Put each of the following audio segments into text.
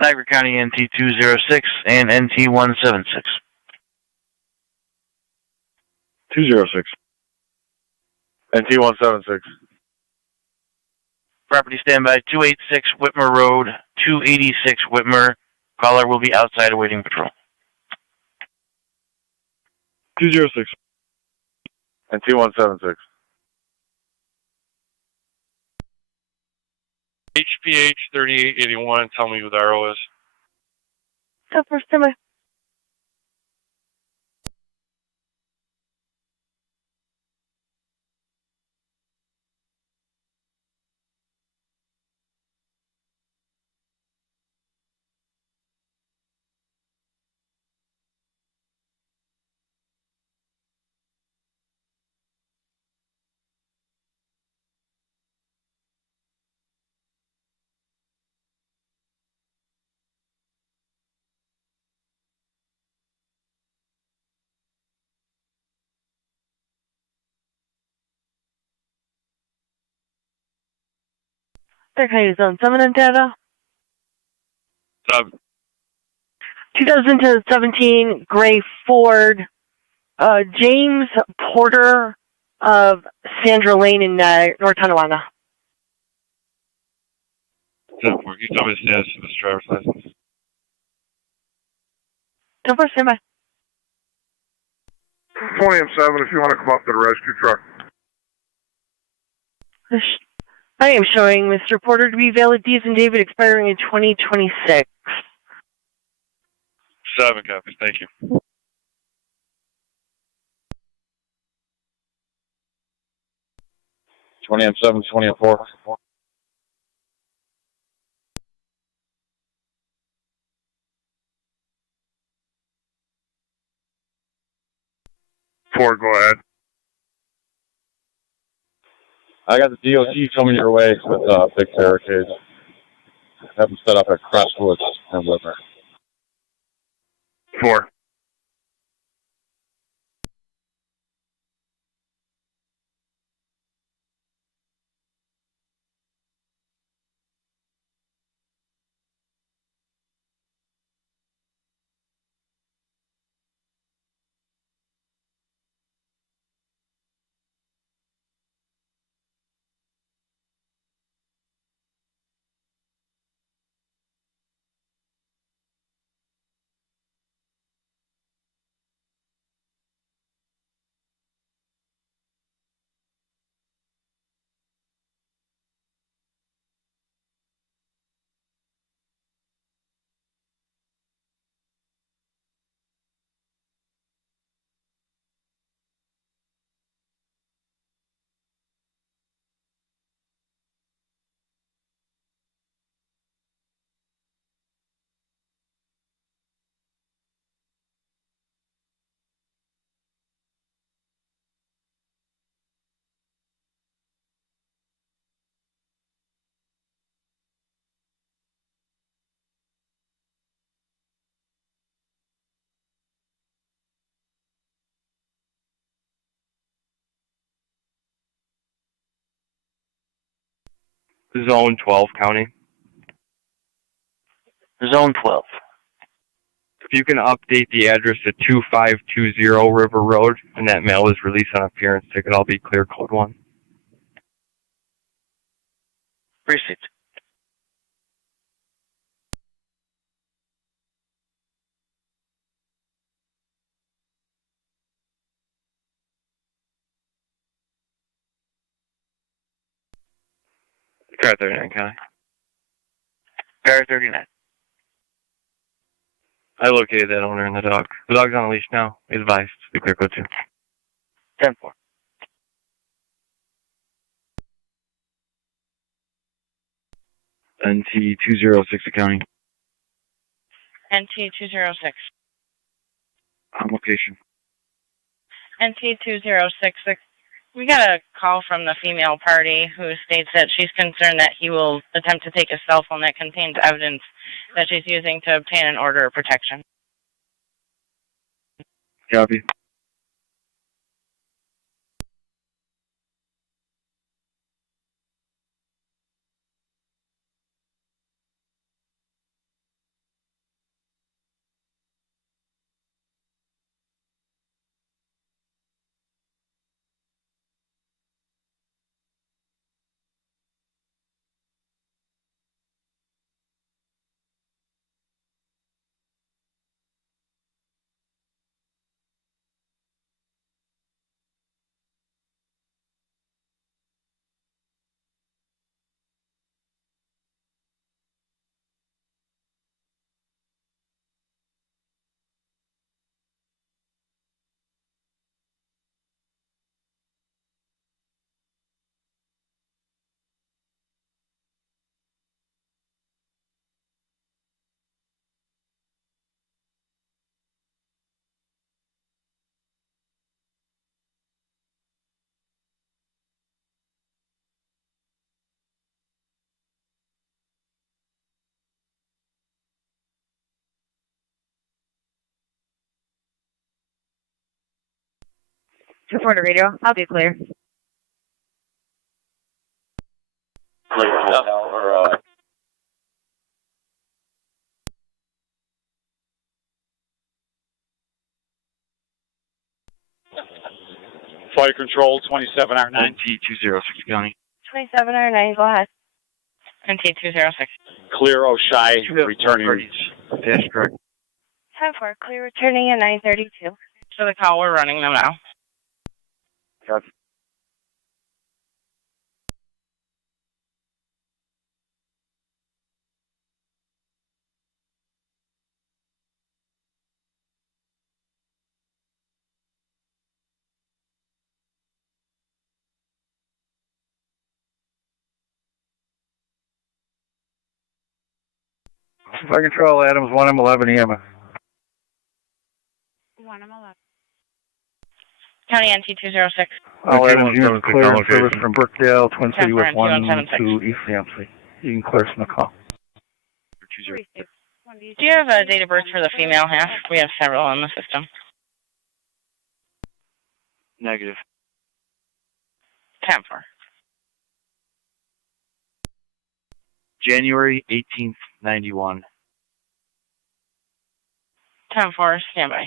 Niagara County NT-206 and NT-176. 206. NT-176. Property standby 286 Whitmer Road, 286 Whitmer. Caller will be outside awaiting patrol. 206. NT-176. HPH 3881, tell me who the arrow is. First standby. Okay, zone 7 and data. 7. 2017 gray Ford, James Porter of Sandra Lane in North Tonawanda. 10-4, can you tell me the status of this driver's license? 10-4, standby. 20 and 7, if you want to come up to the rescue truck. I am showing Mr. Porter to be valid D's and David expiring in 2026. 7 copies, thank you. Twenty and 7, 20 and 4. 4, go ahead. I got the DOT coming your way with big barricades. Have them set up at Crestwoods and Whitmer. 4. Zone 12 county. Zone 12. If you can update the address to 2520 River Road, and that mail is released on appearance ticket, I'll be clear code 1. Receipt. Car 39 county. Car 39. I located that owner and the dog. The dog's on a leash now. He's advised. Be clear code 2. 10-4. NT-206 County. NT-206. On location. NT-206. We got a call from the female party who states that she's concerned that he will attempt to take a cell phone that contains evidence that she's using to obtain an order of protection. Copy. 240 radio. I'll be clear. Flight control 27R9. NT206 County. 27R9, go ahead. NT206. Clear O'Shea, returning. Dash correct. 10-4, clear returning at 932. So the call, we're running them now. Copy. Flight control, Adams 1M11 EMS. 1M11. County NT206. All Adams units clear in location. service from Brookdale, Twin City with 1 2176. to East Yancey. You can clear from the call. Do you have a date of birth for the female half? We have several in the system. Negative. 10-4. January 18th, 91. 10-4, standby.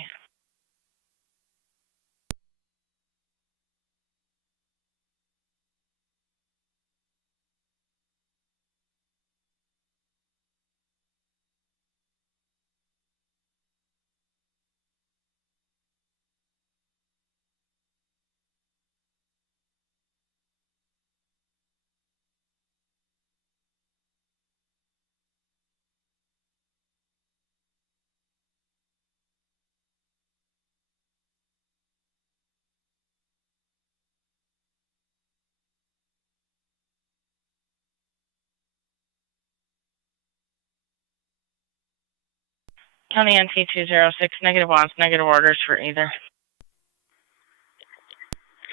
County NT206, negative wants, negative orders for either.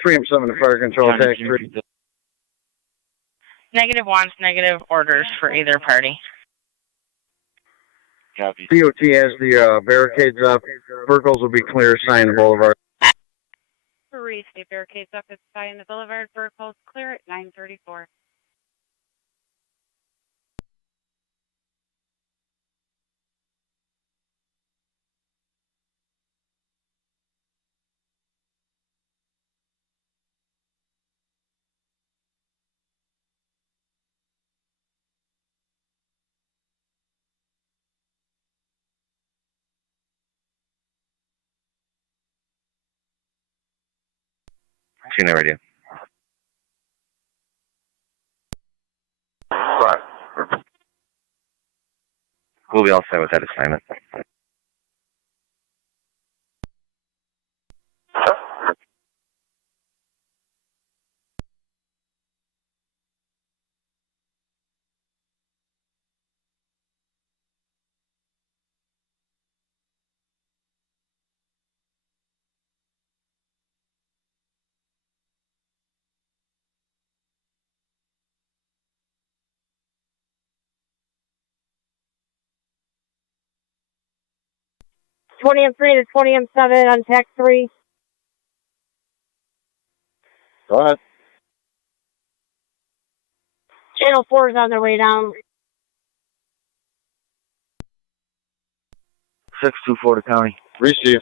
3M7 to fire control, County tax 3. Negative wants, negative orders for either party. Copy. DOT has the barricades up. Verticals will be clear, sign the boulevard. 3 state barricades up at Sky in the Boulevard. Verticals clear at 934. Seen radio. Right. We'll be all set with that assignment. Twenty M3 to 20 M7 on TAC 3. Go ahead. Channel 4 is on their way down. 624 to county. Receive.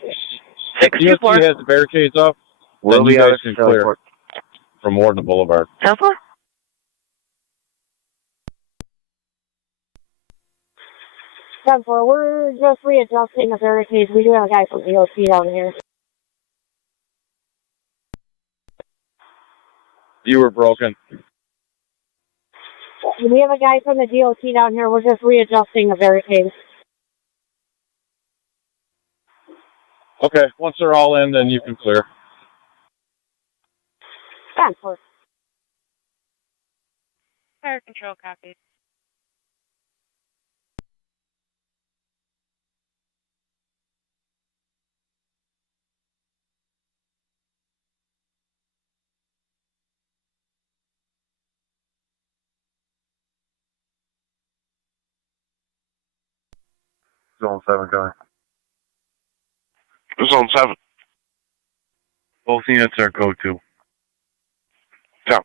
624. DOT has the barricades up. We'll Then be you out guys at can clear Lockport. from Warden Boulevard. Alpha? We're just readjusting the barricades. We do have a guy from DOT down here. You were broken. We have a guy from the DOT down here. We're just readjusting the barricades. Okay, once they're all in, then you can clear. 10-4. Fire control copies. Zone 7 going. Zone 7. Both units are code 2. So,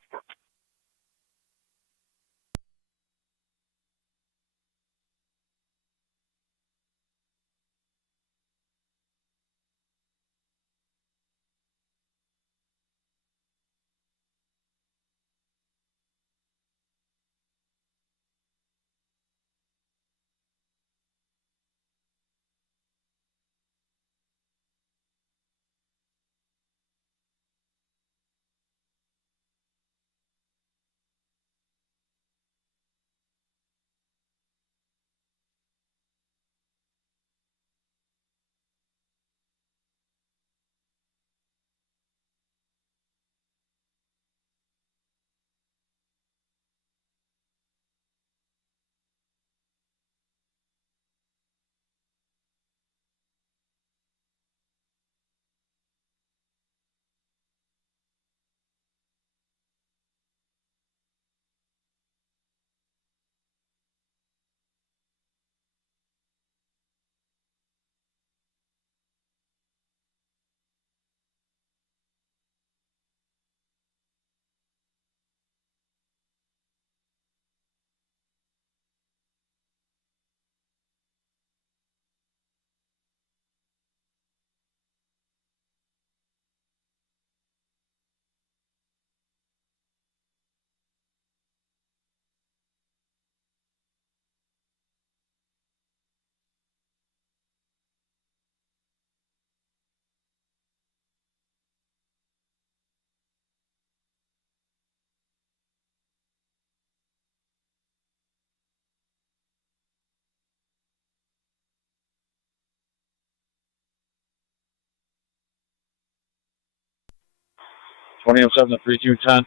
Twenty M7 to 3210.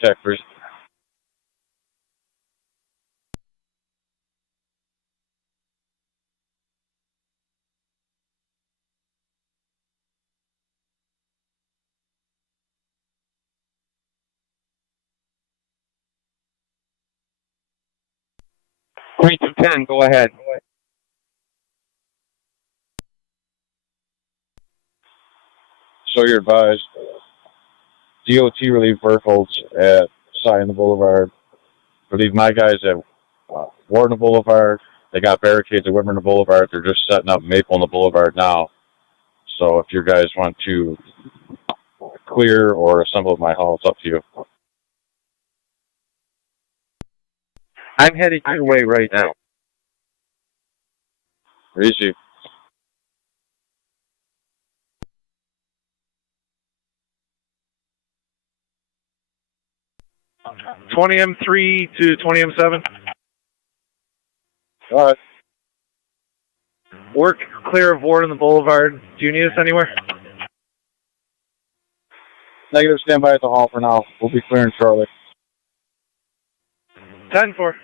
Check, please. three two 10, go ahead. So you're advised. DOT relief work holds at Sion Boulevard. Relieve my guys at Warden Boulevard. They got barricades at Whitmer Boulevard. They're just setting up Maple on the Boulevard now. So if you guys want to clear or assemble at my hall, it's up to you. I'm headed your way right now. Easy. Twenty M3 to 20 M7. All right. Work clear of Warden the Boulevard. Do you need us anywhere? Negative, stand by at the hall for now. We'll be clearing shortly. 10-4.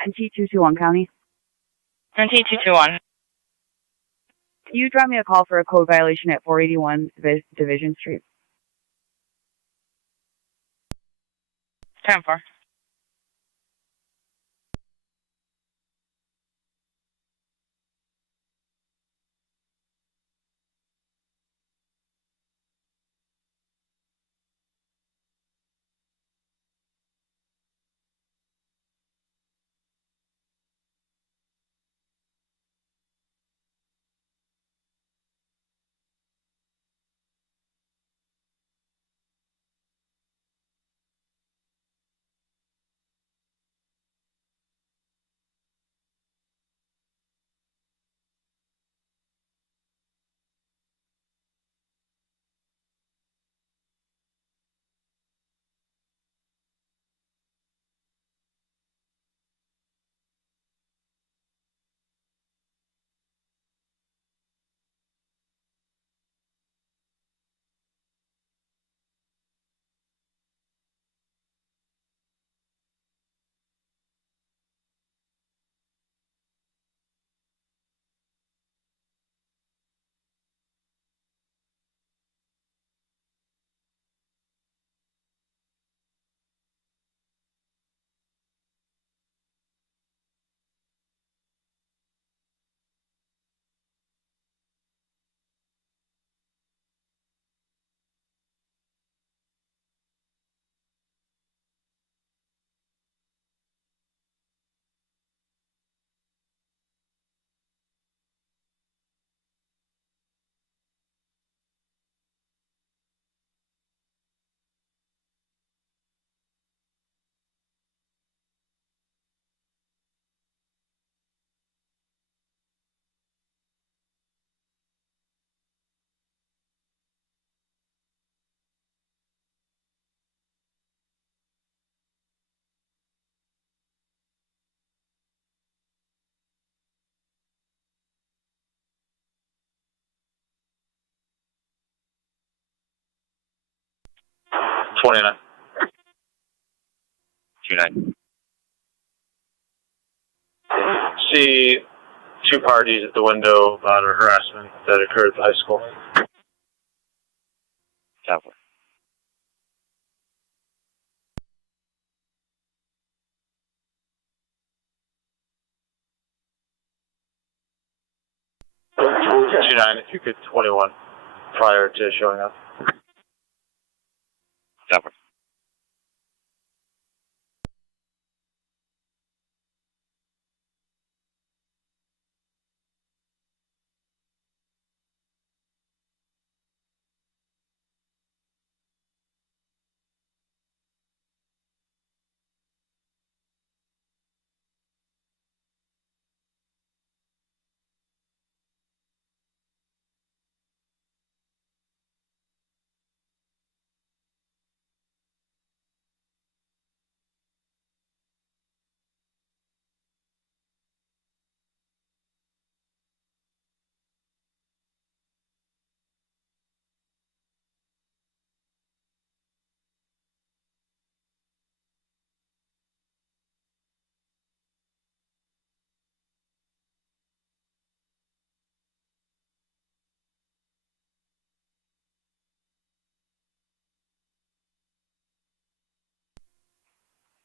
NT221 County. NT221. Can you drop me a call for a code violation at 481 Division Street? 10-4. See two parties at the window about a harassment that occurred at the high school. 10-4. If you could 21 prior to showing up. 10-4.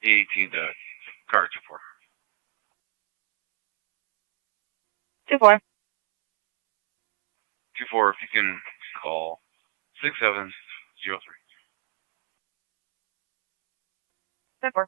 E18 car 2-4. 24, if you can call 6703. 10-4.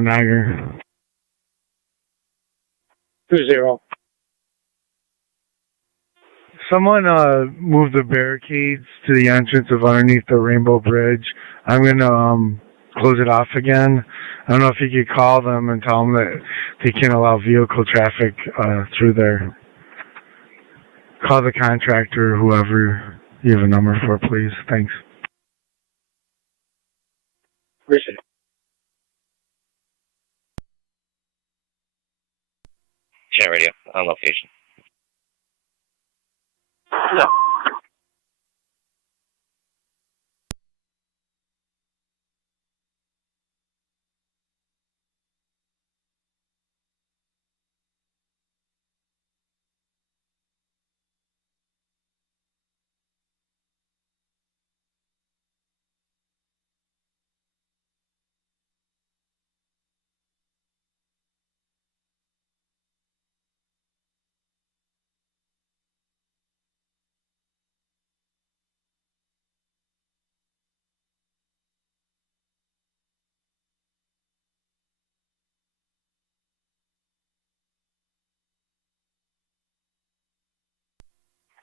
Niagara. 20. someone move the barricades to the entrance of underneath the Rainbow Bridge. I'm gonna close it off again. I don't know if you could call them and tell them that they can't allow vehicle traffic through there. Call the contractor, whoever you have a number for, please. Thanks. Appreciate it. Chat radio on location. No.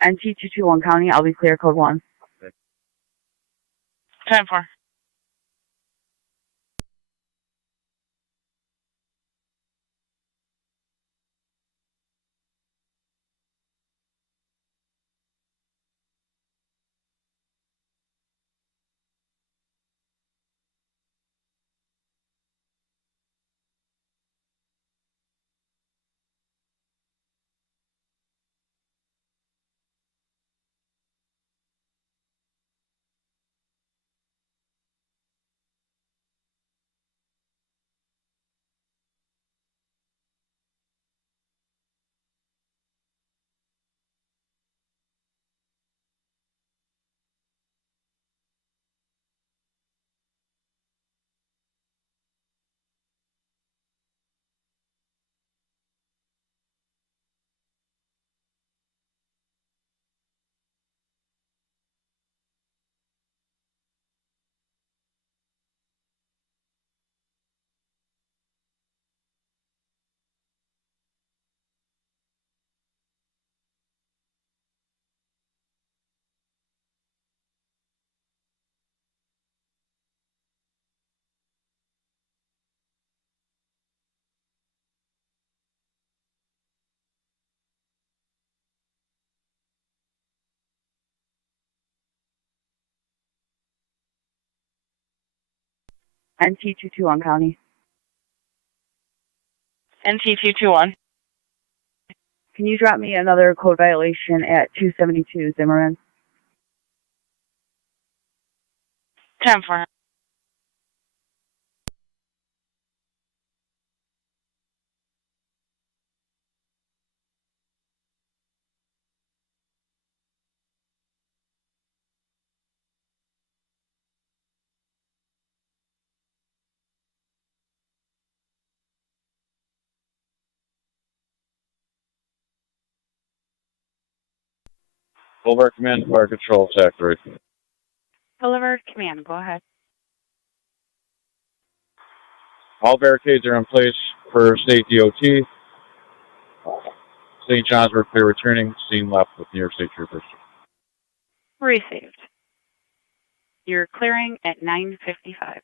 NT221 County, I'll be clear, code 1. 10-4. NT221 County. NT221. Can you drop me another code violation at 272 Zimmerman? 10-4. Boulevard Command, Fire Control, TAC 3. Boulevard Command, go ahead. All barricades are in place for State DOT. St. John's, we're clear returning. Scene left with New York State Troopers. Received. You're clearing at 9:55.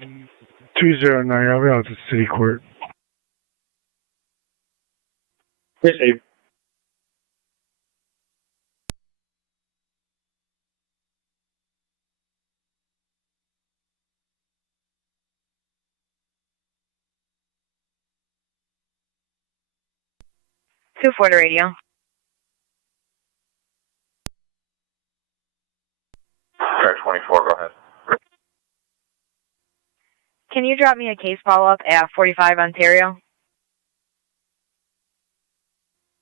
209, I'll be out to city court. Received. Two for the radio. Car 24, go ahead. Can you drop me a case follow-up at 45 Ontario?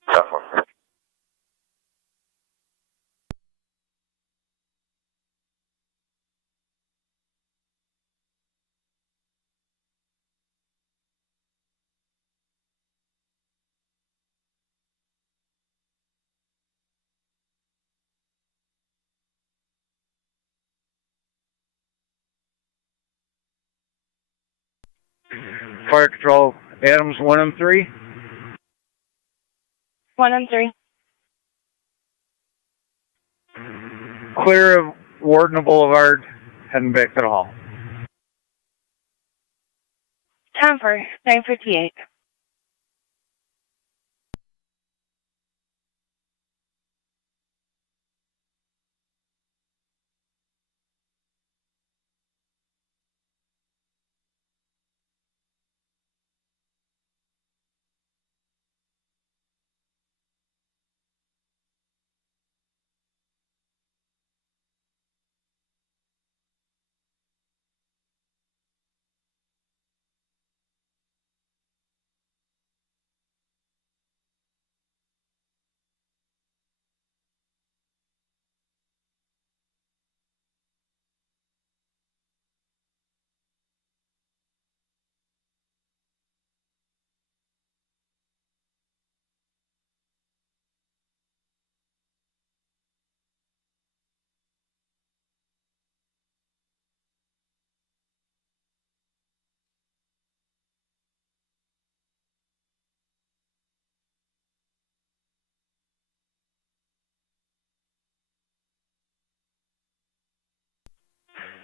Definitely. Fire Control, Adams 1M3. 1-3. Clear of Warden Boulevard, heading back to the hall. Time for 958.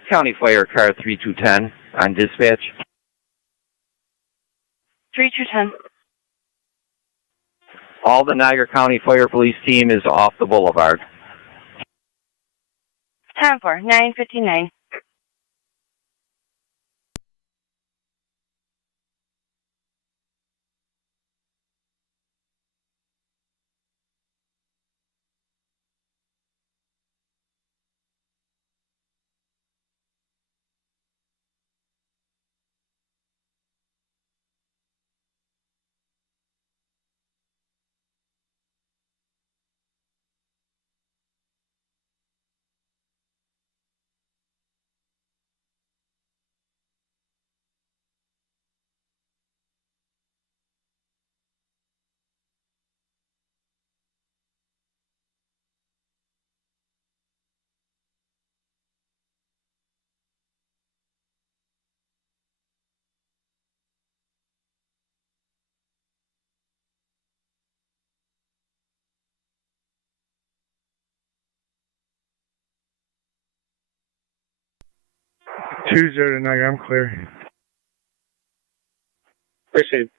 County Fire Car 3210 on dispatch. 3210. All the Niagara County Fire Police team is off the boulevard. Time for 959. Tuesday tonight, I'm clear. Received.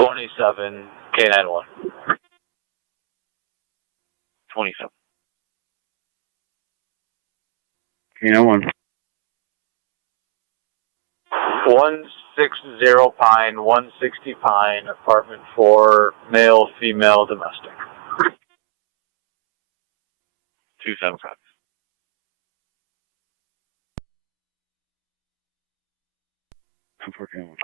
27 K91. 27. K91. 160 Pine, 160 Pine, apartment 4, male, female, domestic. 275. I'm for K91.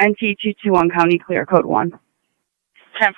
NT221 County Clear Code 1. 10-4.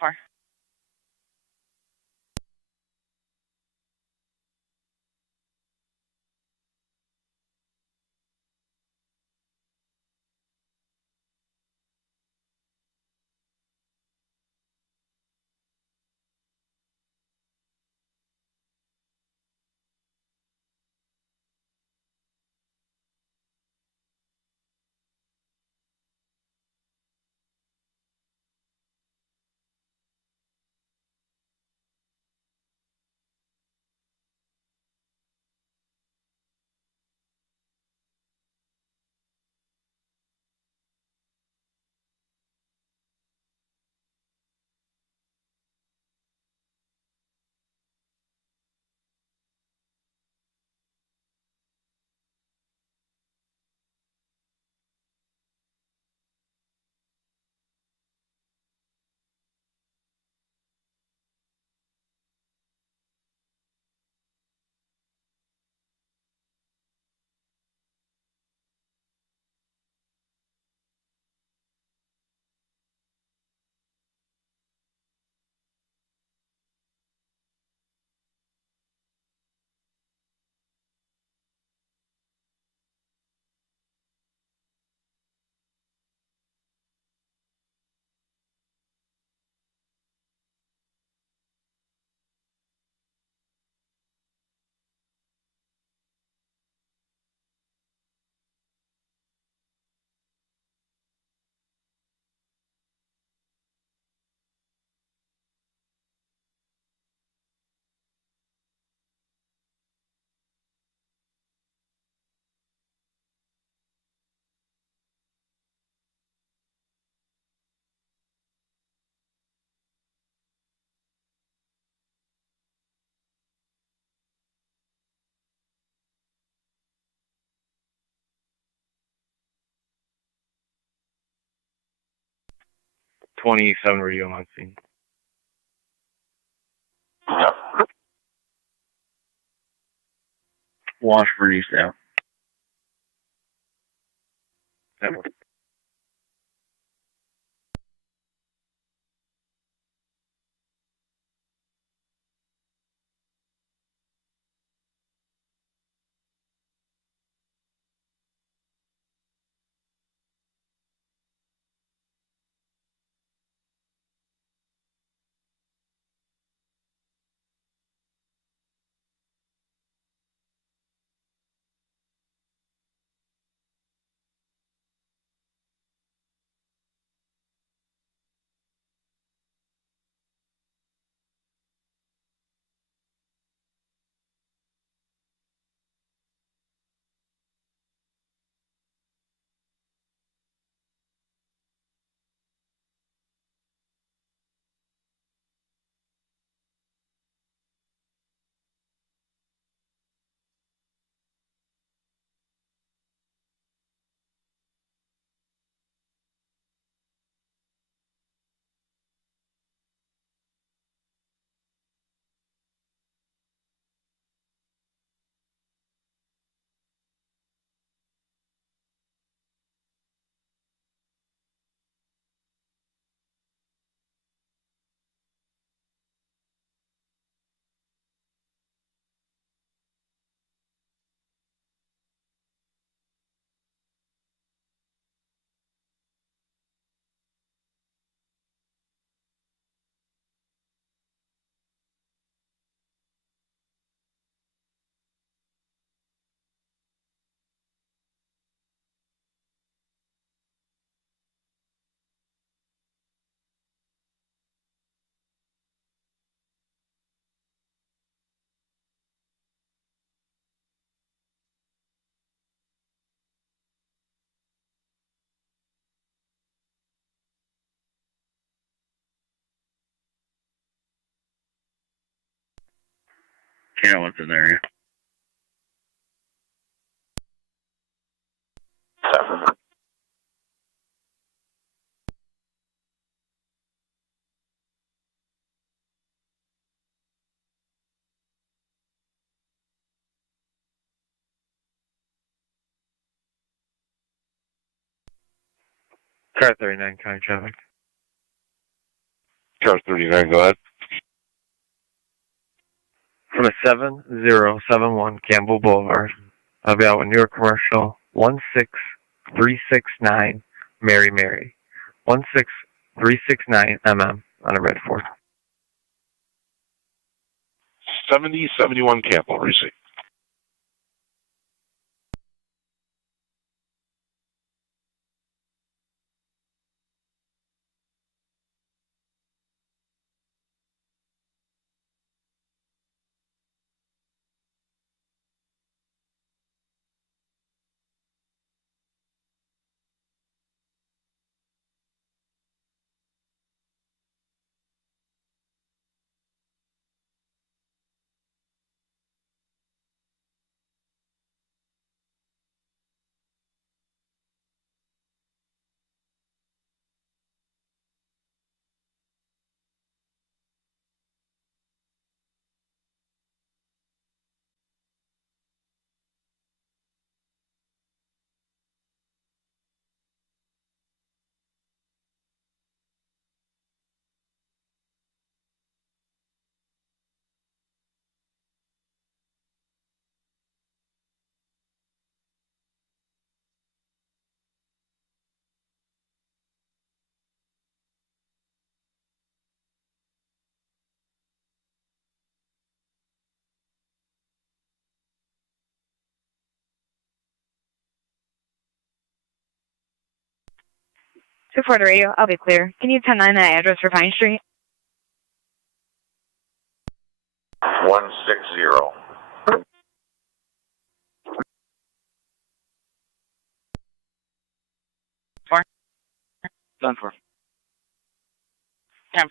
.27 radio on scene. Washburn East out. That one. Yeah, what's in there? Car 39, county traffic. Car 39, go ahead. From a 7071 Campbell Boulevard. I'll be out with New York Commercial 16369 Mary. 16369 on a red Ford. 7071 Campbell, receipt. Two Florida Radio, I'll be clear. Can you 10-9 that address for Pine Street? 160. Done for. 10-4.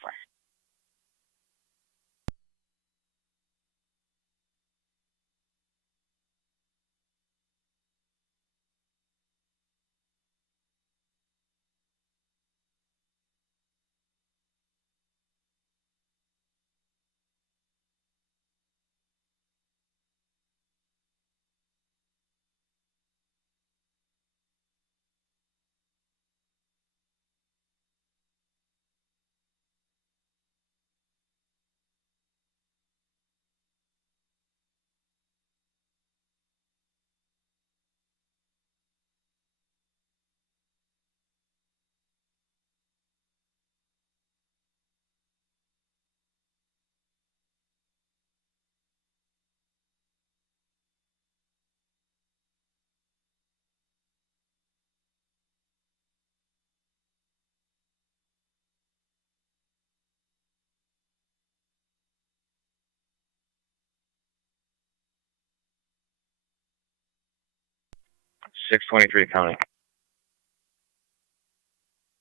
.623 county.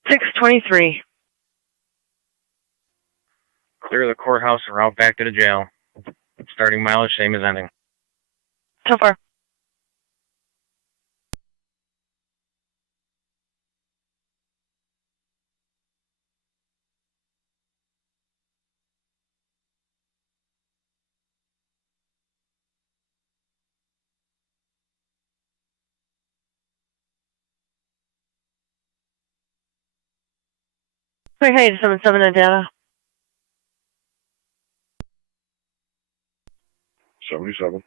623. Clear the courthouse and route back to the jail. Starting mileage, same as ending. So far. Wait, hey, 77 in data. 77.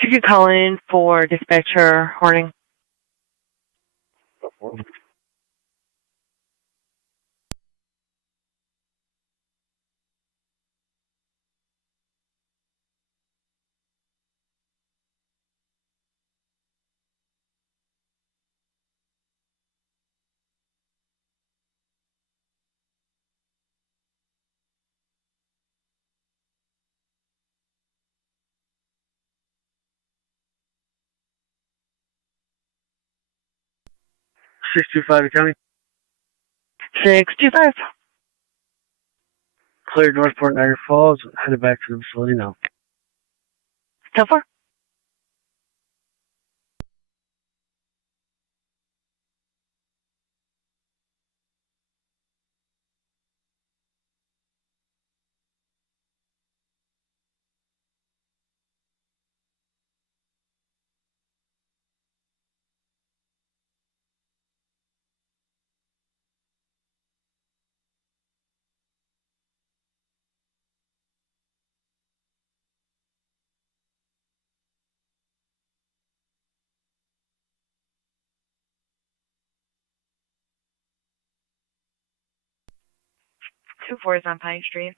If you could call in for dispatcher Horning. County. 625. Cleared Northport, Niagara Falls. Headed back to the facility now. 10-4. Two fours on Pine Street.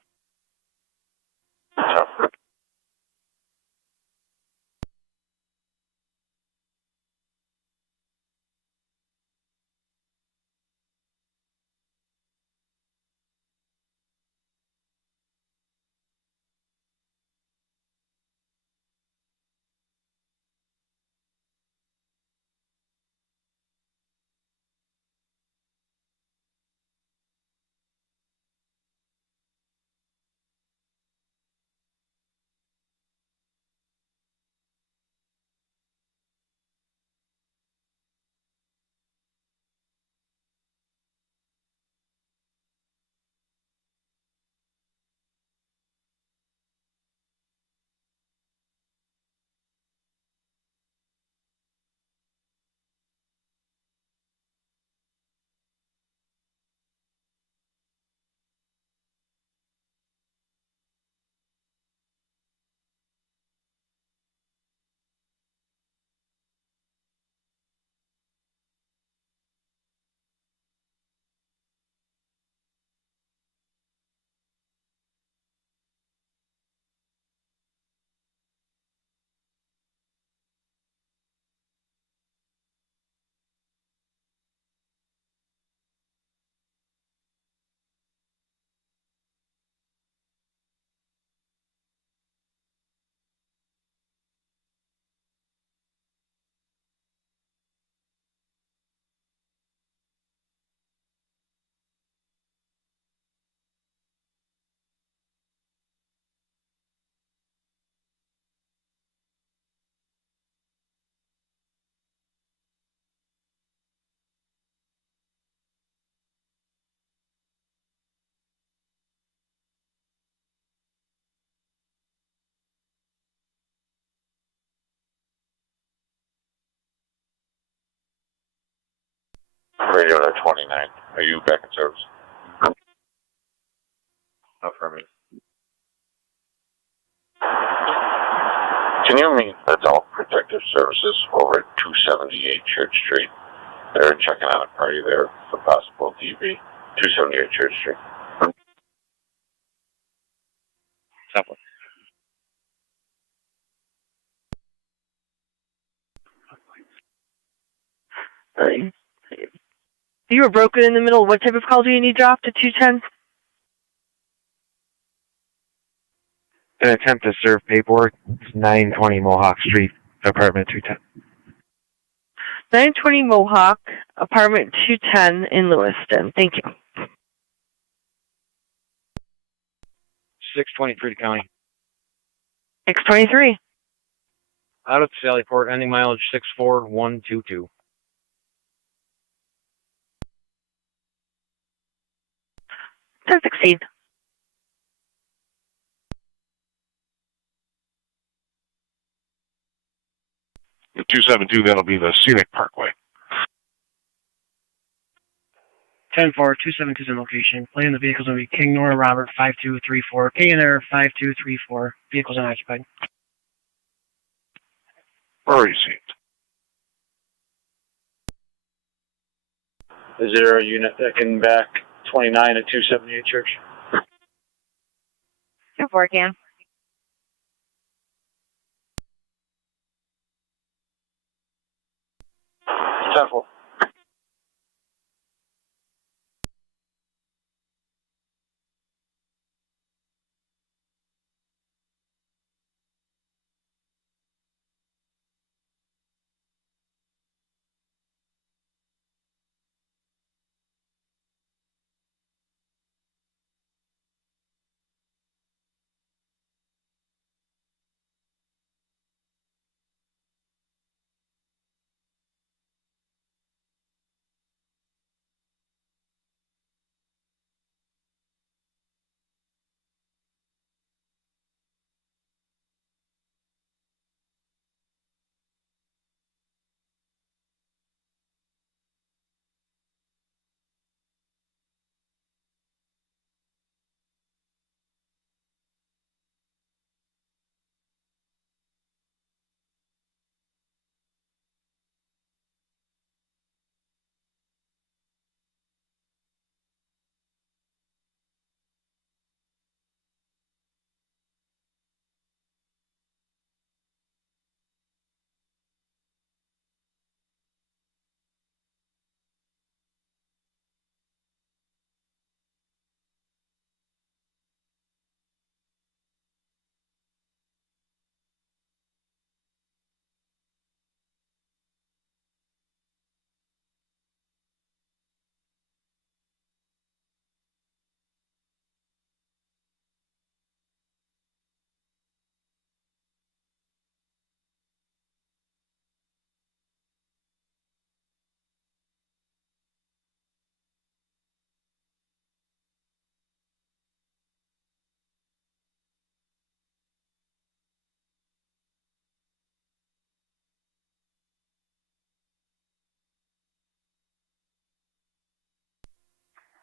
Radio at 29. Are you back in service? Affirmative. Can you meet Adult Protective Services over at 278 Church Street? They're checking on a party there for possible DV. 278 Church Street. Simple. You were broken in the middle. What type of call do you need dropped to 210? An attempt to serve paperwork. It's 920 Mohawk Street, apartment 210. 920 Mohawk, apartment 210 in Lewiston. Thank you. 623 County. 623. Out of Sallyport, ending mileage 64122. Does exceed. The 272, that'll be the Scenic Parkway. 10-4, 272 is in location. Plane in the vehicles will be King Nora Robert 5234. K in there 5234. Vehicles unoccupied. Received. Is there a unit that can back 29 at 278 Church? 2-4 can. Simple.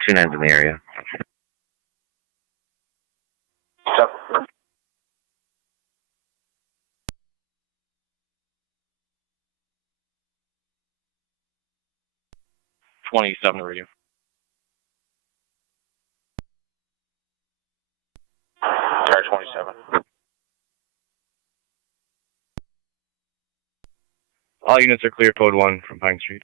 2-9's in the area. Stop. 27 radio. Car 27. All units are clear code 1 from Pine Street.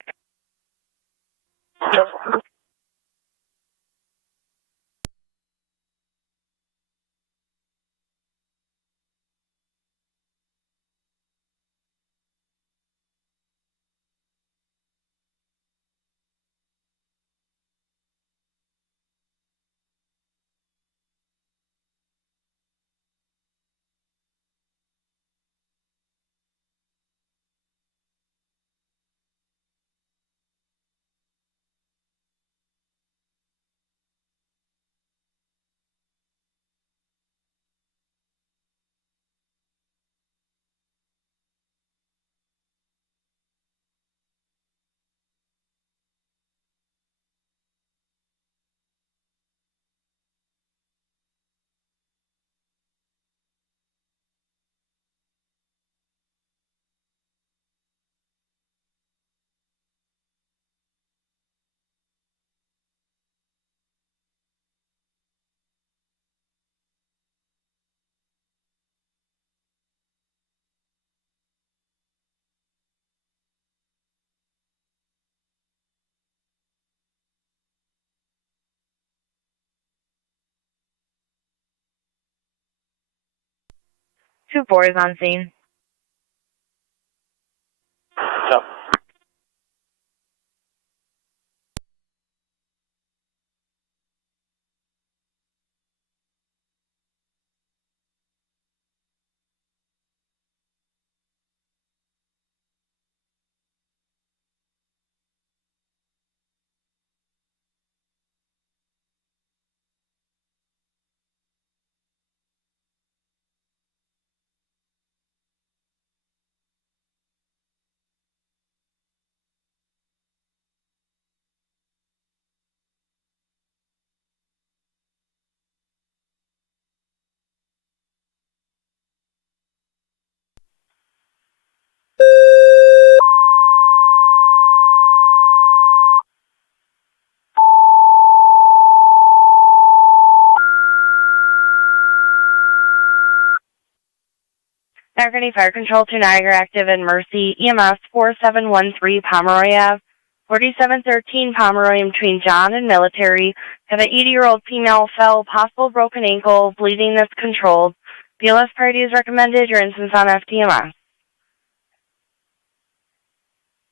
Two 4 is on scene. Stop. Niagara Fire Control to Niagara active in Mercy, EMS 4713 Pomeroy Ave, 4713 Pomeroy in between John and Military. Have an 80-year-old female fell, possible broken ankle, bleeding that's controlled. BLS priority is recommended. Your instance on FDMS.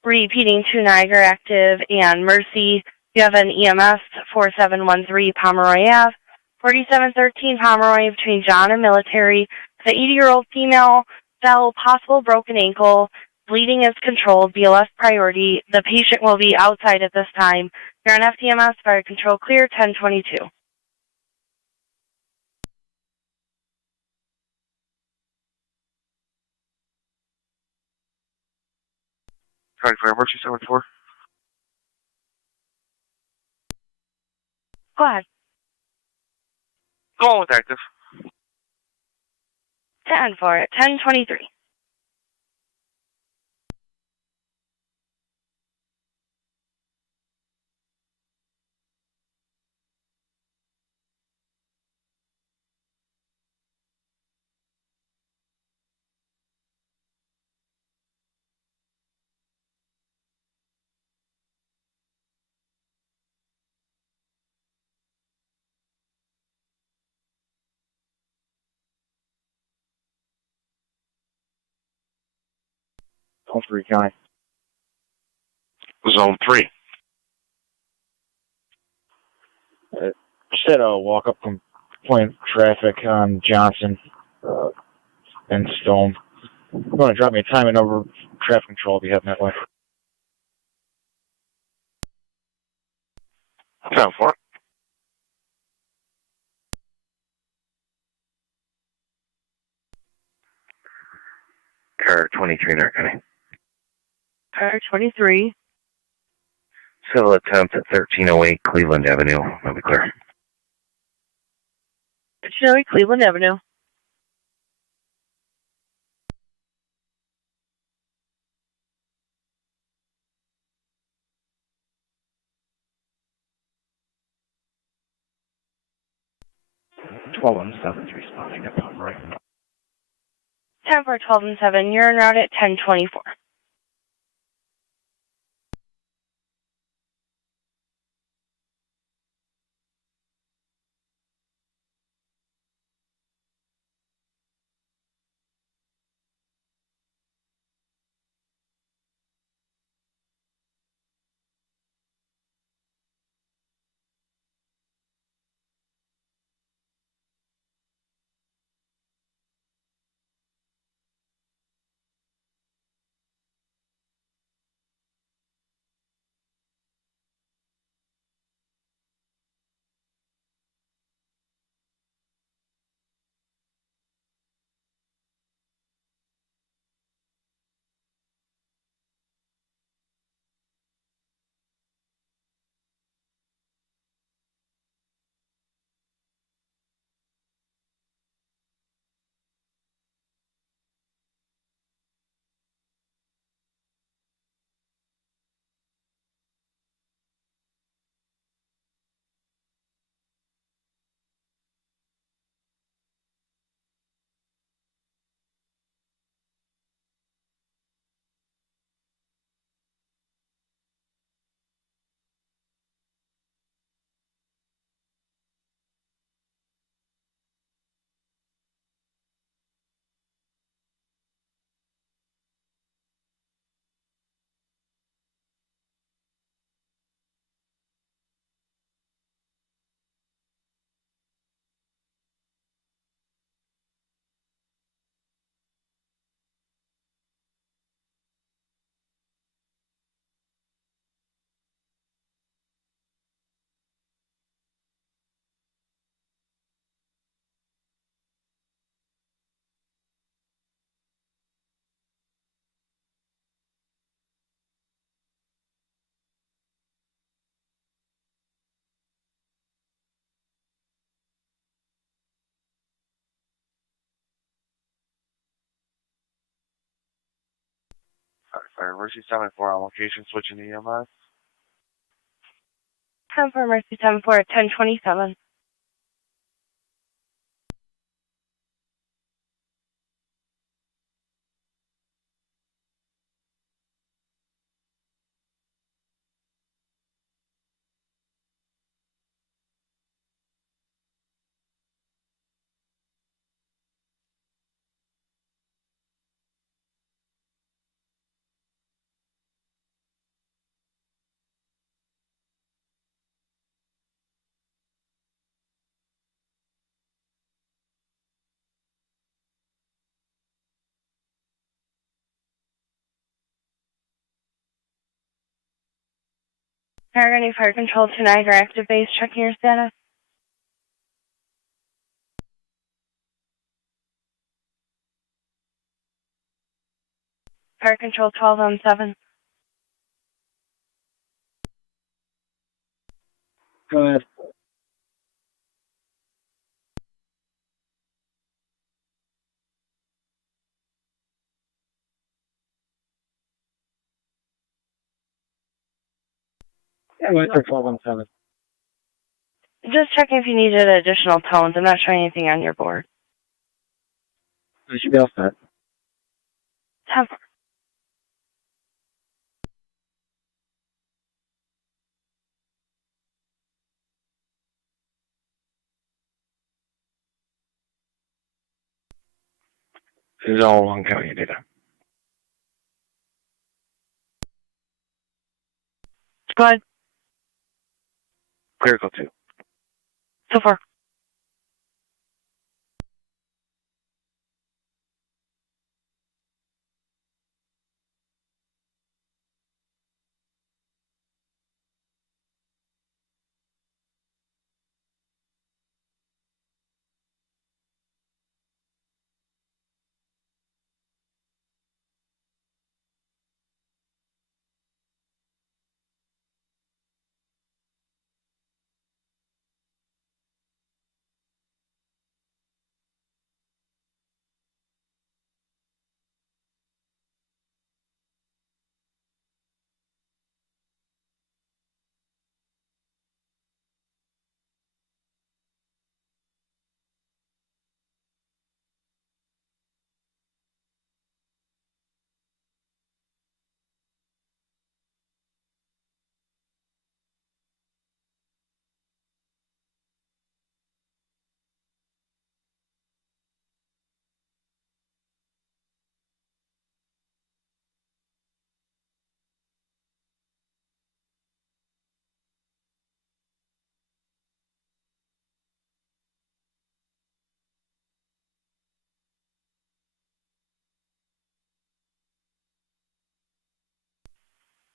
Repeating to Niagara active and Mercy. You have an EMS 4713 Pomeroy Ave, 4713 Pomeroy between John and Military. The 80-year-old female fell, possible broken ankle, bleeding is controlled, BLS priority. The patient will be outside at this time. You're on FDMS, fire control clear, 1022. 24, emergency 74. Go ahead. Go on with active. 10 for it, 1023. Zone 3 County. Zone 3. Just had a walk-up complaint traffic on Johnson and Stone. You're going to drop me a time and number traffic control if you heading that way. 10-4. Car 23 in our county. Car 23. Civil attempt at 1308 Cleveland Avenue. That'll be clear. 1308 Cleveland Avenue. Responding to Pomeroy. 10-4, 12-7. You're en route at 1024. Fire Mercy 74 on location, switching to EMS. 10-4, Mercy 74 at 1027. Niagara Fire Control to Niagara Active Base, checking your status. Fire Control 12-7. Go ahead. Yeah, wait for 12-7. Just checking if you needed additional tones. I'm not showing anything on your board. You should be all set. 10-4. This is all Long County data. Go ahead. Clear code 2. So far.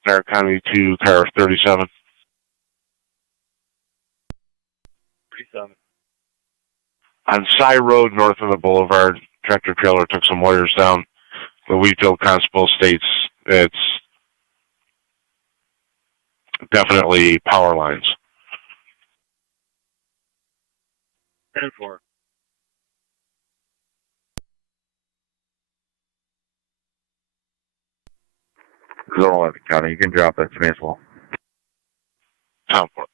Niagara County to car 37. 37. On Cy Road, north of the boulevard, tractor trailer took some wires down. The Wheatfield Constable states it's definitely power lines. 10-4. Zone County, you can drop that to me as well. Townport.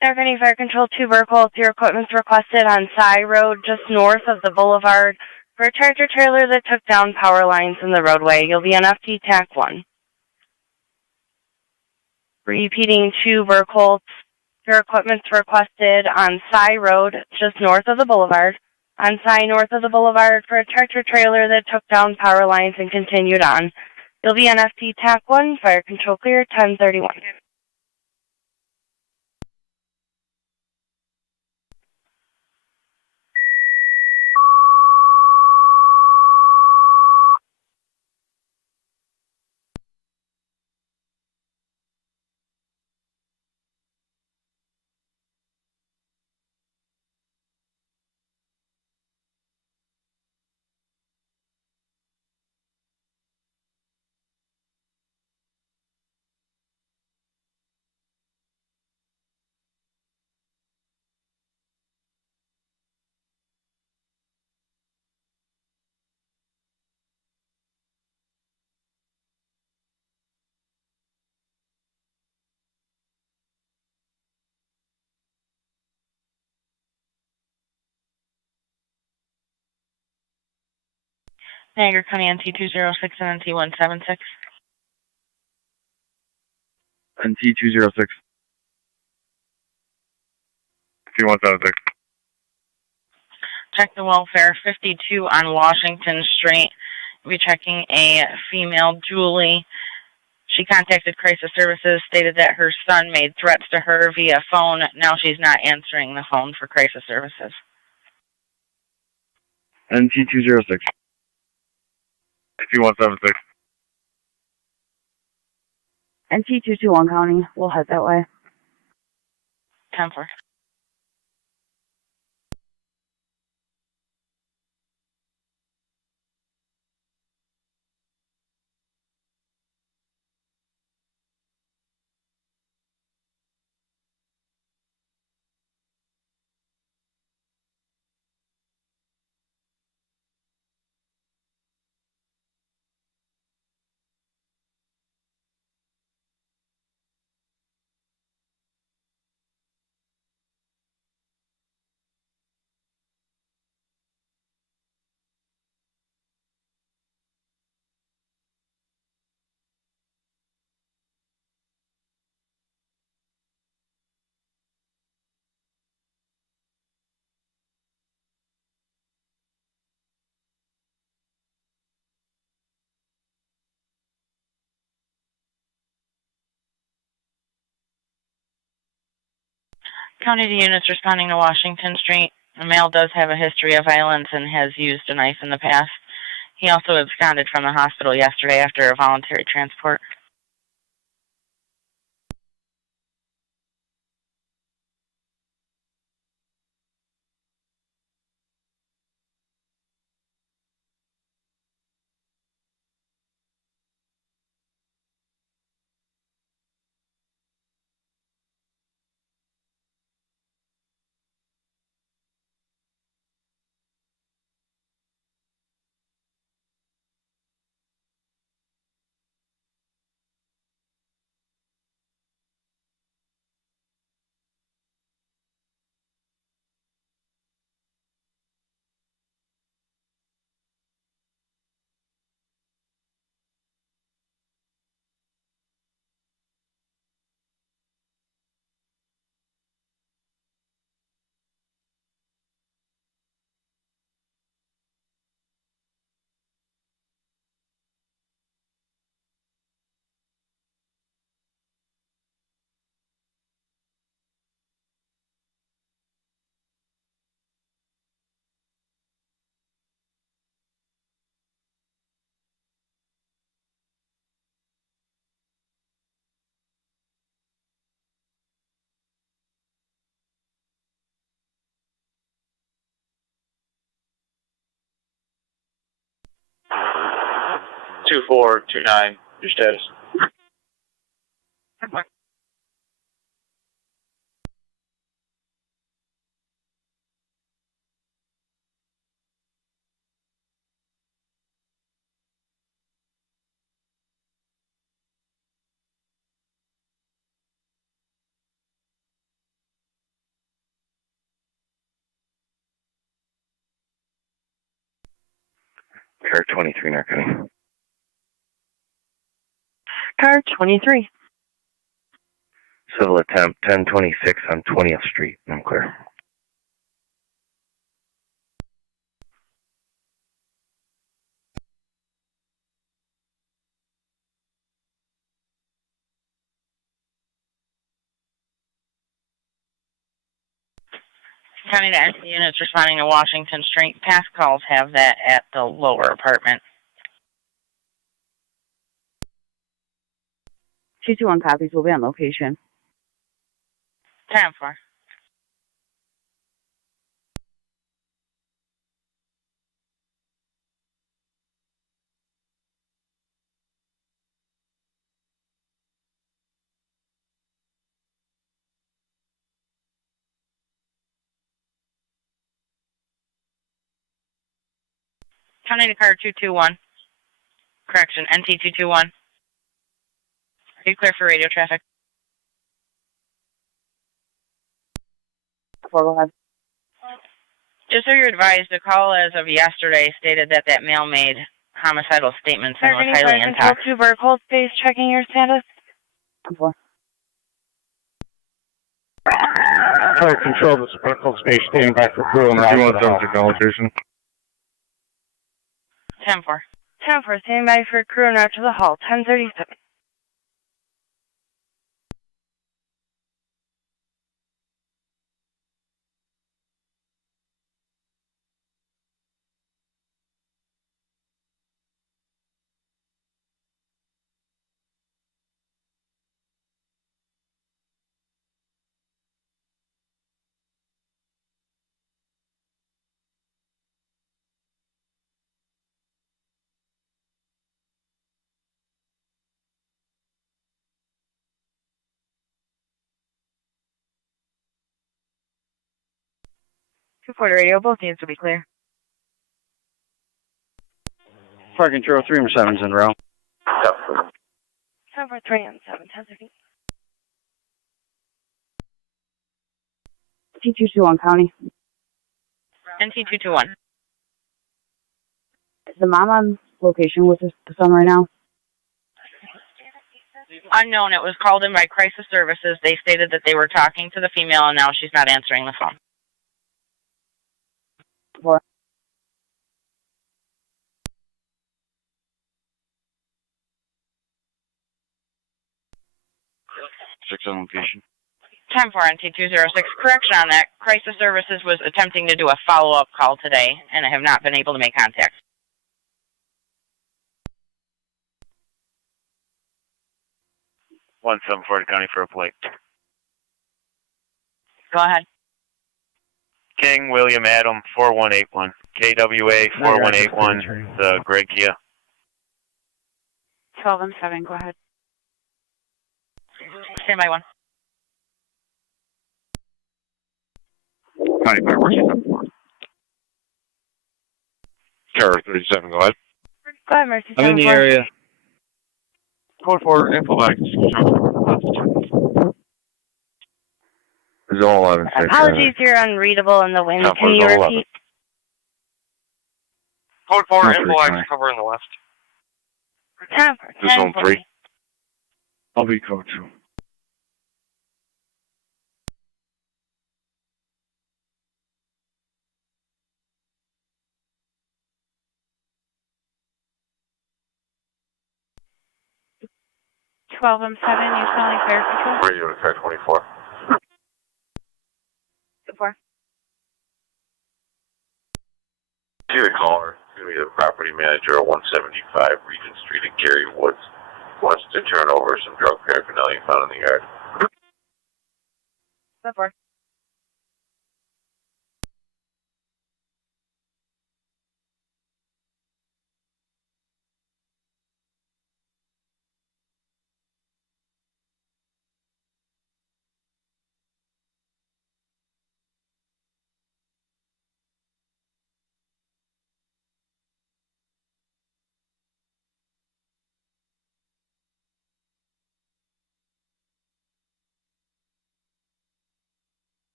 Niagara County Fire Control 2 Burkholz, your equipment's requested on Cy Road, just north of the boulevard, for a tractor trailer that took down power lines in the roadway. You'll be on FT TAC 1. Repeating 2 Burkholz, your equipment's requested on Cy Road, just north of the boulevard. On Cy, north of the boulevard, for a tractor trailer that took down power lines and continued on. You'll be on FT TAC 1, Fire Control clear, 1031. Niagara County NT206 and NT176. NT206. NT176. Check the welfare, 52 on Washington Street. We'll be checking a female, Julie. She contacted Crisis Services, stated that her son made threats to her via phone. Now she's not answering the phone for Crisis Services. NT206. NT176. NT221 County, we'll head that way. 10-4. County units responding to Washington Street. The male does have a history of violence and has used a knife in the past. He also absconded from the hospital yesterday after a voluntary transport. 2429. Your status. Car 23, Narcotic. Car 23. Civil attempt 1026 on 20th Street. I'm clear. County to exit units responding to Washington Street. Past calls have that at the lower apartment. 221 copies will be on location. 10-4. County to car 221. Correction, NT 221. Are you clear for radio traffic? 4, go ahead. Just so you're advised, the call as of yesterday stated that that male made homicidal statements and was highly Control intoxicated. 2 Vertical Space, checking your status. 4. Fire control, this is Vertical Space, standing by for crew and route to the hall. Location. 10-4. 10-4, standing by for crew and route to the hall. 1037. Report radio, both units will be clear. Fire control 317's in row. 10-4, 3 on 7, 1030. T221 County. NT 221. Is the mom on location with the son right now? Unknown. It was called in by crisis services. They stated that they were talking to the female, and now she's not answering the phone. 4. Six on location. 10-4 NT 206. Correction on that. Crisis services was attempting to do a follow-up call today, and have not been able to make contact. One 740 County for a plate. Go ahead. King William Adam 4181. KWA 4181. The Greg Kia. 12 and 7, go ahead. Stand by 1. County Fire Mercy. Carrier 37, go ahead. Go ahead, Mercy. I'm in the area. Code 4, info back. Zone 11. Apologies, you're unreadable in the wind. Top Can you zone 11. repeat? Code 4, Not info pretty X, cover in the left. 10-4, This zone 10-4. 3. I'll be code 2. Twelve M7, you calling fire control? Radio to car 24. 4. See the caller. It's going to be the property manager at 175 Regent Street in Gary Woods. Wants to turn over some drug paraphernalia found in the yard. 4.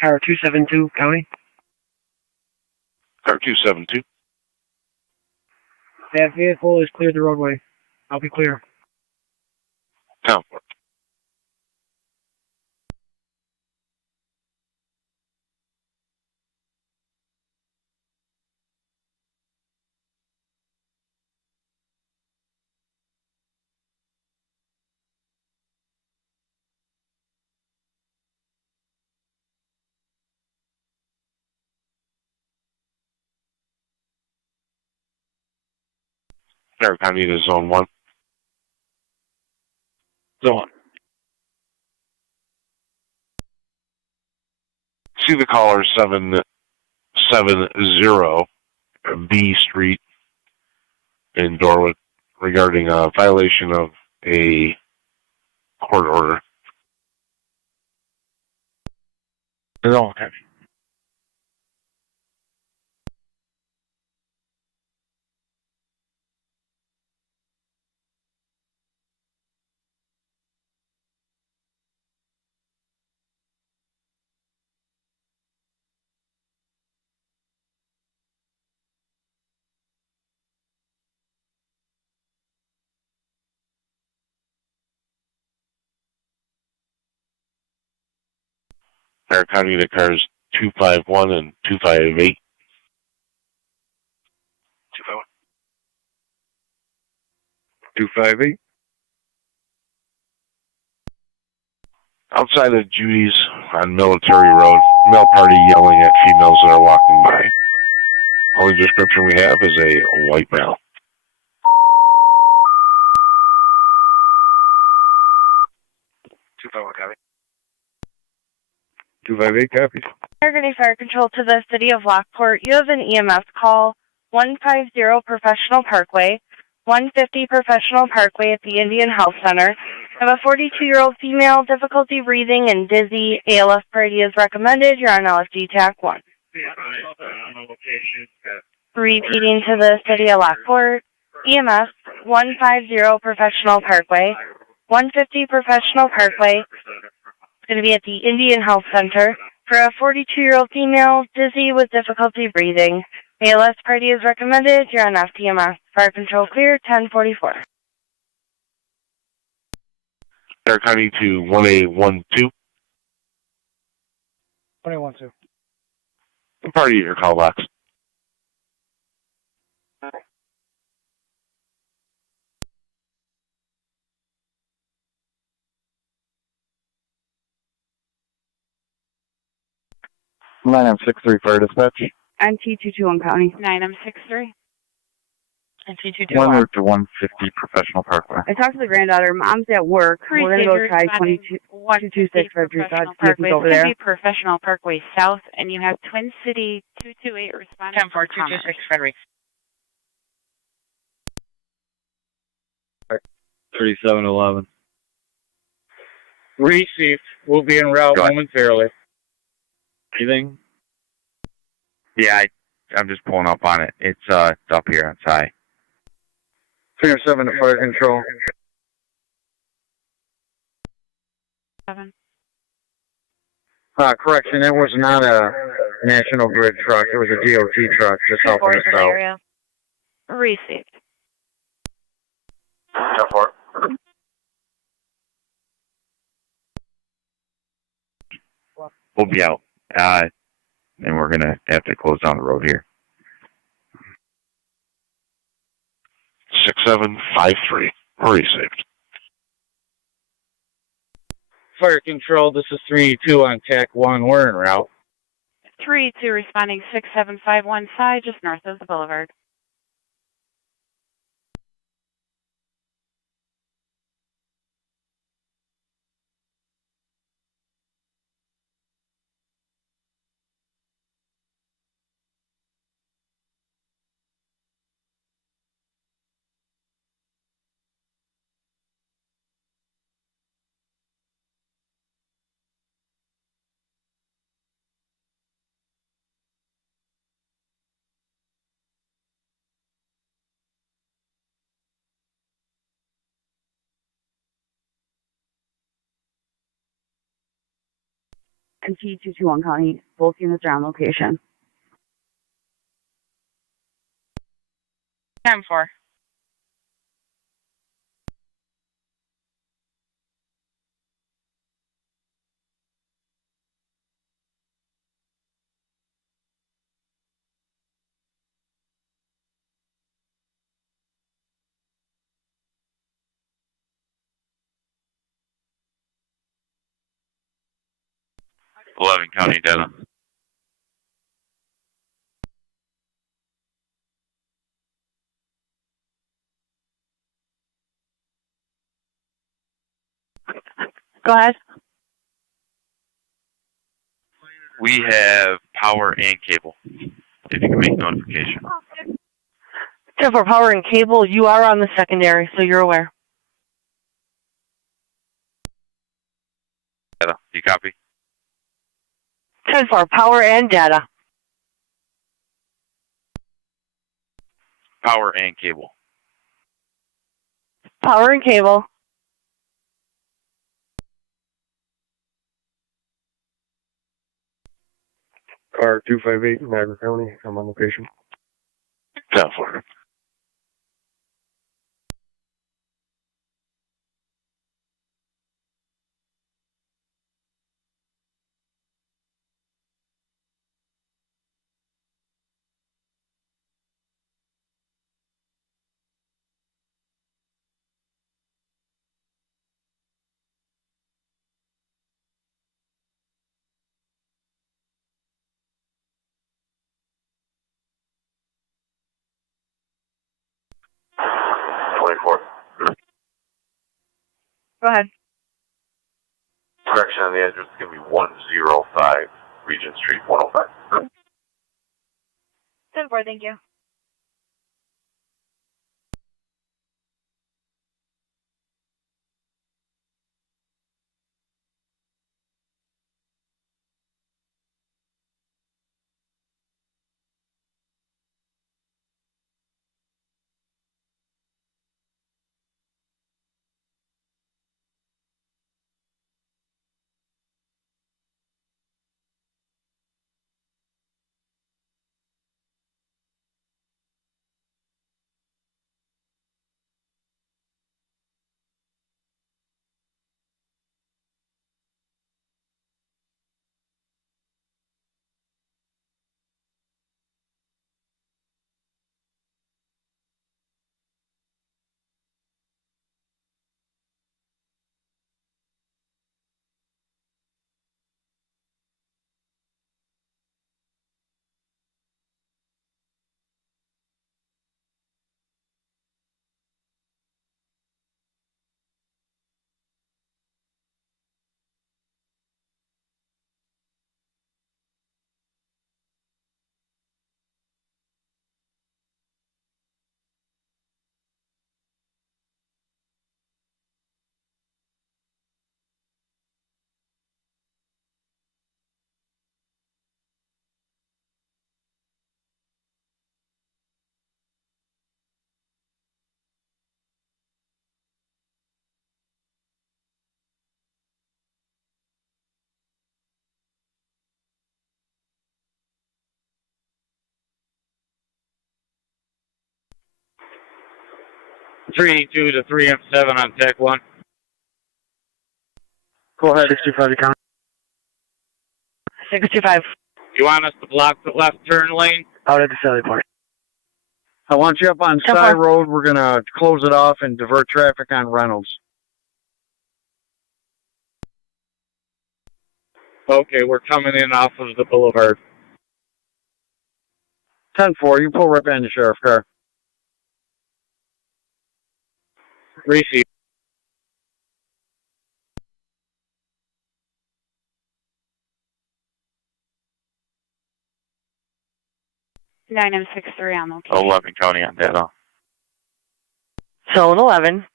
Car 272, County. Car 272. That vehicle is cleared the roadway. I'll be clear. Town. Niagara County to Zone 1. Zone 1. See the caller 770 B Street in Dorwood regarding a violation of a court order. Zone 10. Niagara County to cars 251 and 258. 258. Outside of Judy's on Military Road, male party yelling at females that are walking by. Only description we have is a white male. 251 copy. 258 copies. Niagara Fire Control to the City of Lockport. You have an EMS call, 150 Professional Parkway, 150 Professional Parkway at the Indian Health Center. I have a 42-year-old female, difficulty breathing and dizzy. ALS priority is recommended. You're on LFD TAC 1. Repeating to the City of Lockport. EMS, 150 Professional Parkway, 150 Professional Parkway. It's going to be at the Indian Health Center for a 42-year-old female, dizzy with difficulty breathing. ALS priority is recommended. You're on FTMS. Fire control clear, 1044. Niagara County to 1812. 2012. Party at your call box. Line M63 Fire Dispatch. NT221 County. 9M63. NT221. One route to 150 Professional Parkway. I talked to the granddaughter. Mom's at work. We're going to go try 226 for Professional see if he's Parkway. over It's there. going to be Professional Parkway South, and you have Twin City 228 responding. 10-4-226 Frederick. 3711. Received. We'll be en route momentarily. Anything? Yeah, I'm just pulling up on it. It's up here outside. 307 to Fire Control. 7. Correction, it was not a National Grid truck. It was a DOT truck just helping us out. Area. Received. 10-4. We'll be out. And we're going to have to close down the road here. 6753. Received. Fire Control, this is 3-2 on TAC 1. We're en route. 3-2 responding 6751 side, just north of the boulevard. and T221 County. Both units are on location. 10-4. County data. Go ahead. We have power and cable. If you can make notification. 10-4 power and cable, you are on the secondary, so you're aware. Data. You copy? 10-4 power and data. Power and cable. Power and cable. Car 258, Niagara County. I'm on location. 10-4. Go ahead. Correction on the address is going to be 105 Regent Street, 105. 10-4, thank you. Three two to 3M7 on TAC 1. Go ahead. 65 to count. 625. You want us to block the left turn lane? Out at the Sally Park. I want you up on Side Road. We're going to close it off and divert traffic on Reynolds. Okay, we're coming in off of the boulevard. 10-4, you pull right behind the sheriff's car. Receive. Nine M63 on location. 11 County on data. Zone 11.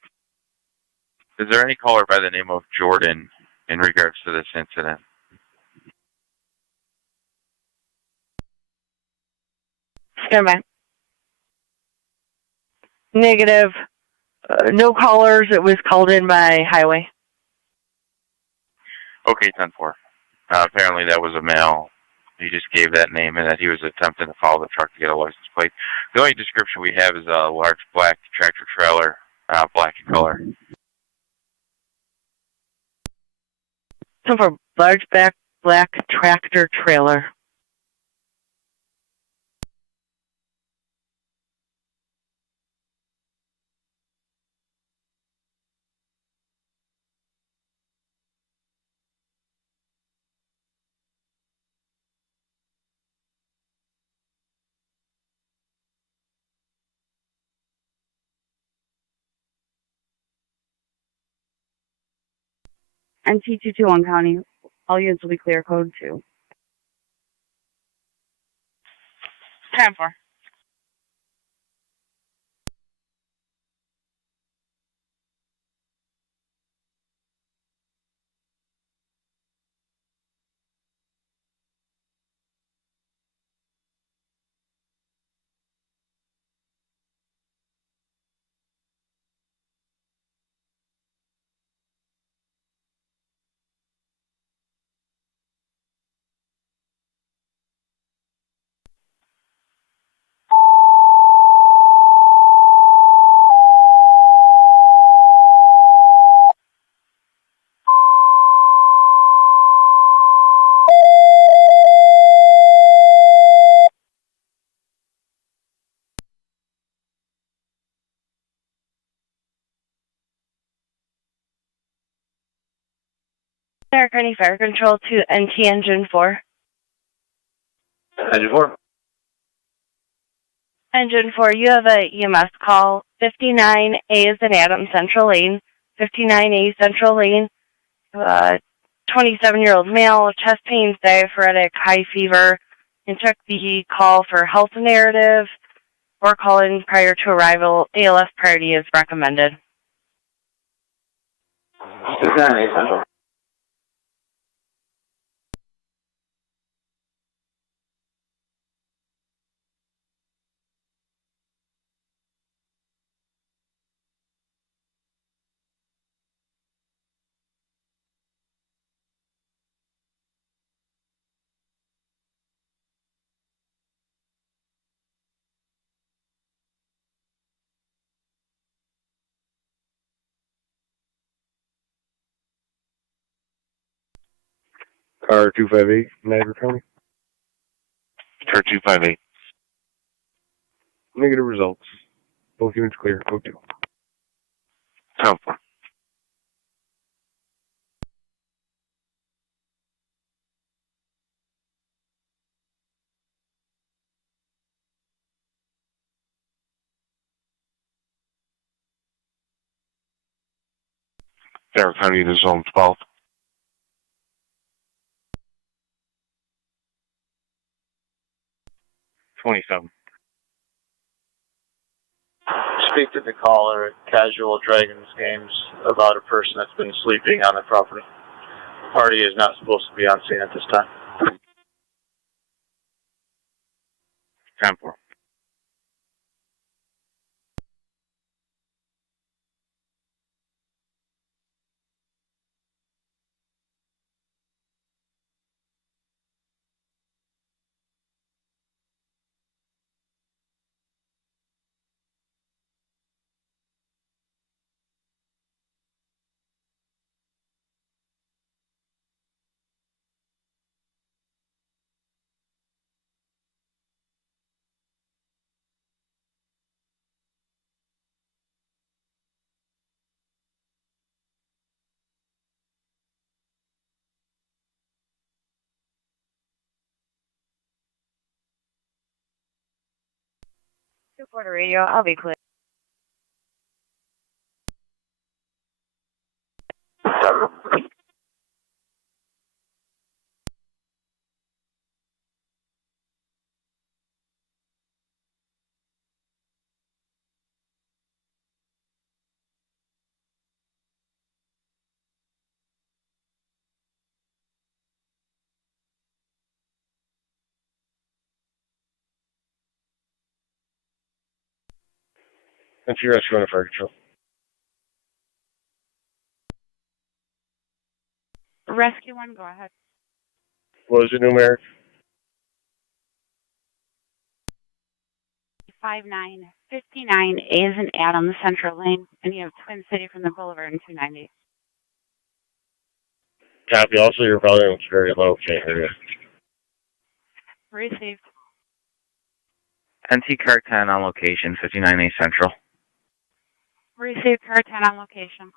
Is there any caller by the name of Jordan in regards to this incident? Stand by. Negative. No callers. It was called in by highway. Okay, 10-4. Apparently that was a male. He just gave that name and that he was attempting to follow the truck to get a license plate. The only description we have is a large black tractor trailer, black in color. So for large black tractor trailer. NT221 County. All units will be clear code 2. 10-4. Niagara County Fire Control to NT Engine 4. Engine 4. Engine 4, you have a EMS call. 59A is in Adams Central Lane. 59A Central Lane. 27-year-old male, chest pains, diaphoretic, high fever, and check the call for health narrative or call in prior to arrival. ALS priority is recommended. 59A Central. Car 258, Niagara County. Car 258. Negative results. Both units clear. Code 2. 10-4. Niagara County to Zone 12. Speak to the caller at Casual Dragons Games about a person that's been sleeping on the property. Party is not supposed to be on scene at this time. 10-4. Two-quarter radio. I'll be clear. That's your rescue on fire control. Rescue 1, go ahead. What was your numeric? 5959 A is in Adams, Central Lane, and you have Twin City from the Boulevard in 290. Copy. Also, your volume is very low. Can't hear you. Received. NT Car 10 on location, 59A Central. Received. Car 10 on location.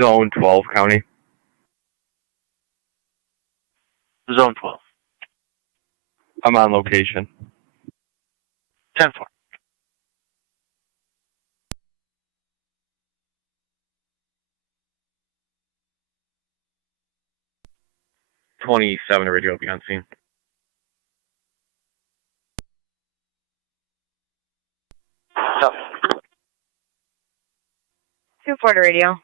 Zone 12, County. Zone 12. I'm on location. 10-4. .27 radio will be on scene. Florida Radio.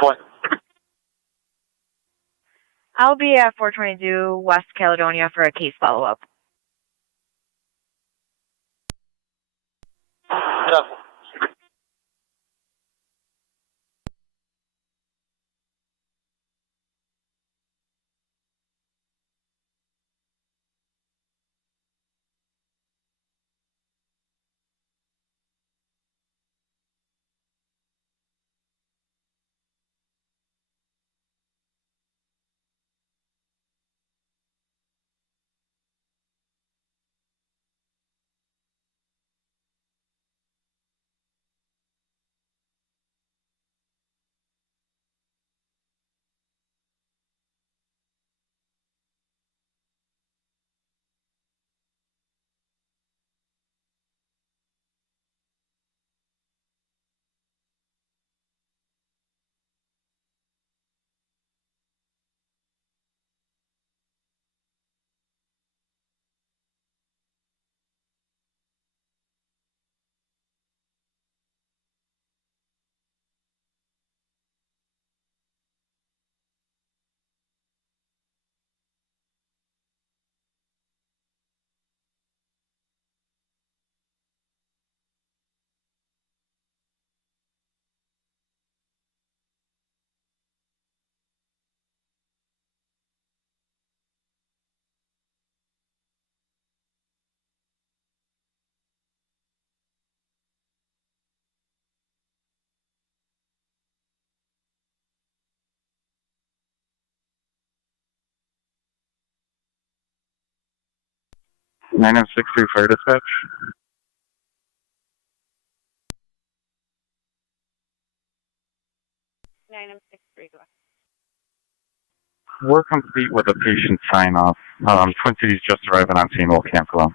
What? I'll be at 422 West Caledonia for a case follow-up. Yeah. 9063 Fire Dispatch. We're complete with a patient sign-off. Twin Cities just arriving on scene. We'll cancel them.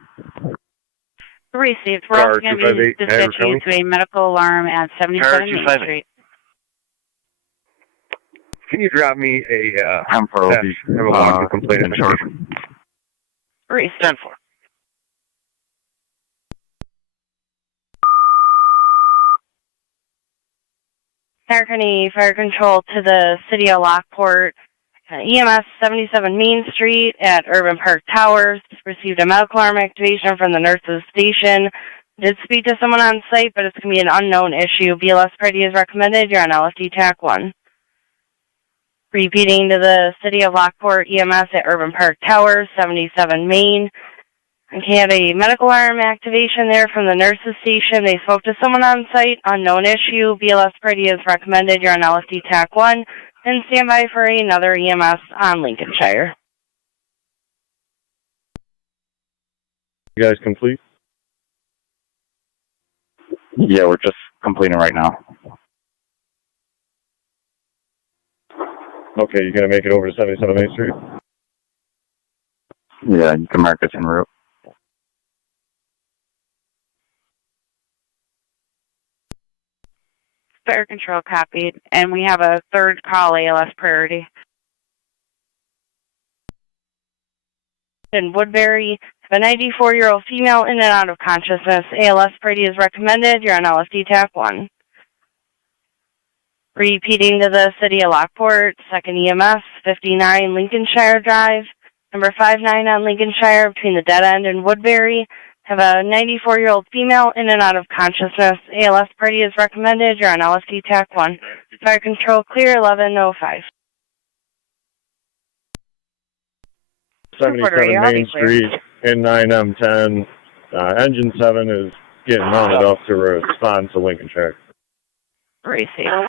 Received. We're also going to be dispatching you to a medical alarm at 77 Main Street. Can you drop me a I'm for I have a walking complaint in short. Received. 10-4. Niagara Fire Control to the City of Lockport. EMS 77 Main Street at Urban Park Towers. Received a medical alarm activation from the nurses station. Did speak to someone on site, but it's going to be an unknown issue. BLS party is recommended. You're on LFD TAC 1. Repeating to the City of Lockport, EMS at Urban Park Towers, 77 Main. Okay, had a medical alarm activation there from the nurses station. They spoke to someone on site. Unknown issue. BLS party is recommended. You're on LFD TAC 1. And stand by for another EMS on Lincolnshire. You guys complete? Yeah, we're just completing right now. Okay, you're going to make it over to 77 Main Street? Yeah, you can mark us en route. Fire Control copied, and we have a third call ALS priority. In Woodbury, a 94-year-old female in and out of consciousness. ALS party is recommended. You're on LFD TAC 1. Repeating to the City of Lockport, 2nd EMS, 59 Lincolnshire Drive, number 59 on Lincolnshire between the dead end and Woodbury. Have a 94-year-old female in and out of consciousness. ALS party is recommended. You're on LFD TAC 1. Fire Control clear, 1105. 77 Main Street, N9M10. Engine 7 is getting mounted up to respond to Lincolnshire. Receive.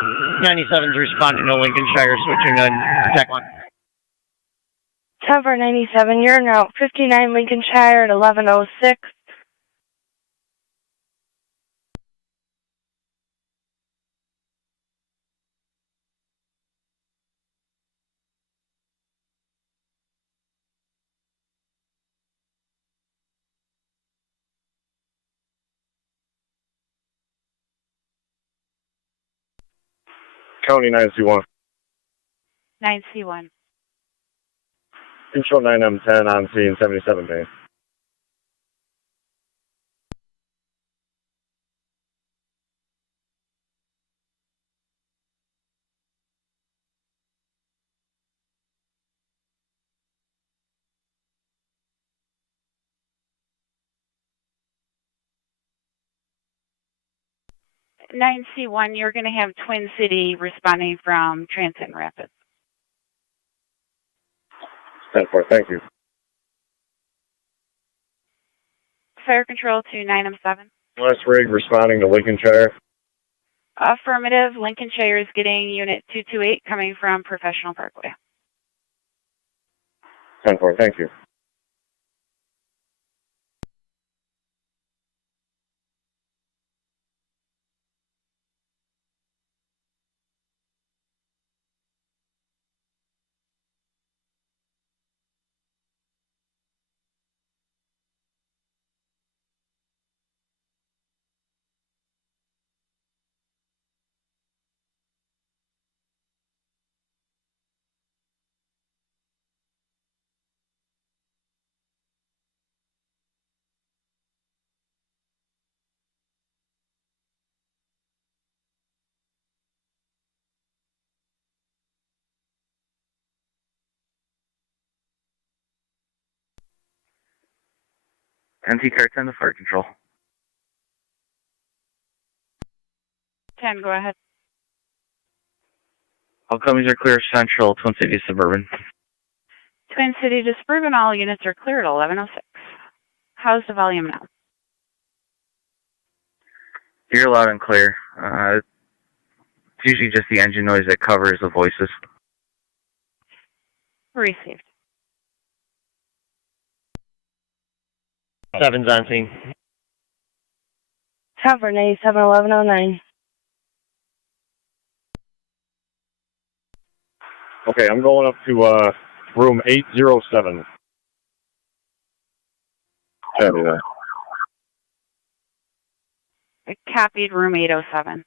97's responding to Lincolnshire, switching on TAC 1. 10 for 97, you're now 59 Lincolnshire at 1106. County 9C1. 9C1. Control 9M10 on scene 77 Bay. Nine C1, you're going to have Twin City responding from Transit and Rapids. 10-4, thank you. Fire control to 9M7. West Rig responding to Lincolnshire. Affirmative. Lincolnshire is getting unit 228 coming from Professional Parkway. 10-4, thank you. NT car 10 to fire control. 10, go ahead. Outcomes are clear central, Twin Cities suburban. Twin City to Suburban, all units are clear at 1106. How's the volume now? You're loud and clear. It's usually just the engine noise that covers the voices. Received. 7's on scene. 10 for 97, 1109. Okay, I'm going up to room 807. Copy that. Copied room 807.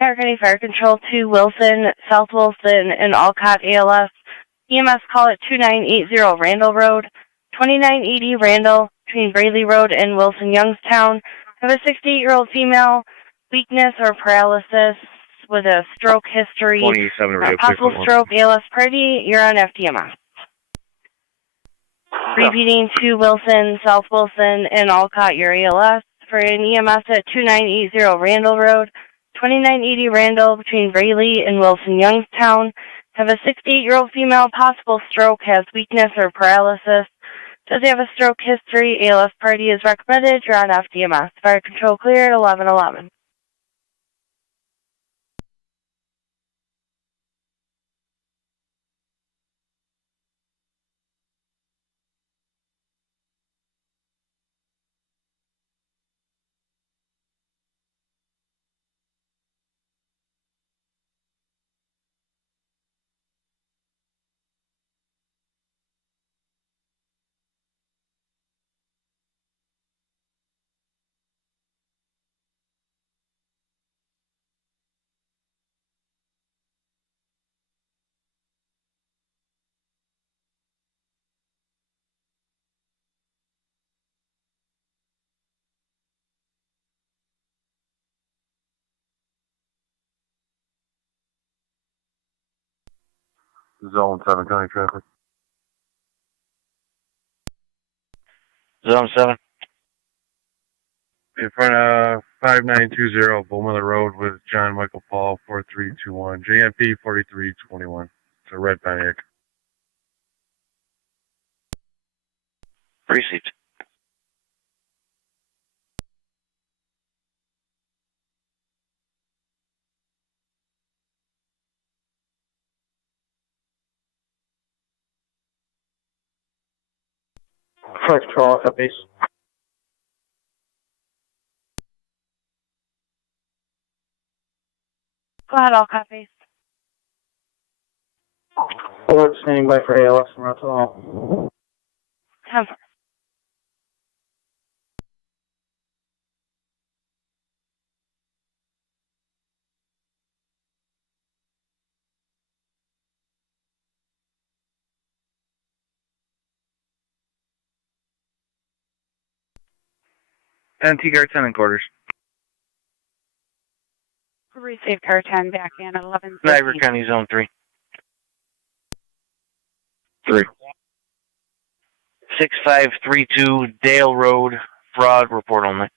Niagara County Fire Control to Wilson, South Wilson, and Alcott ALS. EMS call at 2980 Randall Road, 2980 Randall, between Braley Road and Wilson, Youngstown. Have a 68-year-old female, weakness or paralysis with a stroke history. 27 possible stroke, ALS party. You're on FDMS. Repeating to Wilson, South Wilson, and Alcott, your ALS. For an EMS at 2980 Randall Road, 2980 Randall, between Braley and Wilson, Youngstown. Have a 68-year-old female, possible stroke, has weakness or paralysis. Does have a stroke history. ALS party is recommended. You're on FDMS. Fire control clear at 1111. Zone 7 county traffic. Zone 7. In front of 5920 Bowmiller Road with John Michael Paul 4321. JMP 4321. It's a red Pontiac. Received. Fire control, Alpha base. Go ahead, all copies. Alert standing by for ALS from Rotterdam. 10-4. NT Guard 10 in quarters. Received car 10 back in at 11. Niagara County Zone 3. 3. 6532 Dale Road, fraud, report only.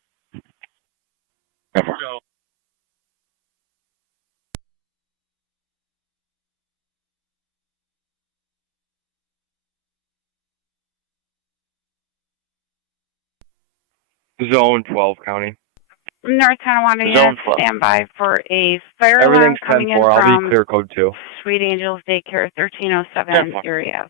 Zone 12 county. North Tonawanda Zone units 12. stand by for a fire alarm Everything's coming in 10-4. I'll from be clear code 2. Sweet Angels Daycare 1307 10-4. area.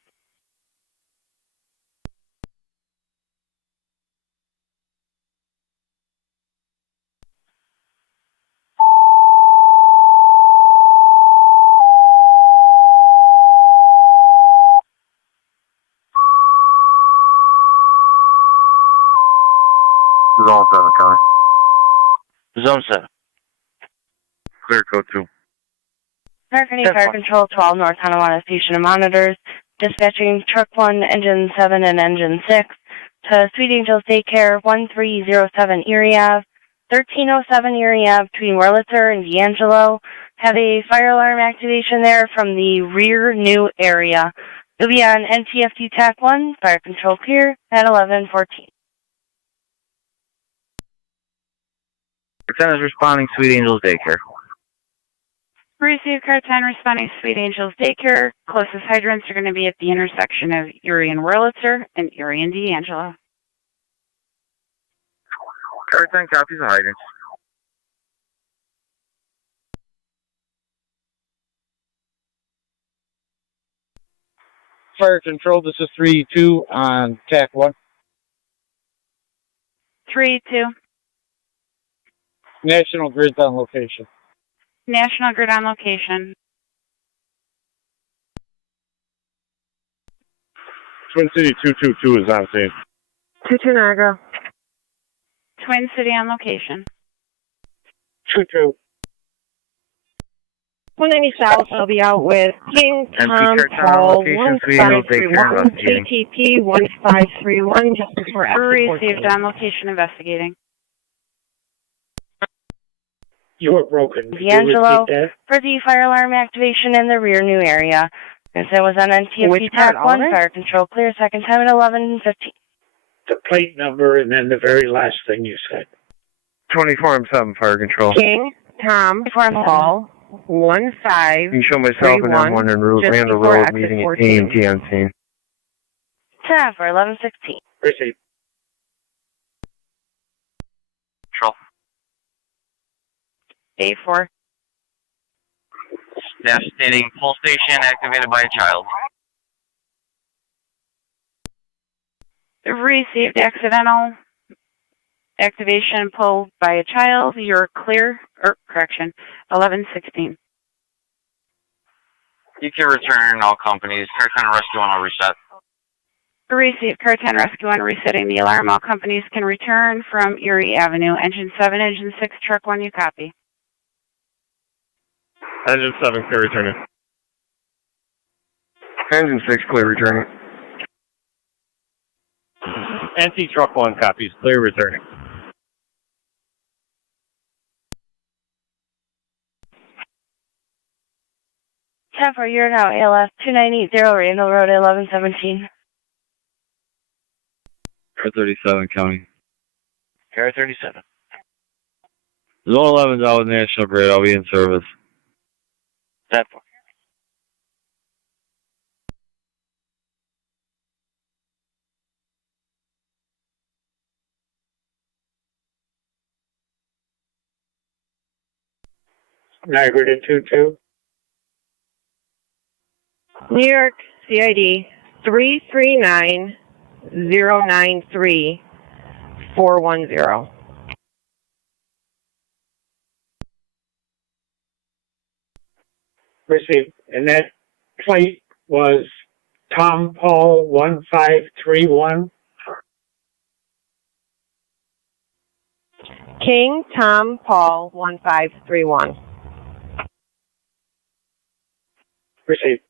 Zone 7 county. Zone 7. Clear code 2. American Fire Control 12 North Tonawanda Station and monitors. Dispatching Truck 1, Engine 7 and Engine 6 to Sweet Angels Daycare 1307 Erie Ave, 1307 Erie Ave between Wurlitzer and D'Angelo. Have a fire alarm activation there from the rear new area. You'll be on NTFT TAC 1, Fire Control clear at 11:14. Lieutenant is responding, Sweet Angels Daycare. Received car 10 responding to Sweet Angels Daycare. Closest hydrants are going to be at the intersection of Erie and Wurlitzer and Erie and D'Angelo. Car 10 copies of hydrants. Fire control, this is 3-2 on TAC 1. 3-2. National Grid's on location. National Grid on location. Twin City 222 is on scene. 22 Niagara. Twin City on location. 2-2. 190 South, I'll be out with King And Tom Peacock on Paul location, Sweet Angels Daycare 1531, investigating. KTP 1531, just before exit Received 14. on location investigating. You were broken. Could you D'Angelo repeat that? for the fire alarm activation in the rear new area. Because it was on NTFT Which TAC part, 1, Oliver? Fire Control clear, second time at 11:15. The plate number and then the very last thing you said. 24M7 Fire Control. King Tom Paul 1531. You can show myself and M1 en route, just ran the before road, exit meeting at 14. AMT on scene. TAF for 11:16. Received. Control. A4. Staff stating pull station activated by a child. Received accidental activation pulled by a child. You're clear, or correction, 11:16. You can return all companies. Car 10 rescue and I'll reset. Received car 10 rescue and resetting the alarm. All companies can return from Erie Avenue. Engine 7, Engine 6, Truck 1, you copy. Engine 7 clear returning. Engine 6 clear returning. NT Truck 1 copies, clear returning. TAF for 10-4, you're now ALS 2980 Randall Road 1117. Car 37 County. Car 37. Zone 11's out with National Grid. I'll be in service. 10-4. Niagara 22. New York CID 339093-410. Received. And that plate was Tom Paul 1531. King Tom Paul 1531. Received.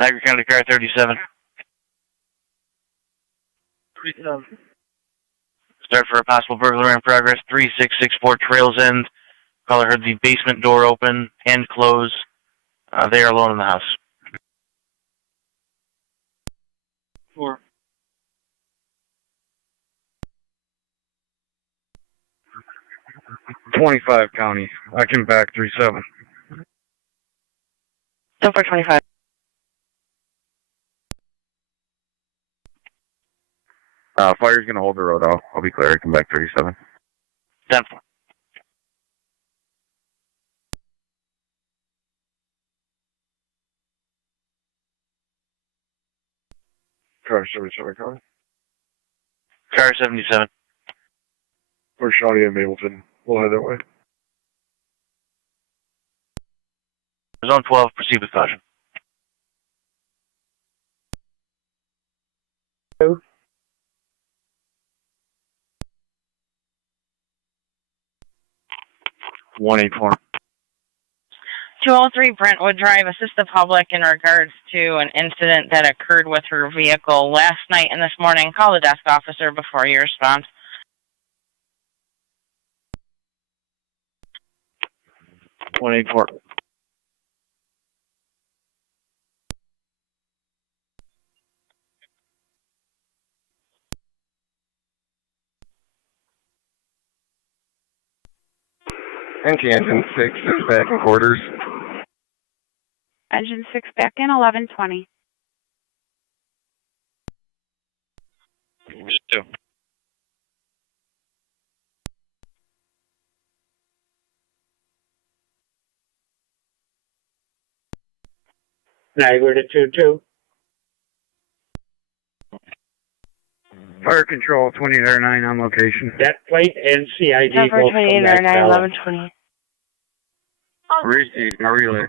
Niagara County Car 37. Start for a possible burglary in progress. 3664 Trails End. Caller heard the basement door open and close. They are alone in the house. 4. .25 County. I can back 37. 10-4-25. Fire's gonna hold the road. I'll be clear. I come back 37. 10-4. Car 77 County. Car 77. We're Shawnee and Mapleton. We'll head that way. Zone 12, proceed with caution. Two. 184. 203 Brentwood Drive, assist the public in regards to an incident that occurred with her vehicle last night and this morning. Call the desk officer before you respond. 184. Engine 6 is back in quarters. Engine 6 back in 1120. 2. Niagara 22. Fire control 2009 on location. That plate and CID 10-4, both come back 2809 1120. Receive. Now relay.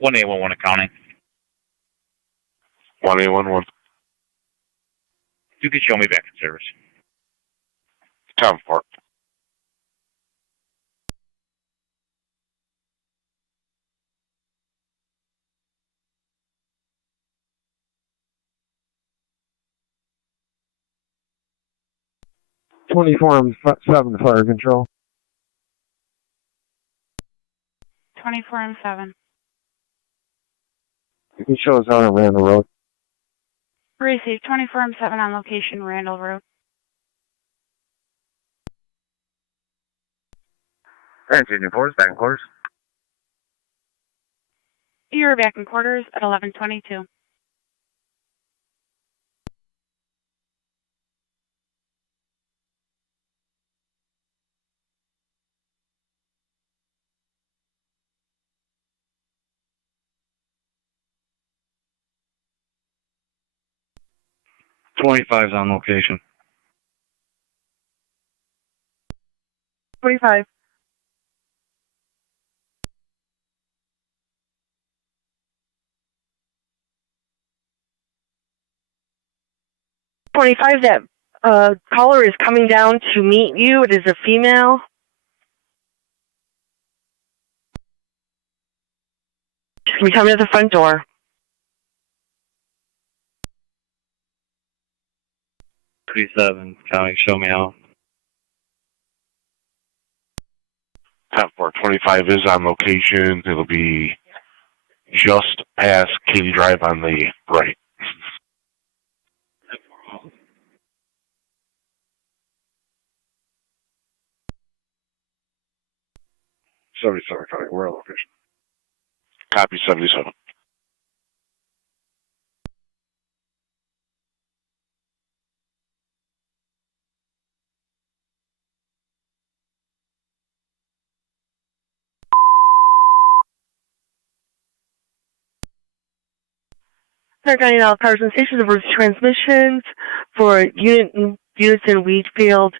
One 811 accounting. 1811. You can show me back in service. 10-4. .24 7 fire control. 24 M7. You can show us out on Randall Road. Receive 24 M7 on location, Randall Road. Engine 4 is back in quarters. You're back in quarters at 1122. 25's on location. 25. That caller is coming down to meet you. It is a female. She's going to be coming to the front door. 37, County, show me out. 10-4, 25 is on location. It'll be just past Katy Drive on the right. Sorry, County, we're on location. Copy 77. They're getting all cars and stations, emergency transmissions for units in Wheatfield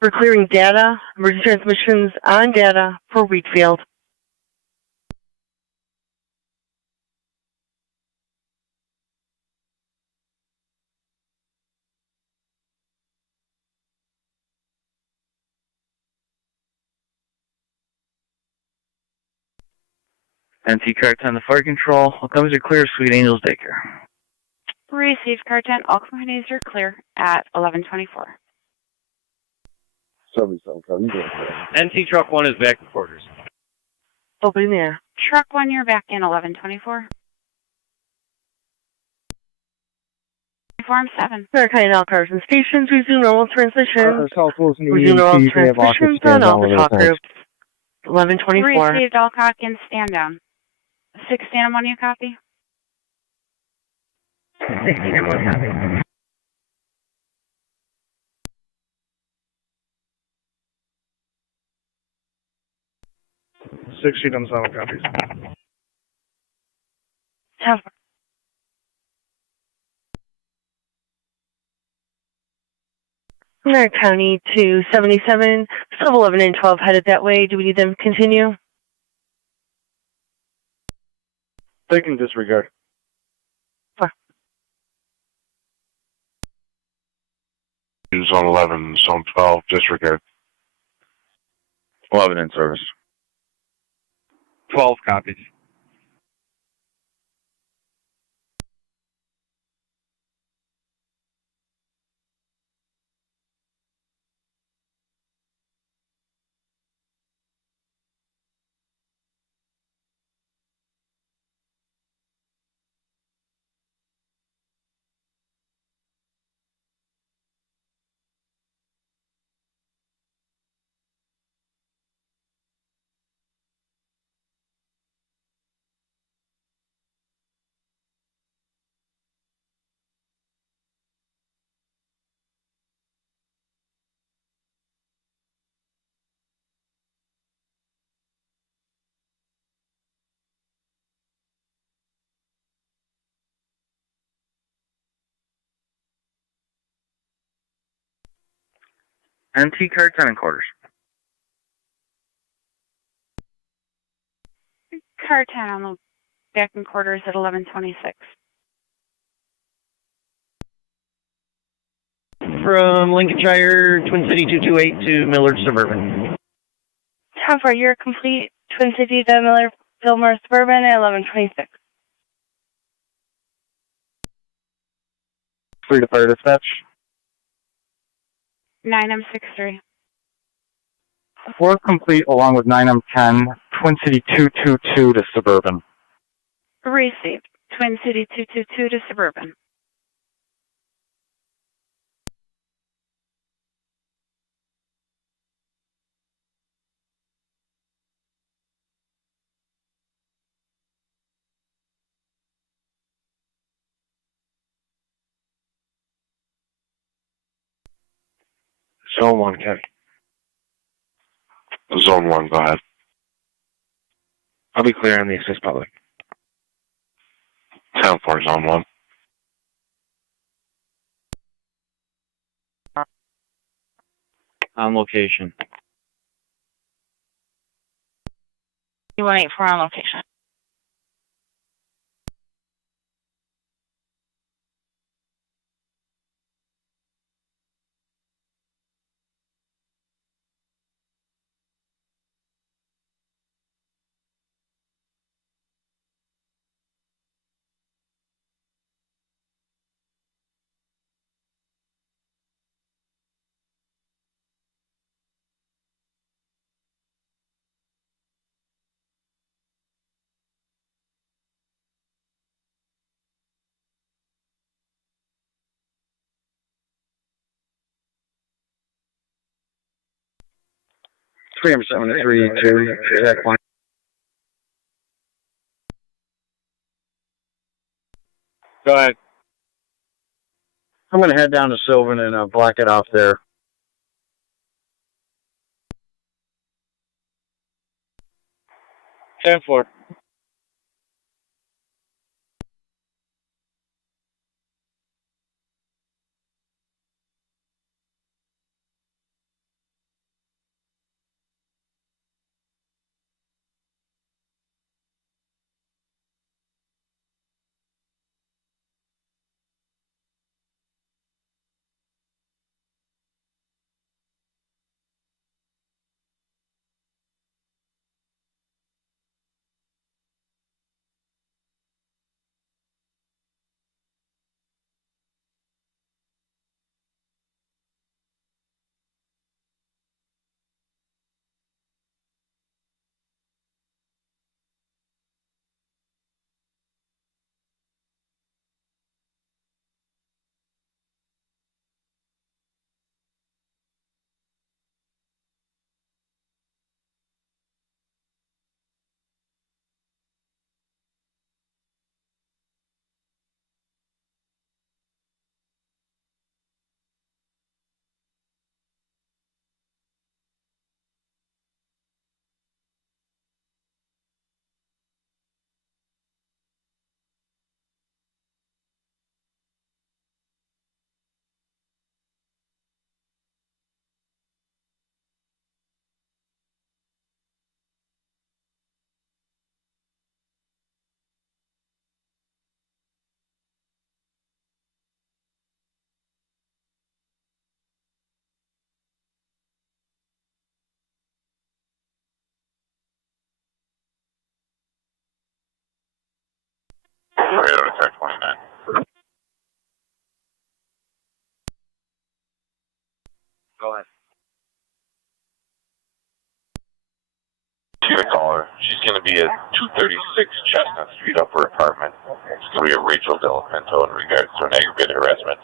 for clearing data, emergency transmissions on data for Wheatfield. NT Car 10 to fire control. All companies are clear. Sweet Angels Daycare. Received, Car 10. All companies are clear at 1124. 77, County. NT Truck 1 is back to quarters. Opening there. Truck 1, you're back in 1124. Form 7. They're getting all cars and stations. Resume normal transmissions. Southwest Resume normal transmissions on all the talk groups. 1124. Received, all cock and stand down. 6 stand 1, you copy? 60 on 7 copies. Niagara County to 77, sub 11 and 12 headed that way. Do we need them to continue? They can disregard. Zone 11, Zone 12, disregard. 11 in service. 12 copies. NT Car 10 in quarters. Car 10 on the back in quarters at 1126. From Lincolnshire, Twin City 228 to Millard Suburban. How far? You're complete. Twin City to Fillmore Suburban at 1126. 3 to fire dispatch. 9M63. 4 complete along with 9M10. Twin City 222 to Suburban. Received. Twin City 222 to Suburban. Zone 1, Kevin. Zone 1, go ahead. I'll be clear on the assist public. 10-4, Zone 1. on location. 184 on location. Freedom 732, TAC 1. Go ahead. I'm going to head down to Sylvan and block it off there. Ten four. Radar attack 29. Go ahead. To your caller, she's going to be at 236 Chestnut Street, upper apartment. It's going to be a Rachel Delapinto in regards to an aggravated harassment.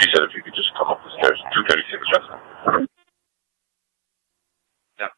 She said if you could just come up the stairs, 236 Chestnut. Yeah.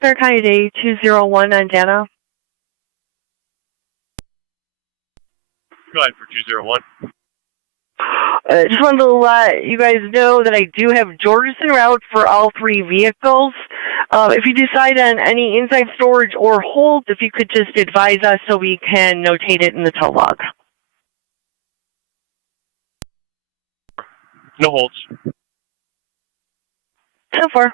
Fair County Day 201 on data. Go ahead for 201. Just wanted to let you guys know that I do have Georges en route for all three vehicles. If you decide on any inside storage or hold, if you could just advise us so we can notate it in the tow log. No holds. 10-4.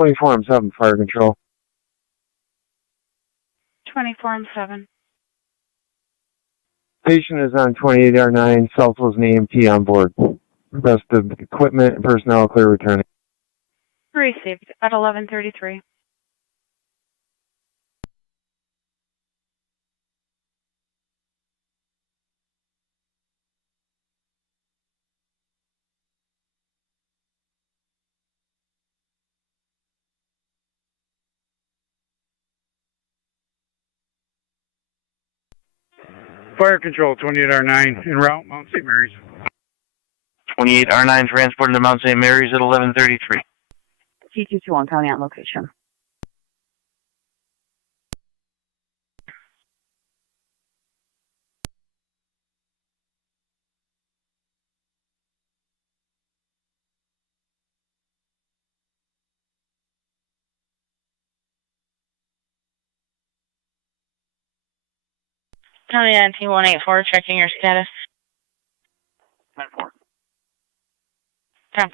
24M7 fire control. 24M7. Patient is on 28R9, Southwest and EMT on board. Rest of equipment and personnel clear returning. Received at 11:33. Fire control, 28R9, en route, Mount St. Mary's. 28R9 transported to Mount St. Mary's at 11:33. T221 County on location. County 19184, checking your status. 10-4. 10-4.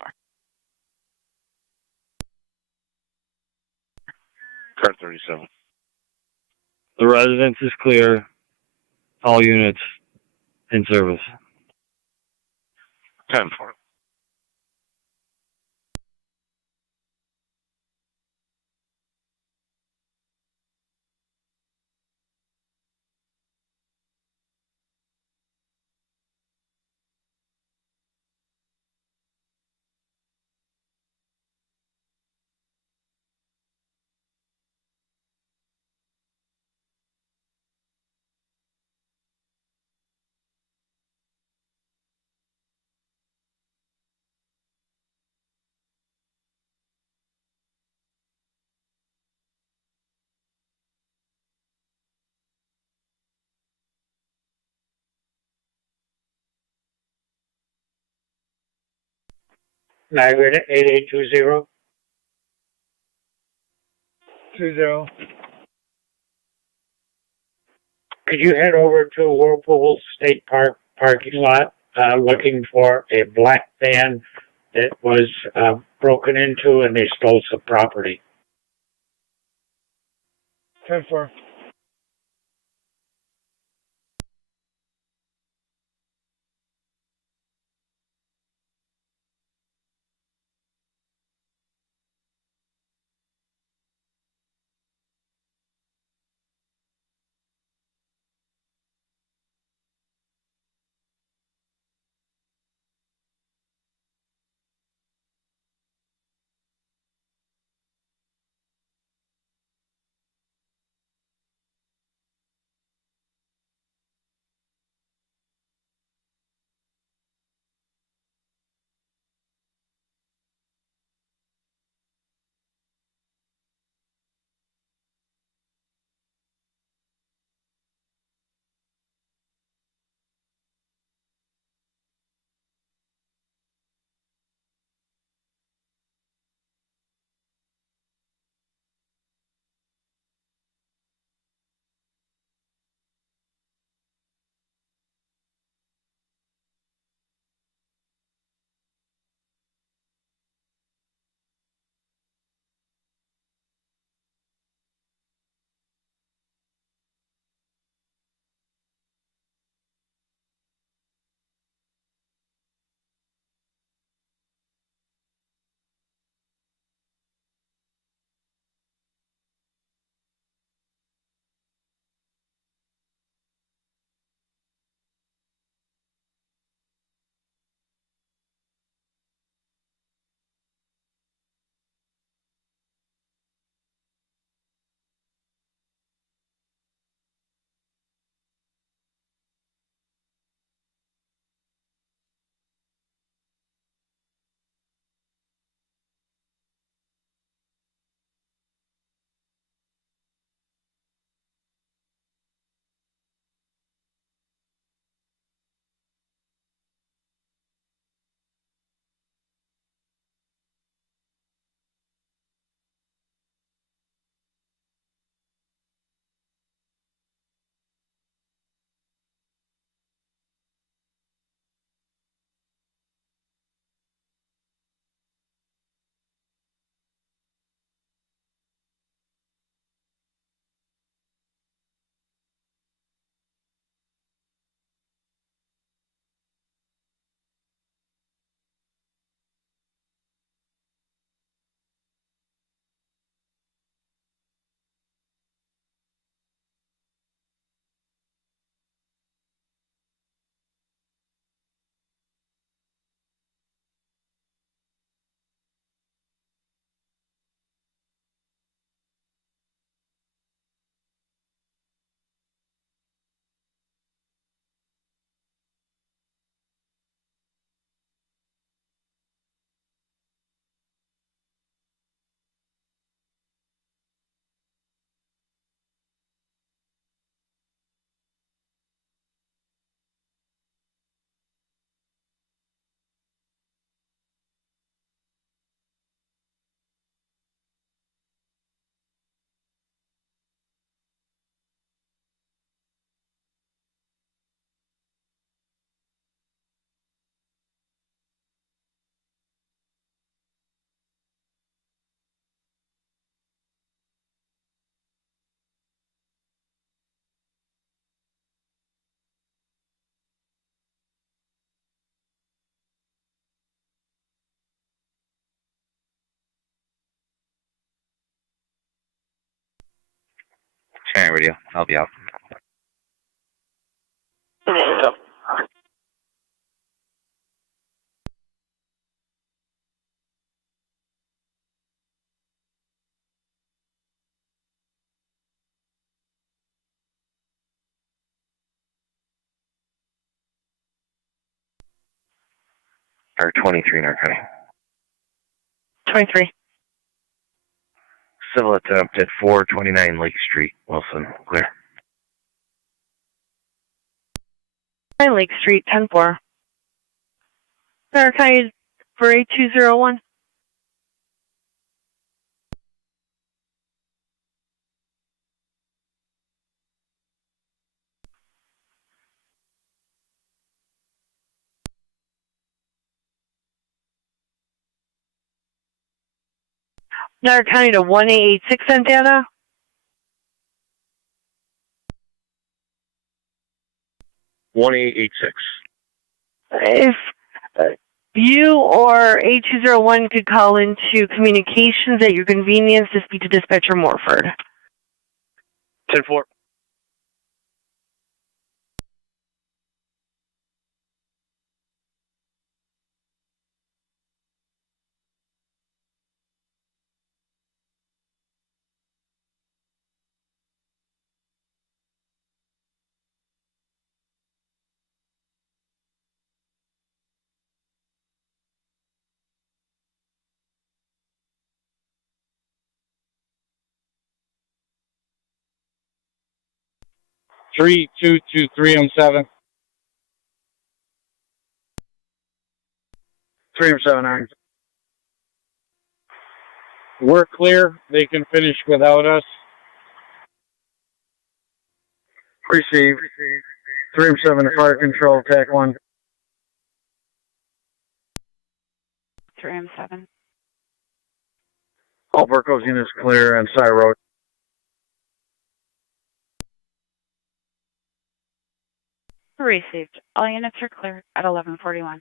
Car 37. The residence is clear. All units in service. 10-4. Niagara 8820. 20. Could you head over to Whirlpool State Park parking lot looking for a black van that was broken into and they stole some property? 10-4. radio. I'll be out. Or 23 narcotic. 23. Civil attempt at 429 Lake Street, Wilson. Clear. Lake Street, 10-4. Can for 8201. Niagara County to 1886 on data. If you or 8201 could call into communications at your convenience to speak to dispatcher Morford. 10-4. Three, two, two, 307. 379. We're clear. They can finish without us. Receive. 307 to fire control, TAC 1. 3M7. All Burkos units clear on Side Road. Received. All units are clear at 1141.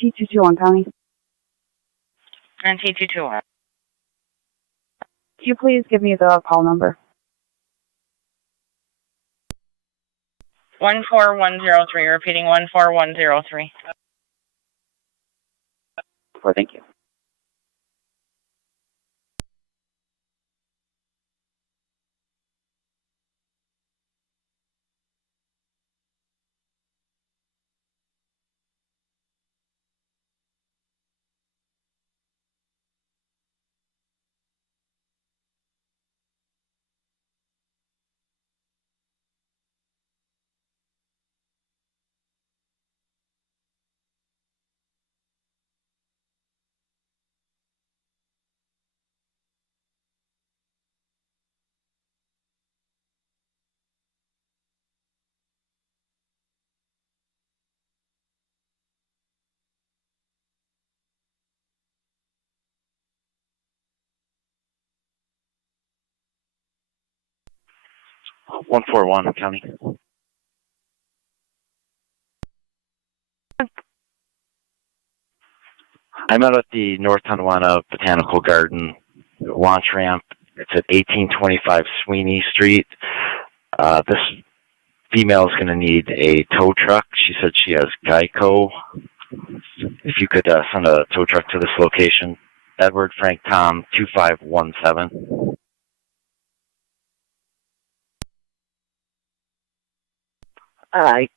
T221 County. And T221. Could you please give me the call number? 14103. Repeating 14103. Thank you. One four one County. I'm out at the North Tonawanda Botanical Garden launch ramp. It's at 1825 Sweeney Street. This female is going to need a tow truck. She said she has Geico. If you could send a tow truck to this location. Edward Frank Tom 2517. I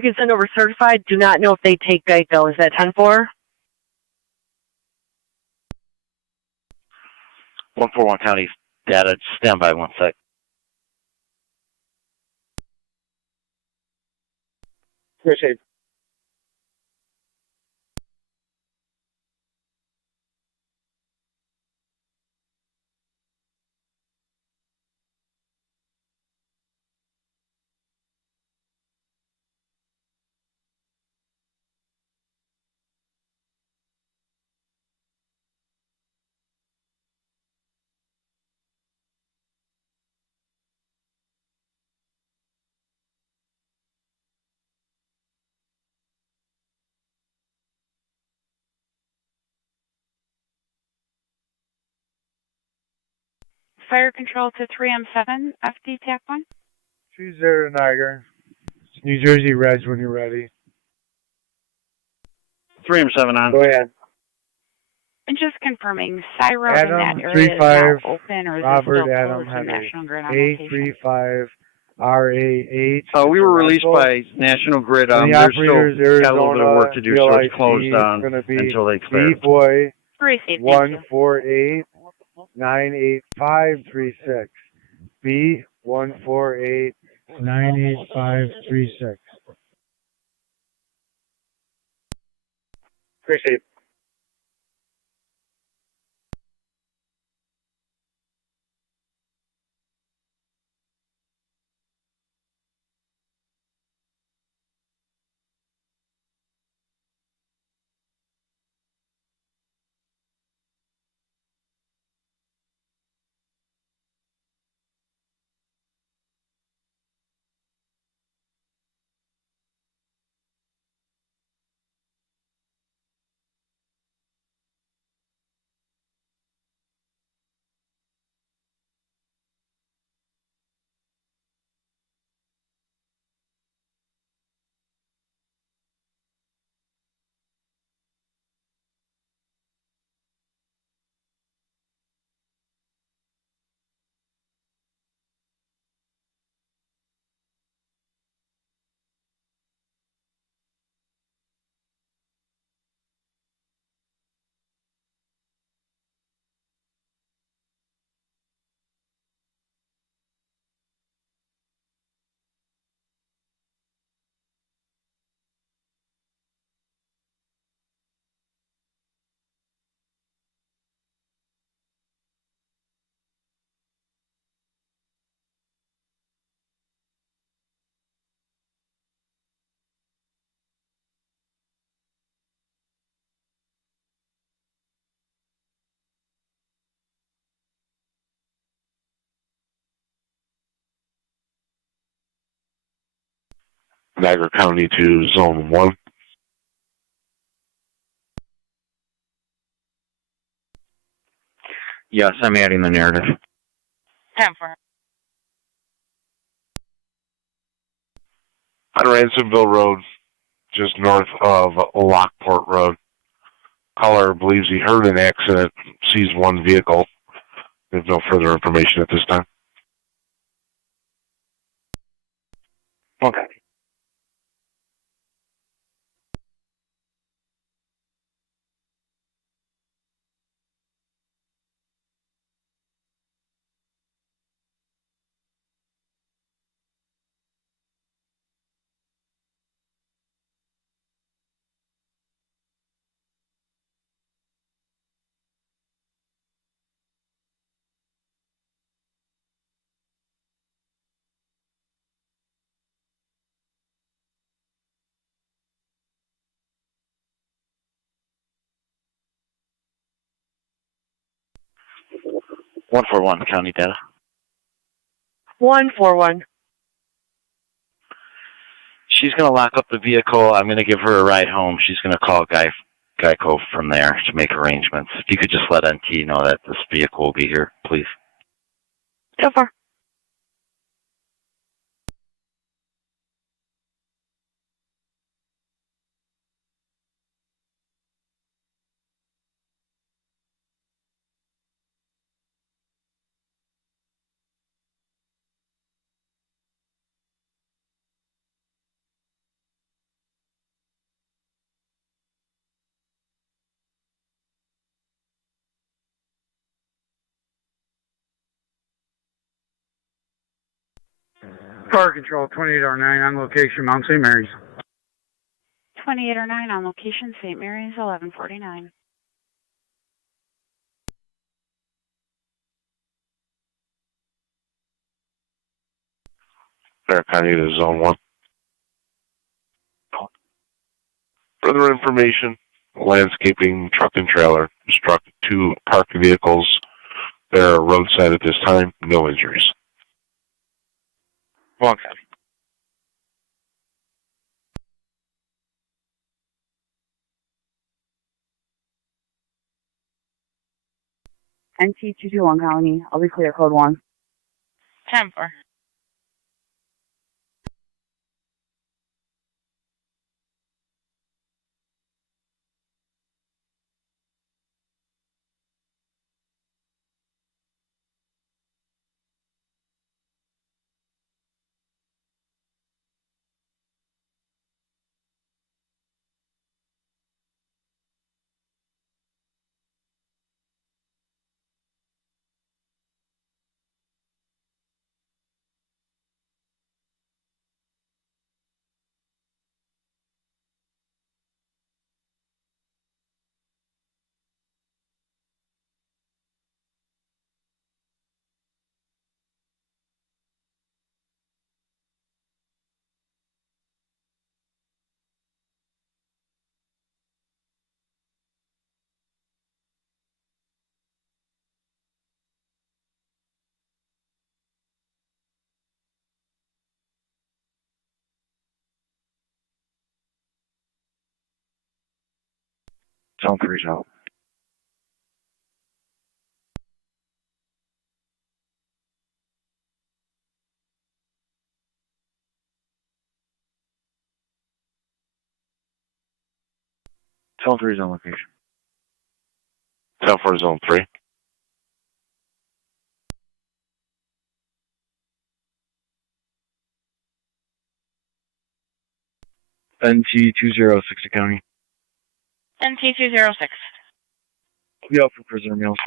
can send over certified. Do not know if they take Geico. Is that 10-4? 141 County data. Stand by 1 sec. Appreciate it. Fire control to 3M7, FD TAC 1. 20 Niagara. New Jersey Reg when you're ready. 3M7 on. Go ahead. And just confirming, Sci Road in Adam that area is now open, or is Robert it still Adam closed to Heather. National Grid on location? A35 RAH. We were released by National Grid. The They're still operators, got a little bit of work to do, so it's closed down until they clear. B-Boy Receive, 148-98536. B148-98536. Receive. Niagara County to Zone 1. Yes, I'm adding the narrative. 10-4. On Ransomville Road, just north of Lockport Road. Caller believes he heard an accident, sees one vehicle. There's no further information at this time. Okay. One four one county data. 141. She's going to lock up the vehicle. I'm going to give her a ride home. She's going to call Geico from there to make arrangements. If you could just let NT know that this vehicle will be here, please. So far. Fire control 2809 on location, Mount St. Mary's. 2809 on location, St. Mary's, 1149. Niagara County to Zone 1. Further information, landscaping truck and trailer struck 2 parked vehicles. They're roadside at this time, no injuries. Okay. NT221 County. I'll be clear, code 1. 10-4. Zone 3's out. Zone 3's on location. 10-4 Zone 3. NT20, 60 County. NT206. We out for prisoner meals.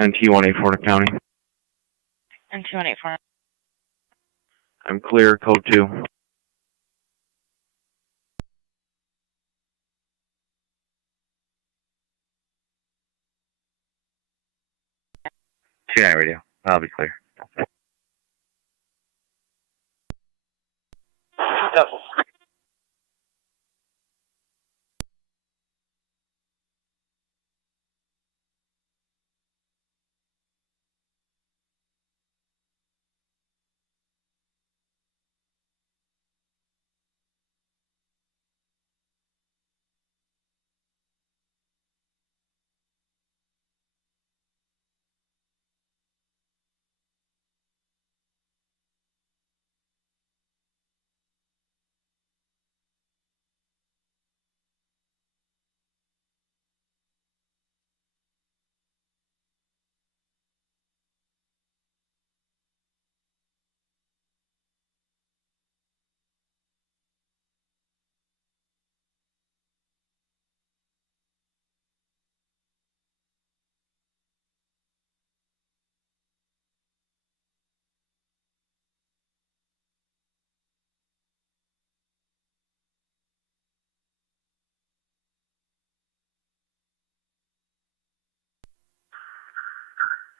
NT184 County. NT184. I'm clear, code 2. T9 radio. I'll be clear. Double.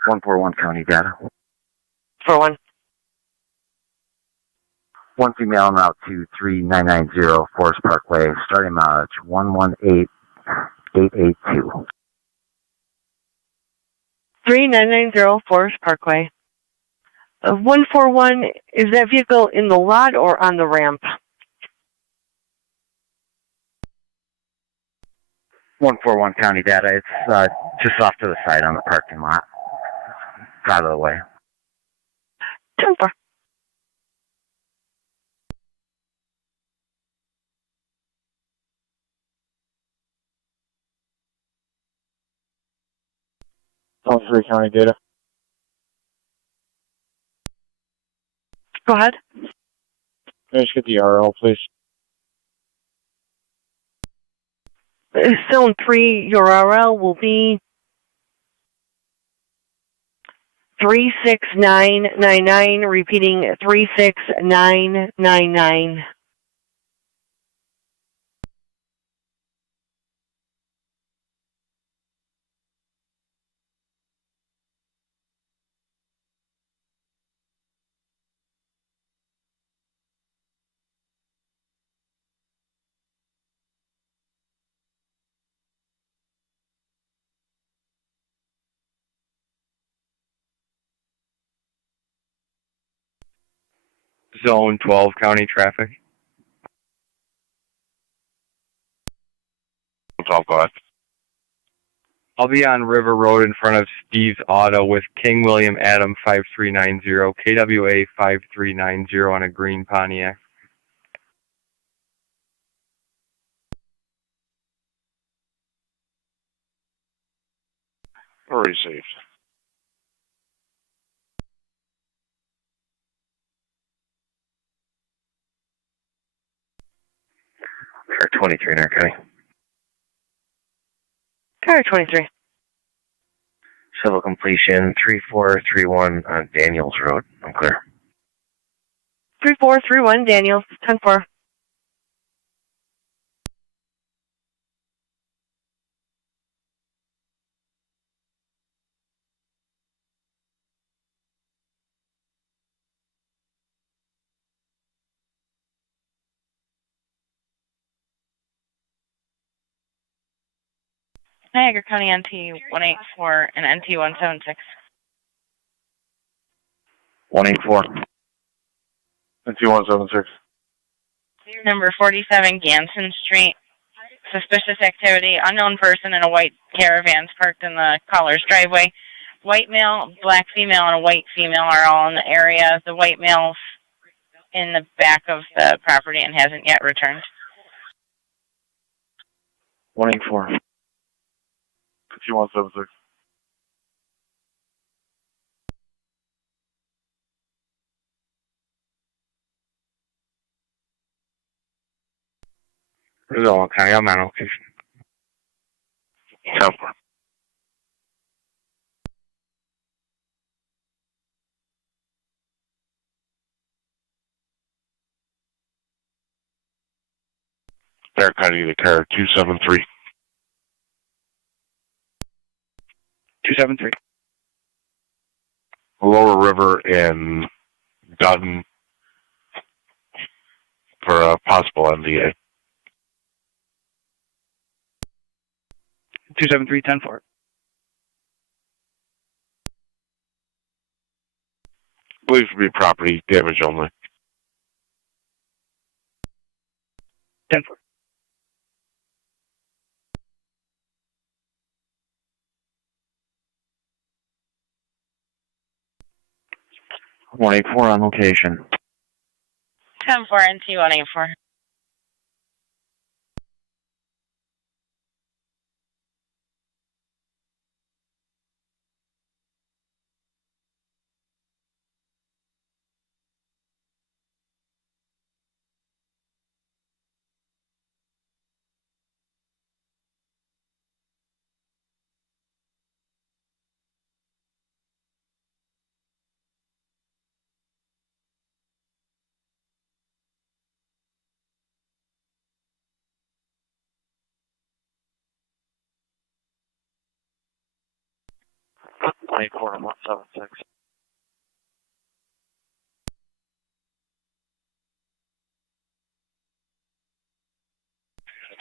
One County data. 4-1. One female en route to 3990 Forest Parkway, starting mileage 118882. 3990 Forest Parkway. 141, is that vehicle in the lot or on the ramp? 141 County data. It's just off to the side on the parking lot. It's out of the way. 10-4. Zone 3 County data. Go ahead. Can I just get the RL, please? Zone 3, your RL will be 36999, repeating 36999. Zone 12 county traffic. 12, go ahead. I'll be on River Road in front of Steve's Auto with King William Adam 5390, KWA 5390 on a green Pontiac. Received. Car 23 in our county. Car 23. Civil completion 3431 on Daniels Road. I'm clear. 3431 Daniels, 10-4. Niagara County NT 184 and NT 176. 184. NT 176. Number 47 Ganson Street. Suspicious activity. Unknown person in a white caravan parked in the caller's driveway. White male, black female, and a white female are all in the area. The white male's in the back of the property and hasn't yet returned. 184. NT 176. Zone County, I'm on location. 10-4. Bear County to car 273. 273. Lower River and Dutton for a possible NDA. 273, 10-4. Believed to be property damage only. 10-4. One 184 on location. 10-4 NT 184. One 176.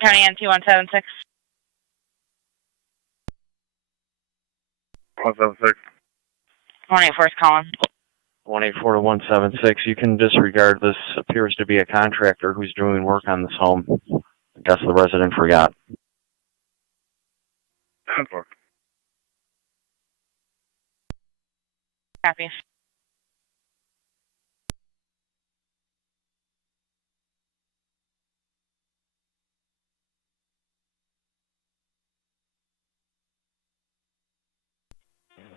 County NT 176. 176. 184 is calling. 184 to 176. You can disregard this. Appears to be a contractor who's doing work on this home. I guess the resident forgot. 10-4. Copy.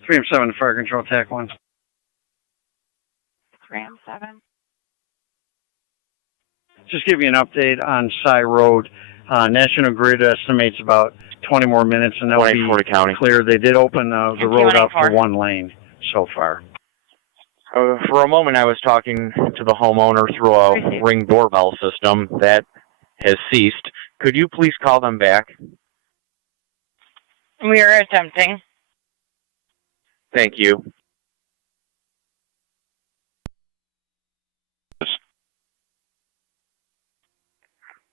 Three and 7 fire control TAC 1. 3 and 7. Just give you an update on Cy Road. National Grid estimates about 20 more minutes, and they'll be clear. They did open the road up to 1 lane so far. For a moment, I was talking to the homeowner through a Ring doorbell system. That has ceased. Could you please call them back? We are attempting. Thank you.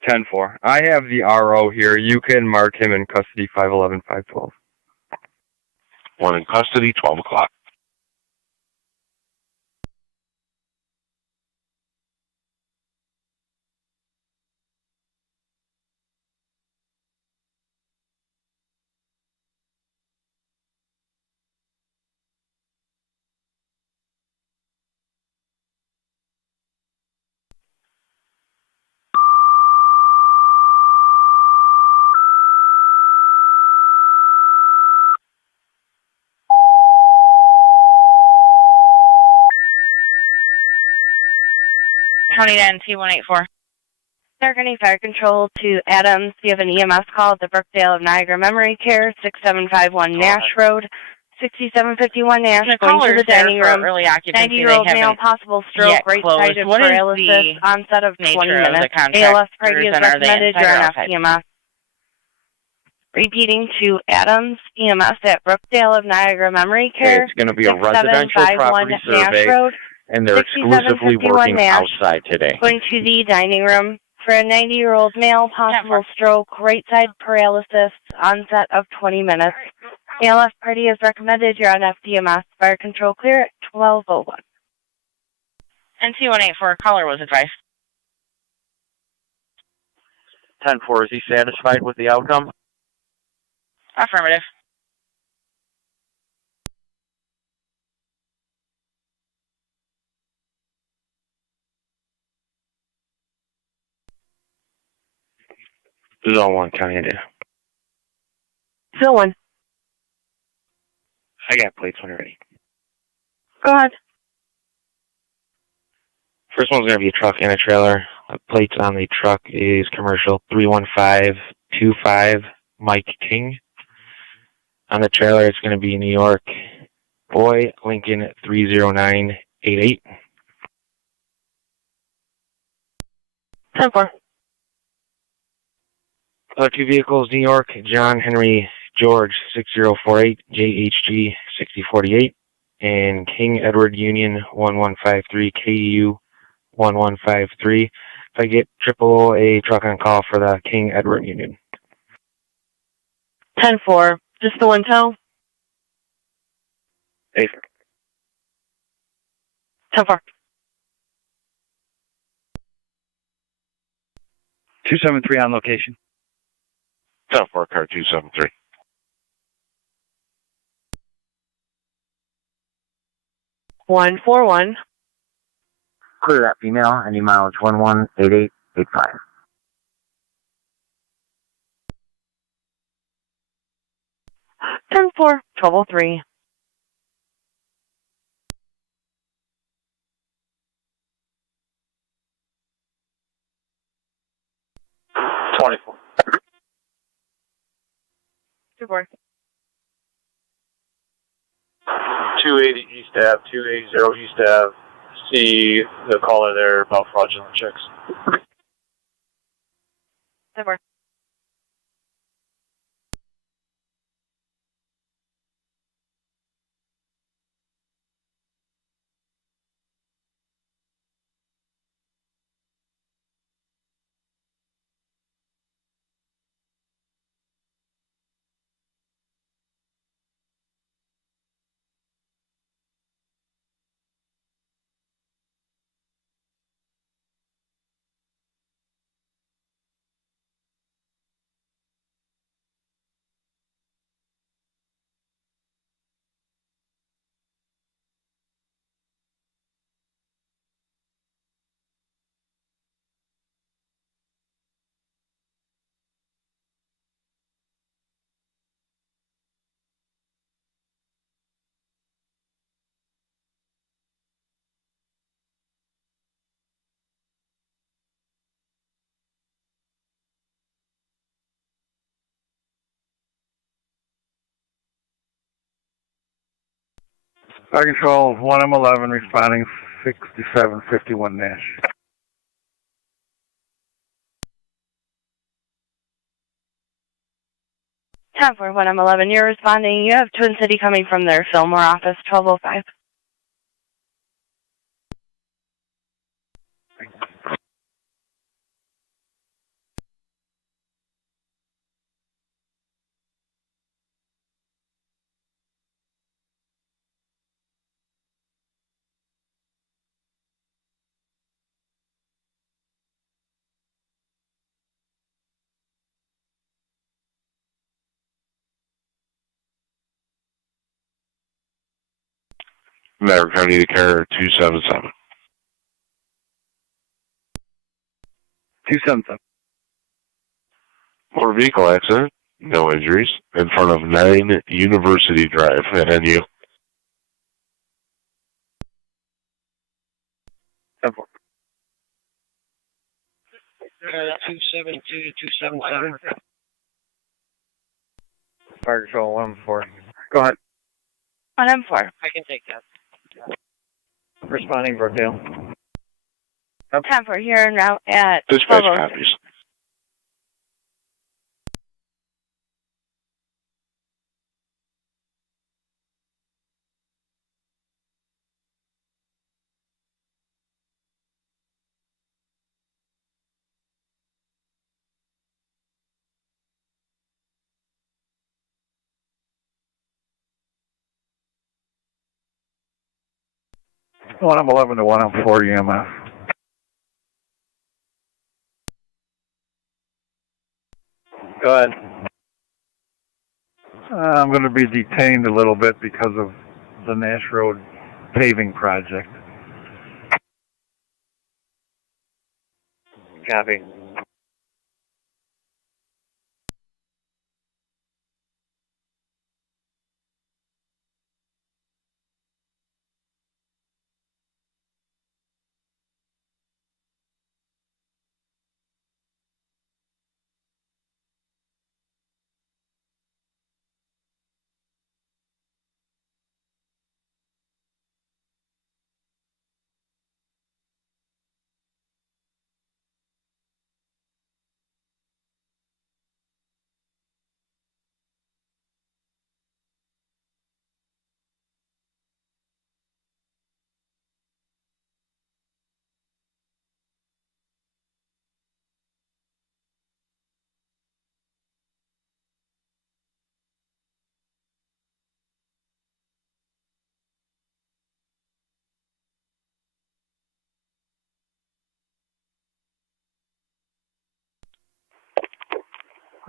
(10-4). I have the RO here. You can mark him in custody 511-512. 1 in custody, 12 o'clock. County 9 T184. Darkening Fire Control to Adams. You have an EMS call at the Brookdale of Niagara Memory Care, 6751 Nash Road, 6751 Nash, going to the dining room. 90-year-old male, possible stroke, right-sided paralysis, onset of 20 minutes. ALS party is recommended. You're on FEMS. Repeating to Adams, EMS at Brookdale of Niagara Memory Care. It's going to be a residential property survey, and they're exclusively working outside today. Going to the dining room for a 90-year-old male, possible stroke, right side paralysis, onset of 20 minutes. ALS party is recommended. You're on FDMS. Fire control clear at 12:01. NT184, caller was advised. 10-4, is he satisfied with the outcome? Affirmative. Zone 1, County India. Zone 1. I got plates when you're ready. Go ahead. First one's going to be a truck and a trailer. The plates on the truck is commercial 31525 Mike King. On the trailer, it's going to be New York Boy Lincoln 30988. 10-4. Other two vehicles, New York John Henry George 6048 JHG 6048 and King Edward Union 1153 KU 1153. If I get a truck on call for the King Edward Union. 10-4. Just the one tow? 8-4. 10-4. 273 on location. 10-4, car 273. One 4-1. Clear that female. Any mileage 118885. Ten 4, 1203. 24. 2-4. 280 East Ave, 280 East Ave. See the caller there about fraudulent checks. 10-4. Fire Control 1M11 responding 6751 Nash. 10-4-1-11, you're responding. You have Twin City coming from their Fillmore office, 1205. Niagara County to Carrier 277. 277. Motor vehicle accident, no injuries, in front of 9 University Drive at NU. 10-4. 272 to 277. Fire Control 1M4. Go ahead. 1M4. I can take that. Responding Brookdale. 10-4, here en route at Dispatch 1206. copies. One M11 to 1M4 EMF. Go ahead. I'm going to be detained a little bit because of the Nash Road paving project. Copy.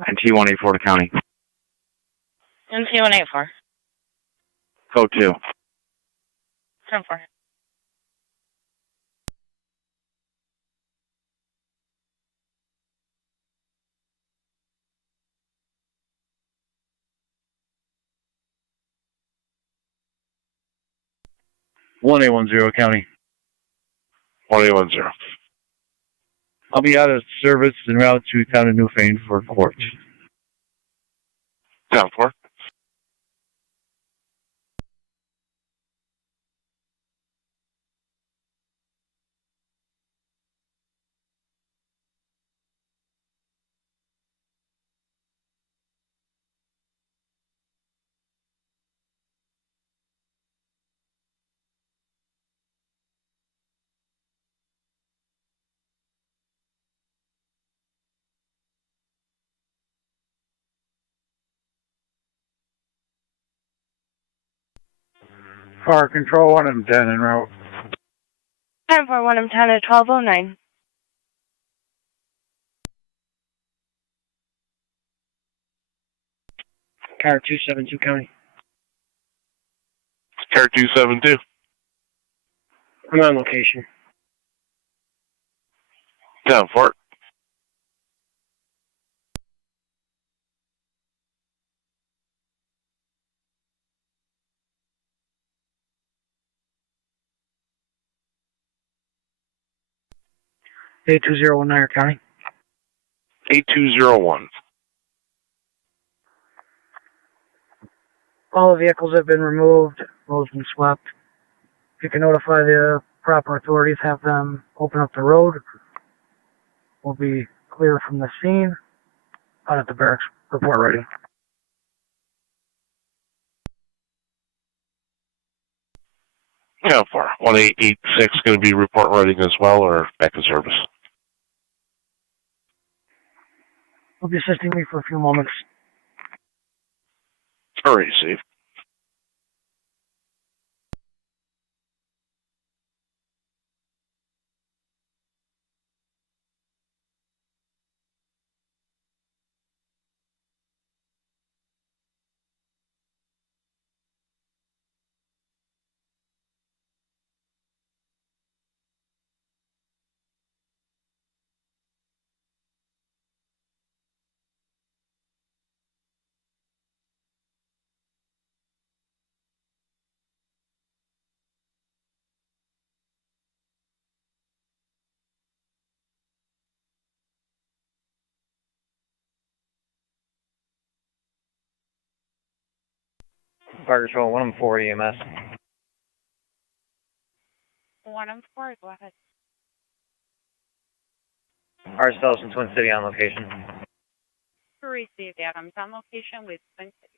And T184 to county. NC184. Code 2. 10-4. One 810 County. 1810. I'll be out of service en route to town of Newfane for court. 10-4. Fire Control 1M10 en route. 10-4-1-10 at 1209. Car 272 county. Carrier 272. I'm on location. 10-4. A2019 Niagara County. 8201. All the vehicles have been removed. road's been swept. If you can notify the proper authorities, have them open up the road, we'll be clear from the scene. Out at the barracks, report ready. Yeah, for 1886 going to be report writing as well, or back in service? Will be assisting me for a few moments. Already received. Fire Control 114 EMS. 114, go ahead. Ourselves in Twin City on location. Received, Adams on location with Twin City.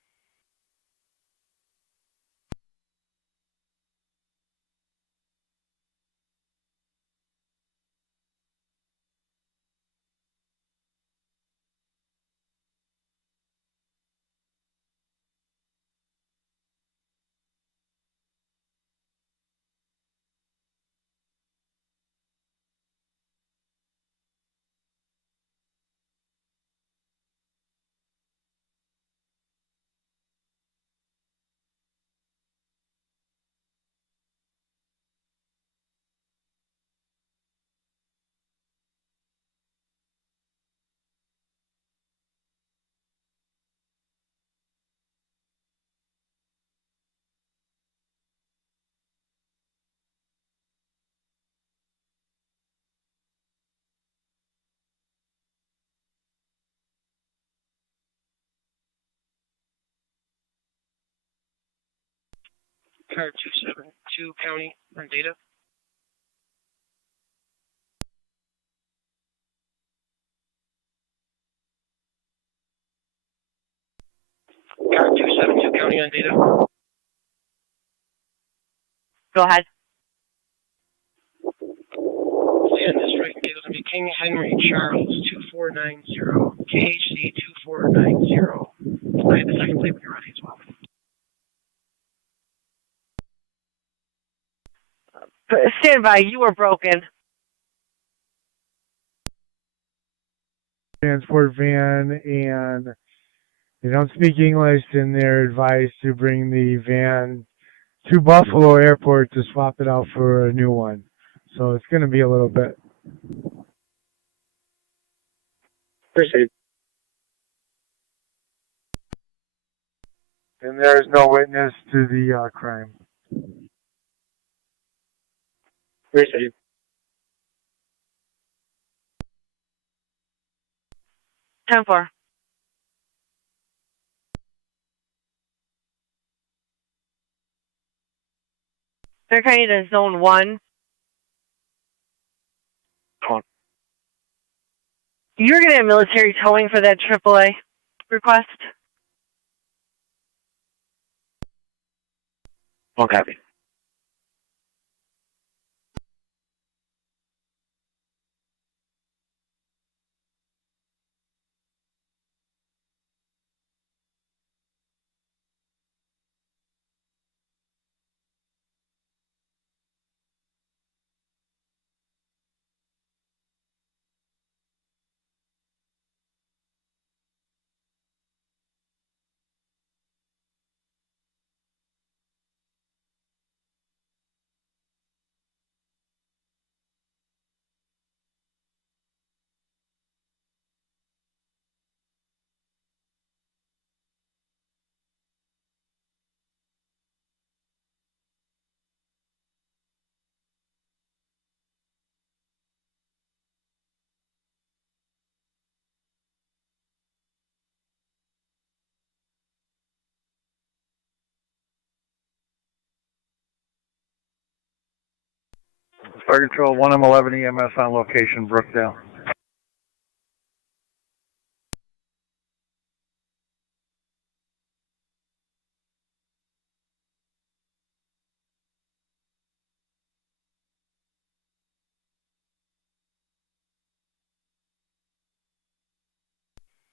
Car 272 County on data. Car 272 County on data. Go ahead. And this right is going to be King Henry Charles 2490, KHC 2490. I have the second plate when you're ready as well. Stand by, you were broken. Transport van, and they don't speak English, and they're advised to bring the van to Buffalo Airport to swap it out for a new one. So it's going to be a little bit. Proceed. And there's no witness to the crime. Proceed. 10-4. They're kind of zone 1. You're going to have military towing for that AAA request? One copy. Fire Control, 1M11 EMS on location, Brookdale.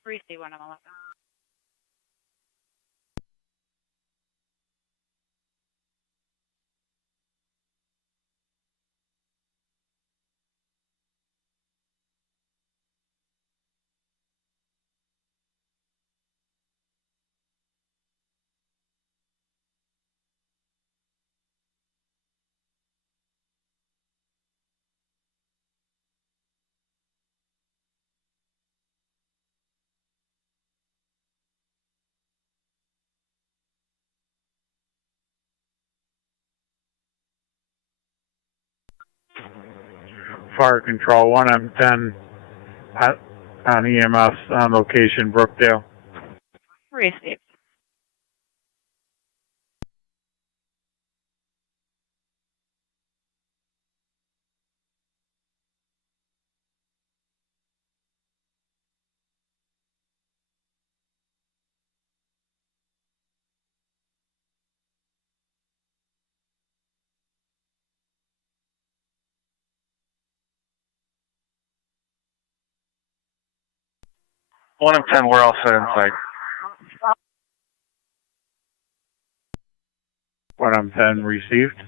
Receive 1M11. Fire Control, 1M10 on EMS on location, Brookdale. Receive. One of 10, we're all set inside. 1M10 received.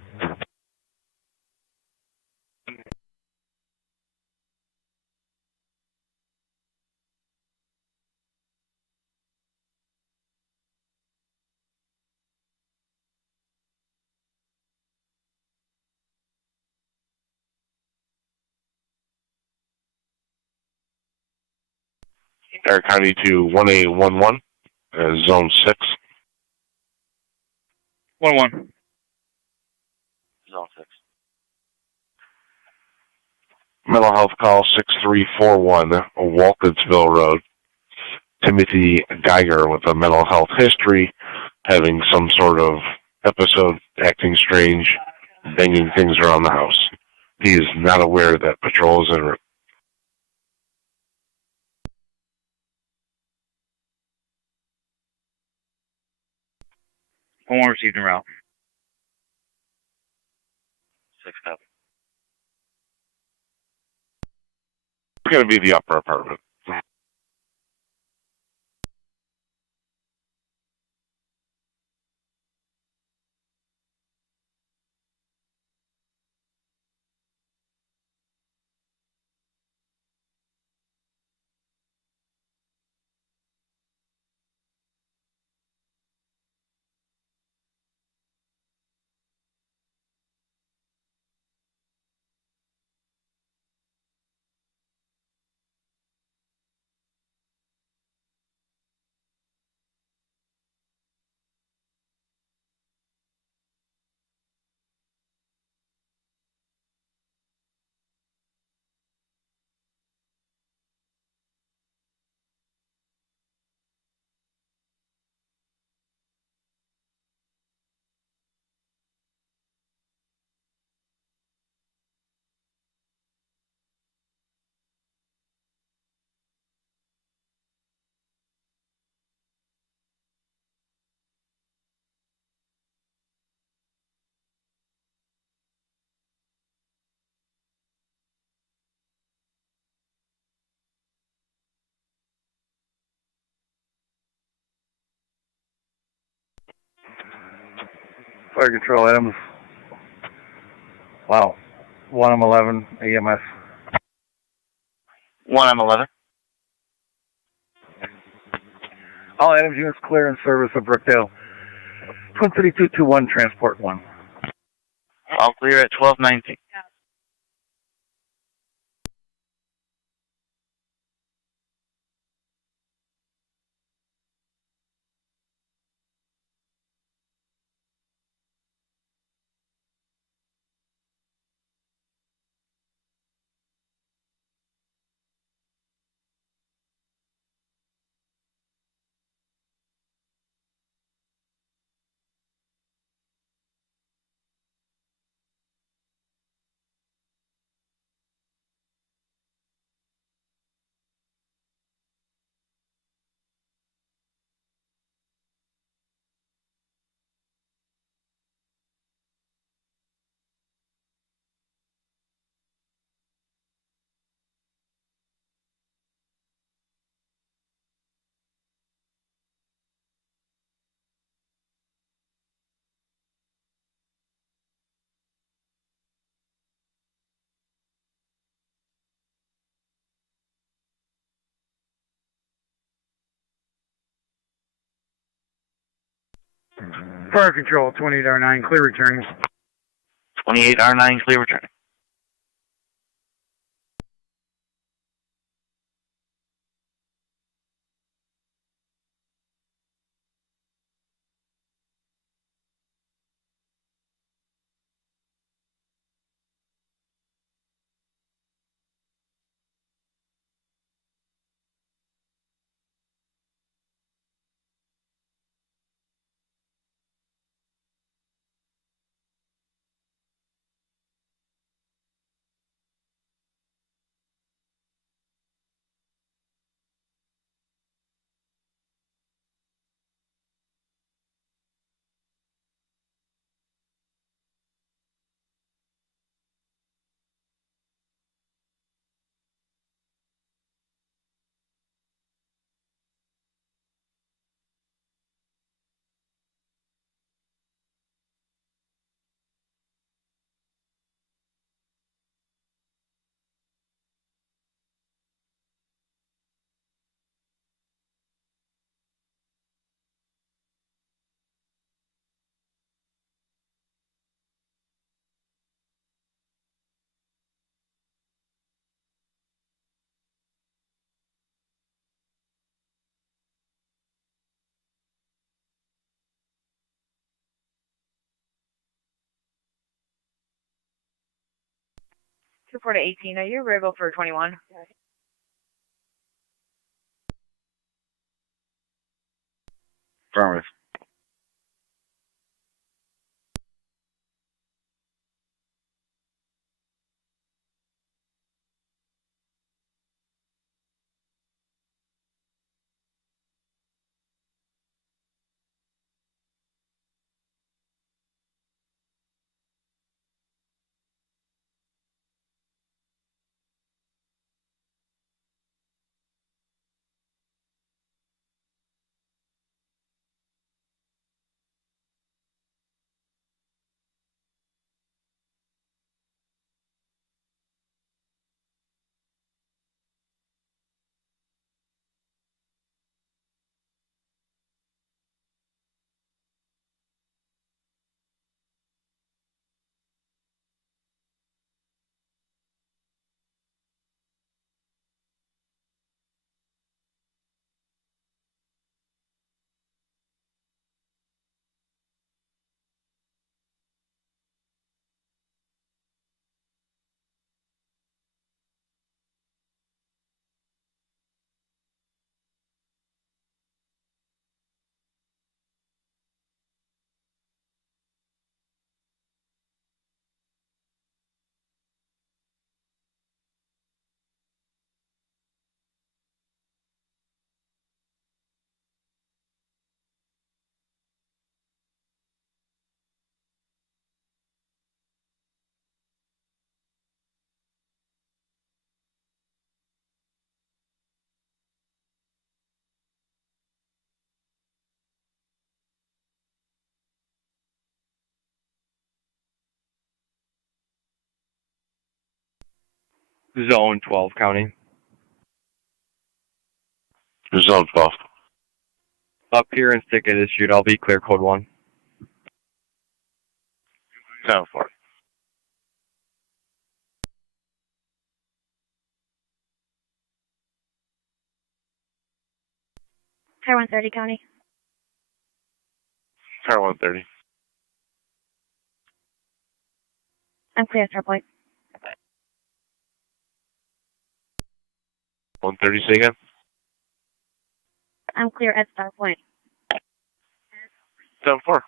Air County to 1A11, Zone 6. 1-1. Zone 6. Mental health call 6341, Walkinsville Road. Timothy Geiger with a mental health history, having some sort of episode, acting strange, banging things around the house. He is not aware that patrol is en route. One received en route. 6 copy. It's going to be the upper apartment. Fire Control, Adams. Wow. 1M11 EMS. 1M11. All Adams units clear in service of Brookdale. Twin City 221, Transport 1. All clear at 1219. Fire control, 28R9, clear returning. 28R9, clear returning. Two 4 to 18. Are you available for 21? Affirmative. Zone 12 County. Zone 12. Appearance ticket issued. I'll be clear code 1. 10-4. Car 130 County. Car 130. I'm clear at Starpoint. 130, say again? I'm clear at Starpoint. 10-4.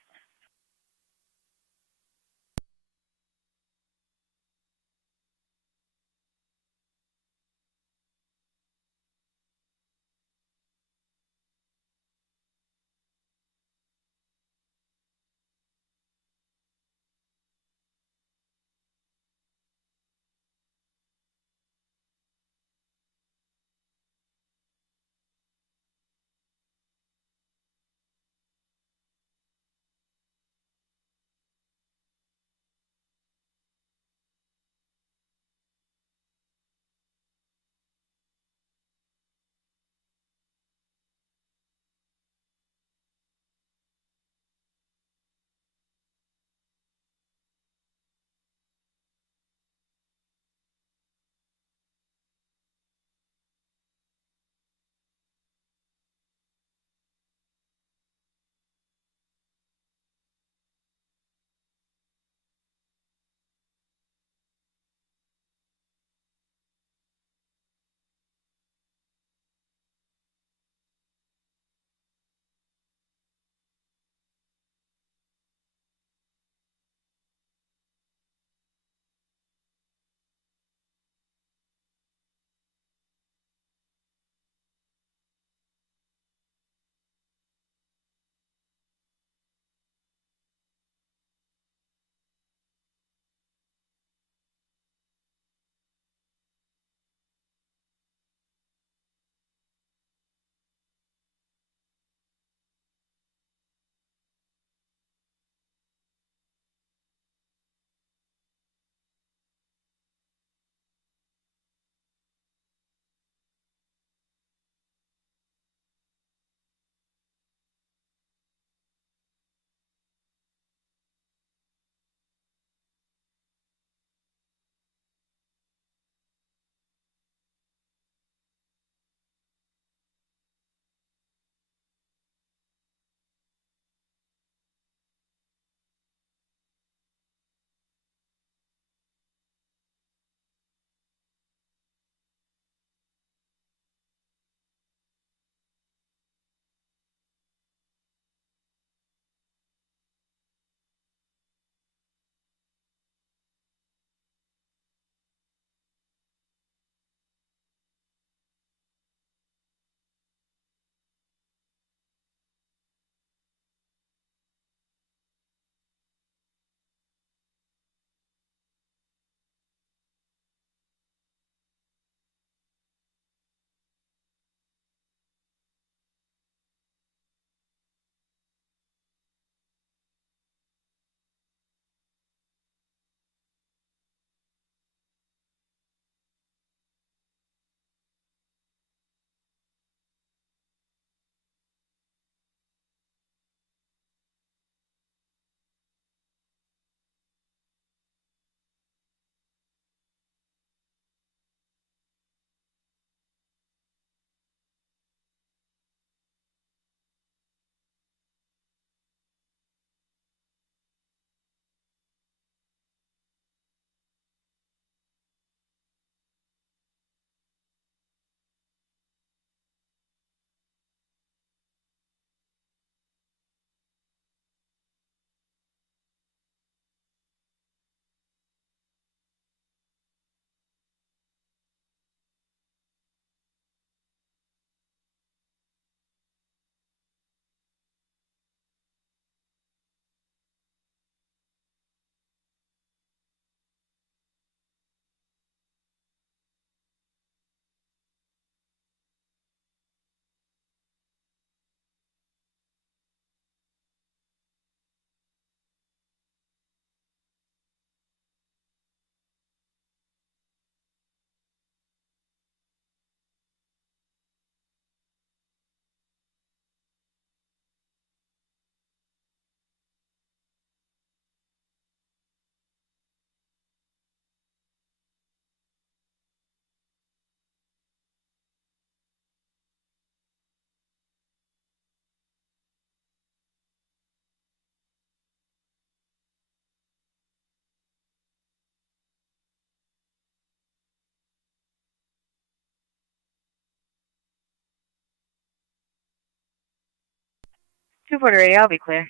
240 radio, I'll be clear.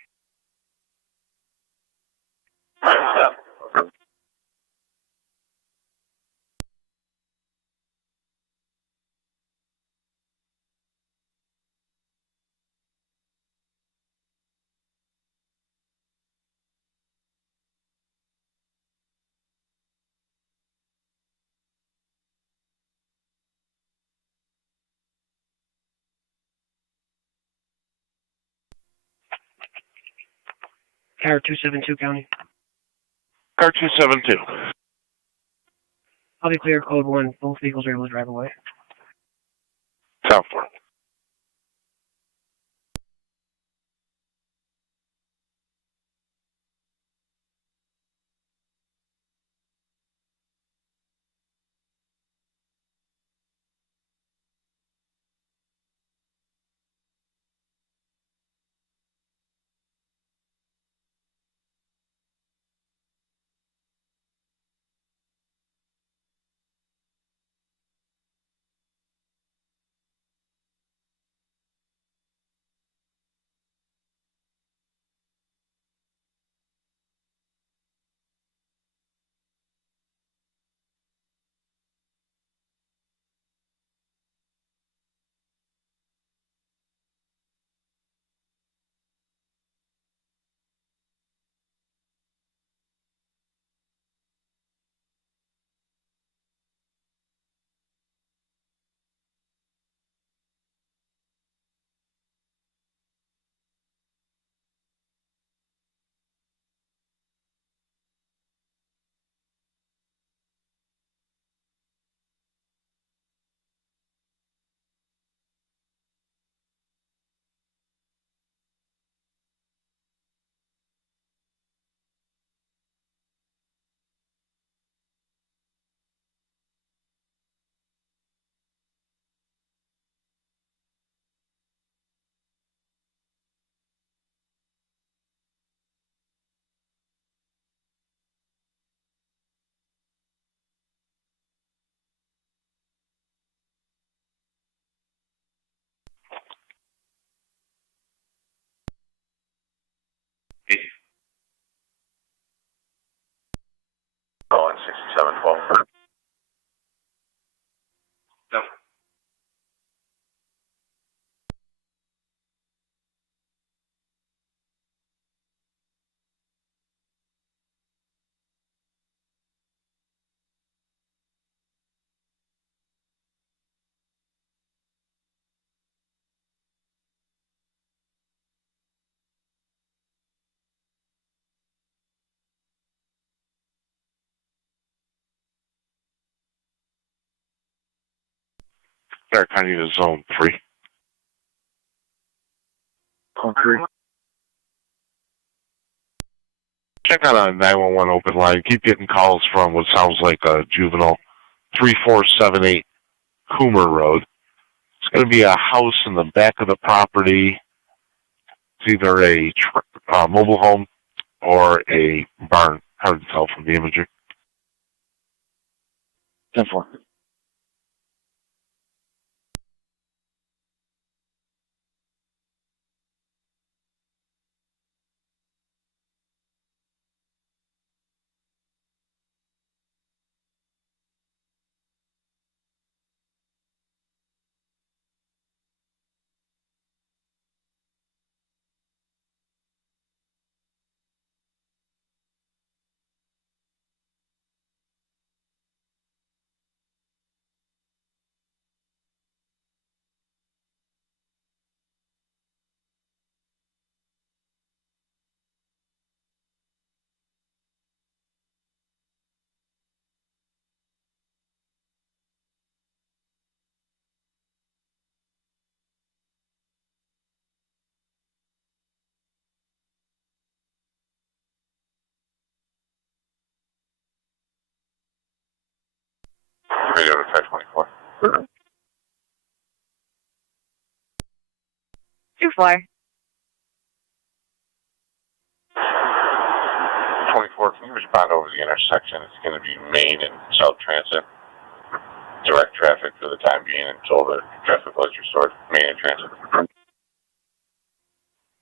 Car 272 County. Car 272. I'll be clear, code 1. Both vehicles are able to drive away. Southport. Oh, and 6712. No. Stark County to zone 3. Zone 3. Check out a 911 open line. Keep getting calls from what sounds like a juvenile. 3478 Coomer Road. It's going to be a house in the back of the property. It's either a mobile home or a barn. Hard to tell from the imagery. 10-4. Radio to 524. 2-4. 24, can you respond over the intersection? It's going to be Main and South Transit. Direct traffic for the time being until the traffic lights are restored. Main and Transit.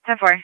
10-4.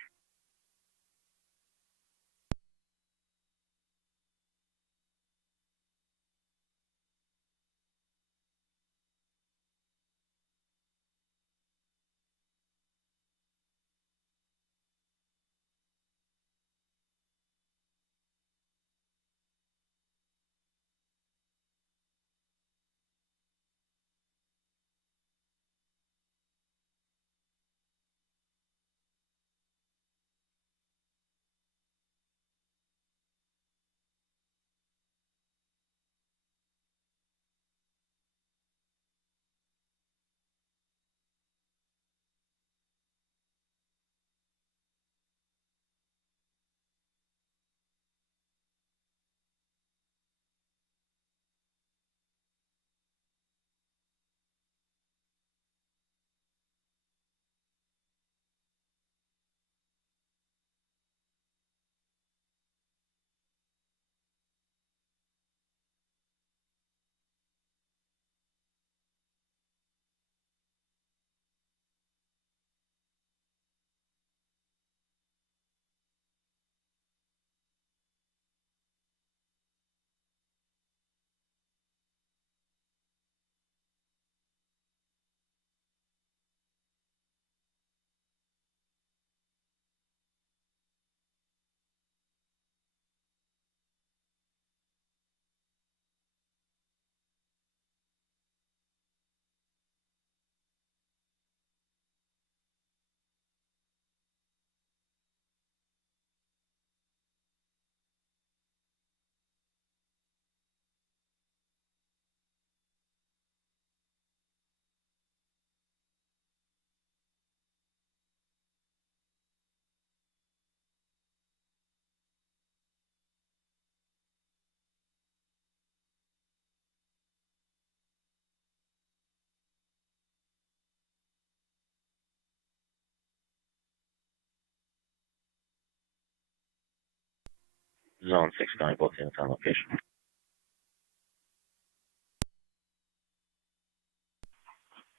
Zone 6 going both units on location.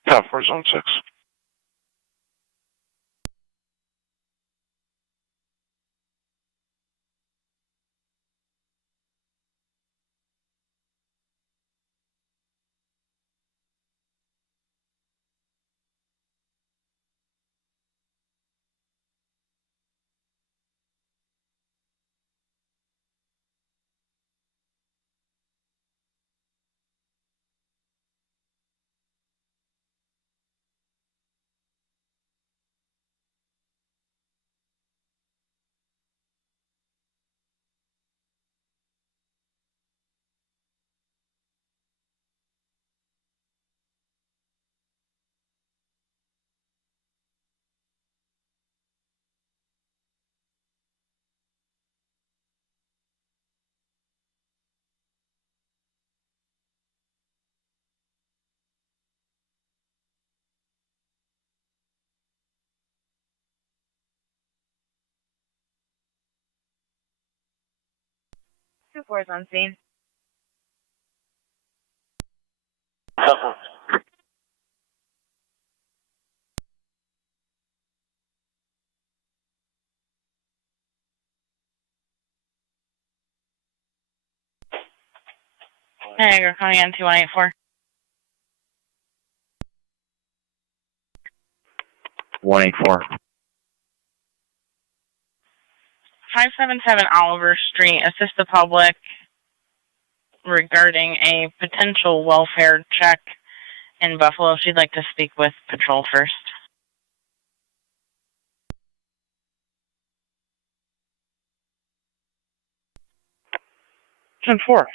10-4, Zone 6. Two fours on scene. Niagara County on 2184. 184. 577 Oliver Street. Assist the public regarding a potential welfare check in Buffalo. She'd like to speak with patrol first. Ten four.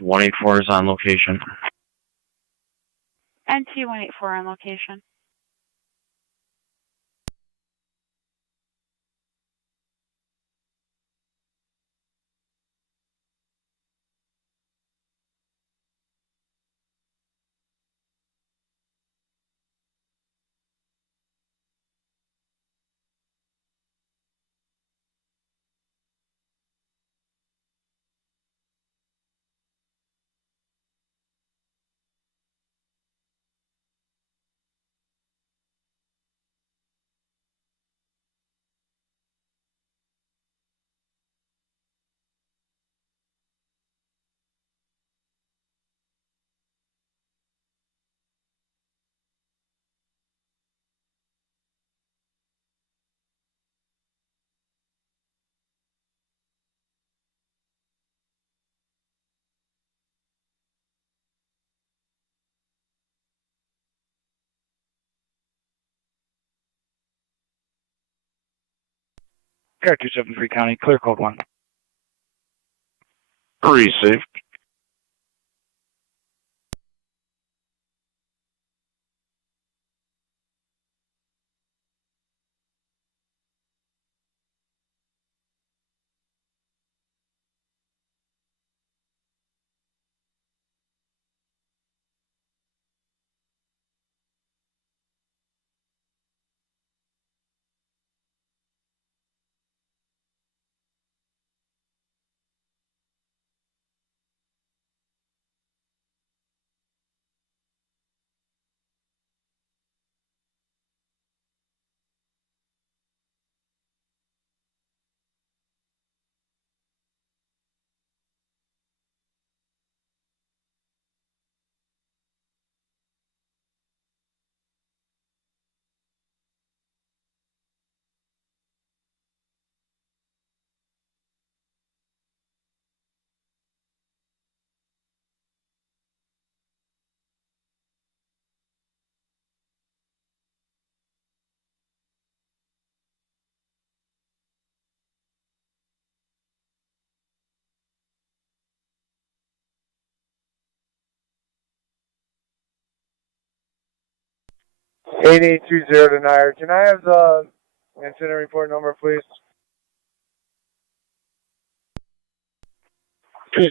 184 is on location. NT 184 on location. Car 273 County, clear code 1. Received. to Niagara. Can I have the incident report number, please? 20,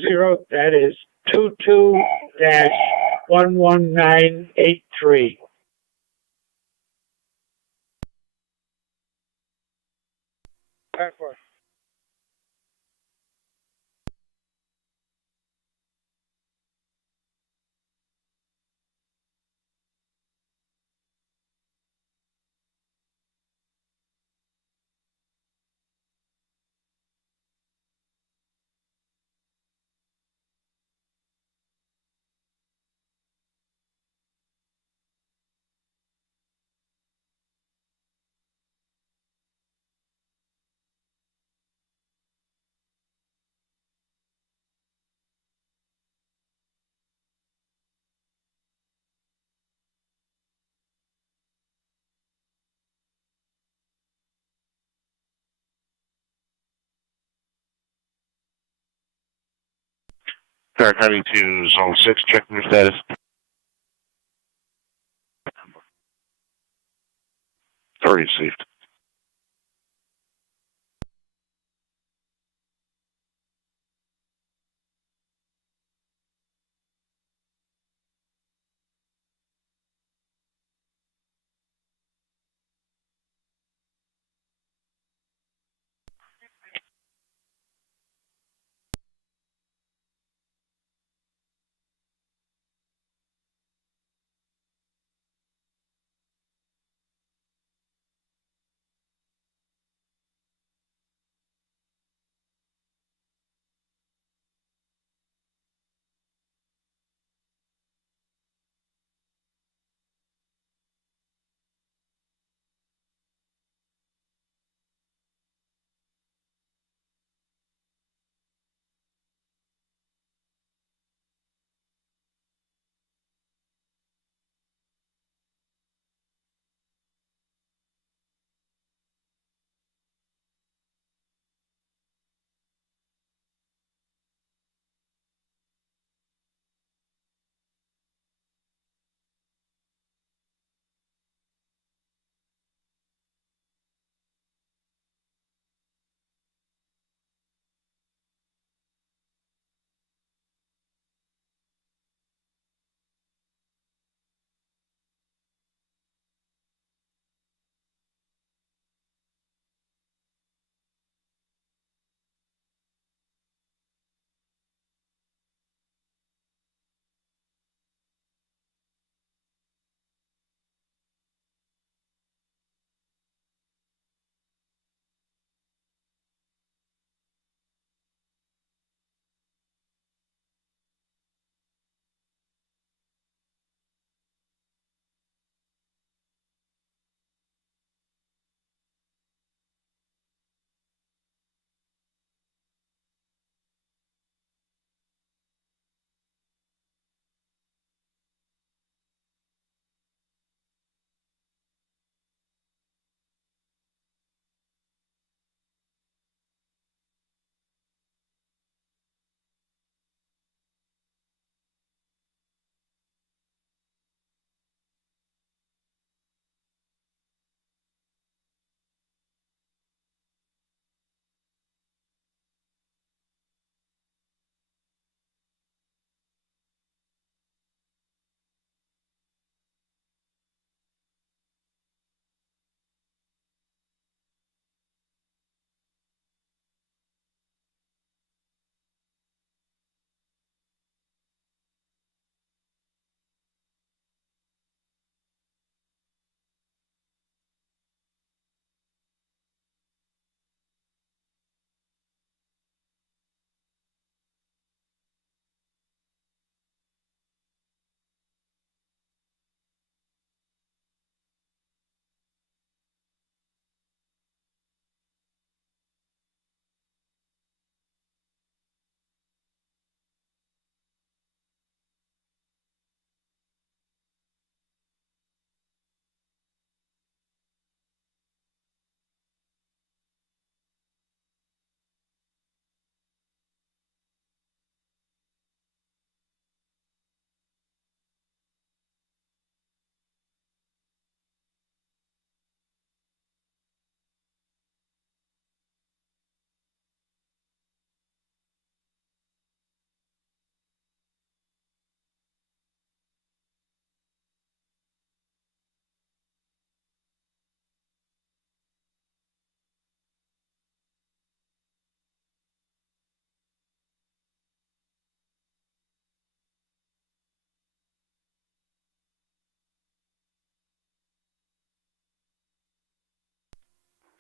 that is 22-11983. Start heading to Zone 6, checking your status. Received.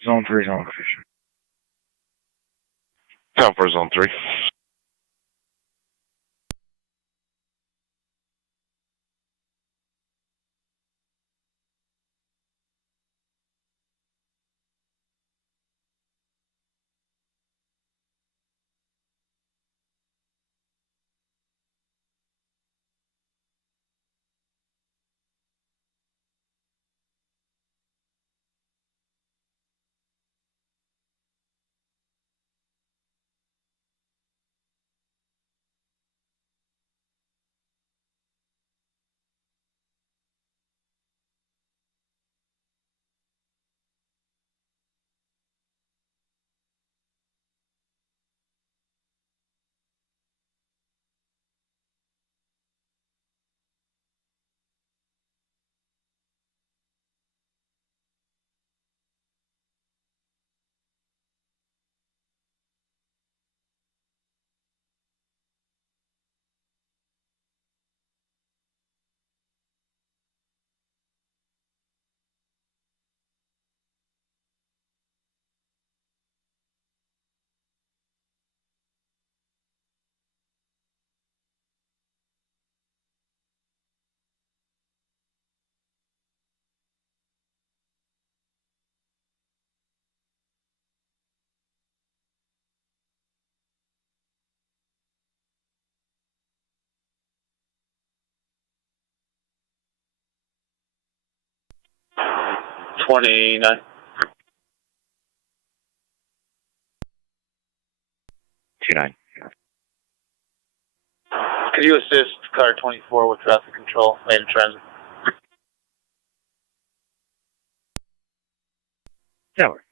Zone 3 zone location. 10 for Zone 3. $29. 29. Could you assist car 24 with traffic control, lane and transit? Tower.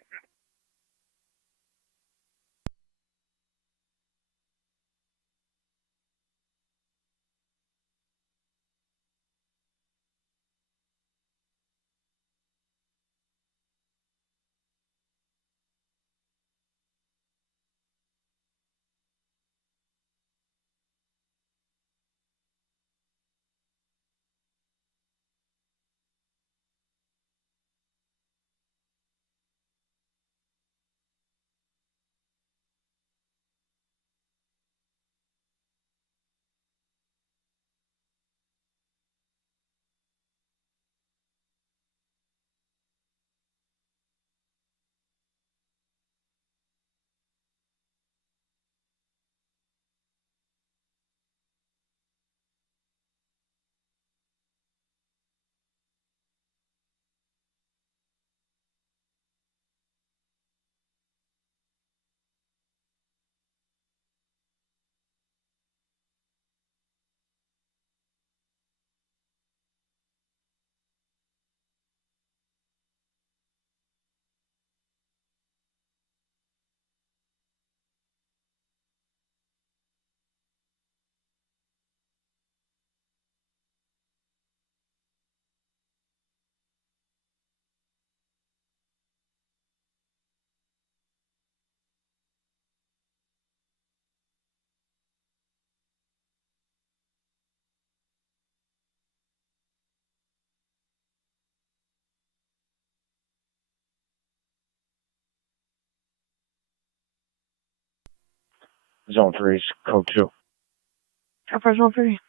Zone 3 is code 2. For Zone 3.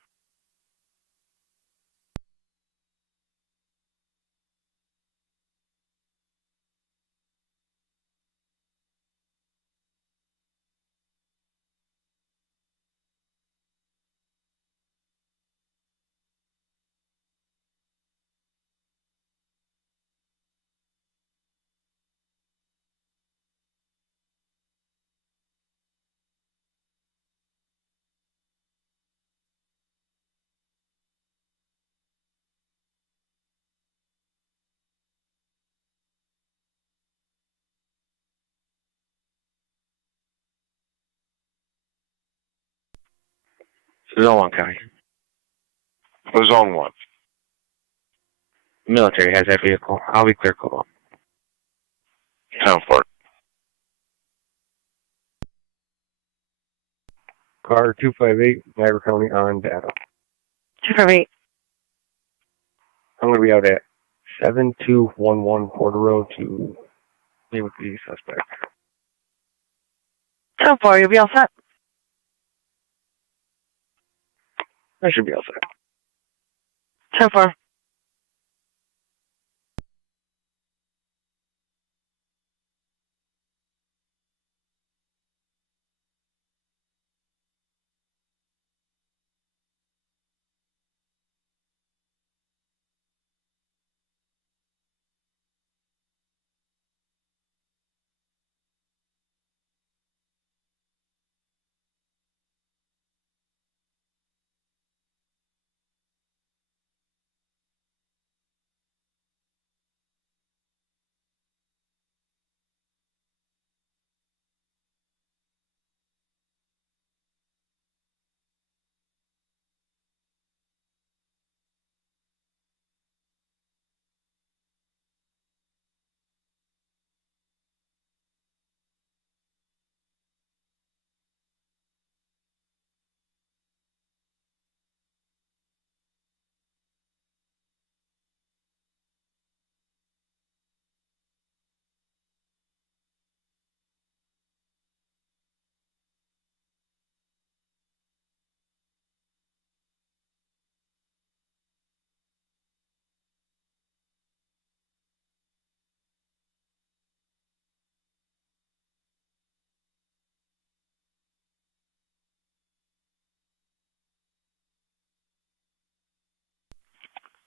Zone 1 County. Zone 1. Military has that vehicle. I'll be clear code 1. 10 for it. Car 258, Niagara County on data. 258. I'm going to be out at 7211 Porter Road to me with the suspect. 10-4, you'll be all set. I should be all set. 10-4.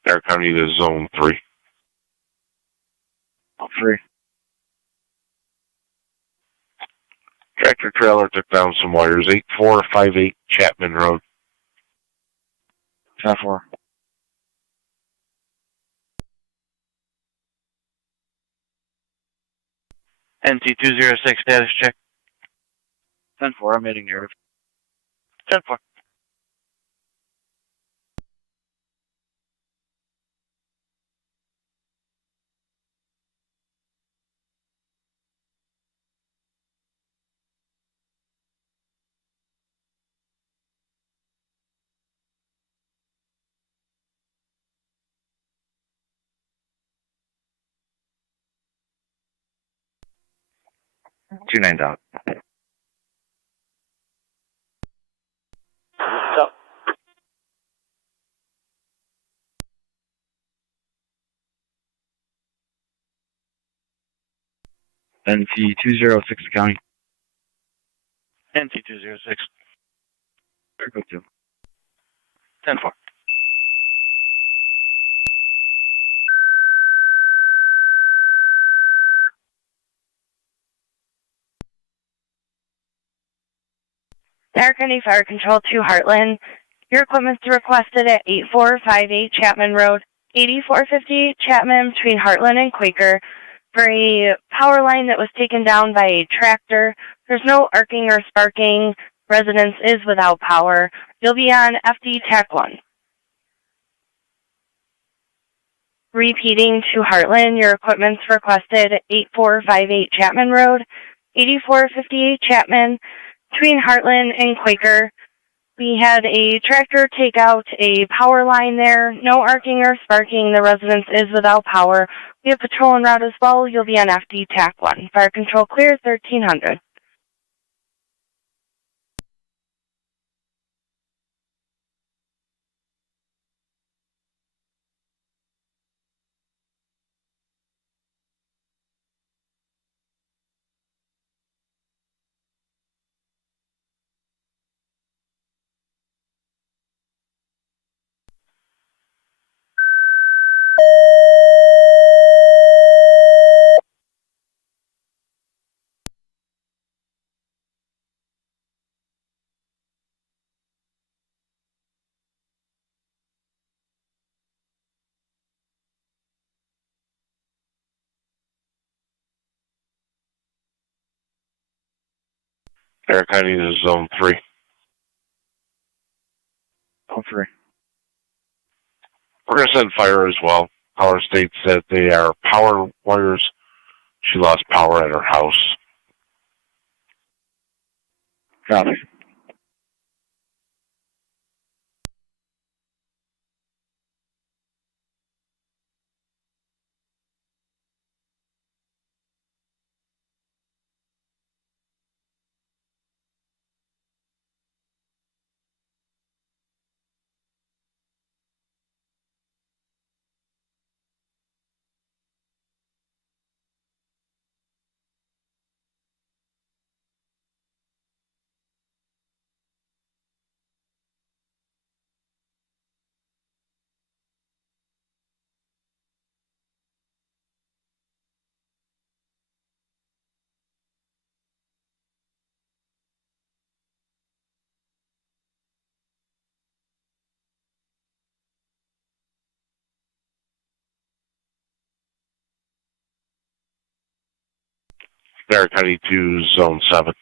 Dare County to Zone 3. All 3. Tractor trailer took down some wires. 8458 Chapman Road. 10-4. NC206 status check. 10-4, I'm hitting nerve. 10-4. Two 9 out. So, NC206 County. NC206. Go to 10-4. Niagara County Fire Control 2 Heartland. Your equipment's requested at 8458 Chapman Road, 8450 Chapman between Heartland and Quaker for a power line that was taken down by a tractor. There's no arcing or sparking. Residence is without power. You'll be on FD TAC 1. Repeating to Heartland, your equipment's requested at 8458 Chapman Road, 8458 Chapman between Heartland and Quaker. We had a tractor take out a power line there. No arcing or sparking. The residence is without power. We have patrol en route as well. You'll be on FD TAC 1. Fire control clear, 1300. Dare County to Zone 3. All 3. We're going to send fire as well. Caller states that they are power wires. She lost power at her house. Copy. Bear County to Zone 7.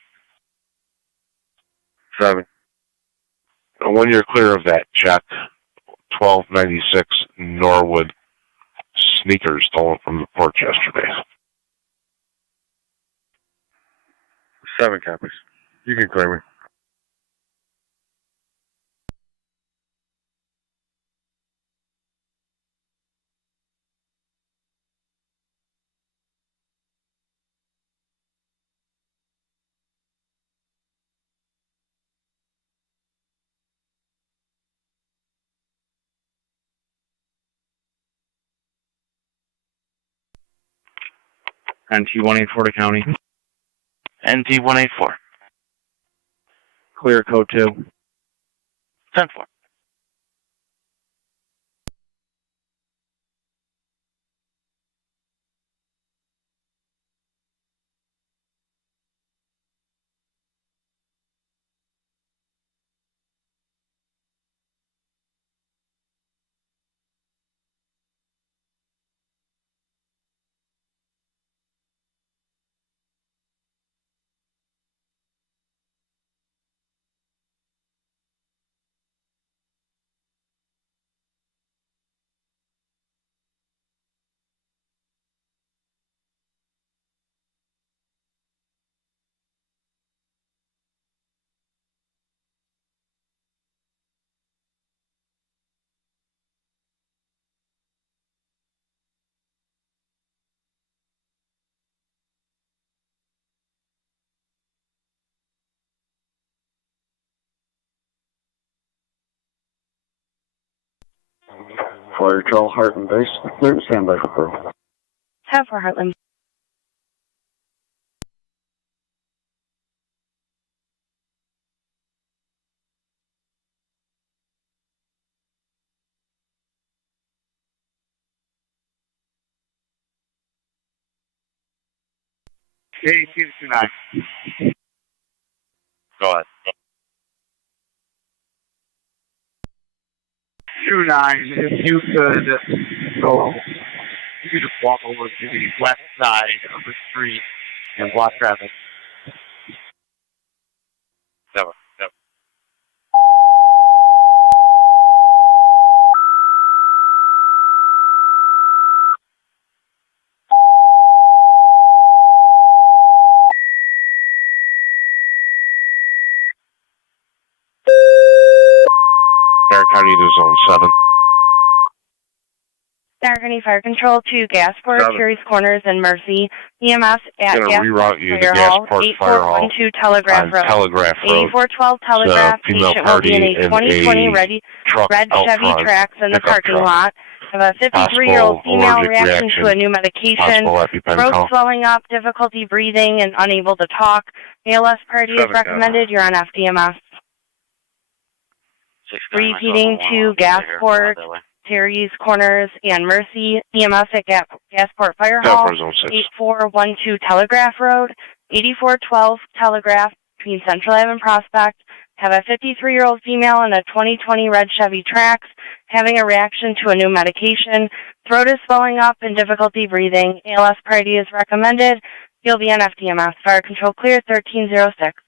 7. And when you're clear of that, check 1296 Norwood. Sneakers stolen from the porch yesterday. 7 copies. You can clear me. NT-184 to county. NT-184. Clear code 2. 10-4. Flyer Trail, Heartland Base. Clear to stand by for crew. 10 for Heartland. K229. Go ahead. 29, if you could go, you could just walk over to the west side of the street and block traffic. 7. Bear County to Zone 7. Niagara Fire Control to Gasport, 7. Terry's Corners, and Mercy. EMS at Gonna Gasport reroute you to Fire Hall, Gasport Fire Hall 8412 Telegraph on Road. Telegraph Road. 8412 Telegraph. Female Patient will be in party a 2020 in a red out Chevy front, Trax in the pickup parking truck. lot. Have a 53-year-old Possible female allergic reaction to a new medication. Possible EpiPen Throat call. swelling up, difficulty breathing, and unable to talk. ALS party is 7 recommended. You're on FDMS. Repeating to Gasport, Terry's Corners, and Mercy. EMS at Gasport Fire Hall, 8412 Telegraph Road, 8412 Telegraph between Central Ave and Prospect. Have a 53-year-old female in a 2020 red Chevy Trax having a reaction to a new medication. Throat is swelling up and difficulty breathing. ALS party is recommended. You'll be on FDMS. Fire control clear, 1306.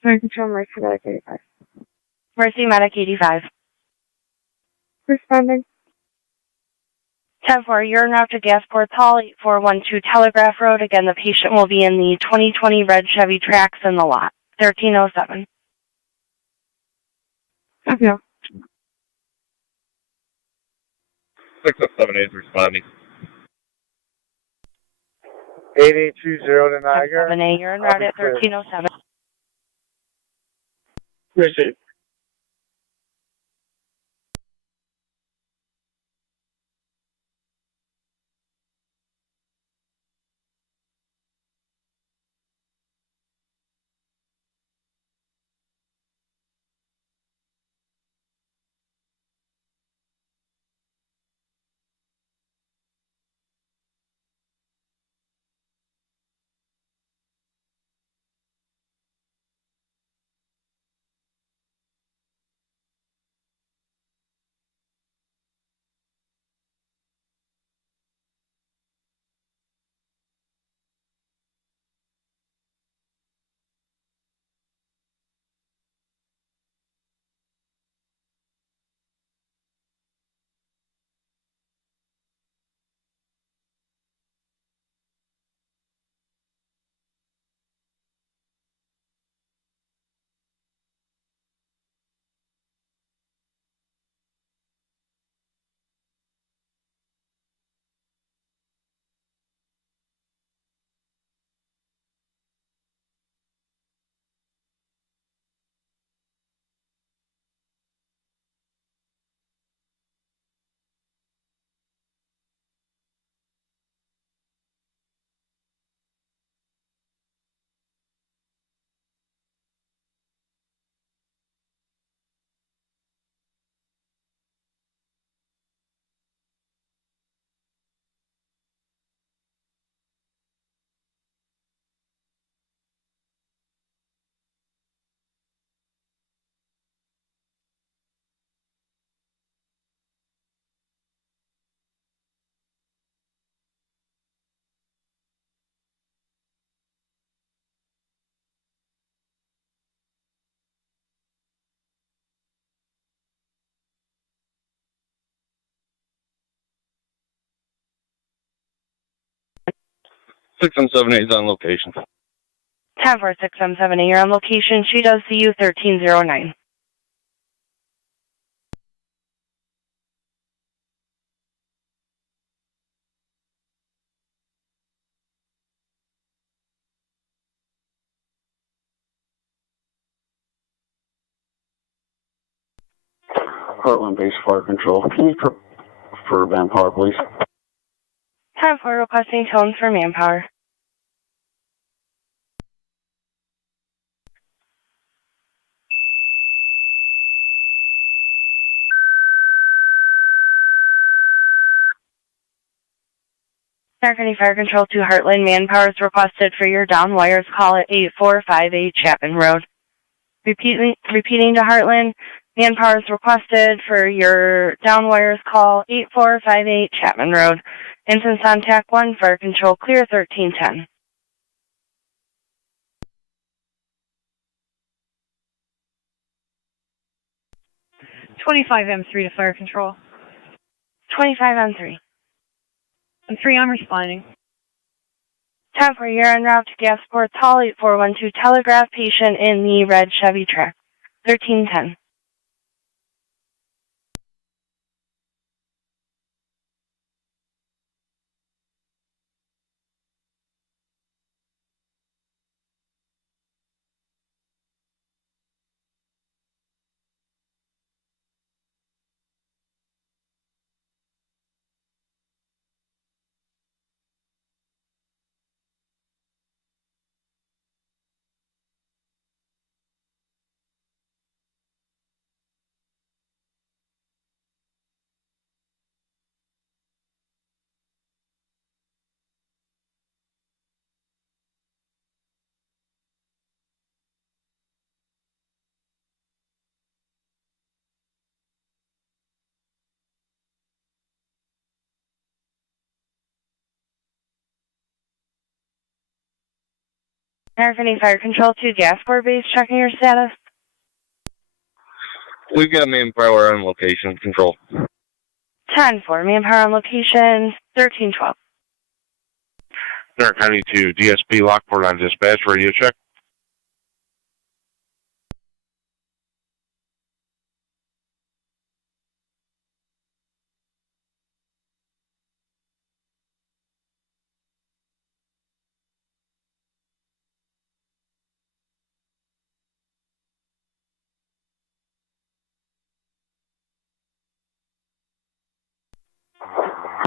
Fire Control, Mercy Medic 85. Mercy Medic 85. Responding. 10-4, you're now to Gasport Hall, 8412 Telegraph Road. Again, the patient will be in the 2020 red Chevy Trax in the lot, 1307. Okay. 678 is responding. 8820 to Niagara. 7A, you're en route at 1307. Receive. Six and 78 is on location. 10-4-6-7-7A, you're on location. She does see you 1309. Heartland Base Fire Control. Can you for manpower, please? 10-4, requesting tones for manpower. Niagara Fire Control to Heartland, manpower is requested for your down wires. Call at 8458 Chapman Road. Repeating to Heartland, manpower is requested for your down wires. Call 8458 Chapman Road. Instance on TAC 1, Fire Control clear 1310. M3 to Fire Control. 25 M3. M3, I'm responding. 10-4, you're en route to Gasport Hall, 8412 Telegraph, patient in the red Chevy truck. 1310. Niagara Fire Control to Gasport Base, checking your status. We've got manpower on location. Control. 10-4, manpower on location, 1312. Niagara County to DSP Lockport on dispatch. Radio check.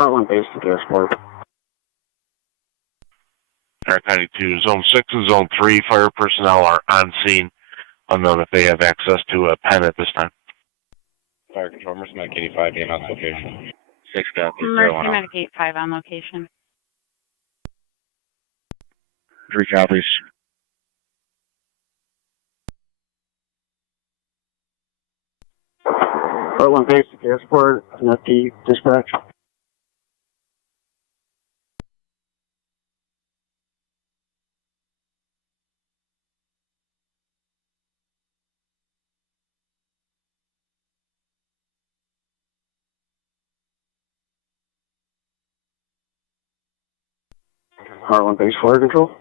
Heartland base to Gasport. Tarrant County 2, Zone 6 and Zone 3, fire personnel are on scene. Unknown if they have access to a pen at this time. Fire control, Mercy Medic 85, being on location. 6 copies, Mercy Medic 85 on location. 3 copies. Heartland base to Gasport, net the dispatch. Heartland base fire control.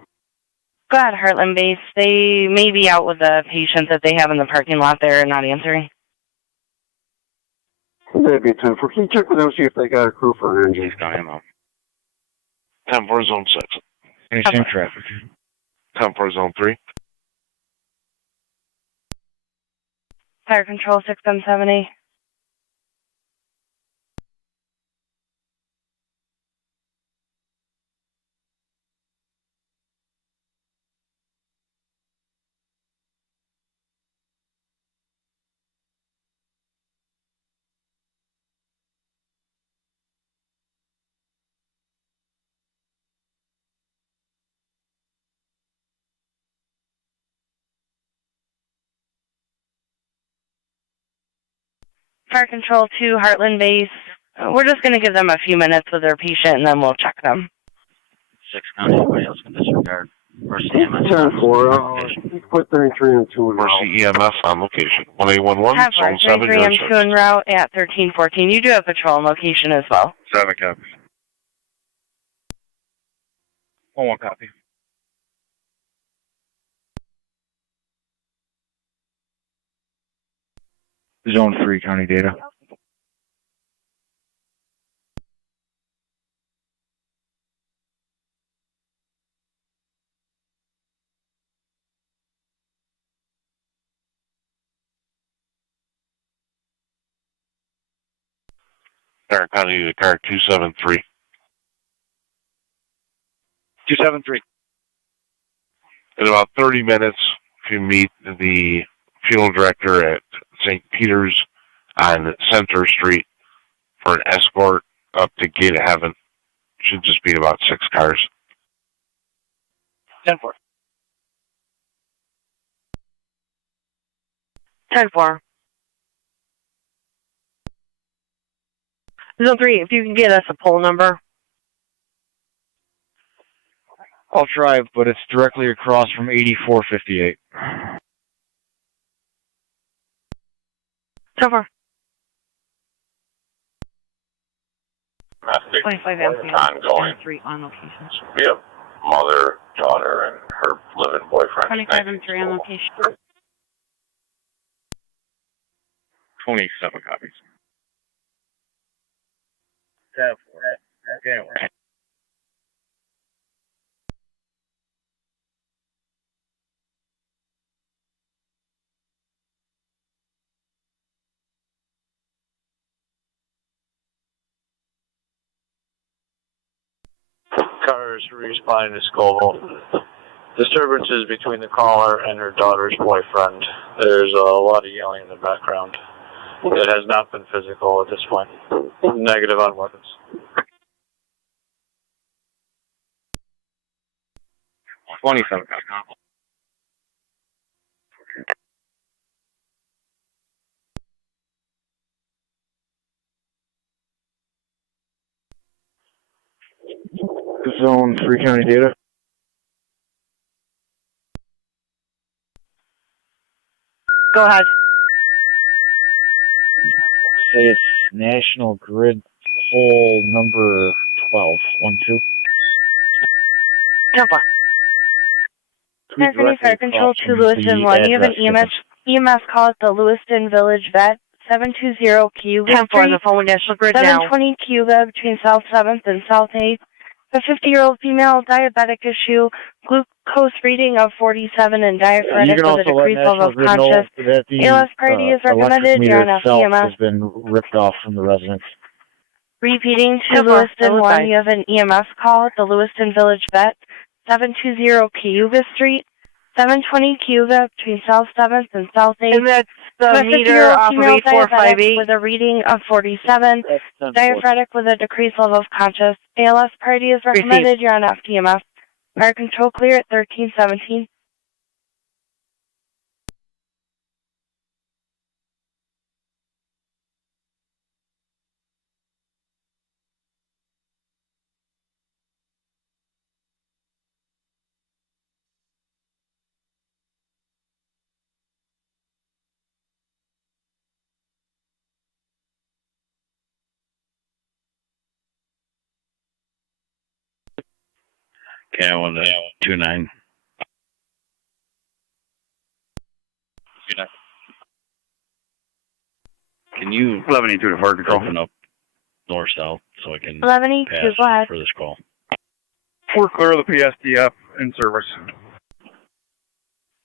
Go ahead, Heartland Base. They may be out with a patient that they have in the parking lot there and not answering. That'd be 10 for. Can you check with them, see if they got a crew for an engine? 10 for Zone 6. Any same traffic. 10 for Zone 3. Fire control 6M70. Fire control 2, Heartland Base. We're just going to give them a few minutes with their patient and then we'll check them. 6 County, anybody else can disregard. Mercy EMS. 10-4, put 33 and 2 in route. Mercy EMS on location. 1811, Zone 7, 33 and 2 en route at 1314. You do have patrol on location as well. 7 copies. 1 copy. Zone 3 county data. Tarrant County to car 273. 273. In about 30 minutes, if you meet the funeral director at St. Peter's on Center Street for an escort up to Gate of Heaven. Should just be about 6 cars. 10-4. 10-4. Zone 3, if you can get us a poll number. I'll try, but it's directly across from 8458. 10-4. 25 ongoing. 3 on location. Yep. Mother, daughter, and her living boyfriend. 25 and 3 on location. 27 copies. 10-4. Okay. Cars responding to Scoville. Disturbances between the caller and her daughter's boyfriend. There's a lot of yelling in the background. It has not been physical at this point. Negative on weapons. $27. Zone 3 county data. Go ahead. Say it's National Grid pole number 12. 12. 10-4. Anthony, Fire Control to Lewiston 1. You have an EMS call at the Lewiston Village Vet. 720 Cuba 10-4 on the phone with National Grid 720 Cuba between South 7th and South 8th. A 50-year-old female, diabetic issue, glucose reading of 47 and diaphoretic with a decreased level of conscious. ALS priority is recommended. You're on itself EMS. has been ripped off from the residents. Repeating to 10-4, Lewiston Village 1, Vet. you have an EMS call at the Lewiston Village Vet, 720 Cayuga Street, 720 Cayuga between South 7th and South 8th. And that's the To a meter 50-year-old off of female 8458. diabetic with a reading of 47, diaphoretic with a decreased level of conscious. ALS priority is recommended. You're on FTMF. Fire control clear at 1317. Okay, I want to 29. Can you 1182 to fire control. open up north-south so I can 1182, go ahead. for this call? We're clear of the PSDF in service.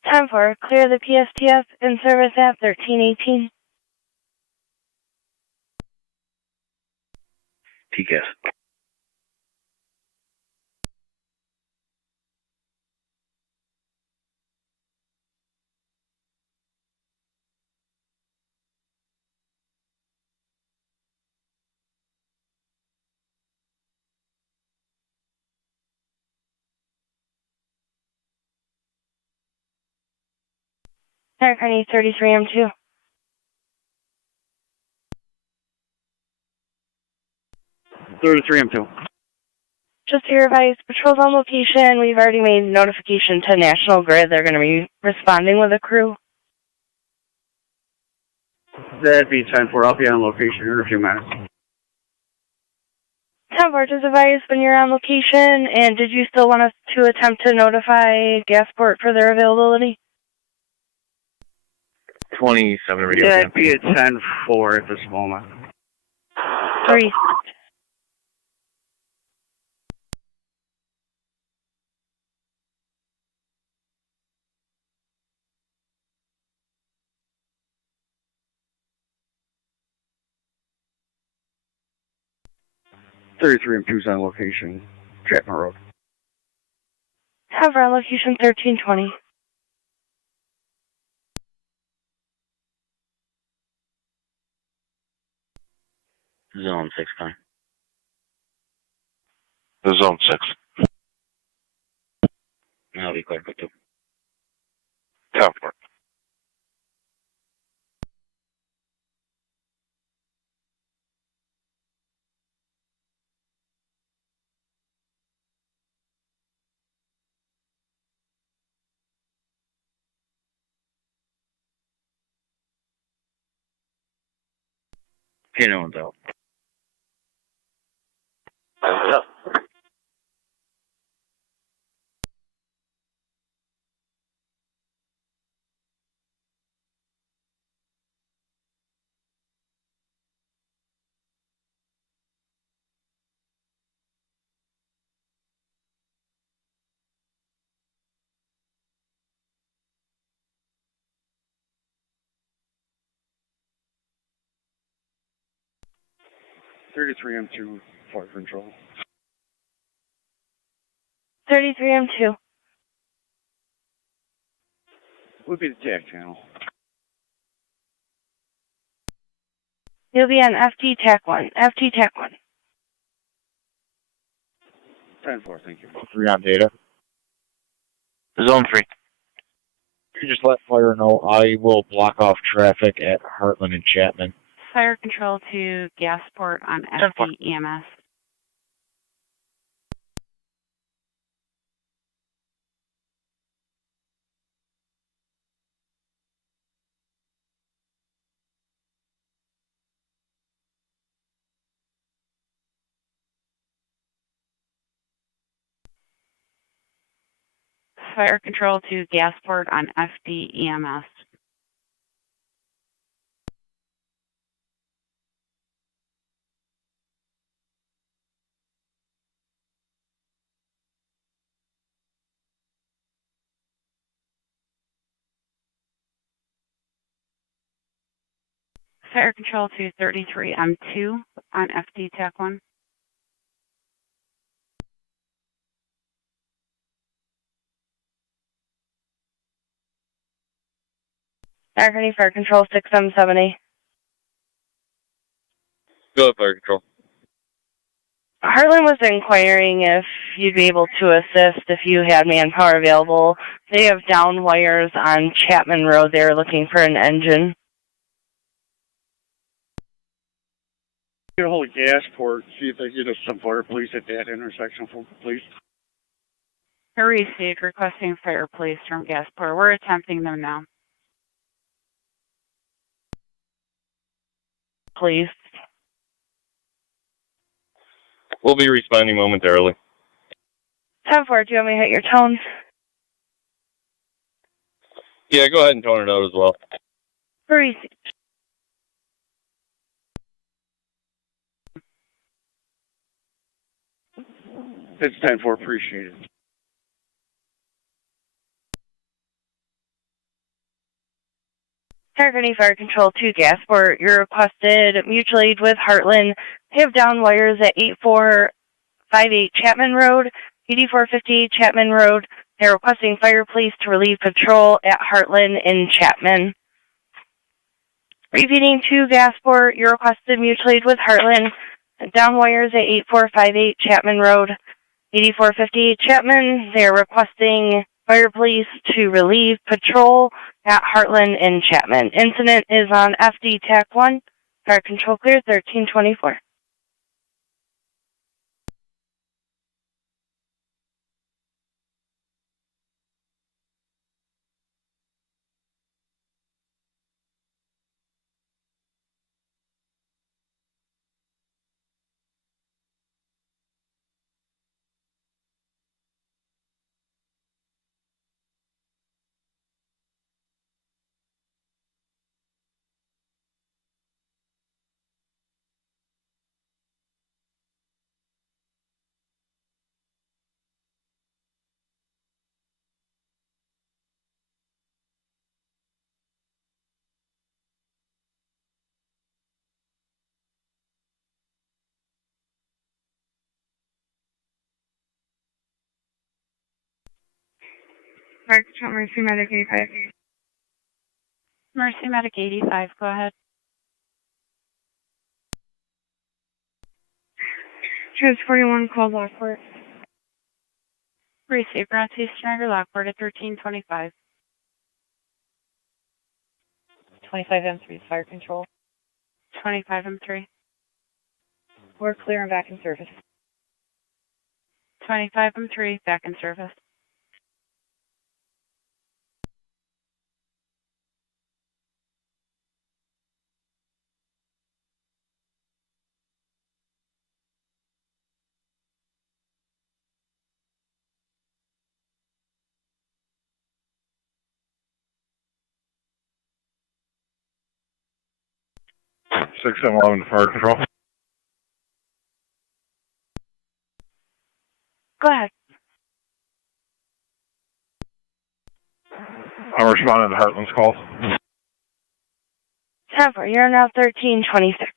10-4, clear the PSTF in service at 1318. TCAS. Fire Carney 33M2. M2. Just to your advice, patrols on location. We've already made notification to National Grid. They're going to be responding with a crew. That'd be 10-4. I'll be on location here in a few minutes. 10-4, just advise when you're on location. And did you still want us to attempt to notify Gasport for their availability? 27 radio. Yeah, it'd be a 10-4 at this moment. 3. M2's on location, Chapman Road. 10-4 on location 1320. Zone 6, fine. Zone 6. I'll be clear for 2. 10-4. Okay, no one's out. Yeah. M2, fire control. 33M2. Would be the TAC channel. You'll be on FT TAC 1. FT TAC 1. 10-4, thank you. 3 on data. Zone 3. You just let fire know I will block off traffic at Heartland and Chapman. Fire control to Gasport on FD EMS. Fire control to Gasport on FD EMS. Fire Control to 33M2 on FD TAC 1. Niagara Fire Control 6M70. Go ahead, Fire Control. Heartland was inquiring if you'd be able to assist if you had manpower available. They have down wires on Chapman Road. They're looking for an engine. Get a hold of Gasport, see if they get us some fire police at that intersection, please. Received requesting fire police from Gasport. We're attempting them now. Please. We'll be responding momentarily. 10-4, do you want me to hit your tones? Yeah, go ahead and tone it out as well. Received. It's 10-4, appreciate it. Niagara Fire Control 2 Gasport, you're requested mutual aid with Heartland. They have down wires at 8458 Chapman Road, 8458 Chapman Road. They're requesting fire police to relieve patrol at Heartland in Chapman. Repeating 2 Gasport, you're requested mutual aid with Heartland. Down wires at 8458 Chapman Road, 8458 Chapman. They're requesting fire police to relieve patrol at Heartland in Chapman. Incident is on FD TAC 1. Fire Control clear, 1324. Fire Control, Mercy Medic 85. Mercy Medic 85, go ahead. Trans 41, call Lockport. Received, Northeast Niagara Lockport at 1325. 25M3, Fire Control. 25M3. We're clear and back in service. 25M3, back in service. 611 Fire Control. Go ahead. I'm responding to Heartland's call. 10-4, you're now 1326.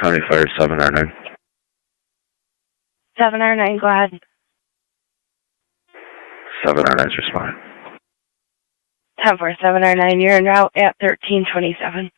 County Fire 7R9. 7R9, go ahead. 7R9's respond. 10-4, 7R9, you're en route at 1327.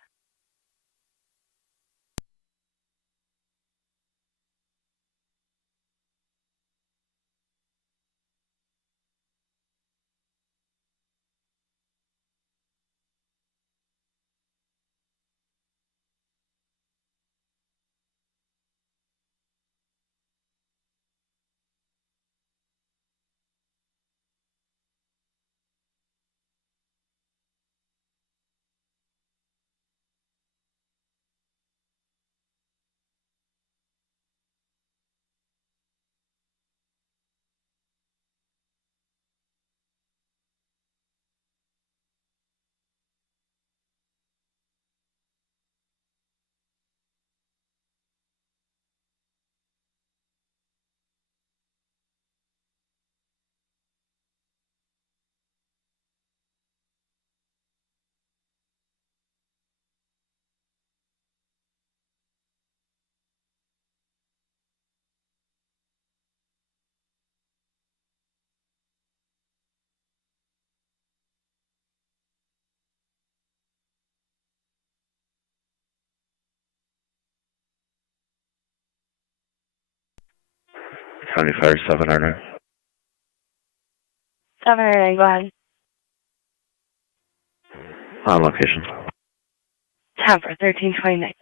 County Fire 7R9. 7R9, go ahead. On location. 10-4, 1329.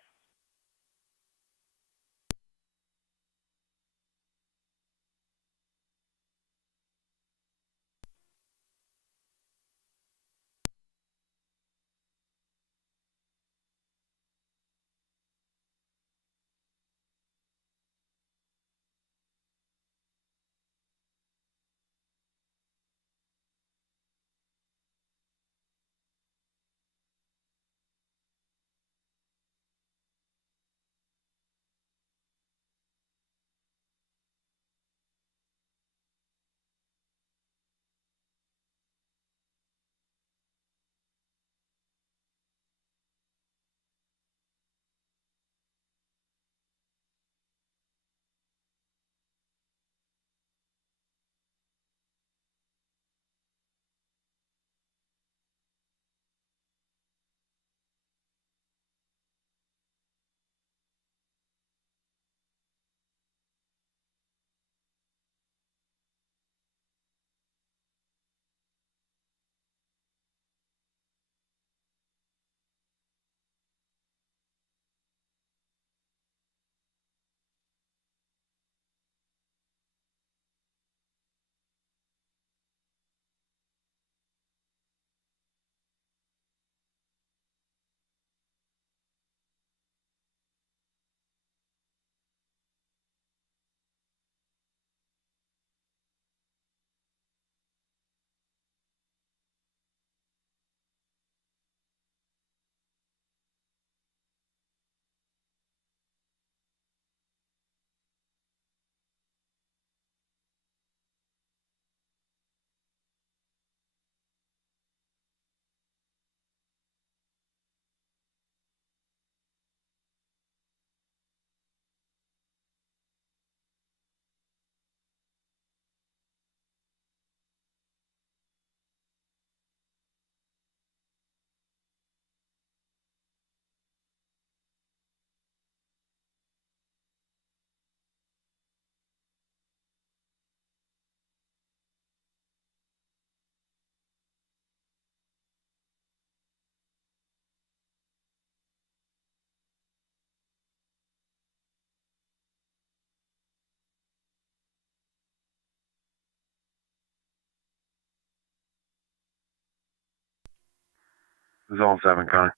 Zone 7, Connie.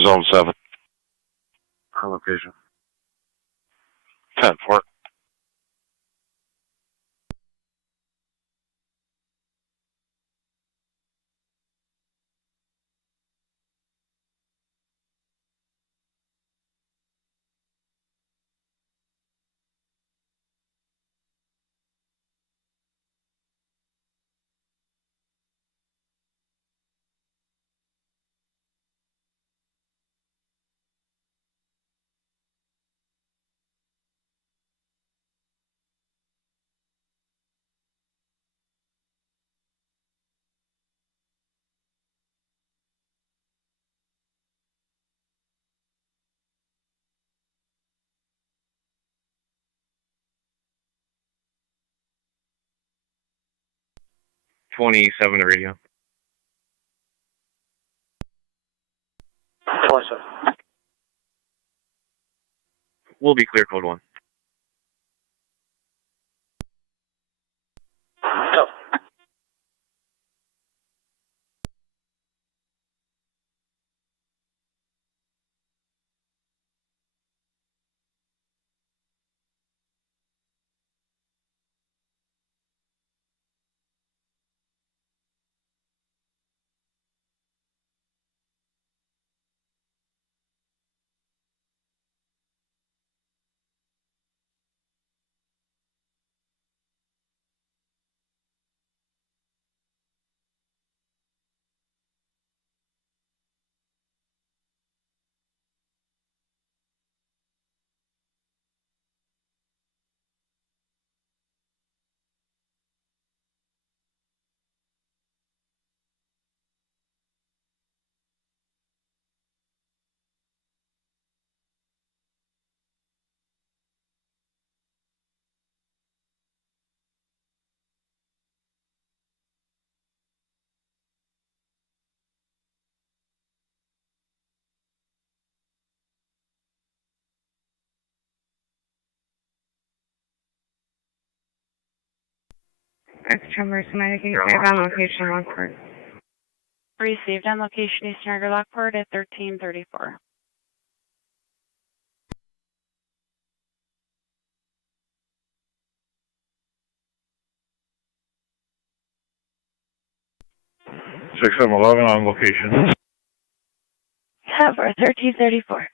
Zone 7. On location. 10-4. 27 to radio. 27. We'll be clear, code 1. Go. Extra Mercy 95 on location, Lockport. Received on location, East Niagara, Lockport at 1334. Six 711 on location. Yeah, for 1334.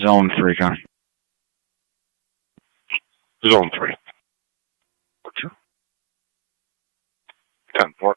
Zone 3, John. Zone 3. 10-4.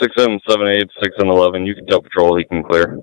6778, 6 and 11. You can tell patrol he can clear.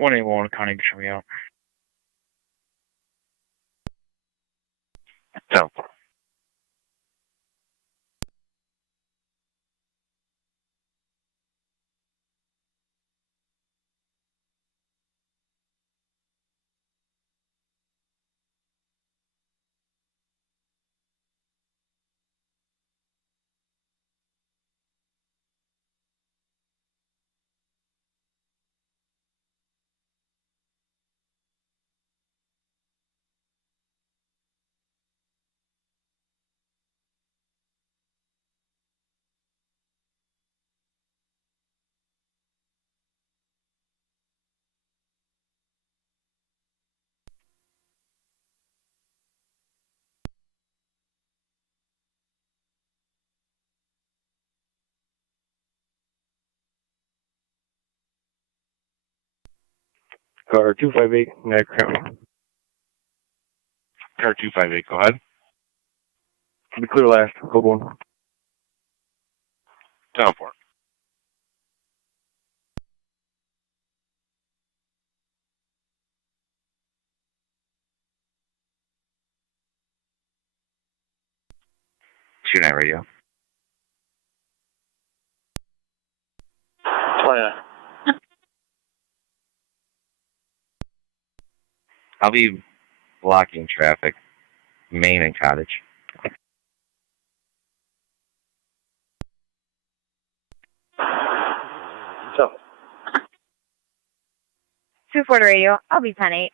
One eight one Connie, show me out. So. Car 258, Niagara County. Car 258, go ahead. Be clear last, code 1. Tonawanda. Shoot radio. 29. I'll be blocking traffic, Main and Cottage. So. 2-4 radio. I'll be 10-8.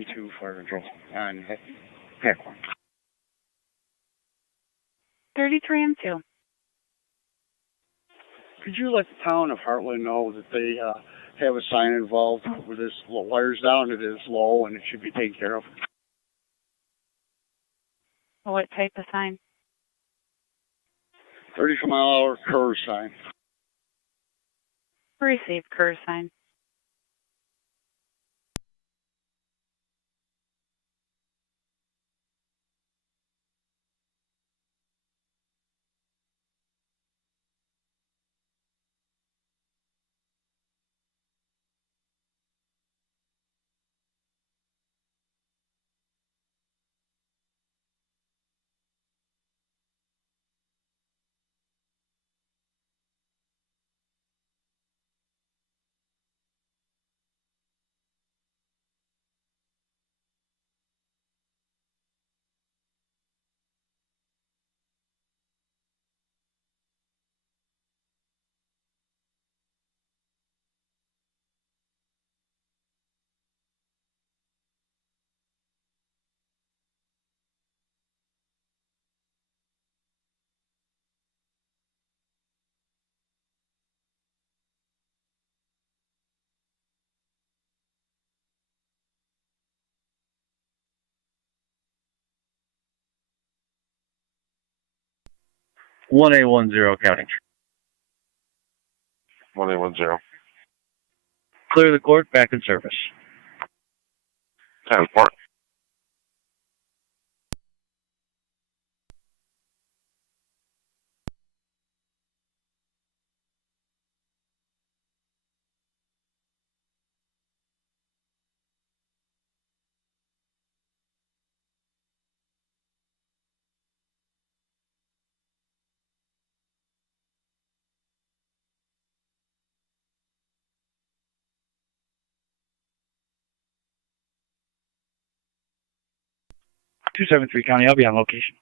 M2 fire control on heck one. 33 M2. Could you let the town of Heartland know that they have a sign involved with this wires down? It is low and it should be taken care of. What type of sign? 30-mile-an-hour curve sign. Received curve sign. One A10 counting. 1A10. Clear the court, back in service. 10-4. .273 County, I'll be on location.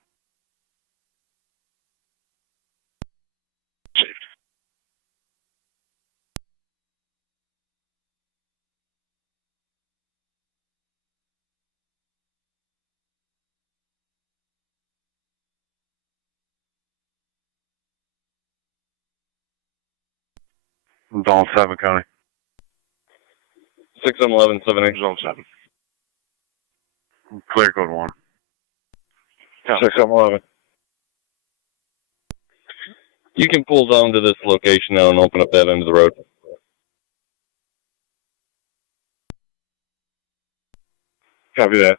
Zone 7 County. 6-11, 7-8. Zone 7. Clear code 1. 6-11. You can pull down to this location now and open up that end of the road. Copy that.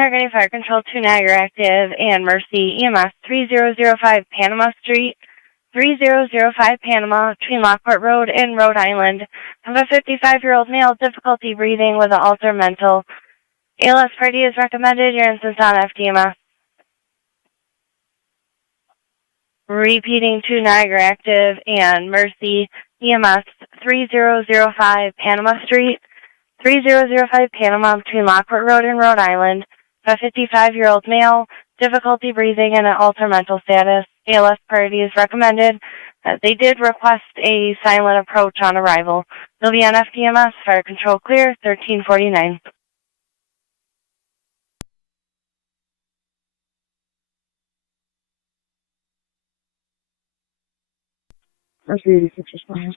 Targeting Fire Control 2 Niagara active and Mercy EMS 3005 Panama Street, 3005 Panama between Lockport Road and Rhode Island. Have a 55-year-old male, difficulty breathing with an altered mental. ALS party is recommended. Your instance on FDMS. Repeating 2 Niagara active and Mercy EMS 3005 Panama Street, 3005 Panama between Lockport Road and Rhode Island. A 55-year-old male, difficulty breathing and an altered mental status. ALS party is recommended. They did request a silent approach on arrival. They'll be on FDMS, Fire Control Clear, 1349. Mercy 86 responding.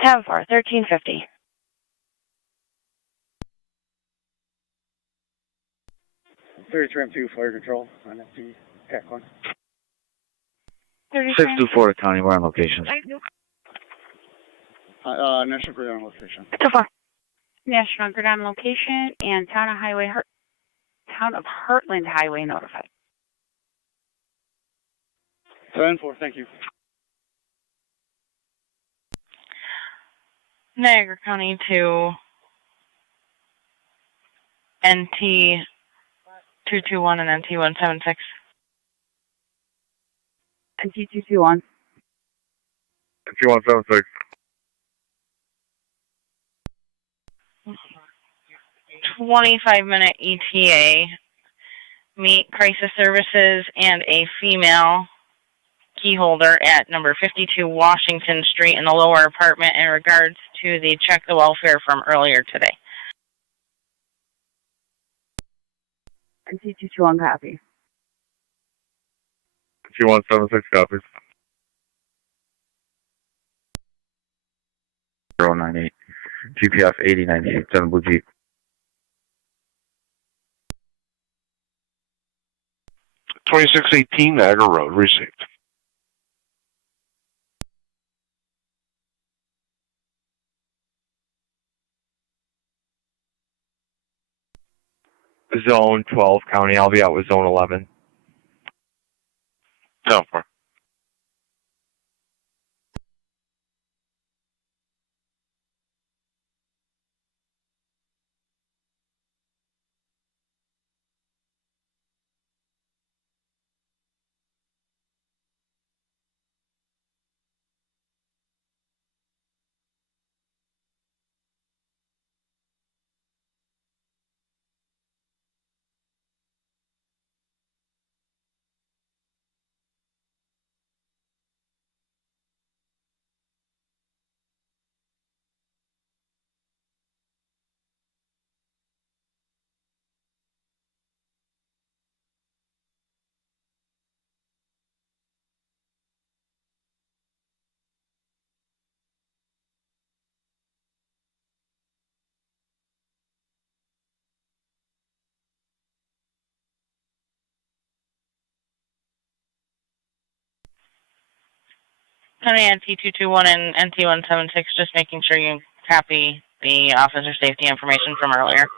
10-4, 1350. Tram 2 Fire Control on FD TAC 1. 624 to County, we're on location. National Grid on location. So far. National Grid on location and Town of Heartland Highway notified. 7-4, thank you. Niagara County to NT 221 and NT 176. NT 221. NT 176. 25-minute ETA. Meet crisis services and a female key holder at number 52 Washington Street in the lower apartment in regards to the check the welfare from earlier today. NT 221 copy. NT 176 copies. 098. GPF 8098, 7 Blue Jeep. 2618 Niagara Road, received. Zone 12 County, I'll be out with Zone 11. 10-4. County NT 221 and NT 176, just making sure you copy the officer safety information from earlier.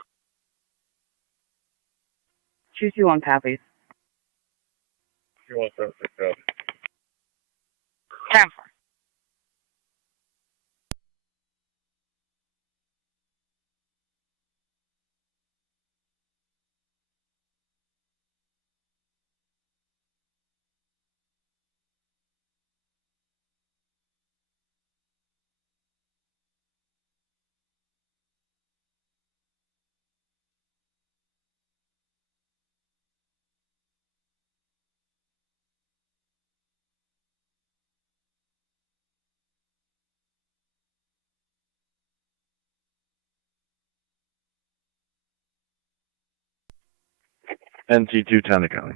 221 copies. 176 copies. 10-4. NT 210 County.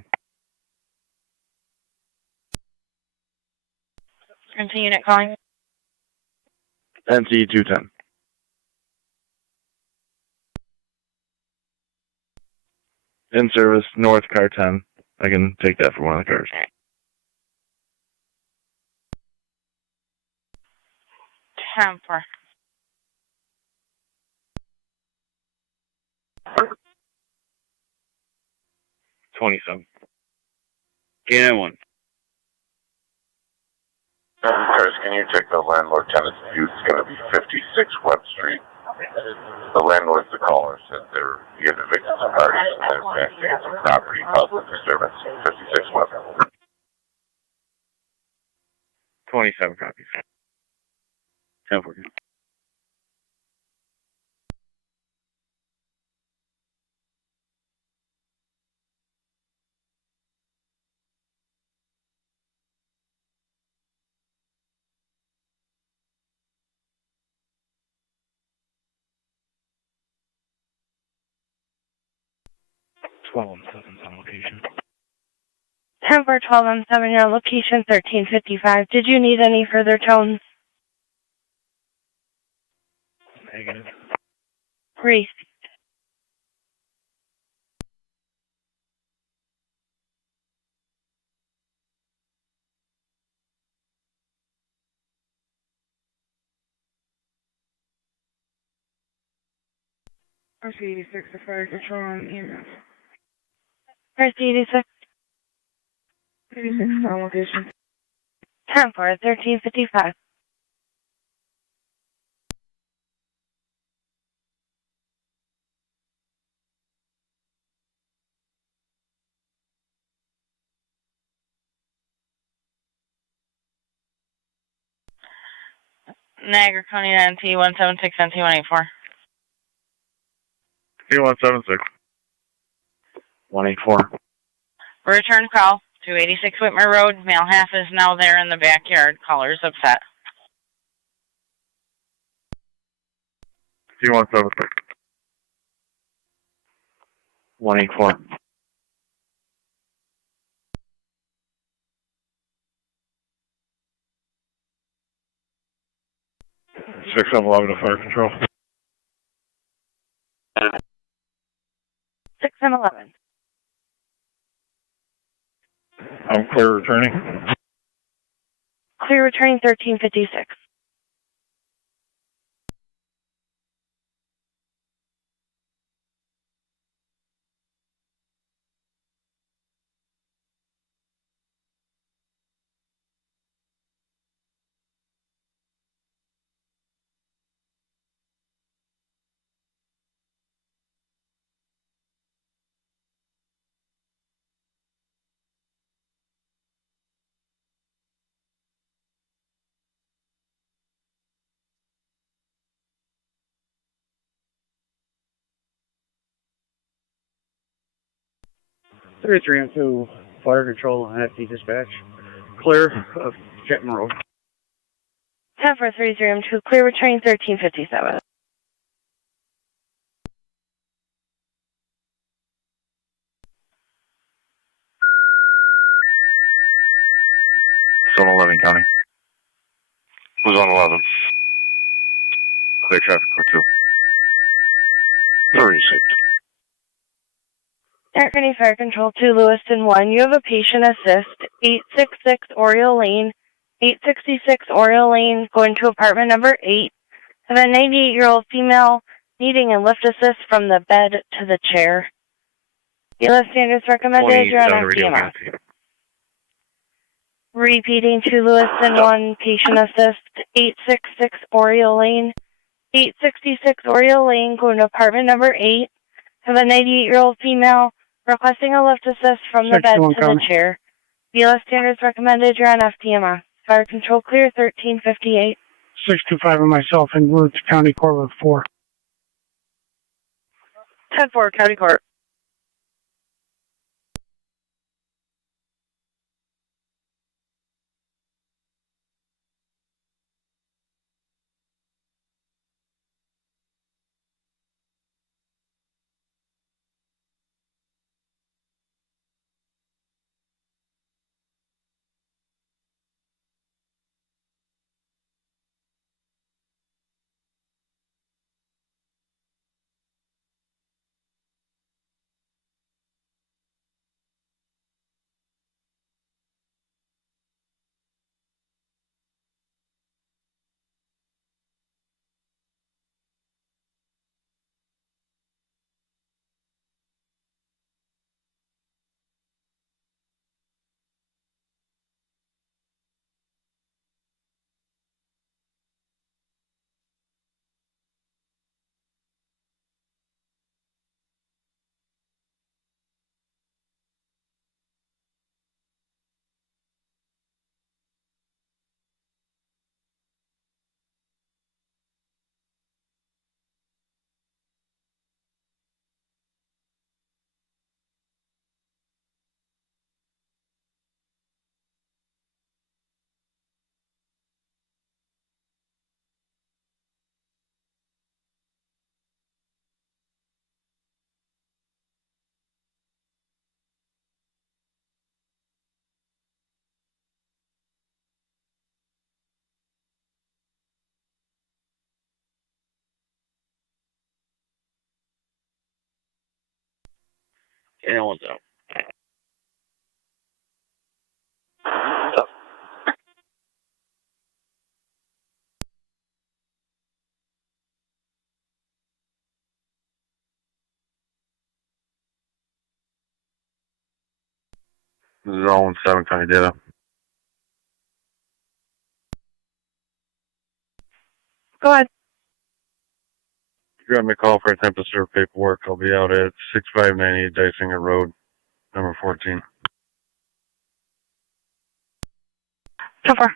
NT unit calling. NT 210. In service, North Car 10. I can take that for one of the cars. 10-4. 27. K91. Chris, can you check the landlord-tenant dispute? It's going to be 56 Webb Street. The landlord's the caller said he had evicted some parties and they're vacating some property causing disturbance. 56 Webb. 27 copies. 10-4. On location. 10-4-12 on 7, your location 1355. Did you need any further tones? Negative. Receipt. RC86 to fire control on EMS. RC86. 86 on location. 10-4-1355. Niagara County NT 176 NT 184. T176. 184. Return call to 86 Whitmer Road. Male half is now there in the backyard. Caller's upset. T176. 184. Six 11 to fire control. 6-11. I'm clear returning. Clear returning 1356. Three on 2 fire control on FD dispatch. Clear of Jetman Road. 10-4-3-0-2. Clear returning 1357. Zone 11 County. Who's on 11? Clear traffic for 2. 36. Niagara County Fire Control 2, Lewiston 1. You have a patient assist, 866 Oriole Lane, 866 Oriole Lane, going to apartment number 8. Have a 98-year-old female needing a lift assist from the bed to the chair. ELS standards recommended. You're on FDMS. Repeating to Lewiston 1, patient assist, 866 Oriole Lane, 866 Oriole Lane, going to apartment number 8. Have a 98-year-old female requesting a lift assist from the bed to the chair. ELS standards recommended. You're on FDMS. Fire control clear, 1358. 625 and myself en route to County Court with 4. 10-4, County Court. Yeah, one's out. This is all in 7 County data. Go ahead. You got me a call for a temp to serve paperwork. I'll be out at 6598 Dysinger Road, number 14. So far.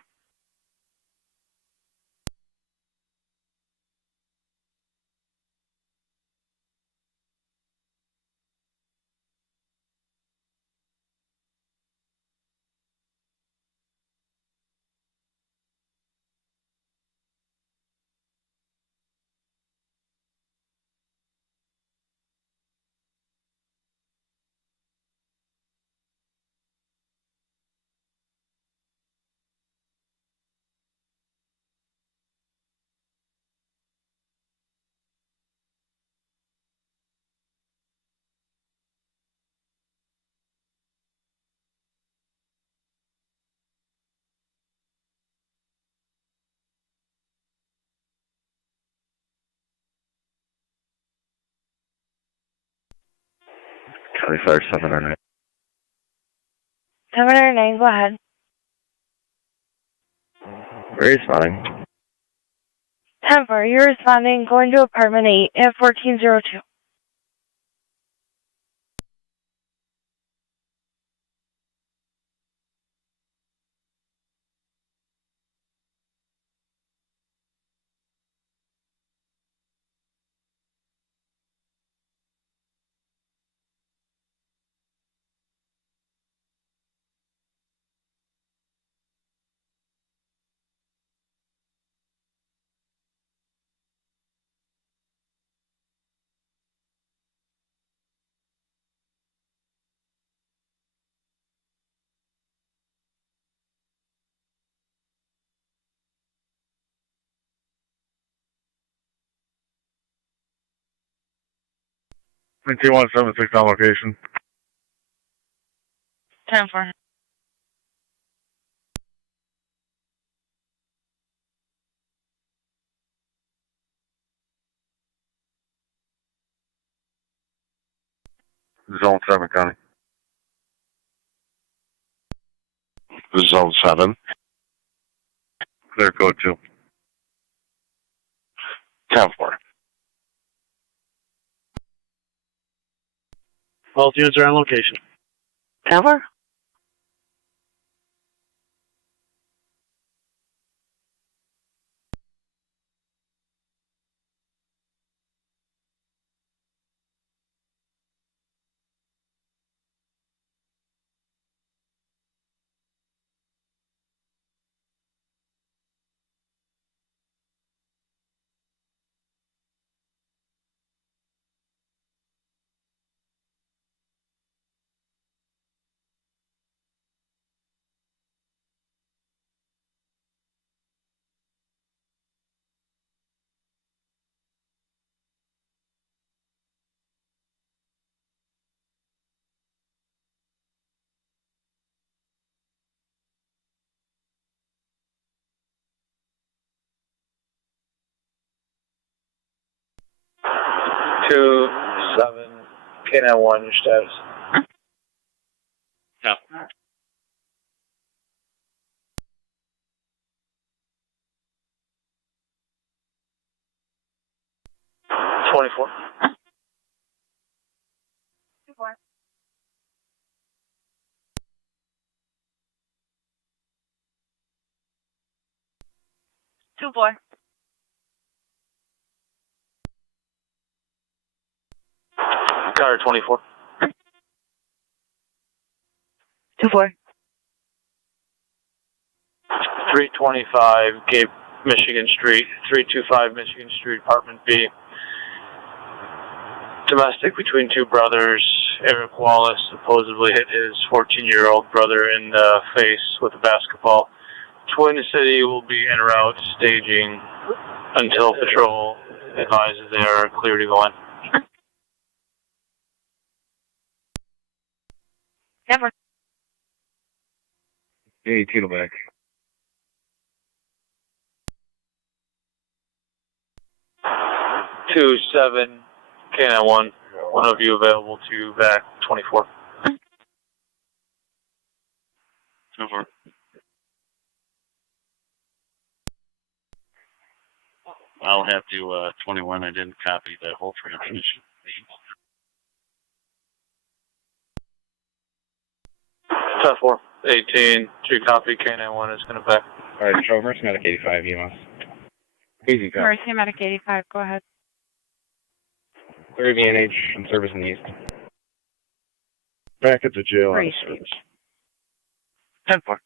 County Fire 709. 709, go ahead. Where are you spotting? 10-4, you're responding, going to apartment 8 at 1402. T176 on location. 10-4. Zone 7 County. Zone 7. Clear code 2. 10-4. Both units are on location. 10-4. Two, 7, K91, your status. No. 24. 2-4. 2-4. Car 24. 2-4. 325 Cape Michigan Street, 325 Michigan Street, apartment B. Domestic between two brothers. Eric Wallace supposedly hit his 14-year-old brother in the face with a basketball. Twin City will be en route staging until patrol advises they are clear to go in. Never. Hey, Titoback. 2-7, K91. One of you available to back 24. So far. I'll have to, 21, I didn't copy that whole transmission. 10-4. 18, 2 copy, K91 is going to back. Alright, show Mercy Medic 85, EMS. Easy cop. Mercy Medic 85, go ahead. Clear VNH and service in the east. Back at the jail. Great. 10-4.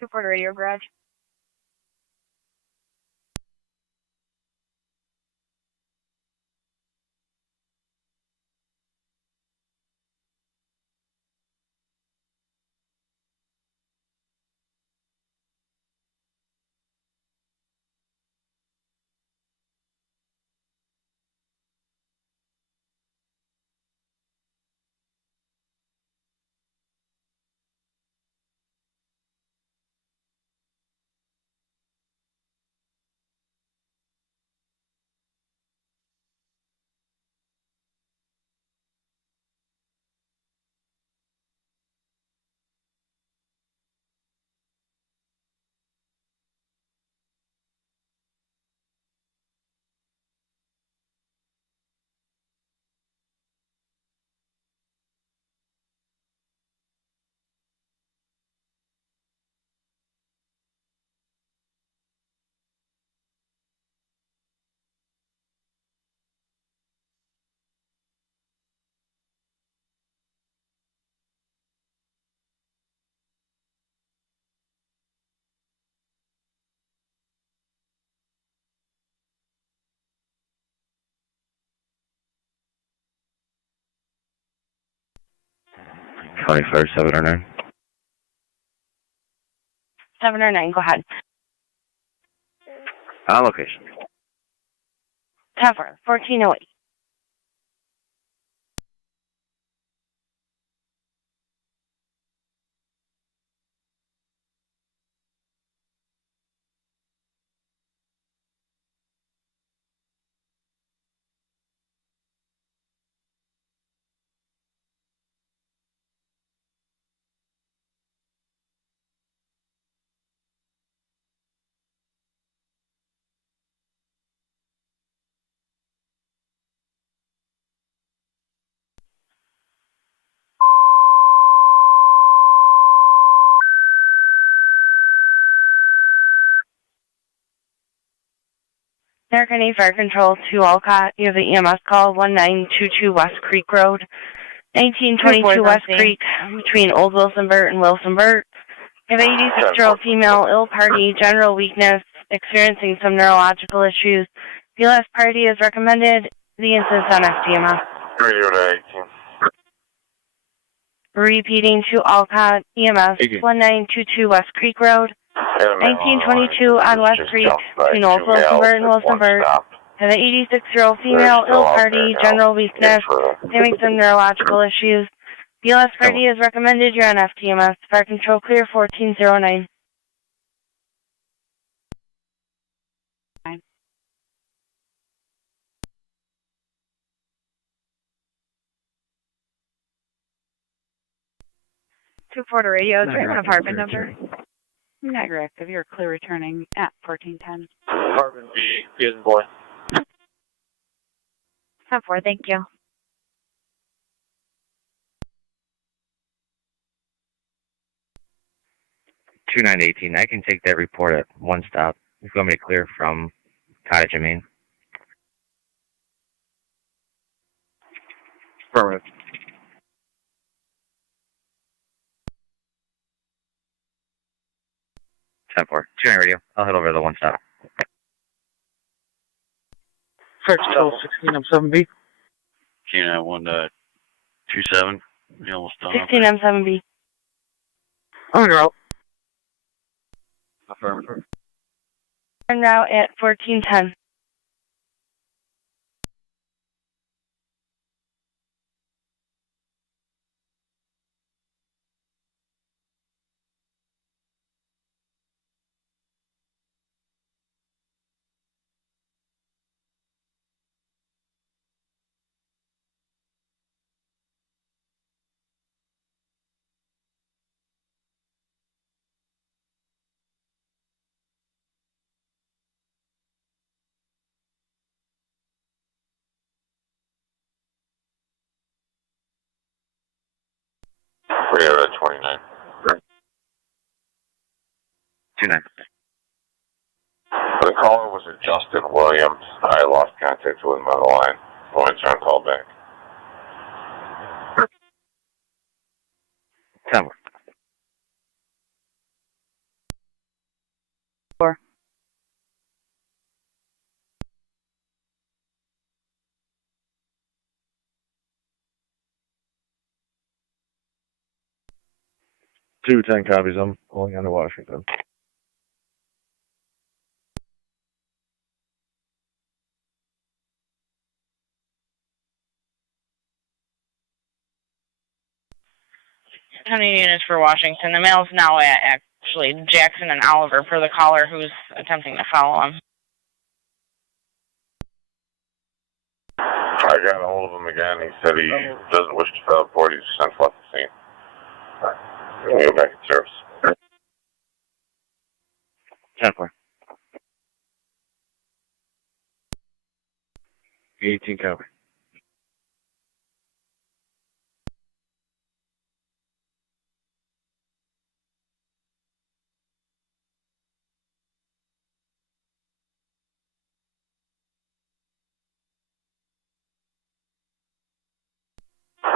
Two-port radio garage. County Fire 7 or 9. 7 or 9, go ahead. On location. 10-4, 1408. Niagara County Fire Control to Alcott. You have an EMS call, 1922 West Creek Road, 1922 West Creek, between Old Wilsonburt and Wilsonburt. You have an 86-year-old female, ill party, general weakness, experiencing some neurological issues. BLS party is recommended. The incident's on FDMS. Radio to 18. Repeating to Alcott, EMS, 1922 West Creek Road, 1922 on West Creek, between Old Wilsonburt and Wilsonburt. Have an 86-year-old female, ill party, general weakness, having some neurological issues. BLS party is recommended. You're on FTMS. Fire control clear, 1409. Two-porter radio, do you have an apartment number? Niagara active, you're clear returning at 1410. Apartment B, B as in boy. 10-4, thank you. Two 918. I can take that report at one stop. If you want me to clear from Cottage and Main. Affirmative. 10-4. 2-9 radio. I'll head over to the one stop. Fire control 16, I'm 7B. Canine 127. You almost done. 16 M7B. On route. Affirmative. En route at 1410. We are at 29. 2-9. The caller was a Justin Williams. I lost contact with him on the line. I'll answer on call back. 10-4. 4. Two 10 copies. I'm going on to Washington. How many units for Washington? The mail's now at actually Jackson and Oliver for the caller who's attempting to follow him. I got a hold of him again. He said he doesn't wish to fill a report. He's since left the scene. We'll go back in service. 10-4. 18 copy.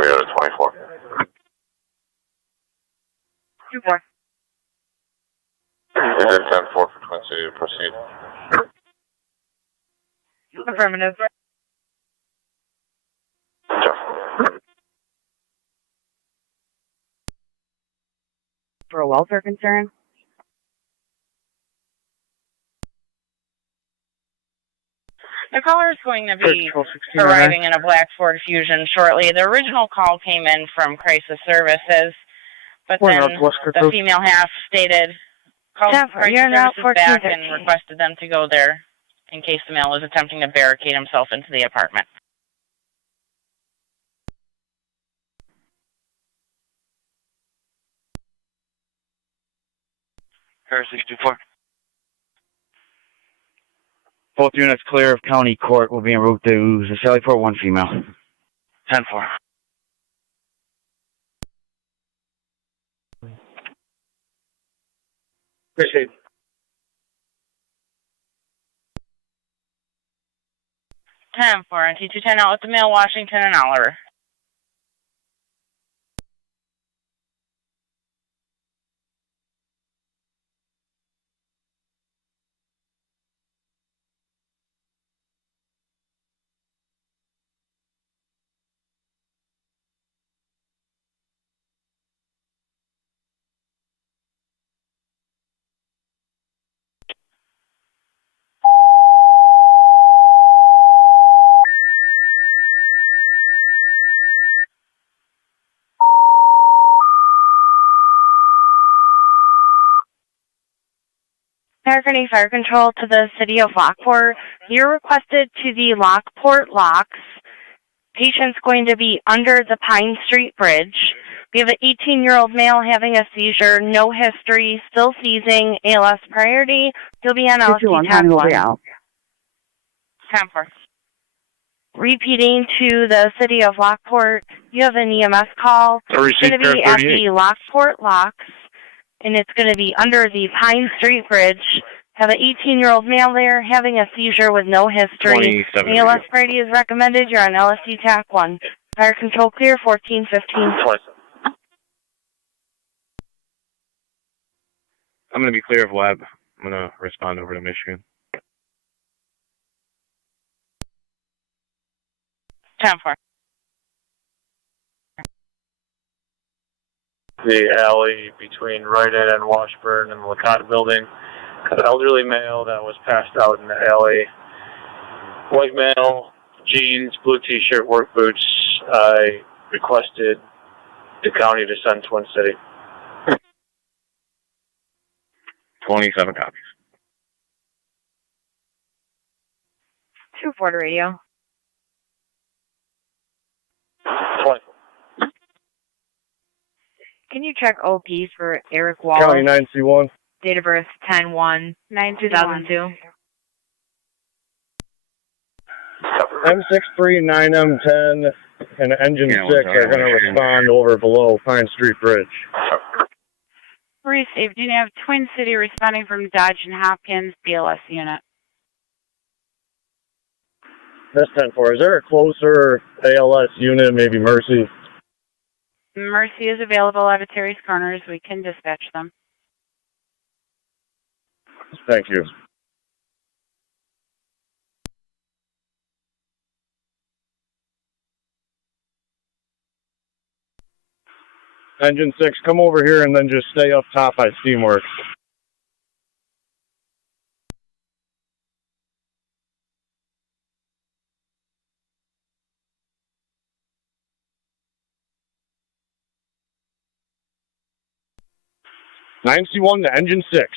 We are at 24. 2-4. It is 10-4 for Twin City to proceed. Affirmative. For a welfare concern? The caller is going to be arriving in a black Ford Fusion shortly. The original call came in from Crisis Services, but then the female half stated, called Crisis Services back and requested them to go there in case the male was attempting to barricade himself into the apartment. Paris 624. Both units clear of County Court will be en route to Sallyport, one female. 10-4. Appreciate it. 10-4 and T210 out with the mail, Washington and Oliver. Niagara Fire Control to the City of Lockport. You're requested to the Lockport locks. Patient's going to be under the Pine Street Bridge. We have an 18-year-old male having a seizure, no history, still seizing, ALS priority. He'll be on LSD TAC 1. 10-4. Repeating to the City of Lockport, you have an EMS call. It's going to be at the Lockport locks, and it's going to be under the Pine Street Bridge. Have an 18-year-old male there having a seizure with no history. ALS priority is recommended. You're on LSD TAC 1. Fire control clear, 1415. Twice. I'm going to be clear of Webb. I'm going to respond over to Michigan. 10-4. The alley between Rite Aid and Washburn and the Lakota building. An elderly male that was passed out in the alley. White male, jeans, blue t-shirt, work boots. I requested the county to send Twin City. 27 copies. 2-4 to radio. 20. Can you check OP for Eric Wallace? County 9C1. Date of birth 10/1/2002. M639M10 and Engine 6 are going to respond over below Pine Street Bridge. Received. You have Twin City responding from Dodge and Hopkins BLS unit. That's 10-4. Is there a closer ALS unit, maybe Mercy? Mercy is available at Terry's Corners. We can dispatch them. Thank you. Engine 6, come over here and then just stay up top by Steamworks. C1 to Engine 6.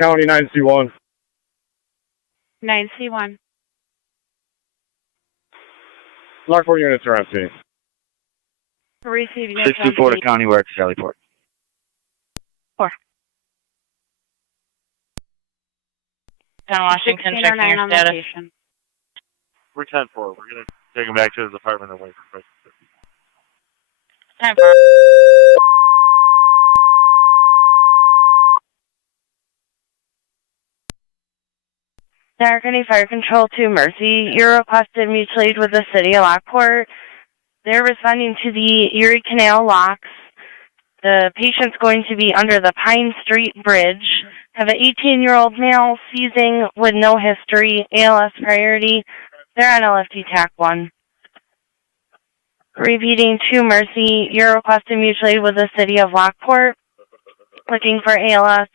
County 9C1. 9C1. Lockport units are empty. Receiving 624 to County Works, Charlieport. 4. Town Washington, checking your status. We're 10-4. We're going to take him back to his apartment and wait for prices. 10-4. Niagara County Fire Control to Mercy. You're requested mutual aid with the city of Lockport. They're responding to the Erie Canal locks. The patient's going to be under the Pine Street Bridge. Have an 18-year-old male seizing with no history, ALS priority. They're on LFT TAC 1. Repeating to Mercy. You're requested mutual aid with the city of Lockport. Looking for ALS.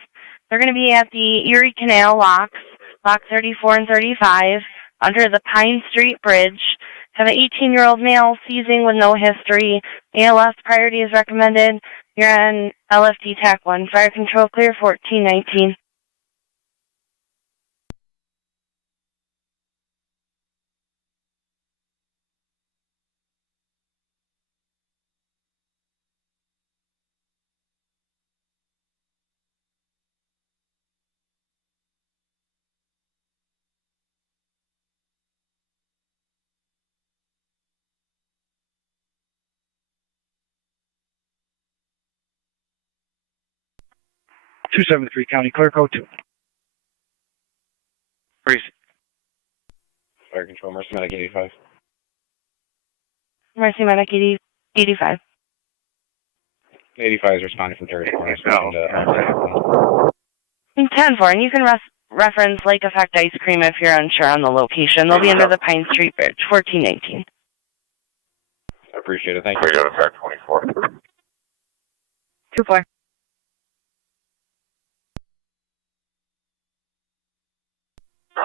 They're going to be at the Erie Canal locks. Lock 34 and 35, under the Pine Street Bridge. Have an 18-year-old male seizing with no history. ALS priority is recommended. You're on LFT TAC 1. Fire control clear, 1419. .273 County Clerk 02. Freeze. Fire Control, Mercy Medic 85. Mercy Medic 85. 85 is responding from Terry's Corners. 10-4, and you can reference Lake Effect Ice Cream if you're unsure on the location. They'll be under the Pine Street Bridge, 1419. I appreciate it. Thank you. Radio Effect 24. 2-4.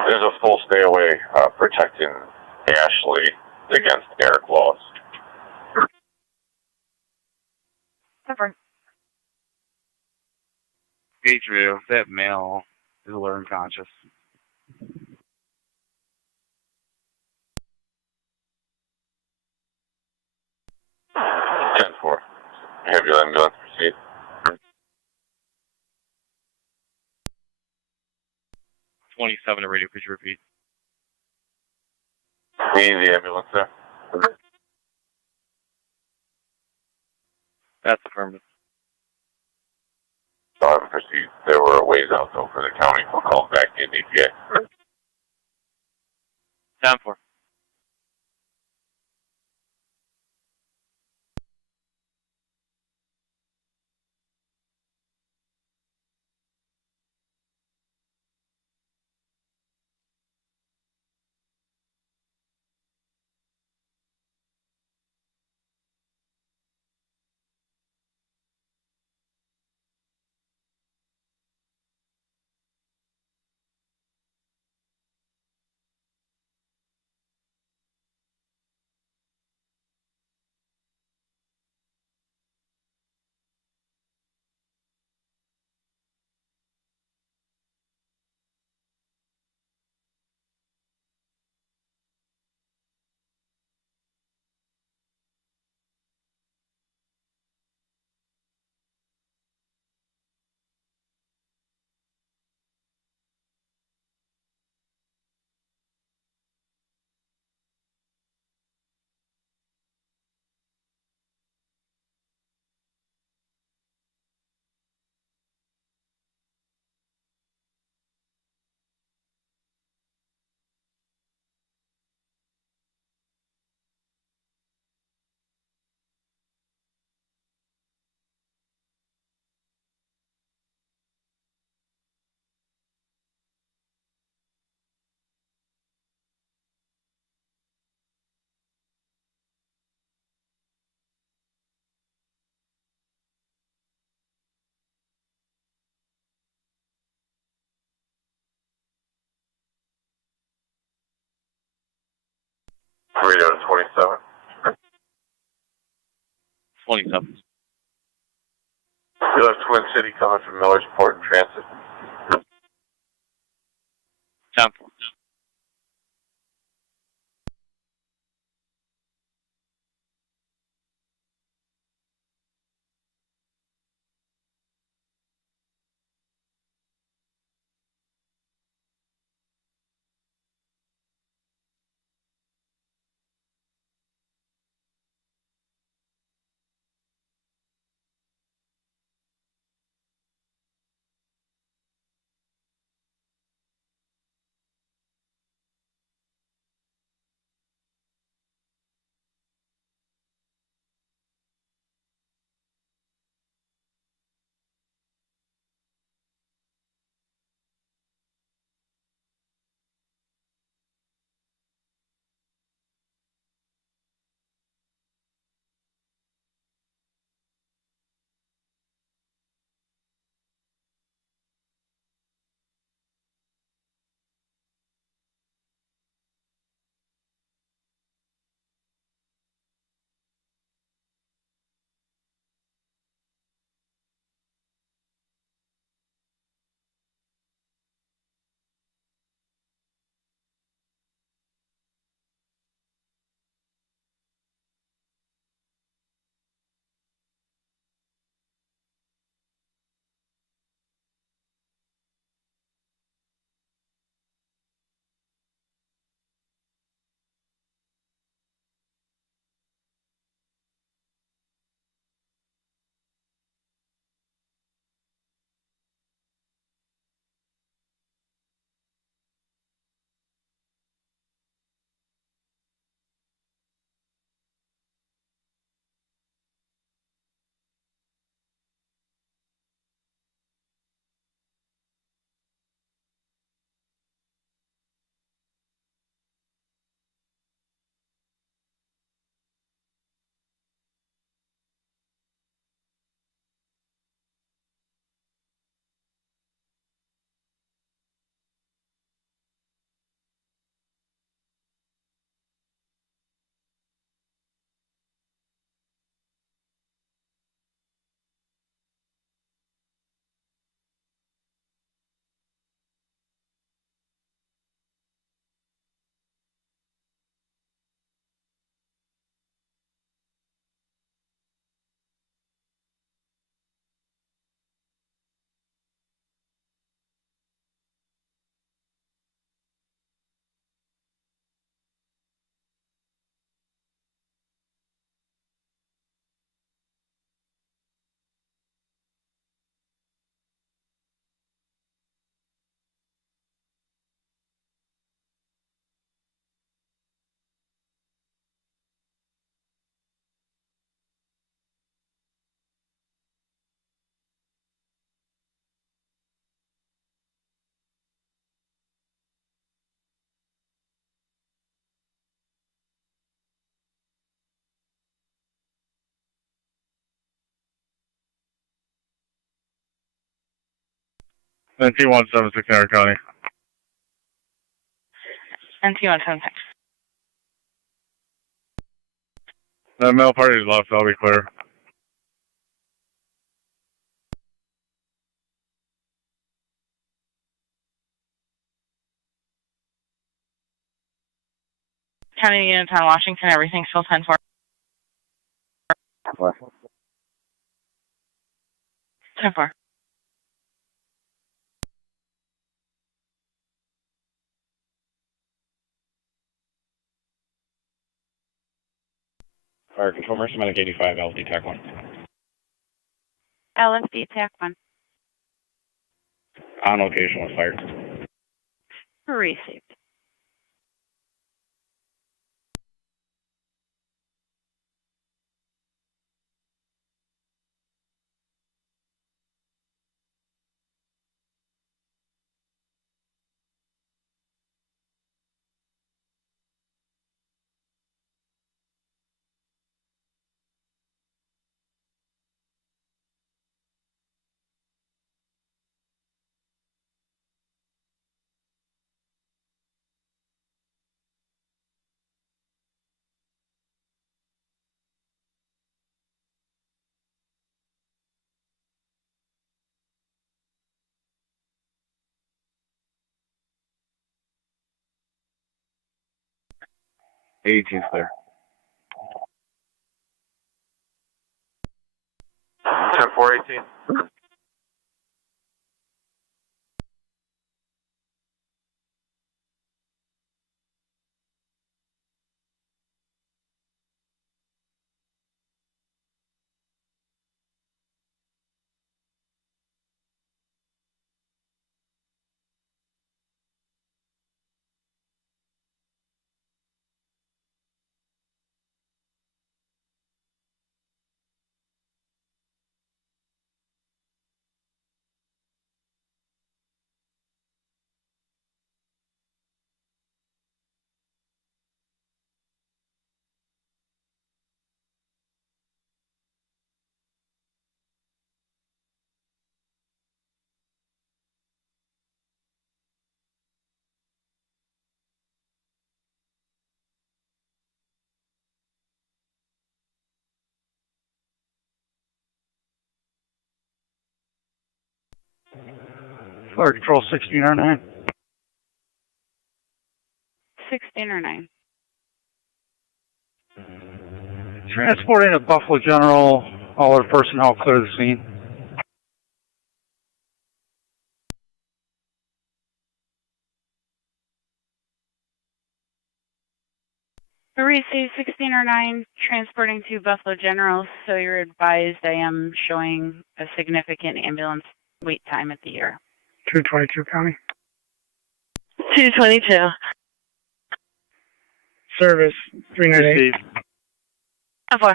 There's a full stay away protecting Ashley against Eric Wallace. 10-4. Adriel, that male is alert and conscious. Have your ambulance proceed. 27 to radio, could you repeat? Need the ambulance there. That's affirmative. So I haven't proceed. There were a ways out though for the county. We'll call back in EPA. 10-4. Radio to 27. 27. You have Twin City coming from Millersport in transit. 10-4. NT-176 Niagara County. NT-176. That male party is left, I'll be clear. County units on Washington, everything still 10-4. 10-4. Fire control, Mercy Medic 85, LD TAC 1. LFD TAC 1. On location with fire. Received. Eighteen's clear. 10-4-18. Fire control 16 or 9. 16 or 9. Transporting to Buffalo General, all other personnel clear the scene. Received 16 or 9, transporting to Buffalo General, so you're advised I am showing a significant ambulance wait time at the ER. 222 County. 222. Service 398. 10-4.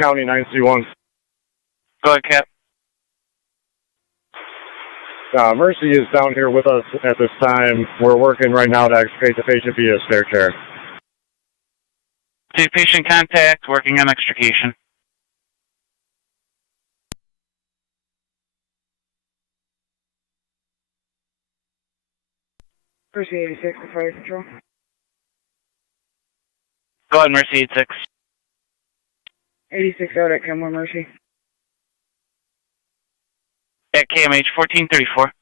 County 9C1. Go ahead, Cap. Mercy is down here with us at this time. We're working right now to extricate the patient via stair chair. To patient contact, working on extrication. Mercy 86 to fire control. Go ahead, Mercy 86. 86 out at Kenmore Mercy. At KMH 1434.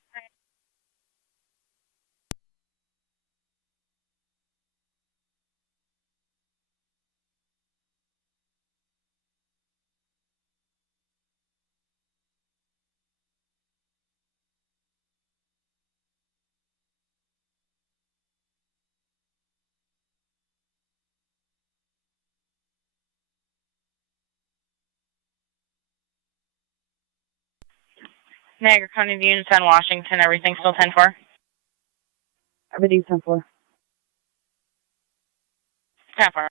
Niagara County, the units on Washington, everything still 10-4? Everything's 10-4. 10-4.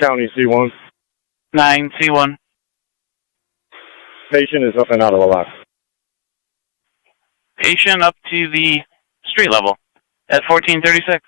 County C1. 9C1. Patient is up and out of the lock. Patient up to the street level at 1436.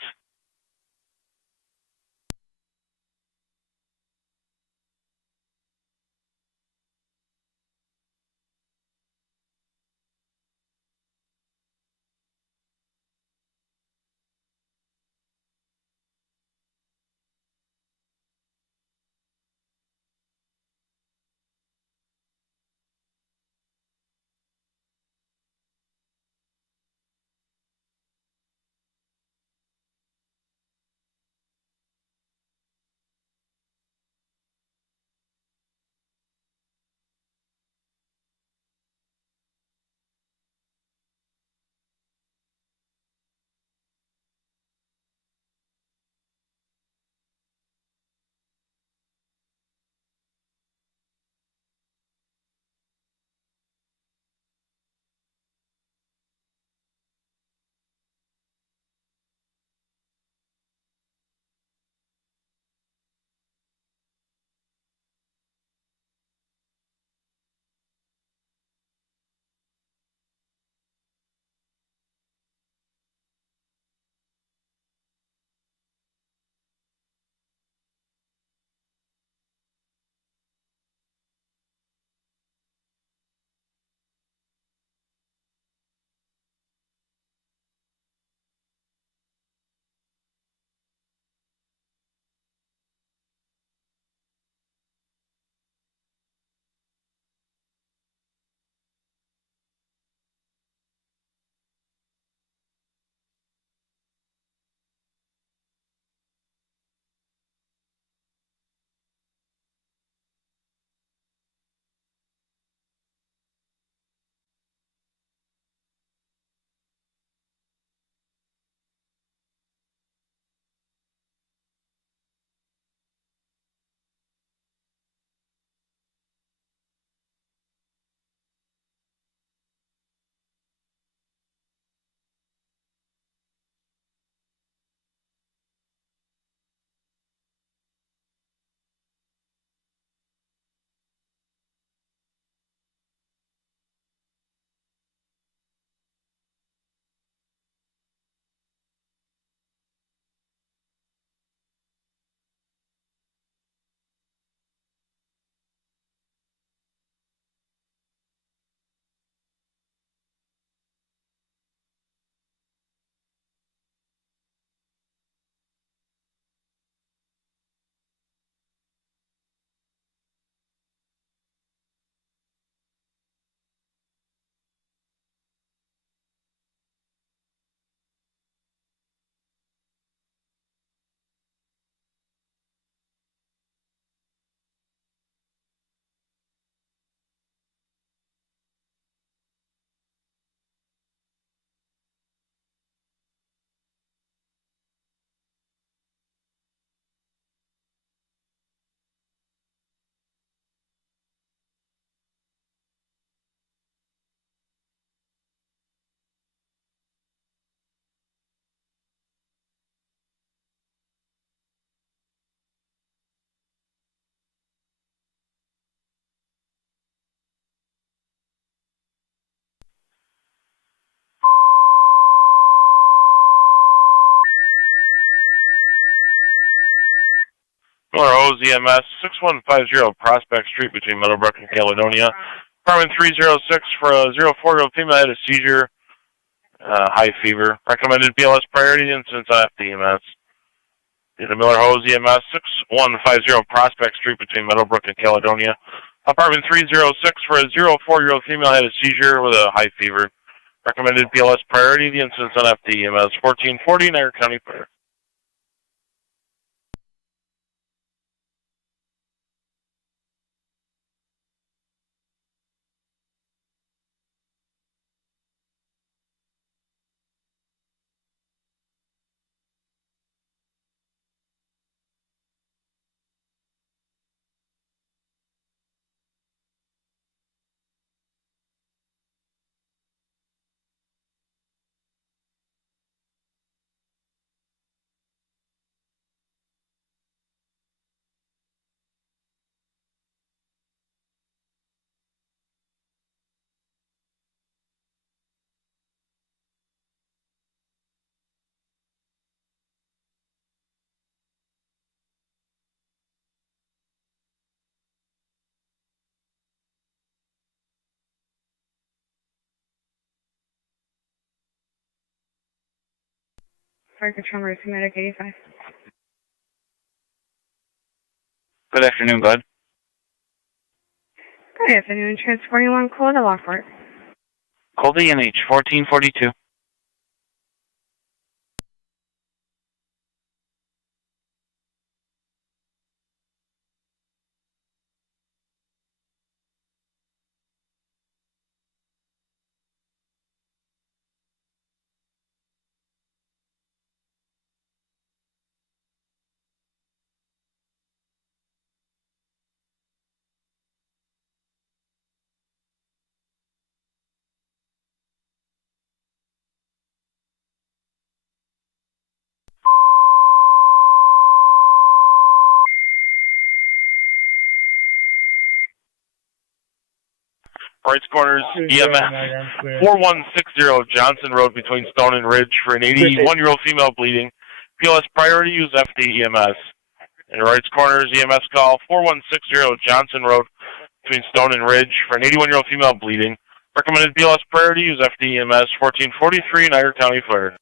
Miller Hose EMS 6150 Prospect Street between Middlebrook and Caledonia. Apartment 306 for a 04-year-old female had a seizure, high fever. Recommended BLS priority incidents on FDEMS. The Miller Hose EMS 6150 Prospect Street between Middlebrook and Caledonia. Apartment 306 for a 04-year-old female had a seizure with a high fever. Recommended BLS priority. The incidents on FDEMS 1440 Niagara County Fire. Fire Control Mercy Medic 85. Good afternoon, bud. Good afternoon. Transporting along Cola to Lockport. Call DNH 1442. Wrights Corners EMS 4160 Johnson Road between Stone and Ridge for an 81-year-old female bleeding. PLS priority use FD EMS. And Wrights Corners EMS call 4160 Johnson Road between Stone and Ridge for an 81-year-old female bleeding. Recommended BLS priority use FD EMS 1443 Niagara County Fire.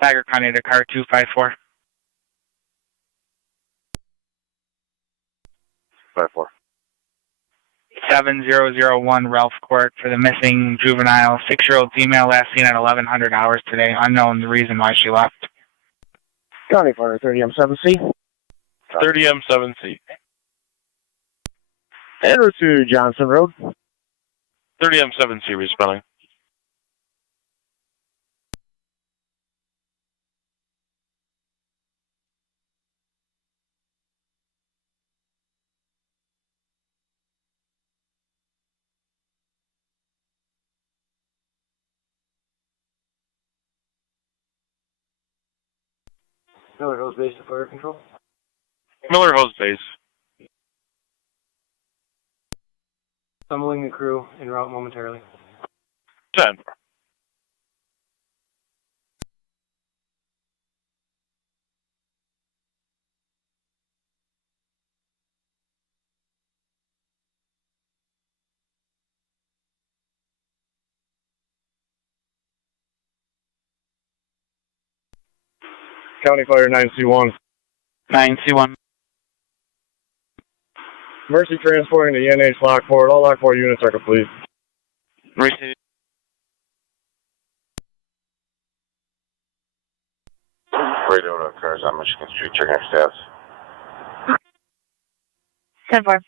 Tiger County to car 254. 54. 7001 Ralph Court for the missing juvenile 6-year-old female last seen at 1100 hours today. Unknown the reason why she left. County Fire 30M7C. 30M7C. En route to Johnson Road. 30M7C responding. Miller Hose Base to Fire Control. Miller Hose Base. Summoning the crew en route momentarily. 10. County Fire 9C1. 9C1. Mercy transporting to ENH Lockport. All Lockport units are complete. Mercy. Radio to cars on Michigan Street, checking our stats. 10-4.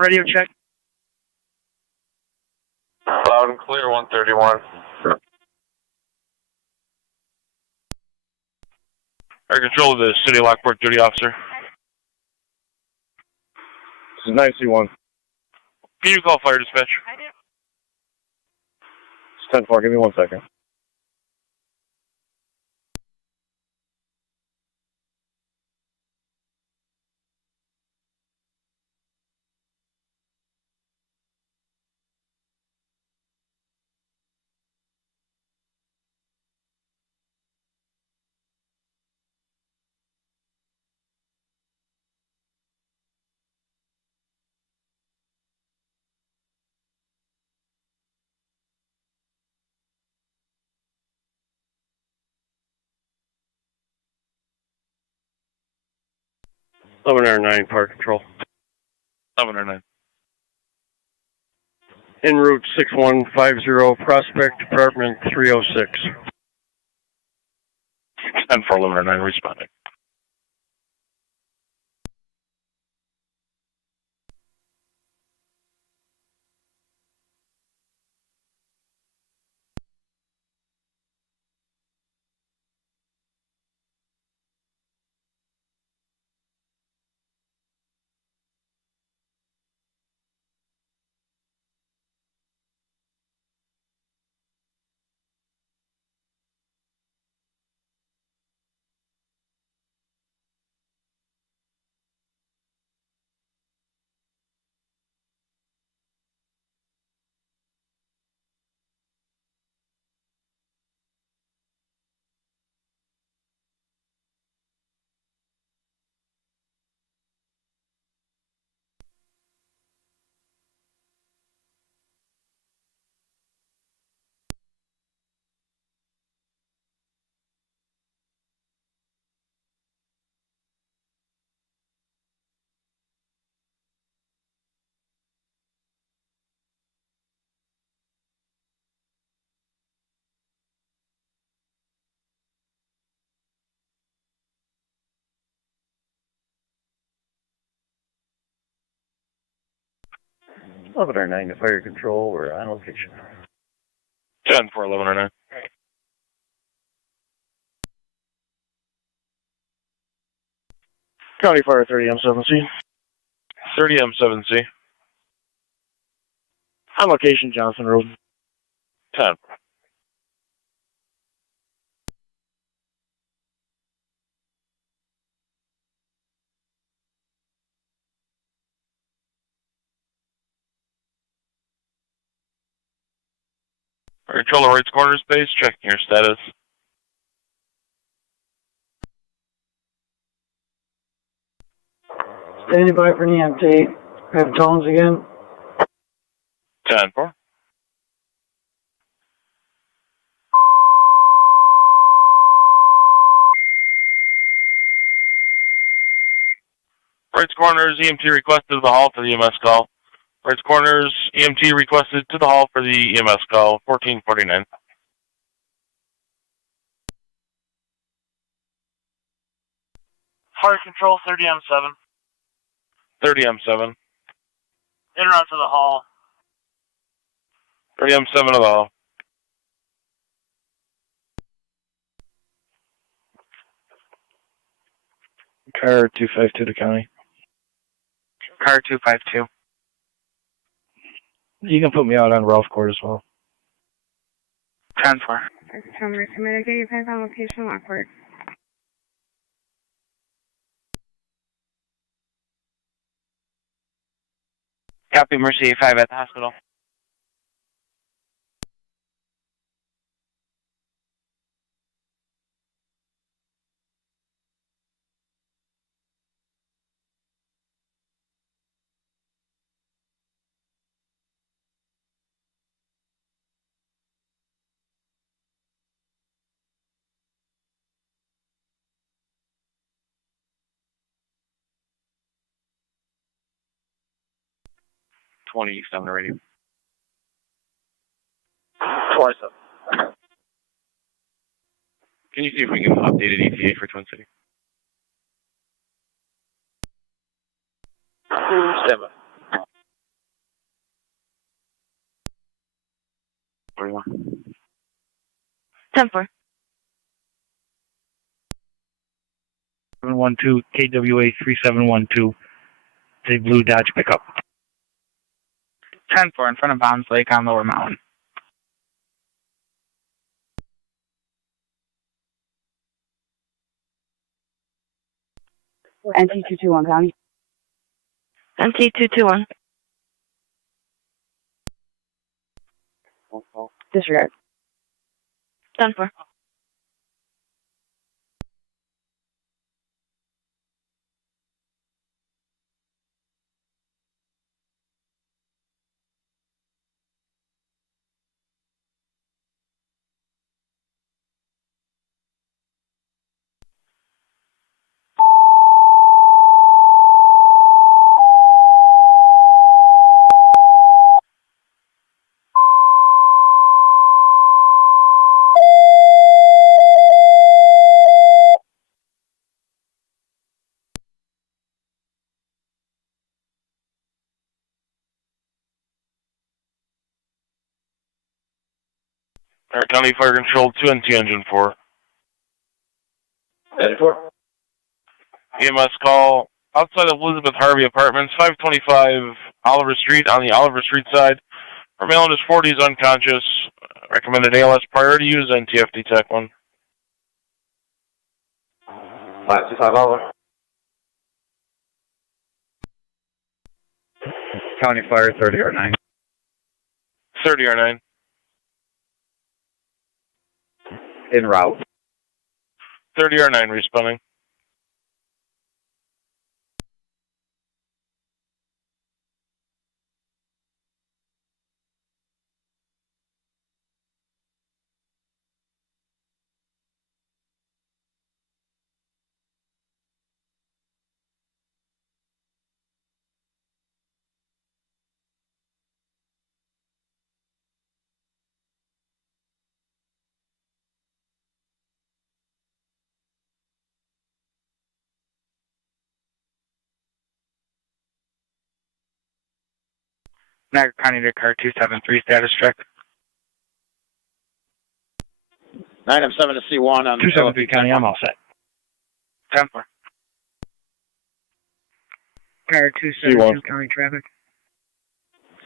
Radio check. Loud and clear, 131. Air control to the City of Lockport duty officer. This is 9C1. Can you call fire dispatch? It's 10-4. Give me 1 second. (1109) Park Control. 1109. En route 6150, Prospect, Apartment 306. 10-4, 1109, responding. (1109) to fire control. We're on location. 10-4, 1109. County Fire 30M7C. 30M7C. On location, Johnson Road. 10. Control the right corner space, checking your status. Standing by for an EMT. Have tones again. 10-4. Right corners, EMT requested to the hall for the EMS call. Right corners, EMT requested to the hall for the EMS call, 1449. Fire control 30M7. 30M7. En route to the hall. 30M7 to the hall. Car 252 to county. Car 252. You can put me out on Ralph Court as well. 10-4. Mercy, may I get you guys on location, Lockport? Copy, Mercy 5 at the hospital. 27 radio. 27. Can you see if we can update an ETA for Twin City? Stand by. 41. 10-4. 712 KWA 3712. The blue Dodge pickup. 10-4 in front of Bounds Lake on Lower Mountain. NT221 County. NT221. Disregard. 10-4. Our County Fire Control 2 NT Engine 4. 10-4. EMS call outside of Elizabeth Harvey Apartments, 525 Oliver Street on the Oliver Street side. Our male in his 40s unconscious. Recommended ALS priority use NTFD TAC 1. 525 Oliver. County Fire 30R9. 30R9. En route. 30R9 responding. Niagara County to car 273 status check. 9M7 to C1 on 273 County, I'm all set. 10-4. Car 272 County traffic.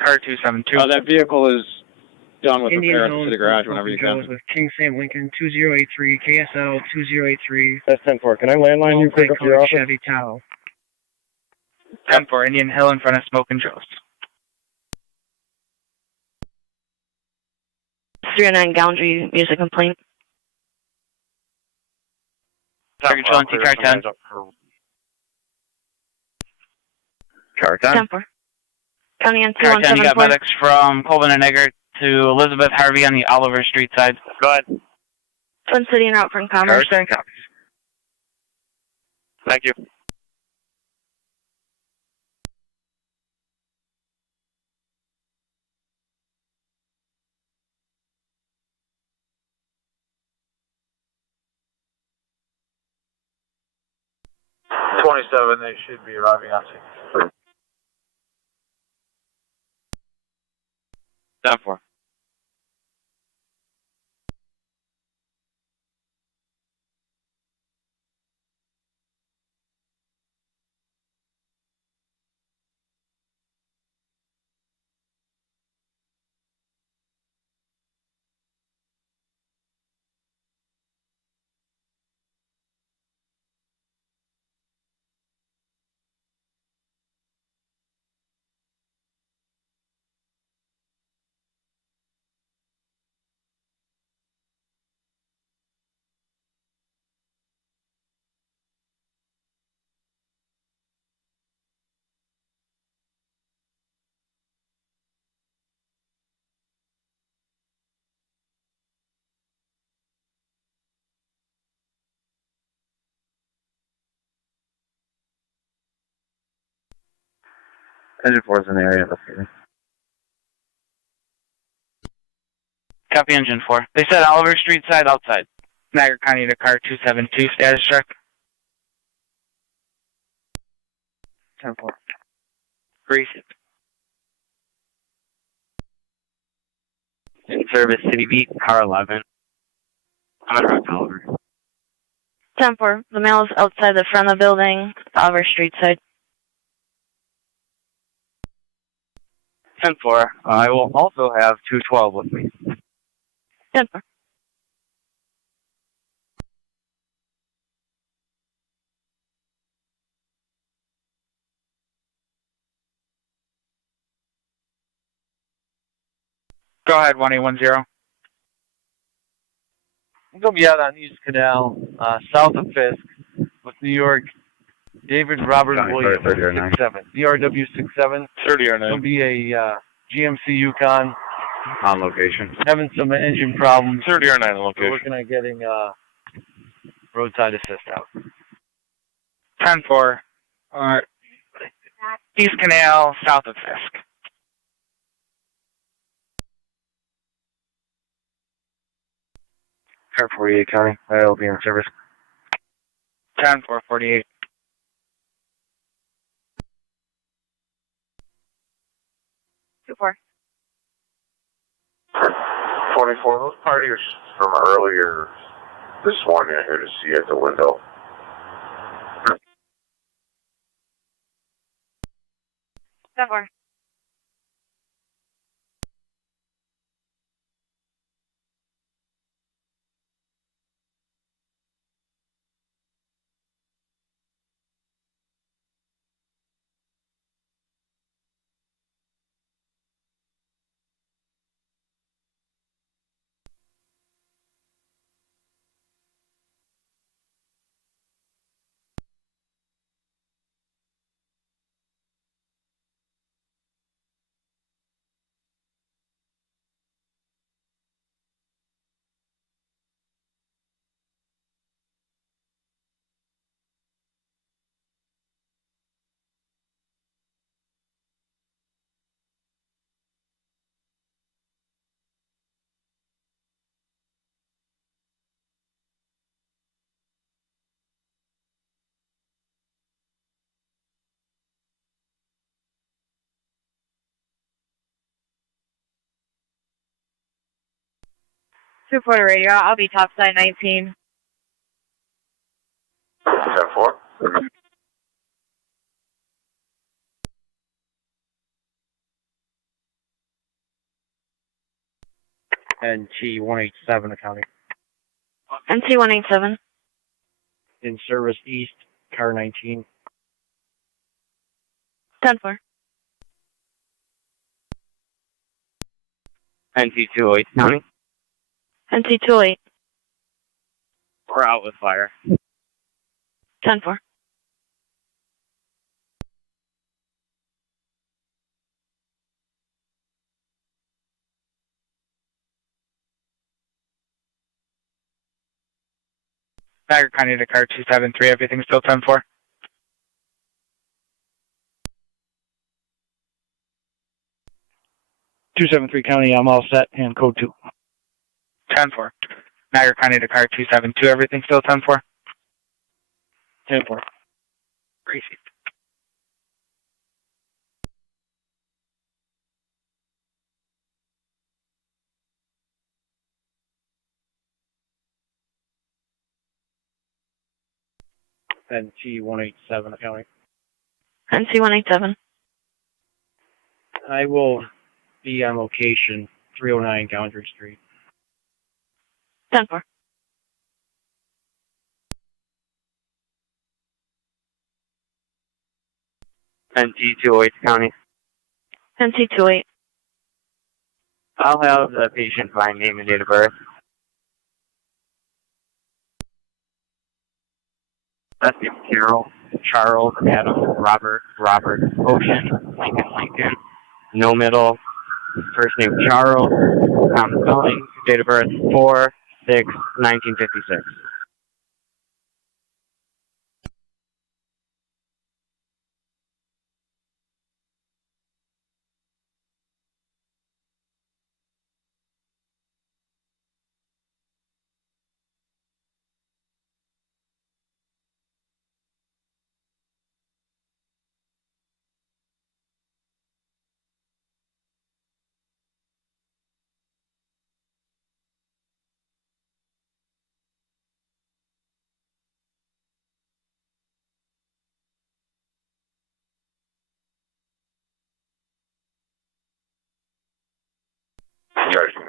Car 272. That vehicle is done with Indian repair at the Hills, city garage whenever you goes can. with King Sam Lincoln 2083, KSL 2083. That's 10-4. Can I landline you quick up to your office? Chevy Tahoe. 10-4 Indian Hill in front of Smoking Joe's. 309 Gallantry music complaint. Fire Control NT car 10. Car 10. 10-4. County NT Car 10, you got 174. medics from Colvin and Niagara to Elizabeth Harvey on the Oliver Street side. Go ahead. Twin City and route from Commerce. Car 10 copies. Thank you. They should be arriving on scene. 10-4. Engine 4 is in the area of the city. Copy engine 4. They said Oliver Street side outside. Niagara County to car 272, status check. 10-4. Receive. In service, City Beat, car 11. I'm on route to Oliver. 10-4. The male is outside the front of the building, Oliver Street side. 10-4. I will also have 212 with me. 10-4. Go ahead, 1810. I'm going to be out on East Canal, south of Fisk, with New York, David Robert Williams, 67. DRW 67. 30 or 9. It's going to be a GMC Yukon. On location. Having some engine problems. 30 or 9 on location. We're working on getting roadside assist out. 10-4. East Canal, south of Fisk. Car 48 County. I'll be in service. 10-4-48. Two four. 24, those partiers from earlier this morning I here to see at the window. Ten four. Two four to radio. I'll be topside 19. 10-4. NT 187 accounting. NT 187. In service east, car 19. 10-4. NT 208 County. NT 28. We're out with fire. 10-4. Niagara County to car 273, everything still 10-4. County, I'm all set, and code 2. 10-4. Niagara County to car 272, everything still 10-4. 10-4. Received. NT 187 accounting. NT 187. I will be on location, 309 Gallagher Street. 10-4. NT 208 County. NT 28. I'll have the patient find name and date of birth. Last name Carol, Charles, Adam, Robert, Ocean, Lincoln. No middle. First name Charles. Common spelling. Date of birth 4/6/1956.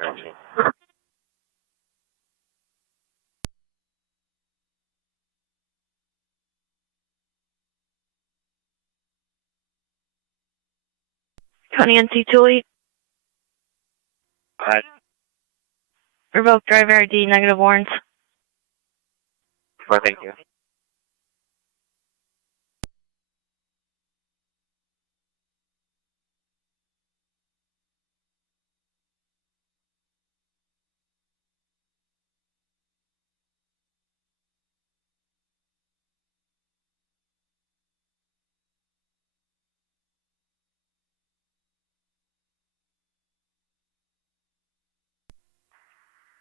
19. County NC28. Hi. Revoke driver ID, negative warrants. Well, thank you.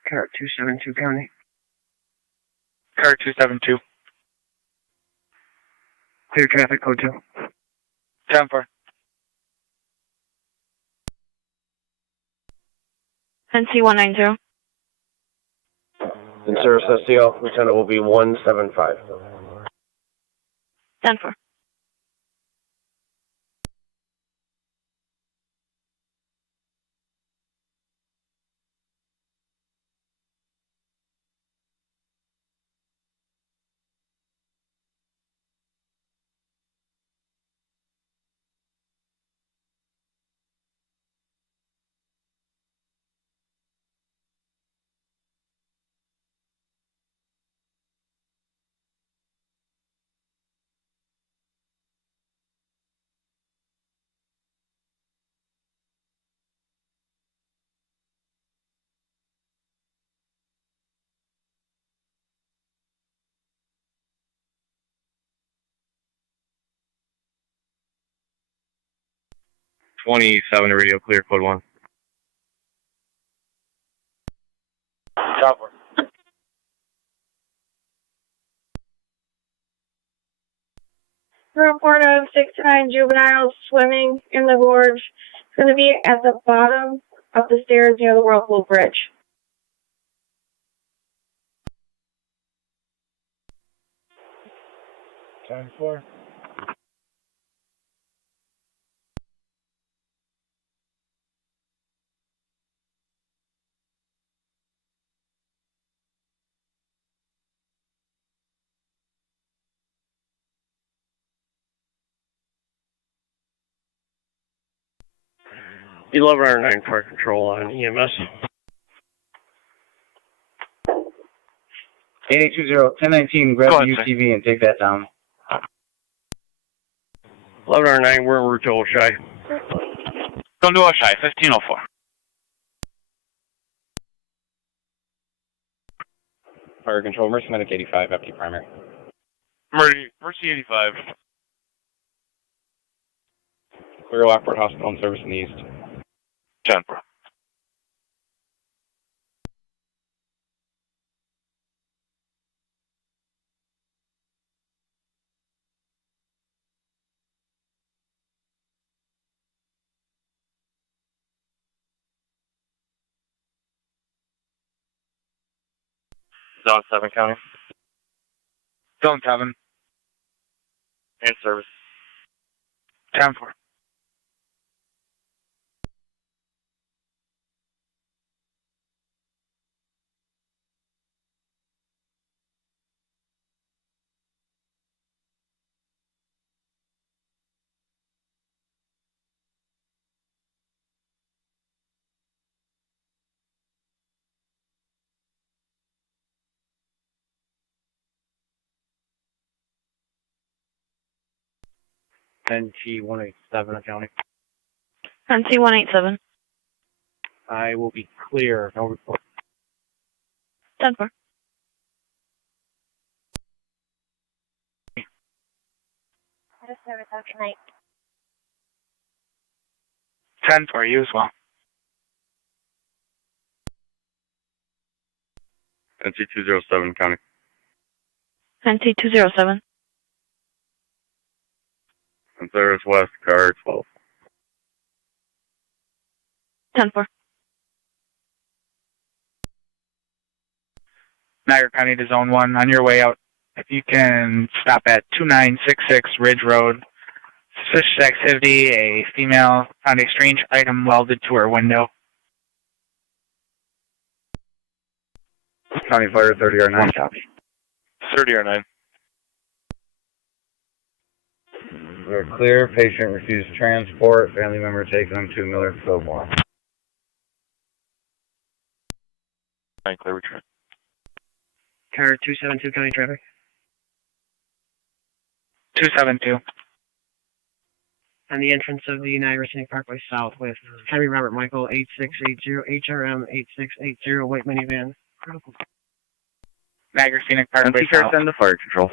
Car 272 County. Car 272. Clear traffic, code 2. 10-4. NC190. In service SCL, Lieutenant will be 175. 10-4. '27 radio clear, code 1. Chopper. Report of 6 to 9 juveniles swimming in the gorge. It's going to be at the bottom of the stairs near the Whirlpool Bridge. Time 4. You love our 9 fire control on EMS. 8820, 1019, grab the UTV and take that down. 1109, we're en route to Oshai. Going to Oshai, 1504. Fire control, Mercy Medic 85, empty primary. Mercy 85. Clear Lockport Hospital and service in the east. 10-4. Zone 7 County. Zone 7. In service. 10-4. NT187 County. NC187. I will be clear. No report. 10-4. Out of service out tonight. 10-4, you as well. NC207 County. NC207. And service west, car 12. 10-4. Niagara County to Zone 1. On your way out, if you can stop at 2966 Ridge Road. Suspicious activity, a female found a strange item welded to her window. County Fire 30R9 copy. 30R9. We're clear. Patient refused transport. Family member taking them to Miller Fillmore. Clear return. Car 272 County traffic. 272. On the entrance of the Niagara Scenic Parkway South with Henry Robert Michael 8680 HRM 8680 white minivan. Niagara Scenic Parkway Empty car, South. send to fire control.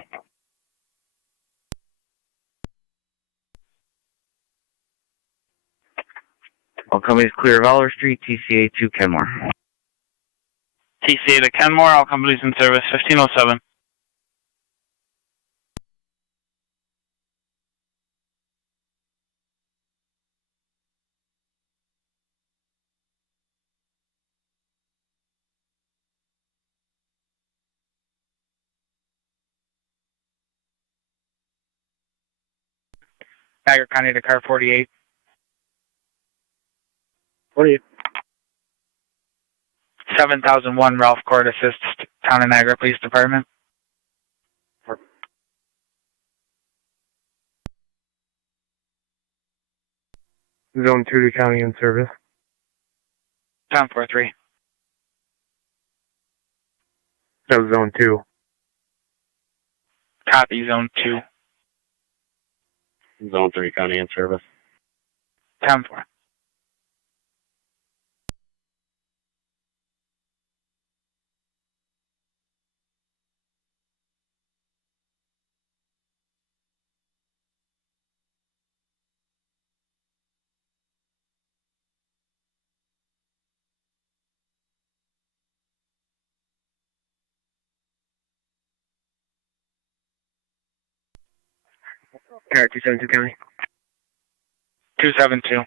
All companies clear of Aller Street, TCA to Kenmore. TCA to Kenmore, all companies in service, 1507. Niagara County to car 48. 48. 7001 Ralph Court Assist, Town of Niagara Police Department. Zone 2 to county in service. Town 43. That was zone 2. Copy, zone 2. Zone 3 county in service. Town 4. Car 272 County. 272.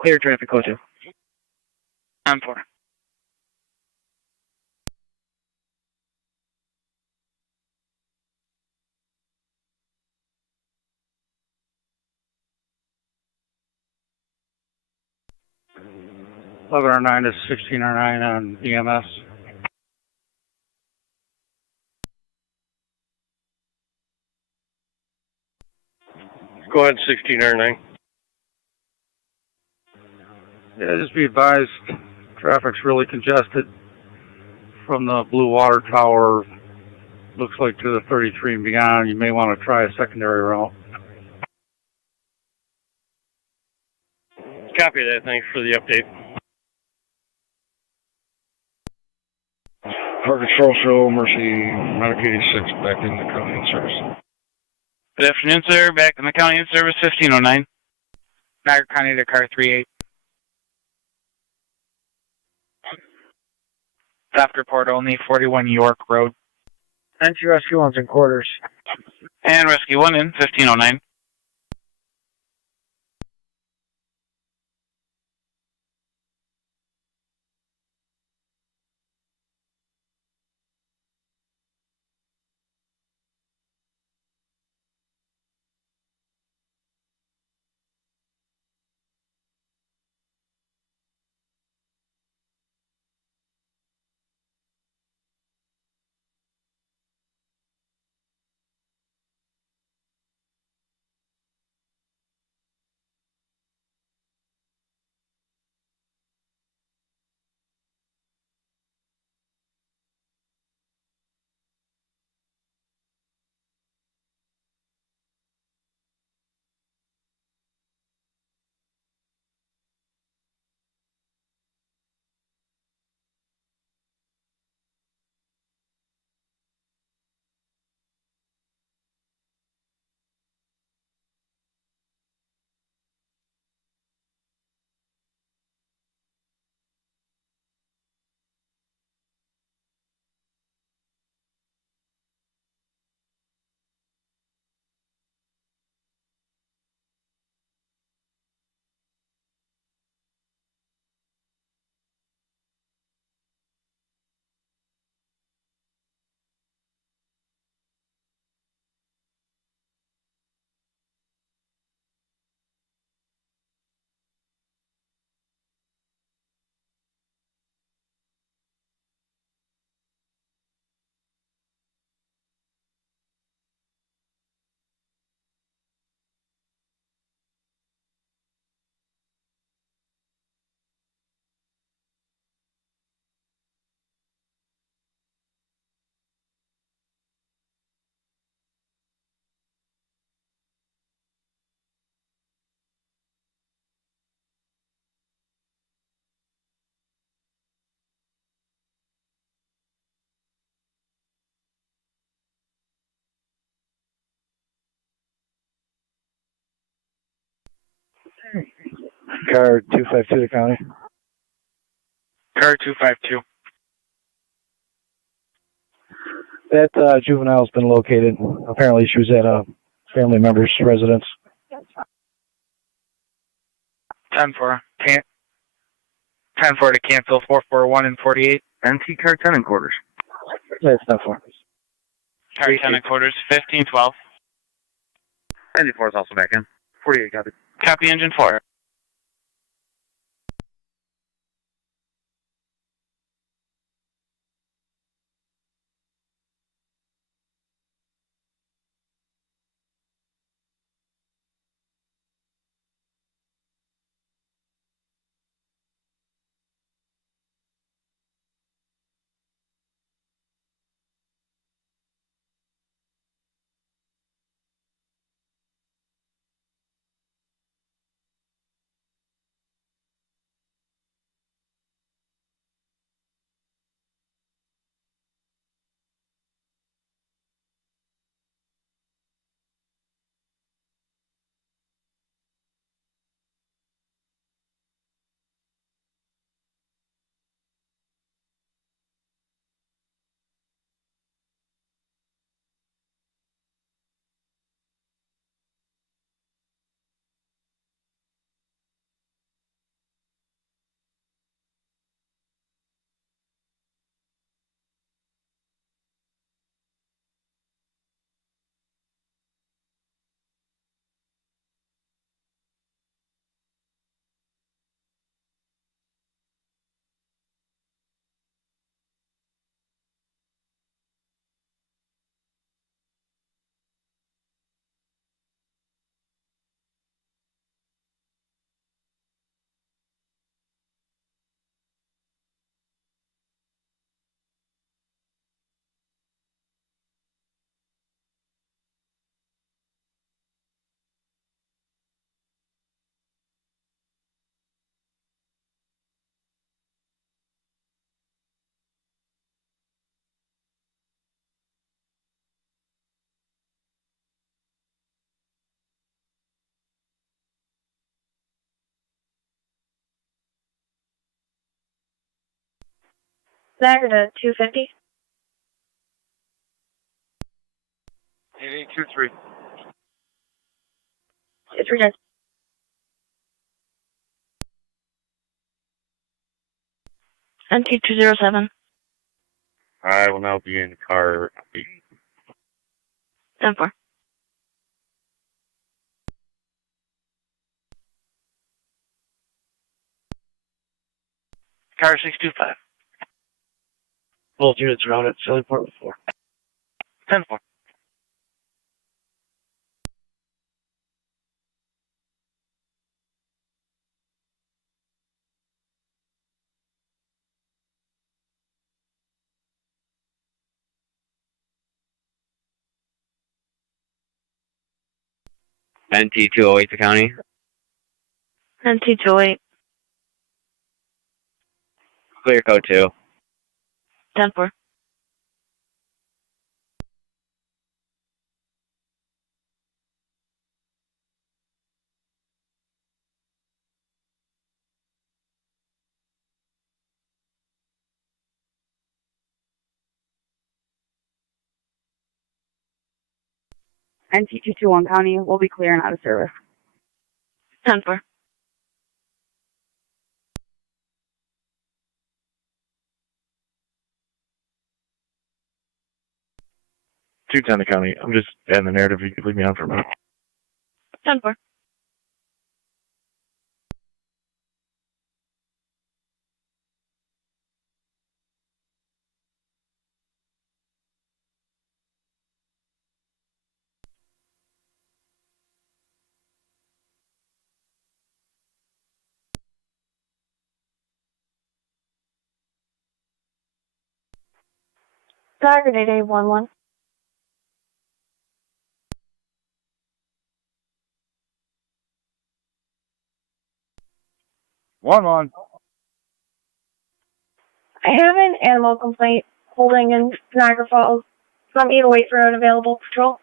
Clear traffic, code 2. Town 4. $1109 to $1609 on EMS. Go ahead, 1609. Yeah, just be advised, traffic's really congested from the Blue Water Tower, looks like to the 33 and beyond. You may want to try a secondary route. Copy that. Thanks for the update. Park Control Show, Mercy, Medic 86, back in the county in service. Good afternoon, sir. Back in the county in service, 1509. Niagara County to car 38. Theft report only, 41 York Road. Entry rescue one's in quarters. And rescue 1 in, 1509. car 252 to county. Car 252. That juvenile's been located. Apparently she was at a family member's residence. 10-4. 10-4 to cancel 441 and 48. NT car 10 and quarters. That's 10-4. Car 10 and quarters, 1512. Engine 4 is also back in. 48, copy. Copy engine 4. Niagara to 250. 8823. It's returned. NT207. I will now be in car 8. 10-4. Car 625. Both units around at Phillyport with 4. 10-4. NT208 to county. NT208. Clear code 2. 10-4. NT221 county will be clear and out of service. 10-4. $210 to county. I'm just adding the narrative. You could leave me on for a minute. 10-4. Niagara 8811. One. I have an animal complaint holding in Niagara Falls. Want me to wait for an available patrol?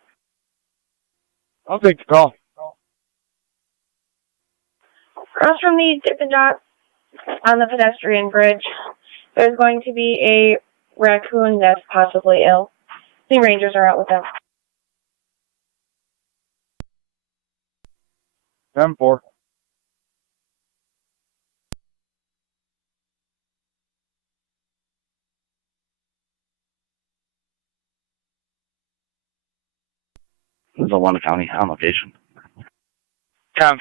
I'll take the call. Across from the Dippin' Dot on the pedestrian bridge, there's going to be a raccoon that's possibly ill. The Rangers are out with them. 10-4. Tonawanda County on location. 10-4.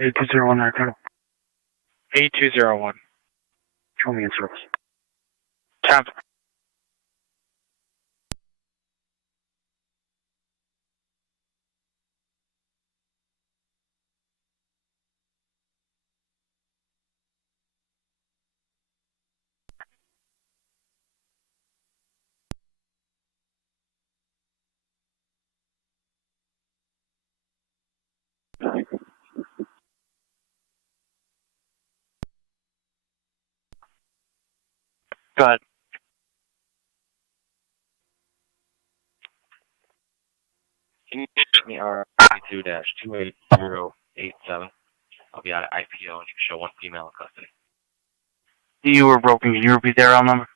A201 Raccoon. 8201. Show me in service. 10-4. Go ahead. Can you give me our 22-28087? I'll be out at IPO and you can show one female in custody. You were broken. Can you repeat that round number?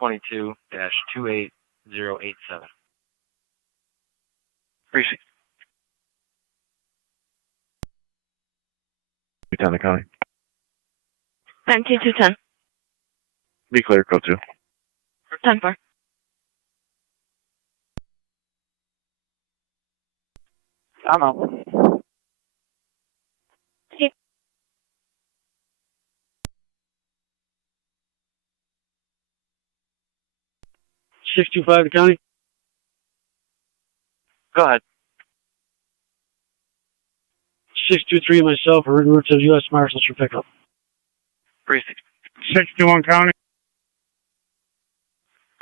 22-28087. Appreciate it. Tonawanda County. 92210. Be clear, code 2. 10-4. I'm out. Okay. $625 County. Go ahead. 623 myself are en route to the U.S. Marshals for pickup. Precinct. 621 County.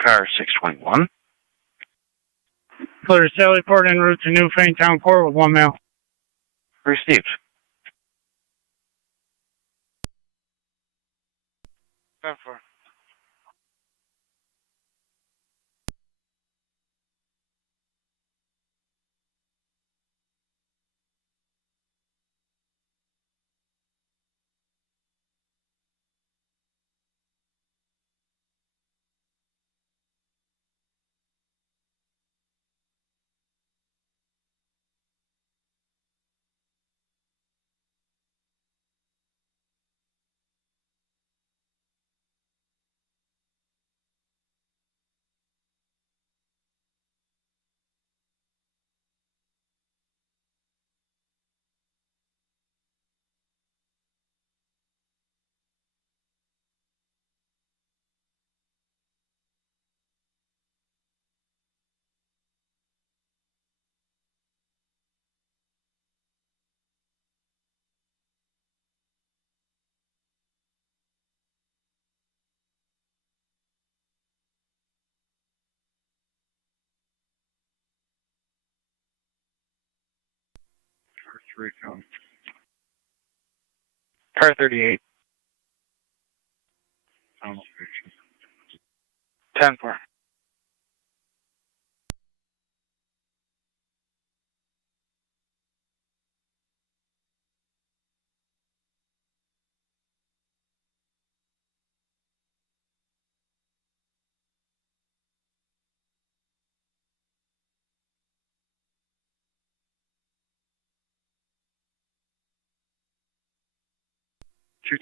Car 621. Clear to Sallyport en route to New Faintown Port with 1 male. Received. 10-4. Car 38. 10-4.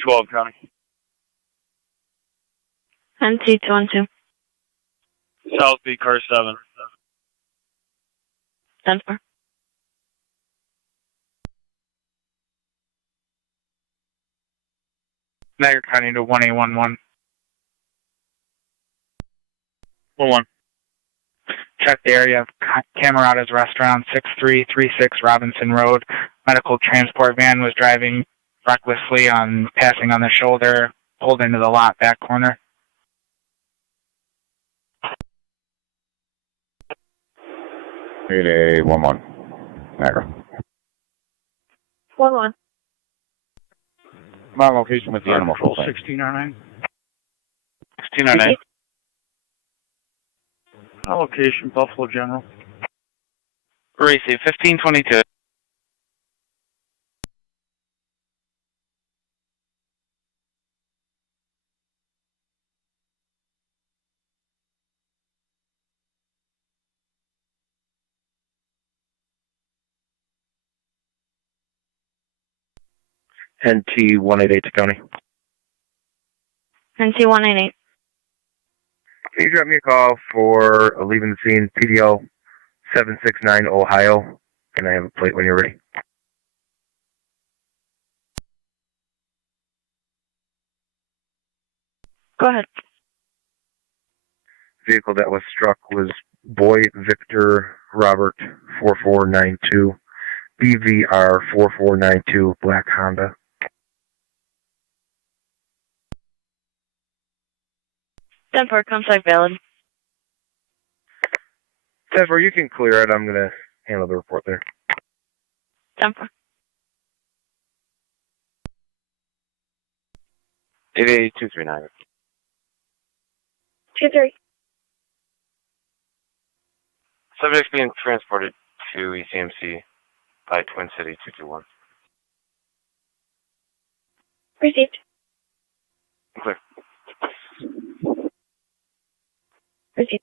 $212 County. 92212. South B, car 7. 10-4. Niagara County to 1811. 1-1. Check the area of Camerata's Restaurant, 6336 Robinson Road. Medical transport van was driving recklessly on passing on the shoulder, pulled into the lot back corner. 8811. Niagara. 1-1. My location with the animal control. 1609. 1609. Allocation, Buffalo General. Receive 1522. NT 188 to County. NC 198. Can you drop me a call for a leaving the scene, PDL 769 Ohio? Can I have a plate when you're ready? Go ahead. Vehicle that was struck was Boy Victor Robert 4492, BVR 4492, black Honda. Denver, contact valid. Denver, you can clear it. I'm going to handle the report there. Denver. 88239. 2-3. Subjects being transported to ECMC by Twin City 221. Received. Clear. Received.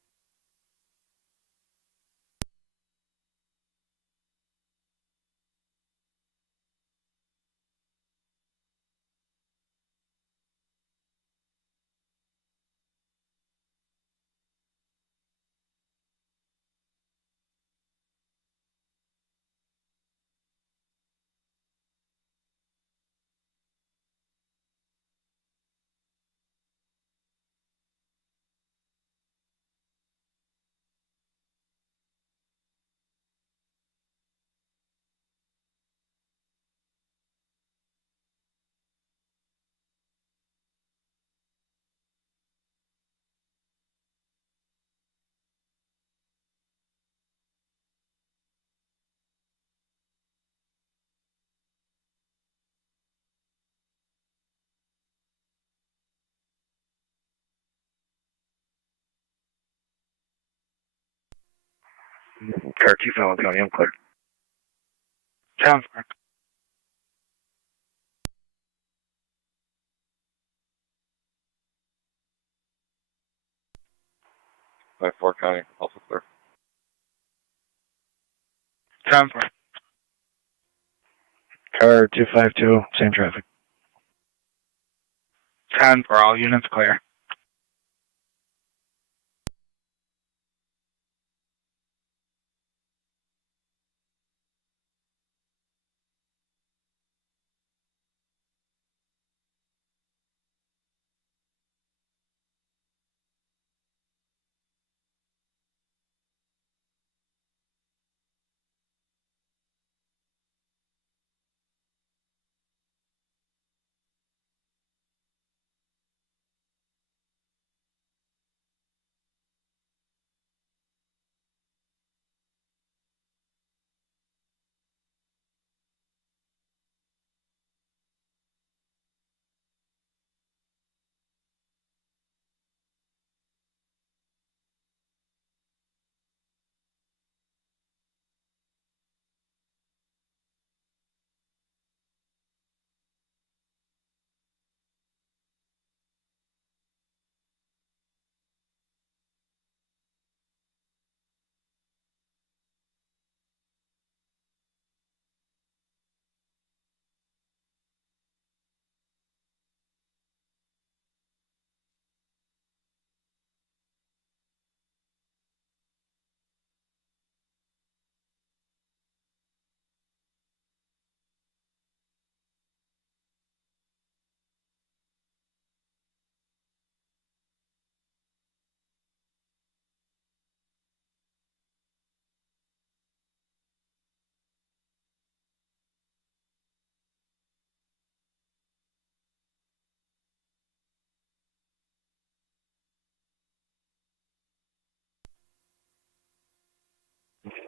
Car 2 Fallon County, I'm clear. Sounds good. By 4 County, also clear. Sounds good. Car 252, same traffic. 10 for all units clear.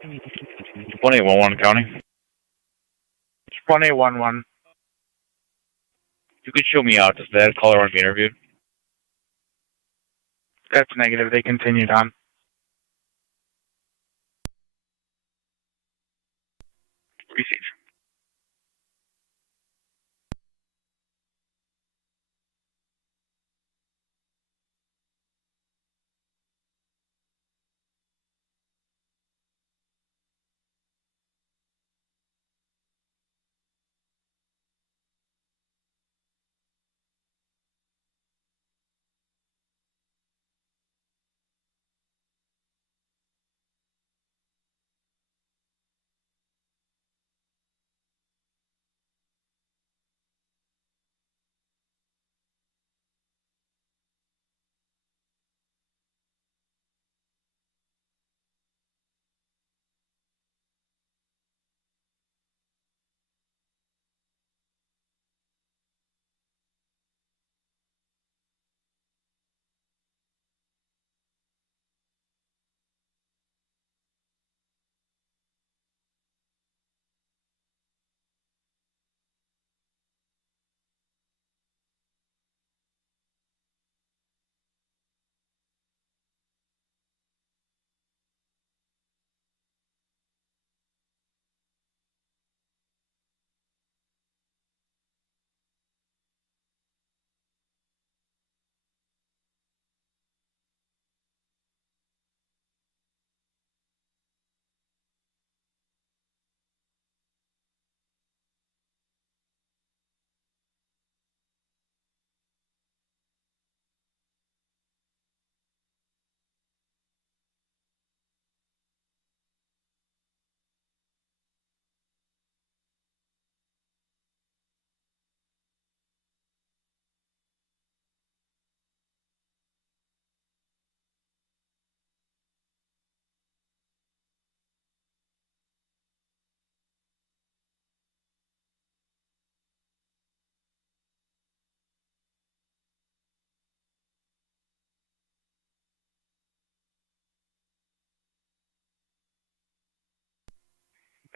1811 County. 1811. You could show me out. Does that caller want to be interviewed? That's negative. They continued on. Receive.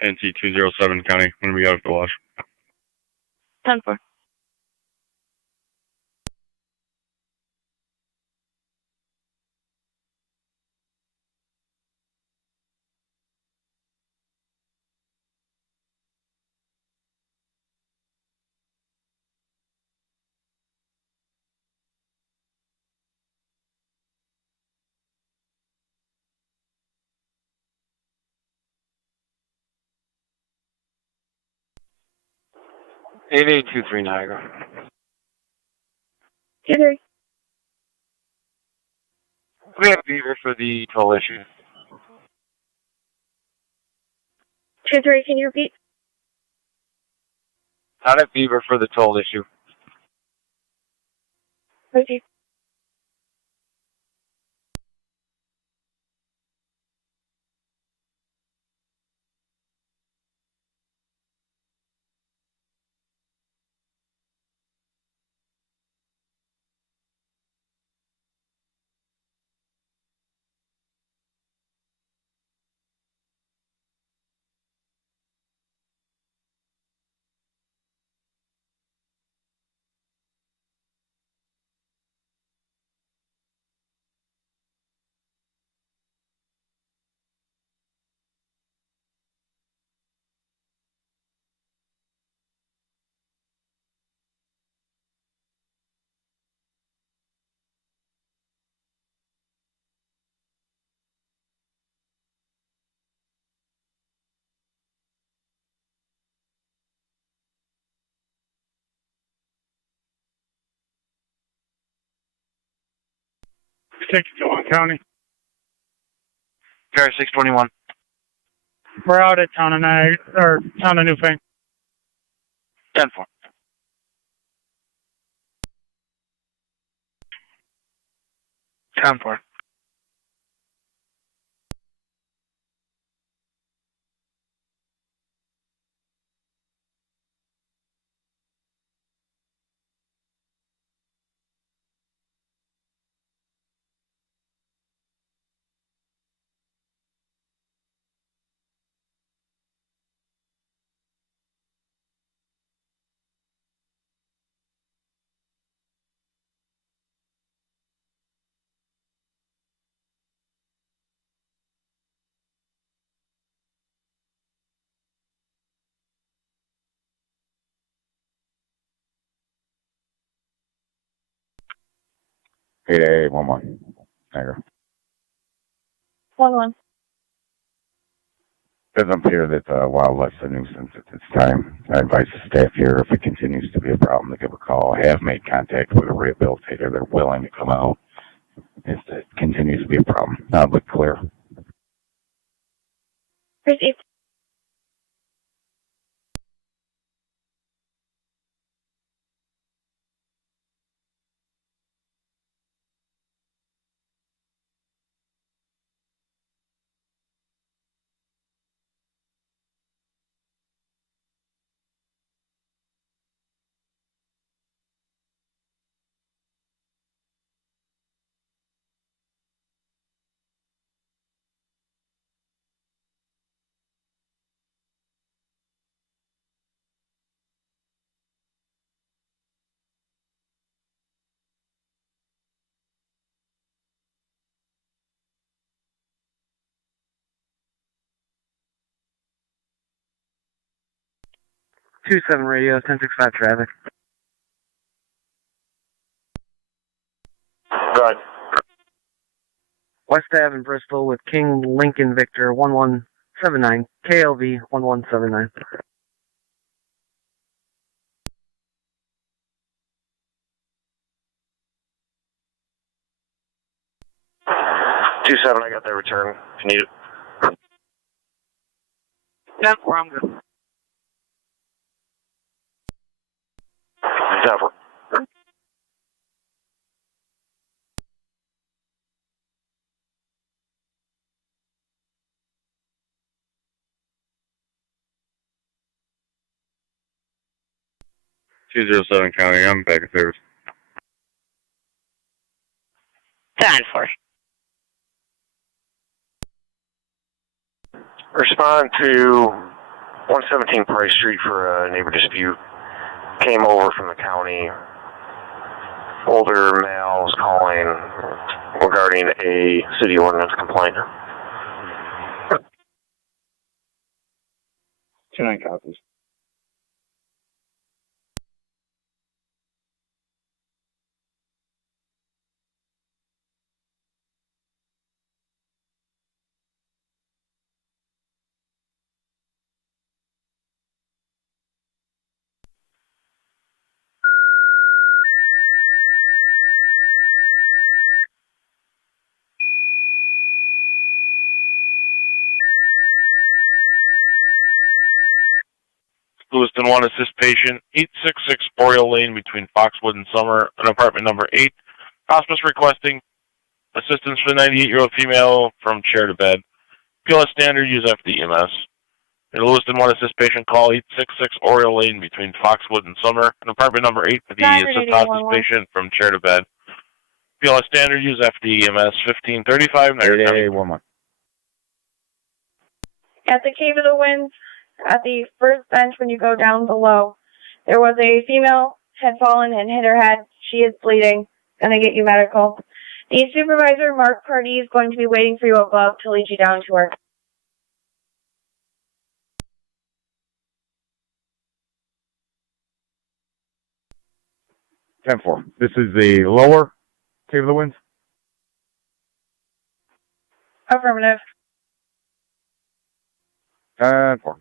NC 207 County. When we got up to wash. 10-4. Eight 823 Niagara. 2-3. We have Beaver for the toll issue. 2-3, can you repeat? Not at Beaver for the toll issue. Okay. Six County. Carry 621. We're out at town of Niagara, or town of Newfane. 10-4. 10-4. 8811. Niagara. 1-1. Doesn't appear that wildlife's a nuisance at this time. I advise the staff here, if it continues to be a problem, to give a call. I have made contact with a rehabilitator. They're willing to come out if it continues to be a problem. But clear. Received. Two seven radio, 1065 traffic. Go ahead. West Ave in Bristol with King Lincoln Victor 1179, KLV 1179. Two seven, I got that return. If you need it. Yeah, where I'm good. Zephyr. County, I'm back in service. 10-4. Respond to 117 Price Street for a neighbor dispute. Came over from the county. Older male was calling regarding a city ordinance complaint. 2-9 copies. Lewiston 1, assist patient, 866 Oriole Lane between Foxwood and Summer, an apartment number 8. Hospice requesting assistance for the 98-year-old female from chair to bed. PLS standard, use after the EMS. In Lewiston 1, assist patient, call 866 Oriole Lane between Foxwood and Summer, an apartment number 8 for the assist hospice patient from chair to bed. PLS standard, use after the EMS, 1535. Niagara County. 8811. At the Cave of the Winds, at the first bench when you go down below, there was a female had fallen and hit her head. She is bleeding. Gonna get you medical. The supervisor, Mark Purdy, is going to be waiting for you above to lead you down to her. 10-4. This is the lower Cave of the Winds. Affirmative. 10-4.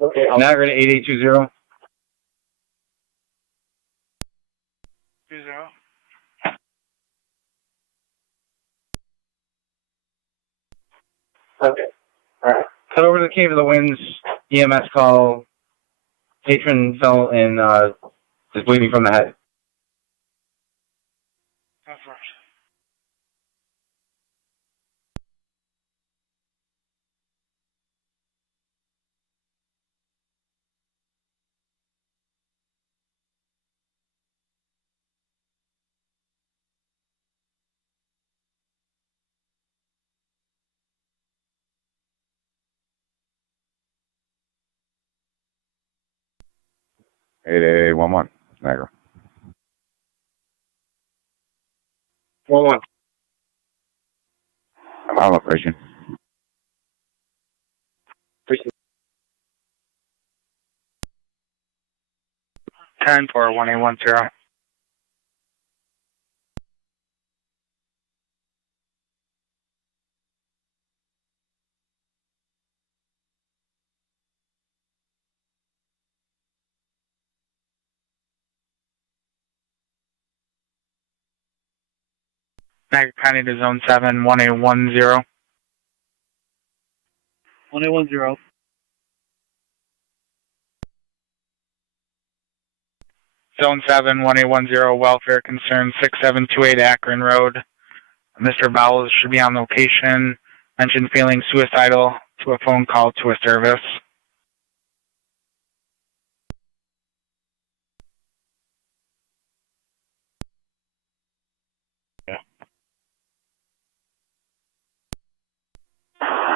Okay, Niagara 8820. 20. Okay. Alright. Cut over to the Cave of the Winds. EMS call. Patron fell and is bleeding from the head. 8811, Niagara. 11. I'm on location. 10-4-1810. Niagara County to Zone 7, 1810. 1810. Zone 7, 1810, welfare concern 6728 Akron Road. Mr. Bowles should be on location. Mentioned feeling suicidal to a phone call to a service.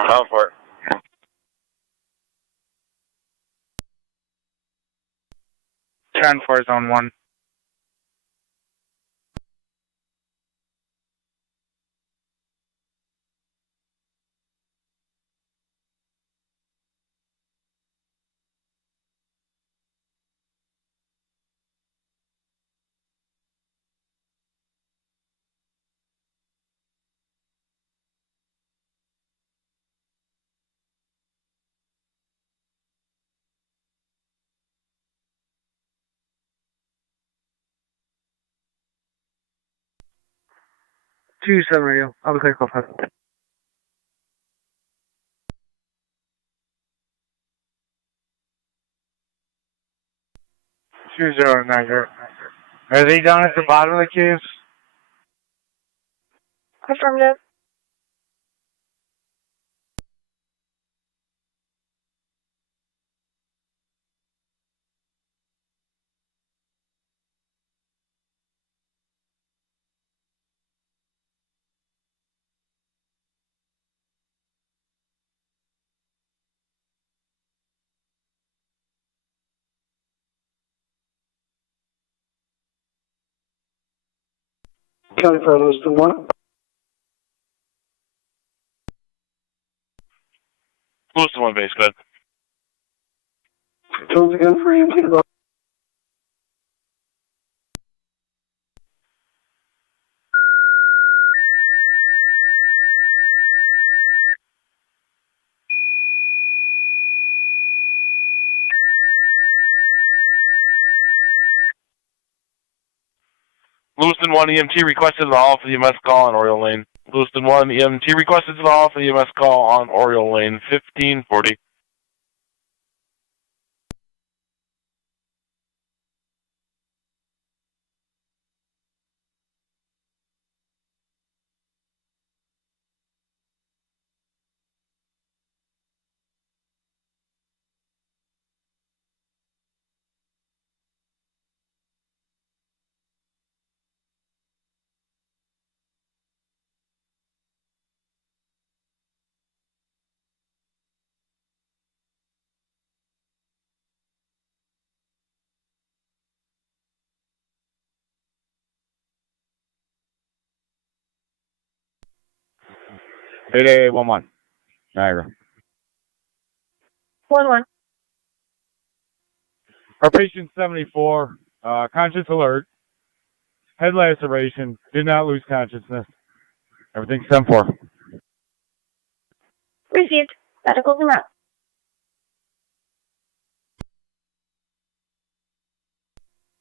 Call for it. 10-4, Zone 1. Two 7 radio. I'll be clear, call 5. Two zero Niagara. Are they down at the bottom of the caves? Affirmative. County for Lewiston 1. Lewiston 1 base, go ahead. Tones again for EMT. Lewiston 1 EMT requested the hall for the EMS call on Oriole Lane. Lewiston 1 EMT requested the hall for the EMS call on Oriole Lane, 1540. Eight 8811, Niagara. 1-1. Our patient 74, conscious alert, head laceration, did not lose consciousness. Everything's 10-4. Received. Medicals are out.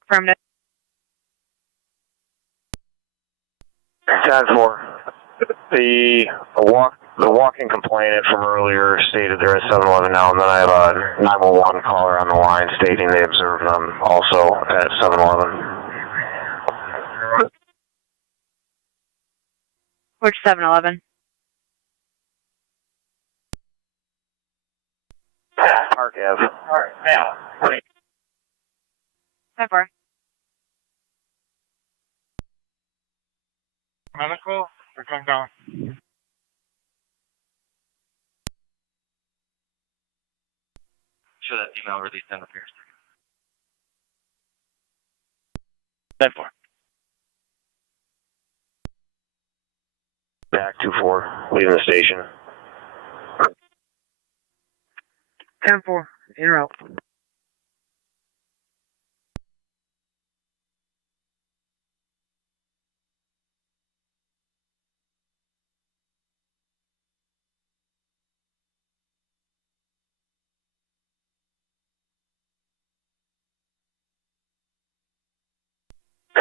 Affirmative. 10-4. The walking complainant from earlier stated they're at 7-Eleven now, and then I have a 911 caller on the line stating they observed them also at 7-Eleven. Which 7-Eleven? Park Ave. Alright, now. 10-4. Medical or come down? Show that email release on the Pierce. 10-4. Back 2-4, leaving the station. 10-4, en route.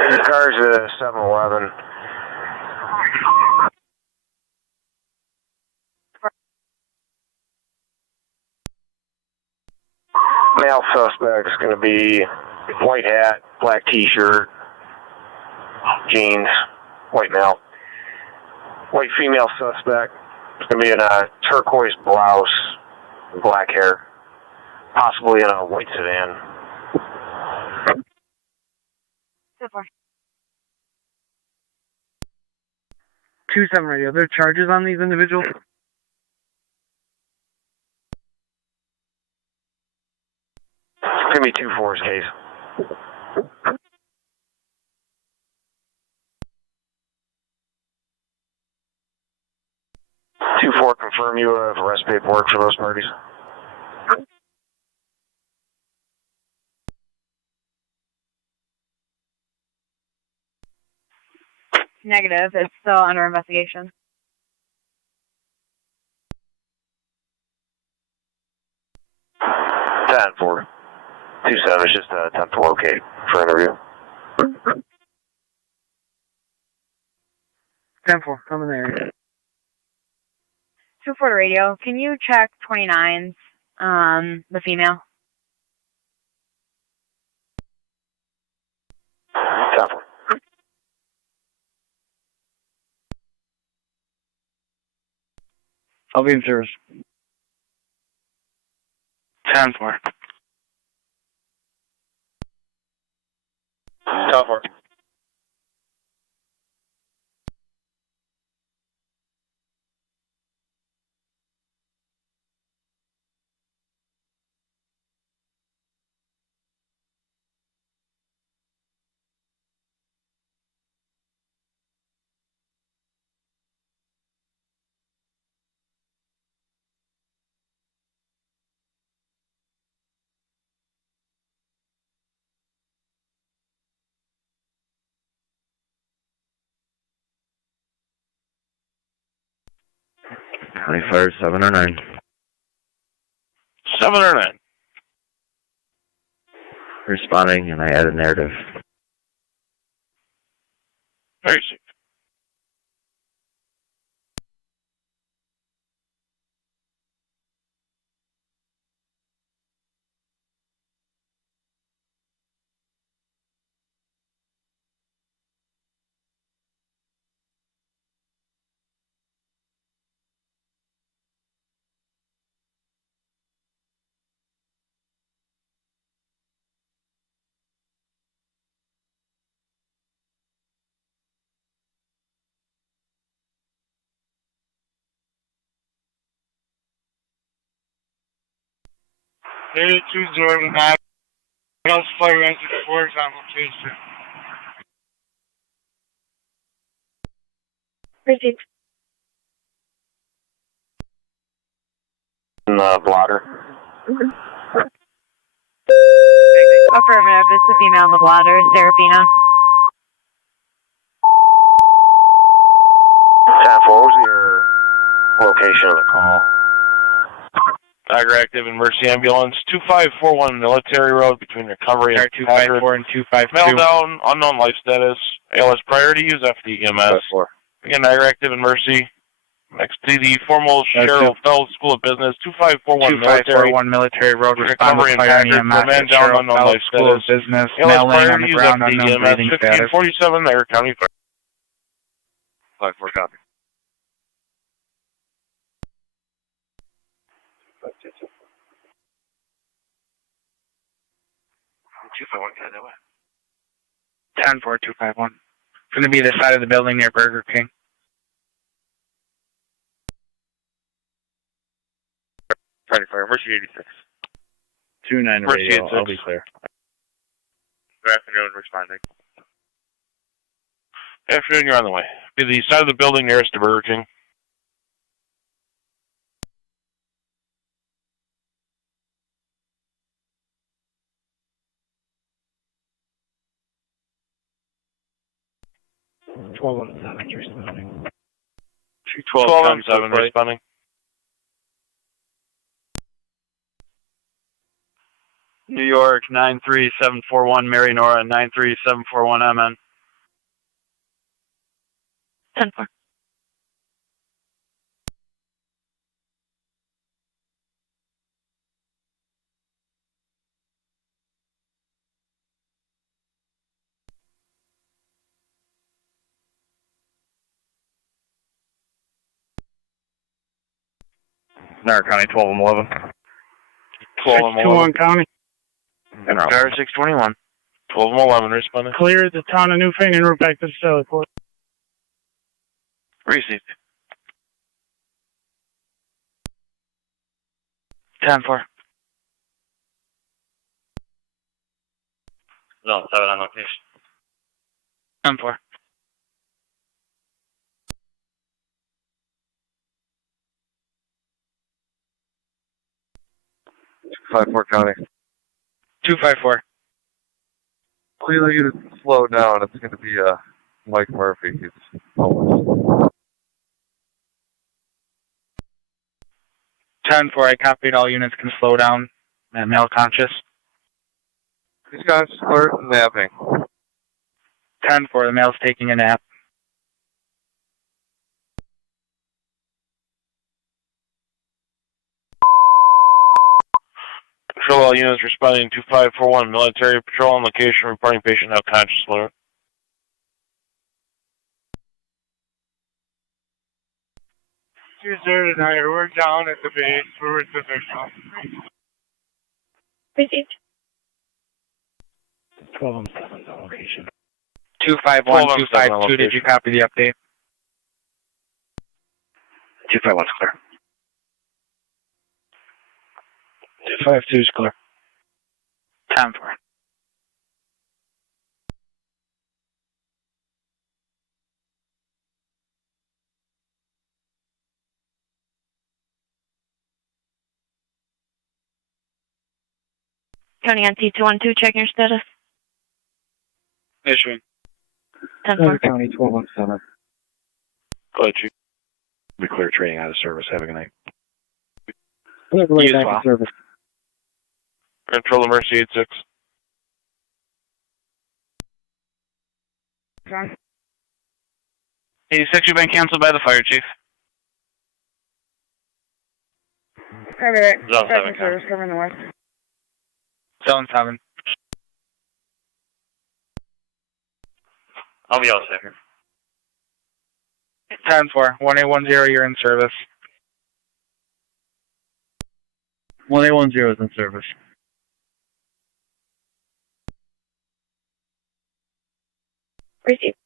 The car's at 7-Eleven. Male suspect is going to be white hat, black t-shirt, jeans, white male. White female suspect is going to be in a turquoise blouse, black hair, possibly in a white sedan. 10-4. 2-7 radio. Are there charges on these individuals? It's going to be 2-4's case. 2-4, confirm you have arrest paperwork for those parties. Negative. It's still under investigation. Ten 4. 2-7 is just an attempt to locate for interview. 10-4, come in there. 2-4 to radio. Can you check 29's, the female? 10-4. I'll be in service. 10-4. 10-4. County Fire 7 or 9. 7 or 9. Responding, and I add a narrative. Very safe. Data 209. Else fire engine 4 is on location. Received. Blotter. Affirmative. It's the female in the blotter, Serafina. 10-4, what was your location of the call? Niagara Active and Mercy Ambulance, 2541 Military Road between Recovery and 254 and 252. Mail down, unknown life status, ALS priority, use FDEMS. Again, Niagara Active and Mercy. Next to the formal Cheryl Feld School of Business, 2541 Military Road, respond Recovery to fire and and EMS man at down, Cheryl unknown Feld life School of status. Business, ALS now laying on priority, the use ground, unknown FDEMS, breathing status. 1547, Niagara County Fire. 5-4 copy. that way. 10-4-251. It's going to be the side of the building near Burger King. Friday Fire, Mercy 86. 2-9 Mercy radio, 86. I'll be clear. Good afternoon, responding. Afternoon, you're on the way. Be the side of the building nearest to Burger King. Responding. 12-7 responding. New York 93741, Mary Nora 93741 MN. 10-4. Niagara County 12-11. 12-11. County. Tower 621. 12-11 responding. Clear the town of Newfane and route back to the Stellar Port. Received. 10-4. Zone 7 on location. 10-4. County. 254. Clearly, you to slow down. It's going to be Mike Murphy. He's homeless. 10-4, I copied. All units can slow down. Male conscious. These guys are napping. 10-4, the male's taking a nap. Patrol all units responding to 2541. Military patrol on location reporting patient now conscious alert. Tonight, we're down at the base. We're at the victim. Received. 12-7 on location. 251, 252, did you copy the update? 251's clear. 252 is clear. 10-4. County on T212, checking your status. Issuing. 10-4. County 12-7. Go ahead, Chief. We clear training out of service. Have a good night. Everybody back in service. Control the Mercy 86. John? 86, you've been canceled by the fire chief. Private Zone 7 service covering the west. Zone 7. I'll be all set here. 10-4, 1810, you're in service. 1810 is in service. Received.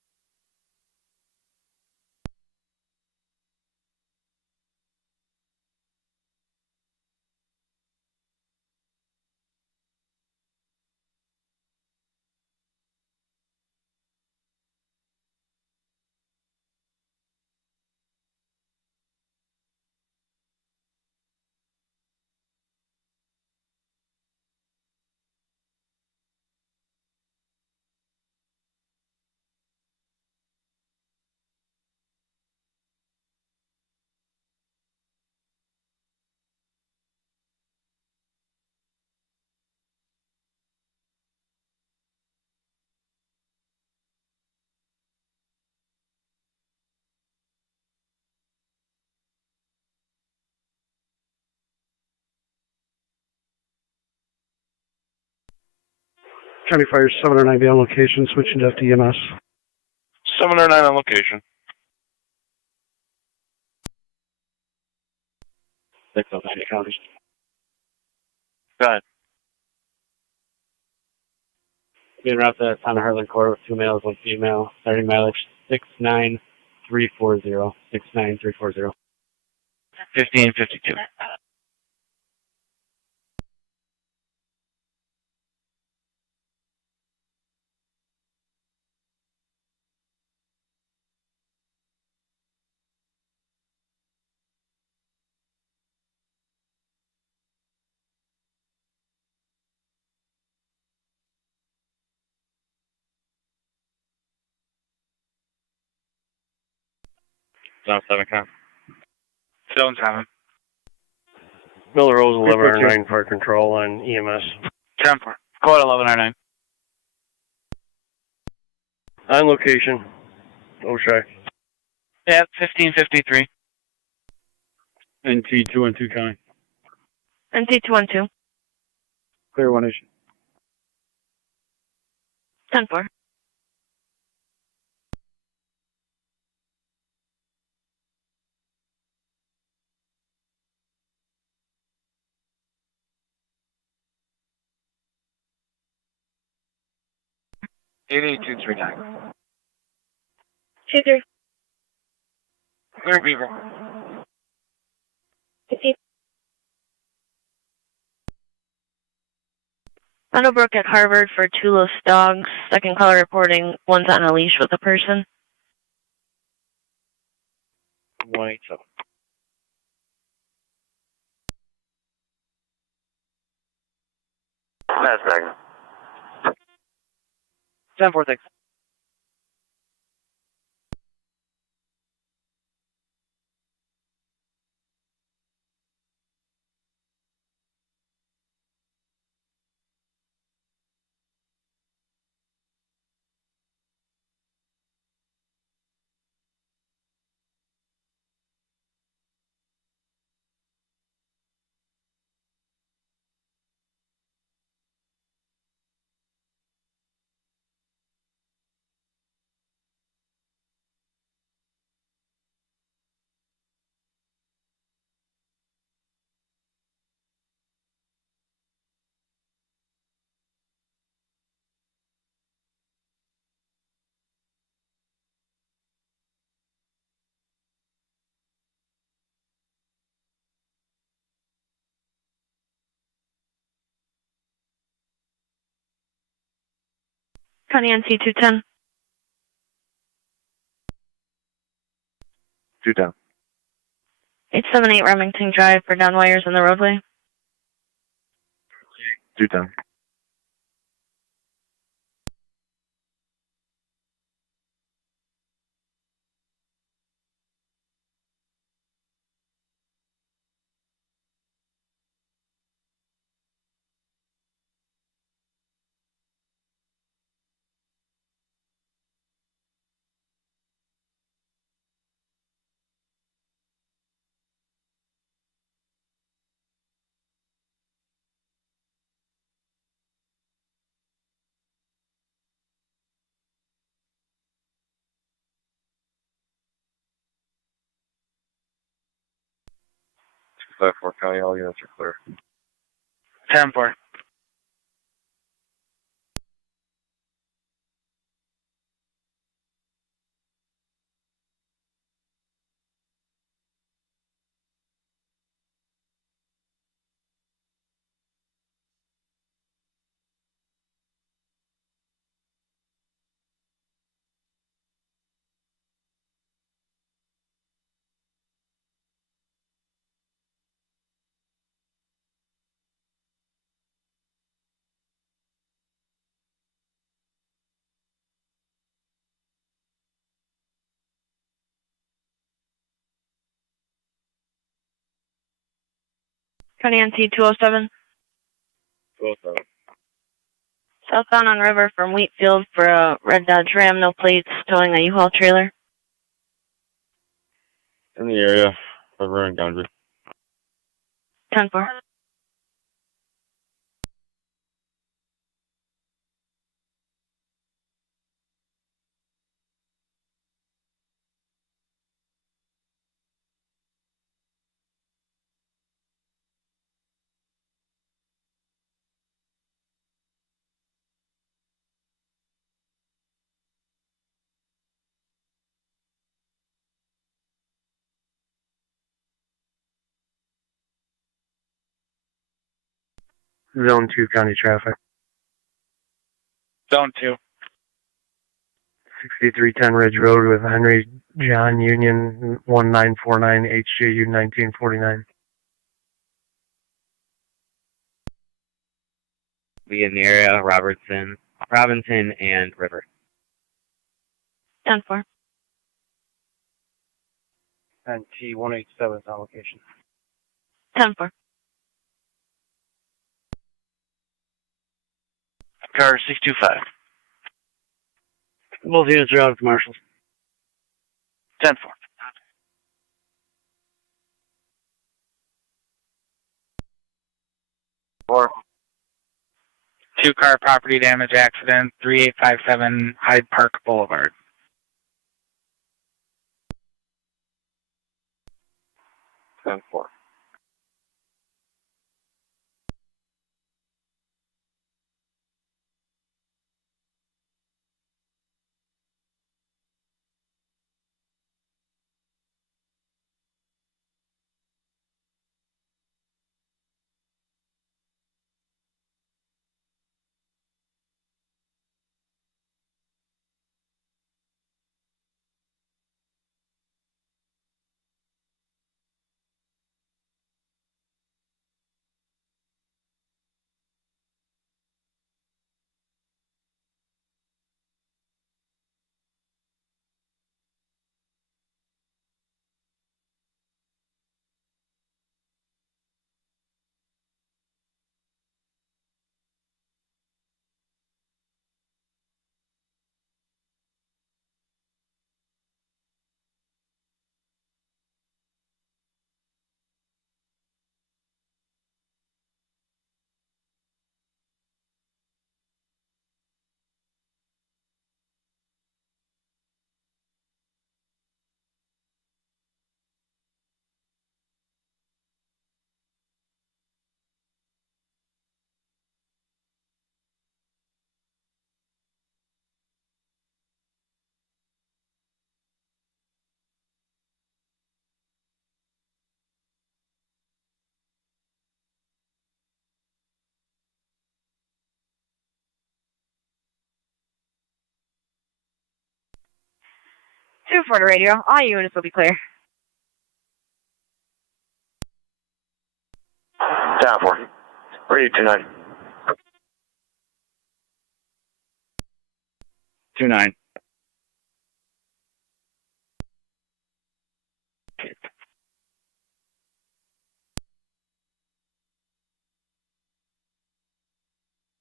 County Fire 709 on location, switching to FDMS. 709 on location. 609 County. Go ahead. Being route to town of Heartland Court with 2 males, 1 female. Starting mileage 69340. 69340. 1552. Zone 7, con. Zone 7. Miller Rose 1109 fire control on EMS. 10-4. Code 1109. On location. Oshai. Yeah, 1553. NT 212 County. NT 212. Clear 1 issue. 10-4. Eight 239. 2-3. Clear Beaver. 50. Meadowbrook at Harvard for 2 loose dogs. Second caller reporting one's on a leash with a person. 187. That's Megan. 10-4-6. County NC 210. 2 down. 878 Remington Drive for down wires on the roadway. 2 down. Lockport County, all units are clear. 10-4. County NC 207. 207. Southbound on River from Wheatfield for a red Dodge Ram, no plates, towing a U-Haul trailer. In the area. River and Gundry. 10-4. Zone 2 county traffic. Zone 2. 6310 Ridge Road with Henry John Union 1949 HJU 1949. Be in the area, Robinson and River. 10-4. NT 187 is on location. 10-4. Car 625. Both units are out of commercials. 10-4. Two-car property damage accident, 3857 Hyde Park Boulevard. 10-4. Two for the radio. All units will be clear. 10-4. Radio 29. 29.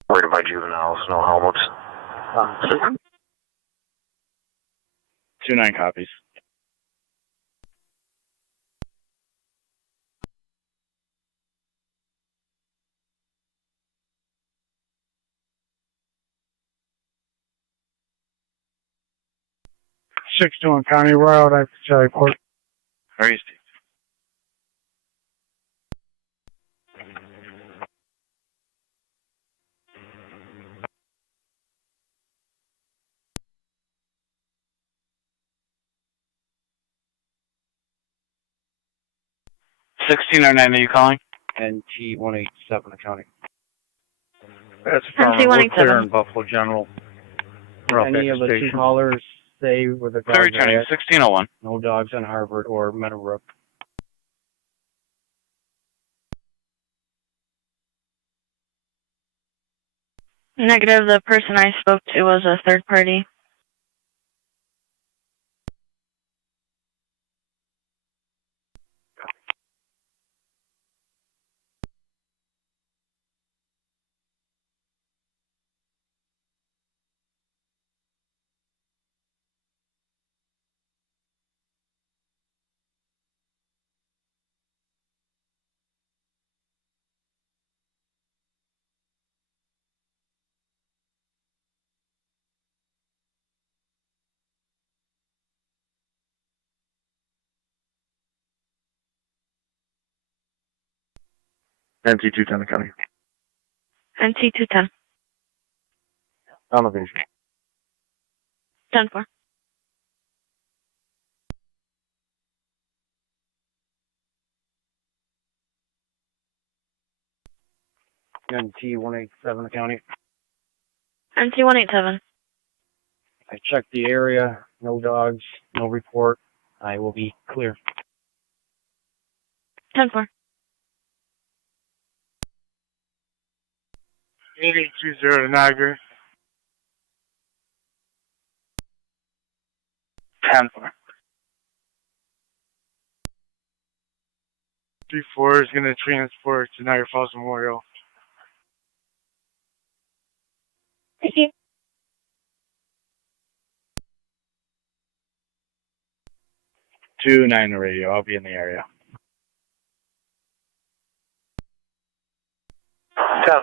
Worried by juveniles, no helmets. 29 copies. On County Road, I Charlie Port. How are you, Steve? $16.09, are you calling? NT 187 accounting. That's NT 187. clear in Buffalo General. We're off Any of the station. two callers stay with the dogs Clear returning, are at? 1601. No dogs on Harvard or Meadowbrook. Negative. The person I spoke to was a third party. NT 210 County. NT 210. Elevation. 10-4. NT 187 accounting. NT 187. I checked the area. No dogs. No report. I will be clear. 10-4. 8820 to Niagara. 10-4. 534 is going to transport to Niagara Falls Memorial. Thank you. 2-9 radio. I'll be in the area. 10.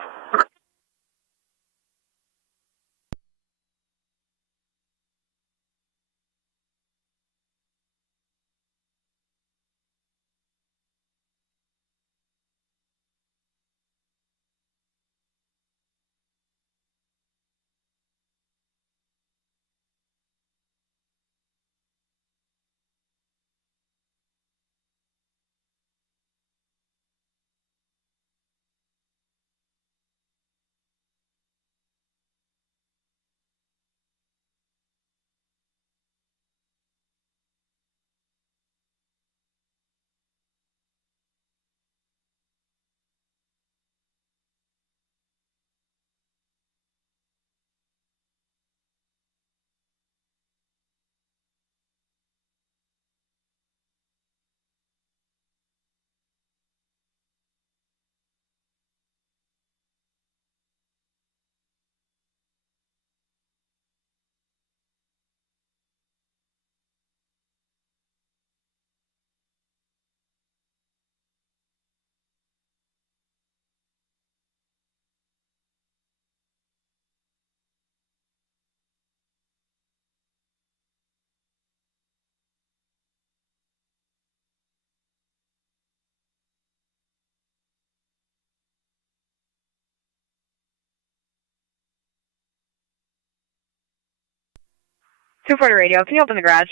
Two forty radio. Can you open the garage?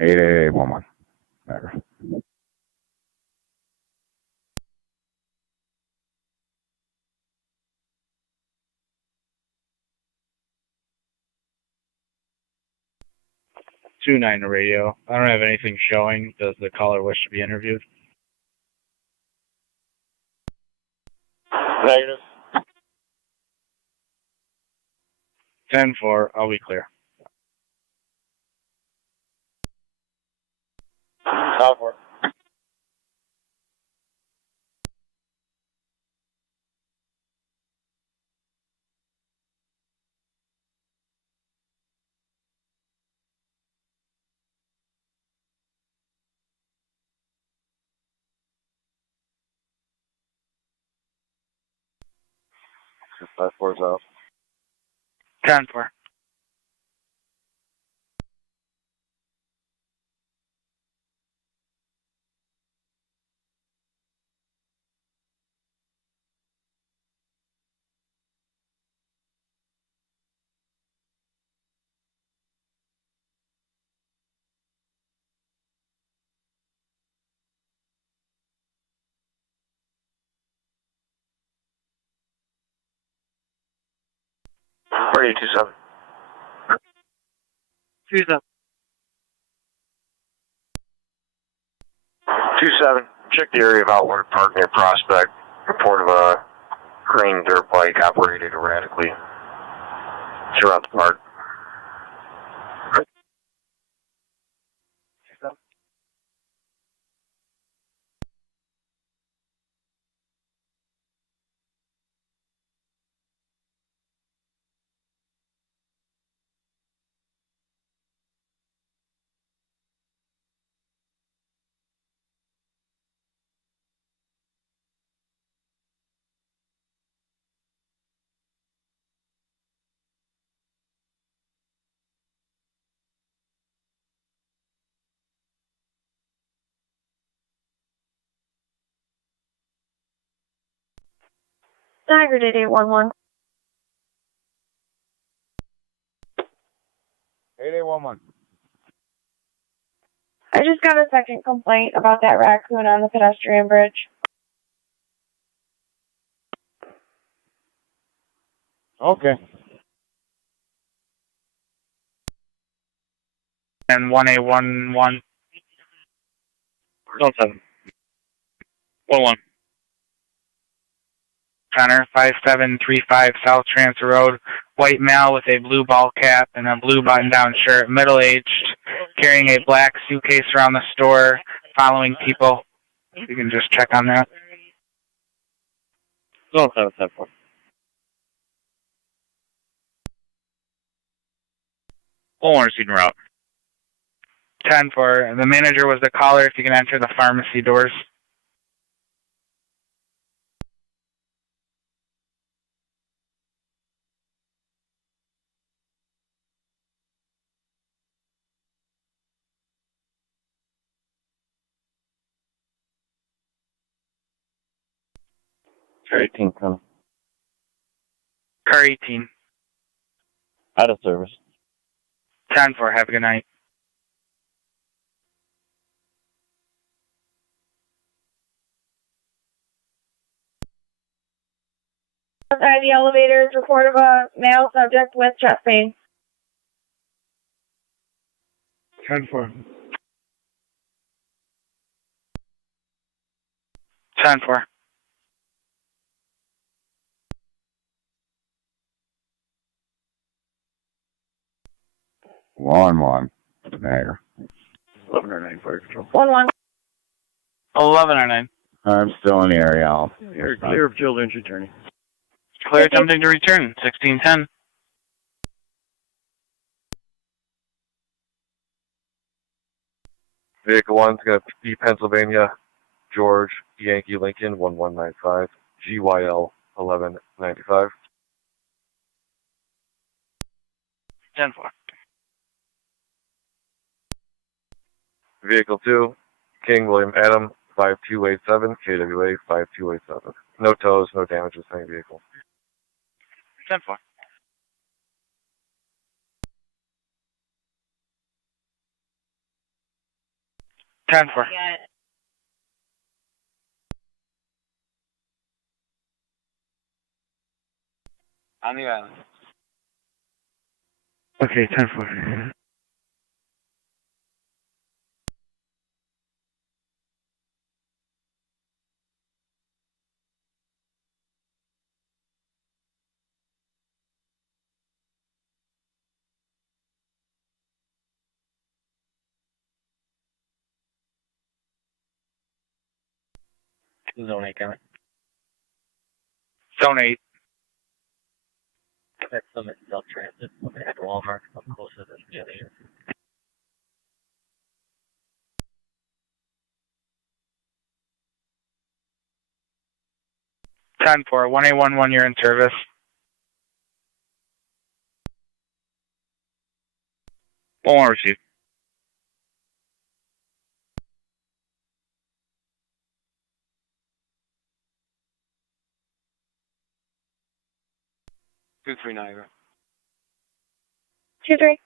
Hey, woman. Niagara. Two 9 radio. I don't have anything showing. Does the caller wish to be interviewed? Negative. 10-4. I'll be clear. Software. That four's off. 10-4. Radio 27. 27. 27. Check the area of Outward Park near Prospect. Report of a green dirt bike operated erratically throughout the park. Niagara did 811. 8811. I just got a second complaint about that raccoon on the pedestrian bridge. Okay. And 1811. Zone 7. 1-1. Center 5735 South Transfer Road. White male with a blue ball cap and a blue button-down shirt, middle-aged, carrying a black suitcase around the store, following people. You can just check on that. Zone 7, 7-4. Full receiving route. 10-4. The manager was the caller. If you can enter the pharmacy doors. Car 18 coming. Car 18. Out of service. 10-4. Have a good night. Outside the elevators, report of a male subject with chest pain. 10-4. 10-4. One. Niagara. 1109 fire control. 1-1. 1109. I'm still in the area. You're clear of children's returning. Clear attempting to return. 1610. Vehicle 1's going to be Pennsylvania, George, Yankee, Lincoln, 1195, GYL 1195. 10-4. Vehicle 2, King William Adam, 5287, KWA 5287. No tows, no damages to any vehicle. 10-4. On the island. Okay, 10-4. Zone 8 coming. Zone 8. That's Summit South Transit. Okay, at Walmart. Up close to the junction. 10-4. 1811, you're in service. One received. Two three Niagara. 2-3. Can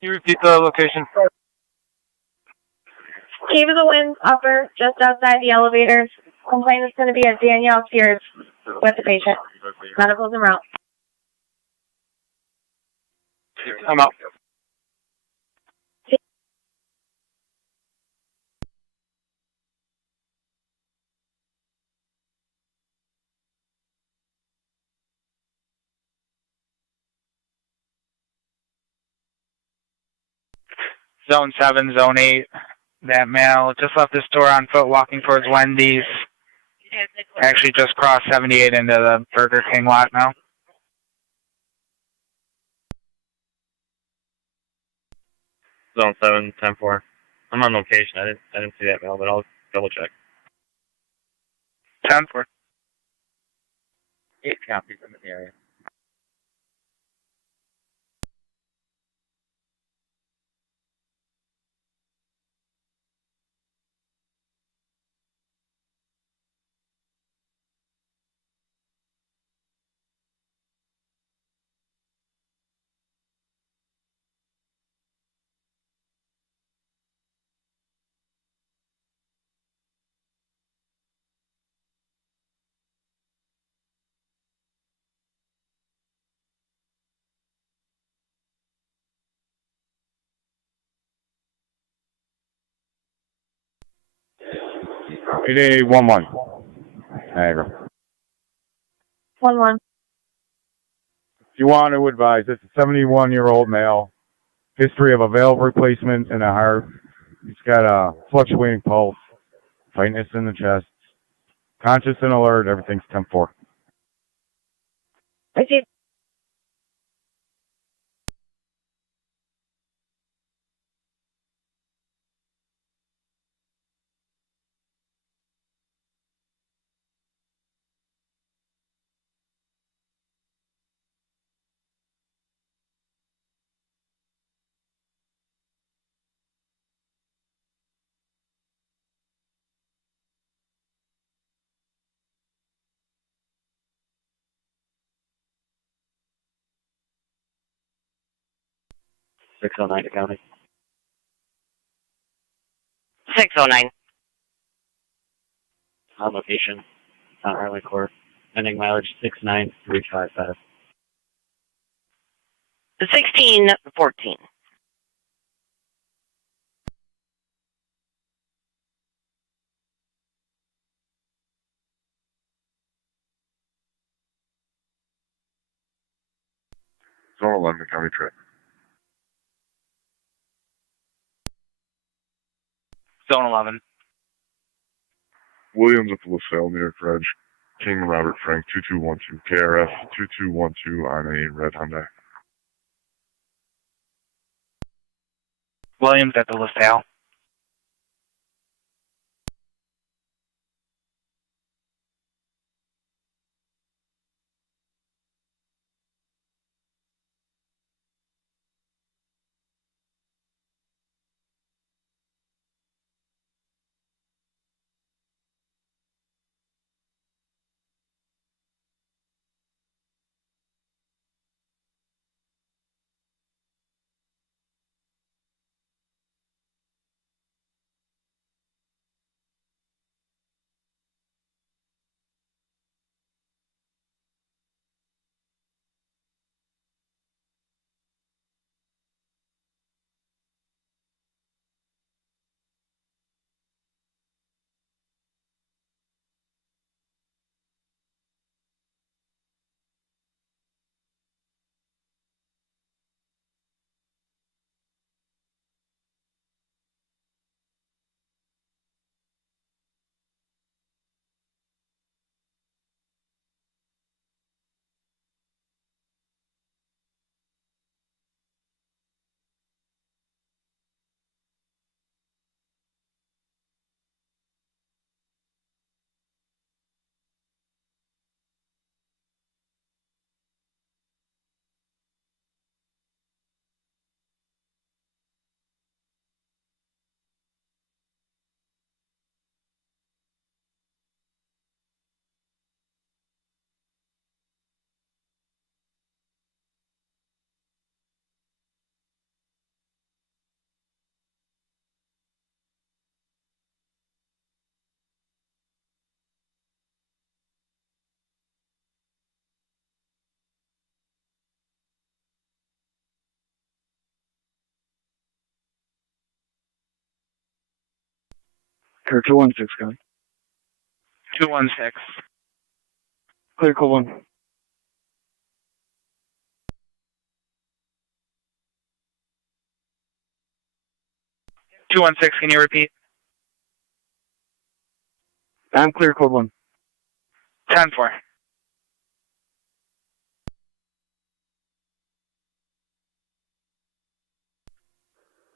you repeat the location? Cave of the Winds upper, just outside the elevators. Complaint is going to be at Danielle Sears with the patient. Medical's en route. I'm out. Zone 7, Zone 8. That male just left the store on foot walking towards Wendy's. Actually just crossed 78 into the Burger King lot now. Zone 7, 10-4. I'm on location. I didn't see that mail, but I'll double check. 10-4. 8 copies in the area. 8811. Niagara. 1-1. If you want to advise, it's a 71-year-old male. History of a valve replacement in the heart. He's got a fluctuating pulse, tightness in the chest, conscious and alert. Everything's 10-4. Receive. .609 to county. 609. On location. Mount Harlan Court. Ending mileage 69355. 1614. Zone 11, County Trip. Zone 11. Williams at the LaSalle near Credge. King Robert Frank 2212. KRF 2212 on a red Hyundai. Williams at the LaSalle. Clear 216, County. 216. Clear code 1. Can you repeat? I'm clear code 1. 10-4.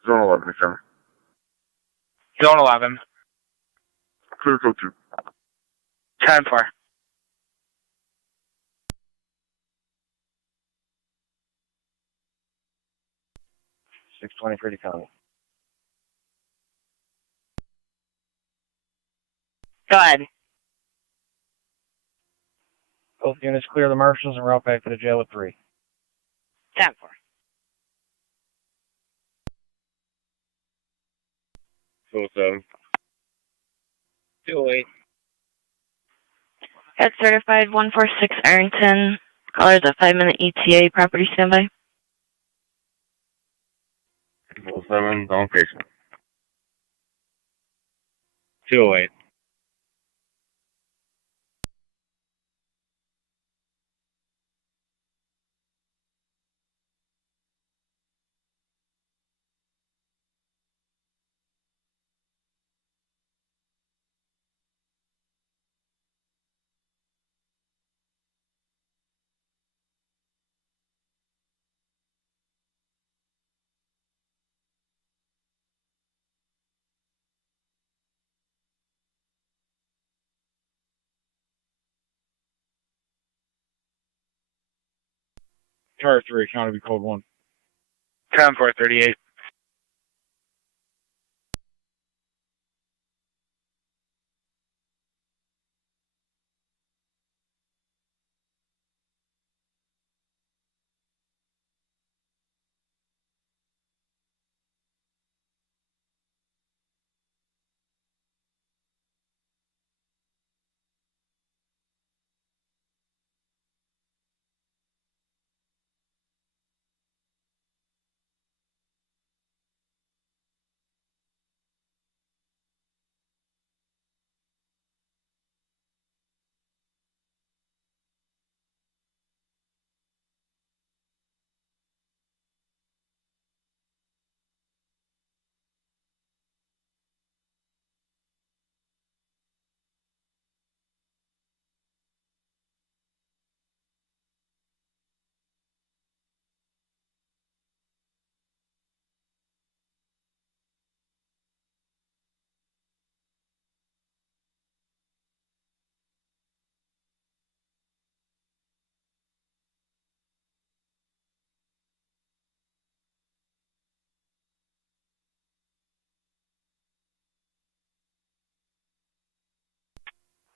Zone 11, County. Zone 11. Clear code 2. 10-4. 623 to county. Go ahead. Both units clear the marshals and route back to the jail at 3. 10-4. 207. 208. Head certified 146 Arrington. Caller's a 5-minute ETA. Property standby. 207, on location. 208. Car 3, County B Code 1. 10-438.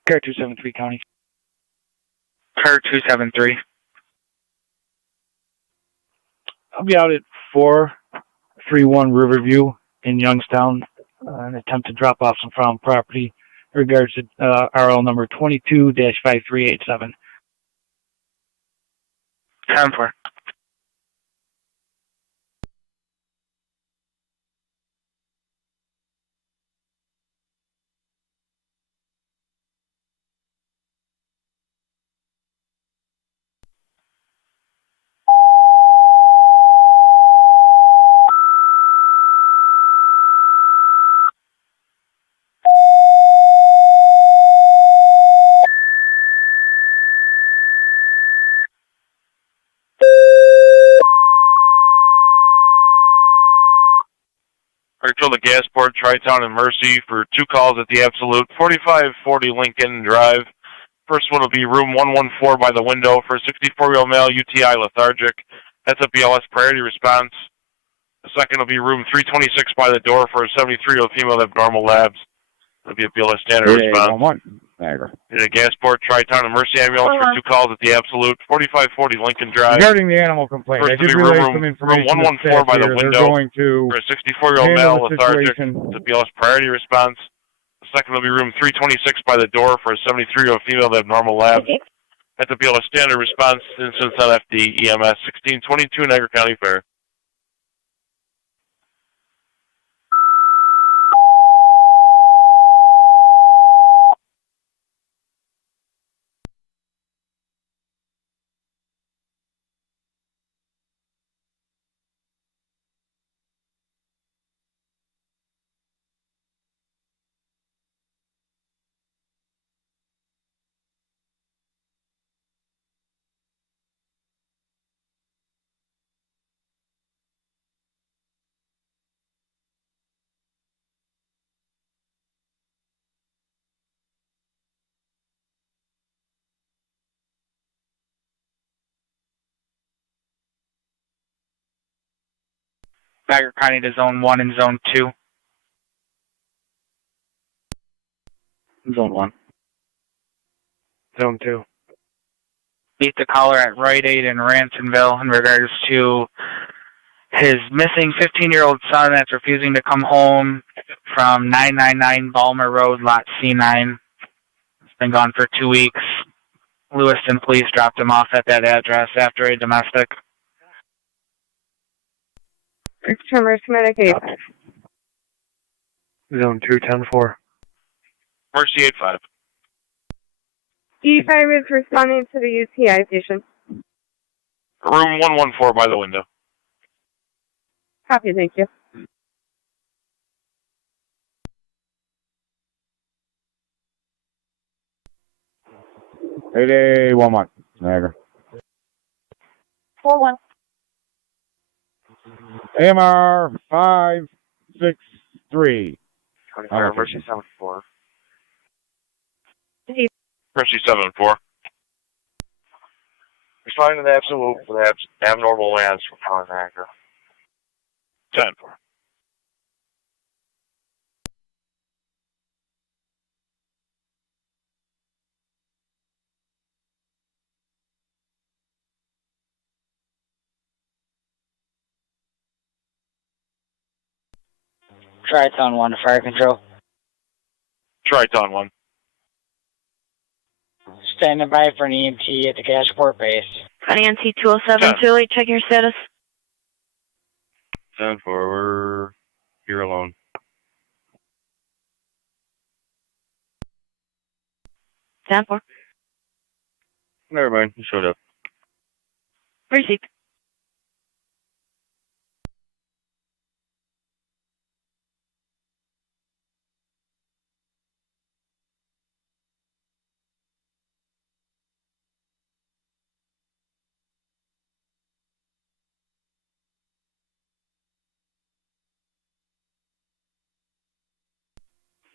Car 273 County. Car 273. I'll be out at 431 Riverview in Youngstown. An attempt to drop off some found property in regards to RL number 22-5387. 10-4. Control the Gasport, Tri-Town, and Mercy for 2 calls at the absolute. 4540 Lincoln Drive. First one will be room 114 by the window for a 64-year-old male, UTI lethargic. That's a BLS priority response. The second will be room 326 by the door for a 73-year-old female abnormal labs. That'll be a BLS standard response. Niagara. In a Gasport, Tri-Town, and Mercy ambulance for 2 calls at the absolute. 4540 Lincoln Drive. Regarding the animal complaint, First I did will be relay room some information. room 114 by the They're window going to for a 64-year-old handle male the lethargic. situation. It's a BLS priority response. The second will be room 326 by the door for a 73-year-old female abnormal labs. That's a BLS standard response. Instance on FD EMS 1622 Niagara County Fair. Niagara County to Zone 1 and Zone 2. Zone 1. Zone 2. Meet the caller at Rite Aid in Ransonville in regards to his missing 15-year-old son that's refusing to come home from 999 Balmer Road, Lot C9. It's been gone for 2 weeks. Lewiston police dropped him off at that address after a domestic. Tremors, Medicaid. Zone 2, 10-4. Mercy 85. D5 is responding to the UTI station. Room 114 by the window. Copy, thank you. Hey, 11, Niagara. 4-1. AMR 563. Mercy 74. Mercy 74. find an absolute for the abnormal lands from Town Niagara. 10-4. Tri-Town 1 to fire control. Tri-Town 1. Standing by for an EMT at the Gasport base. On EMT 207, Julie, check your status. 10-4, we're here alone. 10-4. Never mind, you showed up. Received.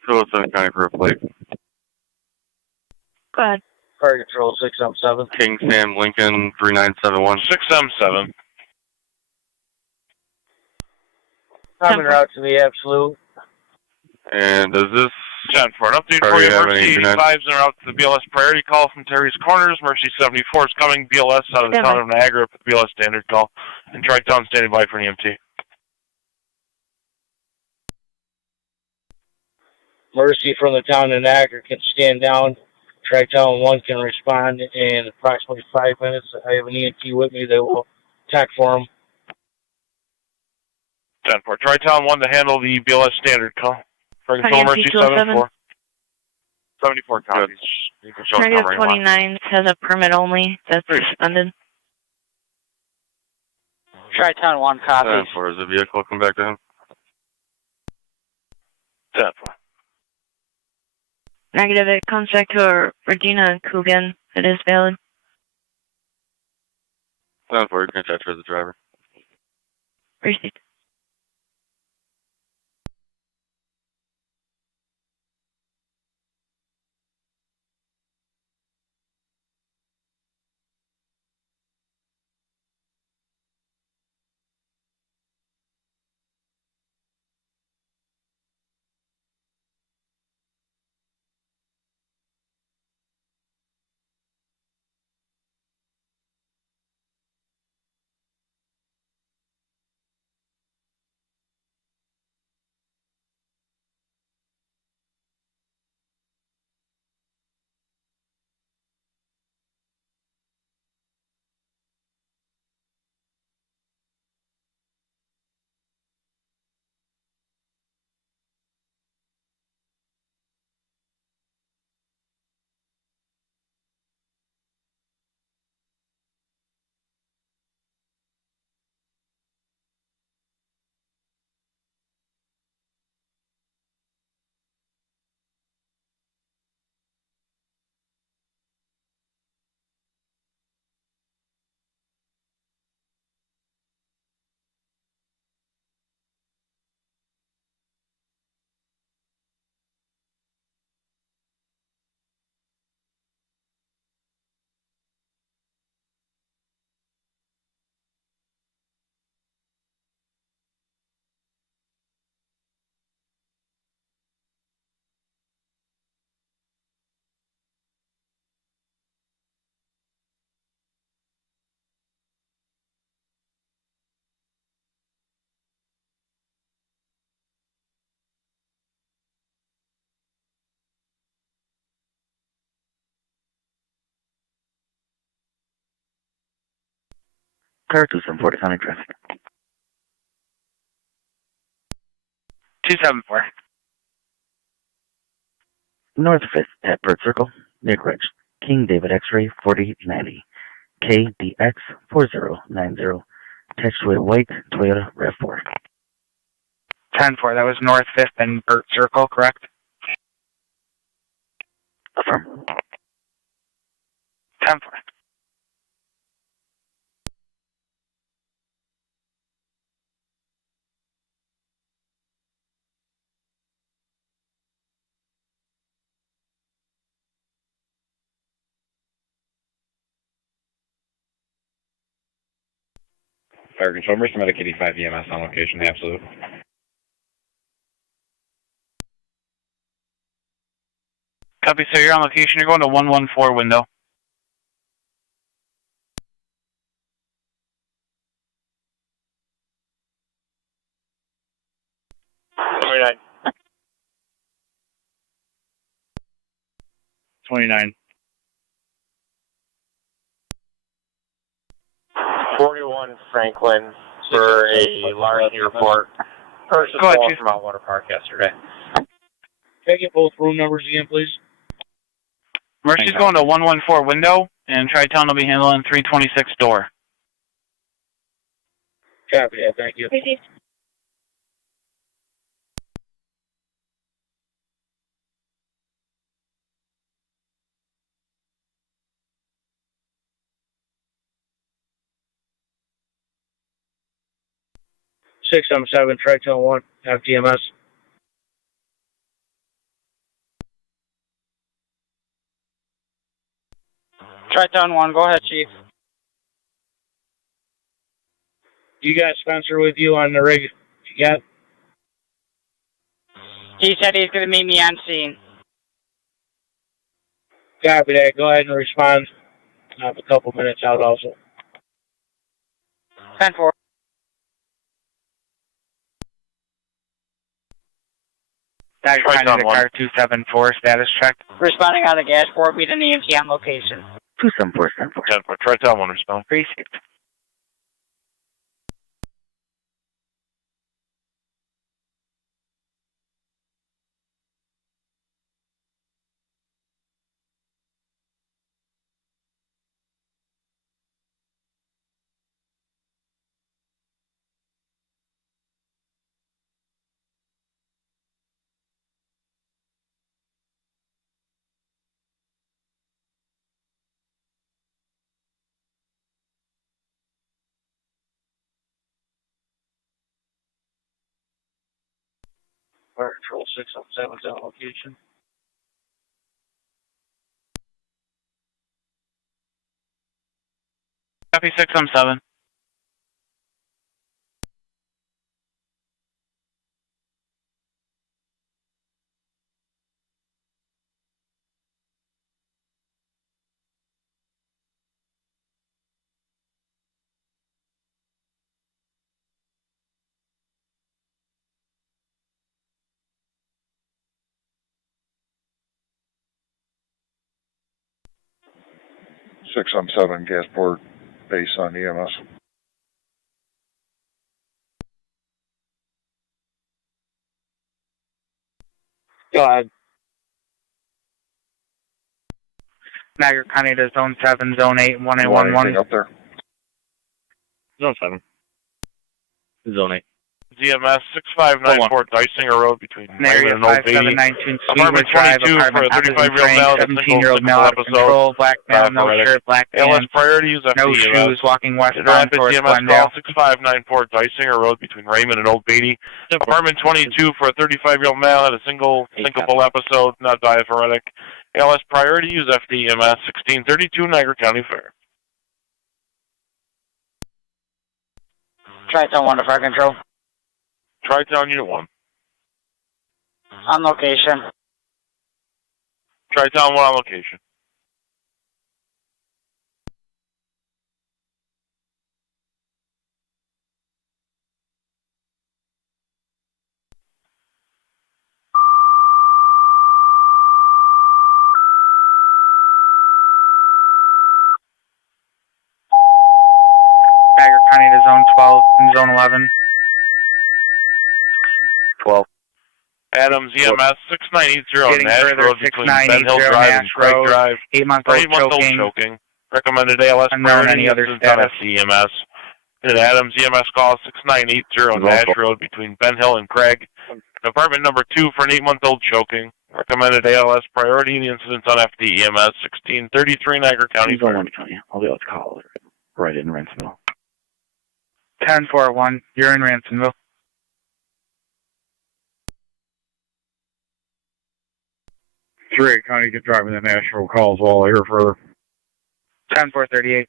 Lewiston County for a plate. Go ahead. Fire control 6M7. King Sam Lincoln 3971. 6M7. I'm en route to the absolute. And does this 10-4. An update for you. Mercy 85's en route to the BLS priority call from Terry's Corners. Mercy 74 is coming. BLS out of the town of Niagara for the BLS standard call. And Tri-Town standing by for an EMT. Mercy from the town of Niagara can stand down. Tri-Town 1 can respond in approximately 5 minutes. I have an EMT with me that will TAC for him. 10-4. Tri-Town 1 to handle the BLS standard call. For control Mercy 74. 74 copies. You can show Negative 29 has a permit only. That's suspended. Tri-Town 1 copies. 10-4, is the vehicle come back to him? 10-4. Negative, it comes back to Regina Coogan. It is valid. 10-4, you can transfer the driver. Received. Car 274 to County Traffic. 274. North 5th at Bird Circle, near Ridge. King David X-Ray 4090. KDX 4090. Attached to a white Toyota RAV4. 10-4, that was North 5th and Burt Circle, correct? Affirm. 10-4. Fire Control, Mercy Medic 85 EMS on location, absolute. Copy, sir. You're on location. You're going to 114 window. $29. 29. 41 Franklin for a large report. Person Go ahead, called Chief. from Outwater Park yesterday. Can I get both room numbers again, please? Mercy's going to 114 window, and Tri-Town will be handling 326 door. Copy that, thank you. Received. Six seven seven Tri-Town 1, FTMS. Tri-Town 1, go ahead, Chief. You got Spencer with you on the rig? You got? He said he's going to meet me on scene. Copy that. Go ahead and respond. I have a couple minutes out also. 10-4. Dagger County to car 274, status check. Responding on the gas 4, beat an EMT on location. 274, 74. 10-4, Tri-Town 1 respond. Appreciate it. Fire Control 607 is on location. Copy 617. Six on 7 Gasport base on EMS. Go ahead. Niagara County to Zone 7, Zone 8, 1811. Anything up there? Zone 7. Zone 8. ZMS 6594 Dysinger Road between Area Raymond and Old Beatty. 5719 Apartment Drive, 22 for a apartment 35-year-old male with a 17-year-old male out of episode. control, black male, no Paramedic. shirt, black ALS pants, priority use no FD shoes, walking westbound Rapid towards CMS Glendale. call 6594 Dysinger Road between Raymond and Old Beatty. Apartment 22 for a 35-year-old male had a syncopal episode, not diaphoretic. ALS priority use FDMS 1632 Niagara County Fair. Tri-Town 1 to Fire Control. Tri-Town Unit 1. On location. Tri-Town 1 on location. Niagara County to Zone 12 and Zone 11. 12. Adams EMS 6980 Getting Nash further, Road between Ben Hill 6980 Drive Nash and Craig Road. Drive. 8-month-old choking. Recommended ALS Unknown priority any other instance on status. FDMS. And Adams EMS call 6980 Nash Road between Ben Hill and Craig. Apartment number 2 for an 8-month-old choking. Recommended ALS priority in the incidents on FDEMS 1633 Niagara County. Zone 1 County. I'll be able to call right in Ransomville. 10-4-1. You're in Ransomville. Three County, get driving the National calls while I hear further. 10-4-38.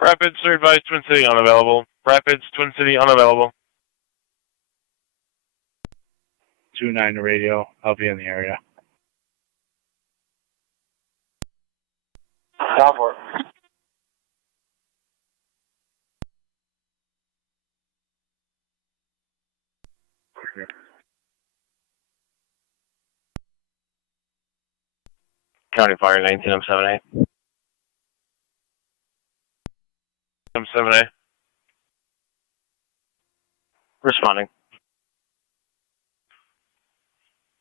Rapids, third advised, Twin City unavailable. Rapids, Twin City unavailable. 2-9 to radio. I'll be in the area. Lockport. County Fire 19M78. M7A. Responding.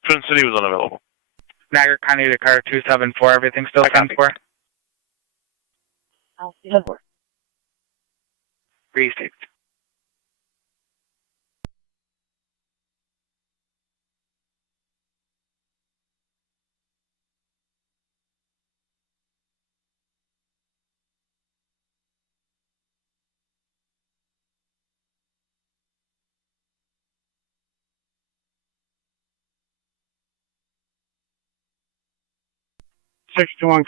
Twin City was unavailable. Niagara County to car 274. Everything still 10-4? I'll see. Received.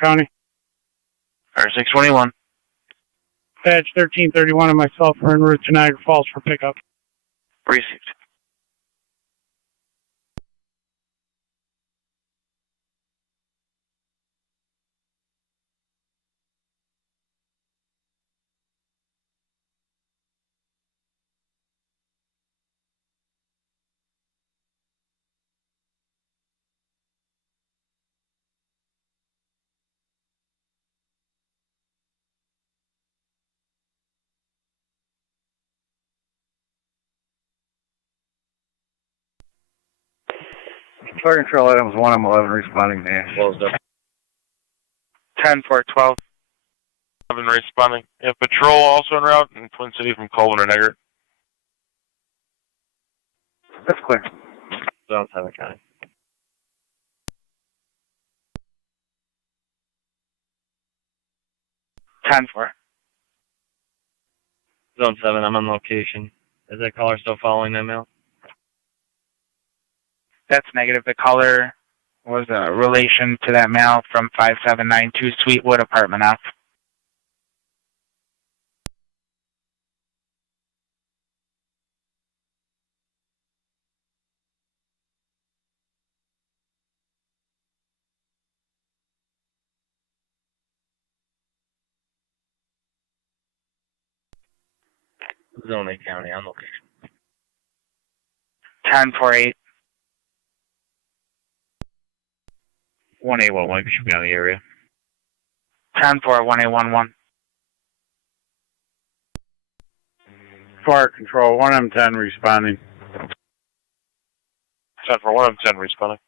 County. Fire 621. Badge 1331 and myself are en route to Niagara Falls for pickup. Received. Fire control items 1, I'm 11 responding to Nash. Closed up. 10-4-12. 11 responding. Yeah, patrol also en route in Twin City from Colvin or Niagara. That's clear. Zone 7 County. Zone 7, I'm on location. Is that caller still following that mail? That's negative. The caller was a relation to that mail from 5792 Sweetwood, Apartment F. Zone 8 County, on location. 10-4-8. 1A11 should be on the area. 10-4-1A11. Fire control 1M10 responding. 10 for 1, I'm 10 responding.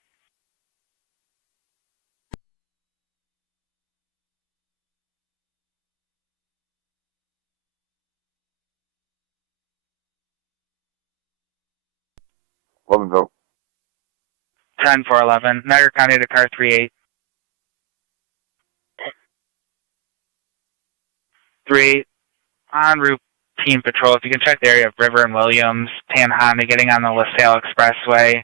Eleven vote. 10-4-11. Niagara County to car 38. 38. En route team patrol. If you can check the area of River and Williams, Tan Honda getting on the LaSalle Expressway.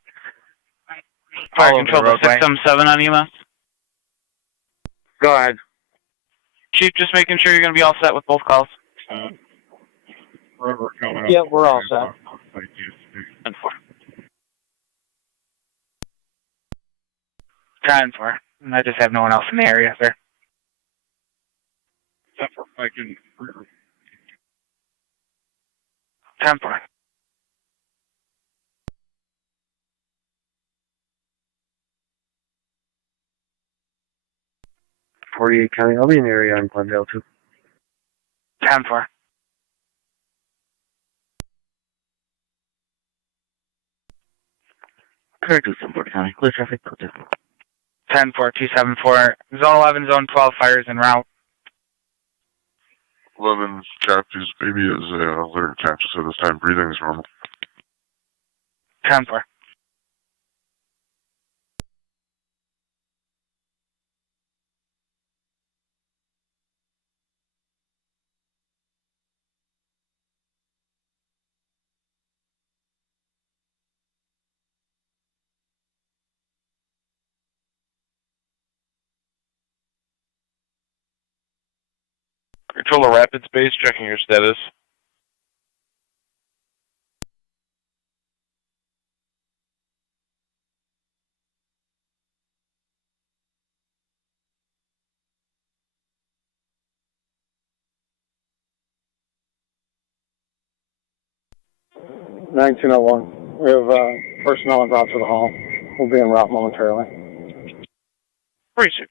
Fire control to 677 on EMS. Go ahead. Chief, just making sure you're going to be all set with both calls. Yeah, we're all set. 10-4. 10-4. I just have no one else in the area, sir. 10-4. 48 County, I'll be in the area on Glendale too. 10-4. Correct, 274 County. Clear traffic, go to. 10-4-274. Zone 11, Zone 12, fires en route. 11 captures, baby is litter captures at this time. Breathing is normal. 10-4. Controller Rapid Space, checking your status. (1901). We have personnel en route to the hall. We'll be en route momentarily. Appreciate it.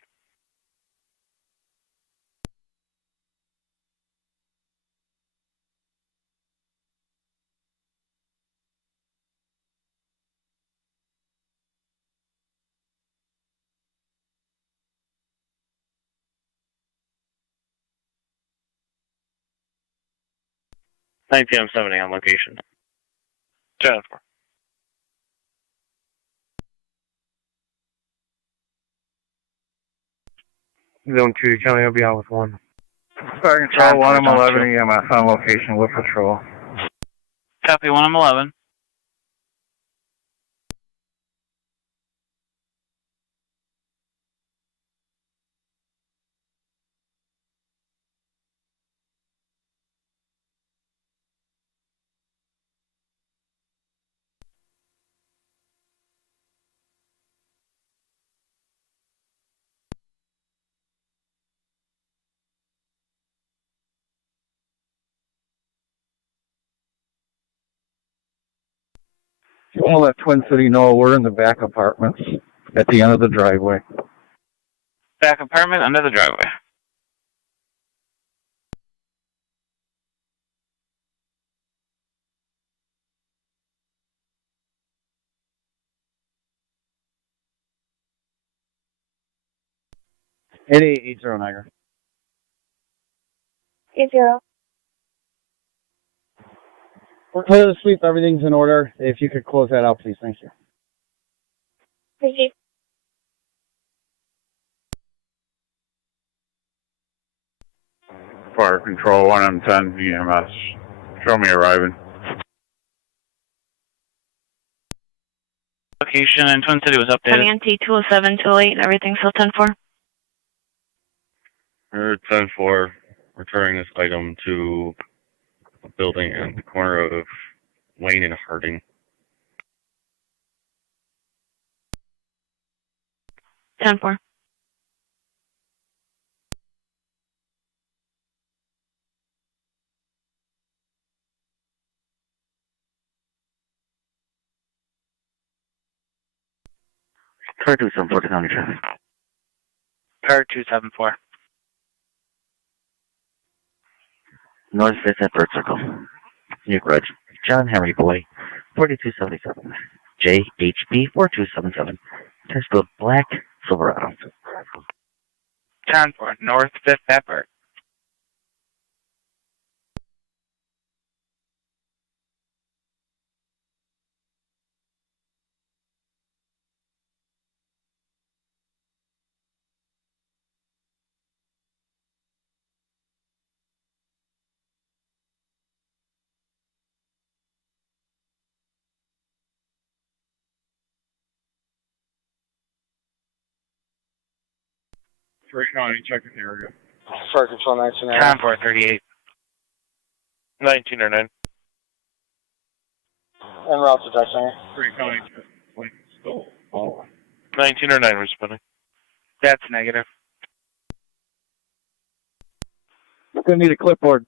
I'm 70 on location. 10-4. Zone 2, County, I'll be out with 1. Fire Control, 1M11 EMS on location with patrol. Copy 1M11. You want to let Twin City know we're in the back apartments at the end of the driveway. Back apartment under the driveway. (8880 Niagara). 80. We're clear to sweep. Everything's in order. If you could close that out, please. Thank you. Receive. Fire Control, 1M10 EMS. Show me arriving. Location in Twin City was updated. NT 207, 208, everything still 10-4. 10-4, returning this item to a building at the corner of Wayne and Harding. 10-4. Car 274 to county traffic. Car 274. North 5th at Bird Circle. New Grudge. John Henry Boy, 4277. JHB 4277. Test code Black Silverado. 10-4, North 5th at Bird. Freight County, check the area. Fire Control 1909. 10-4, 38. 19 or 9. En route to Dexter. Freight County, still. 19 or 9 responding. That's negative. We're going to need a clipboard.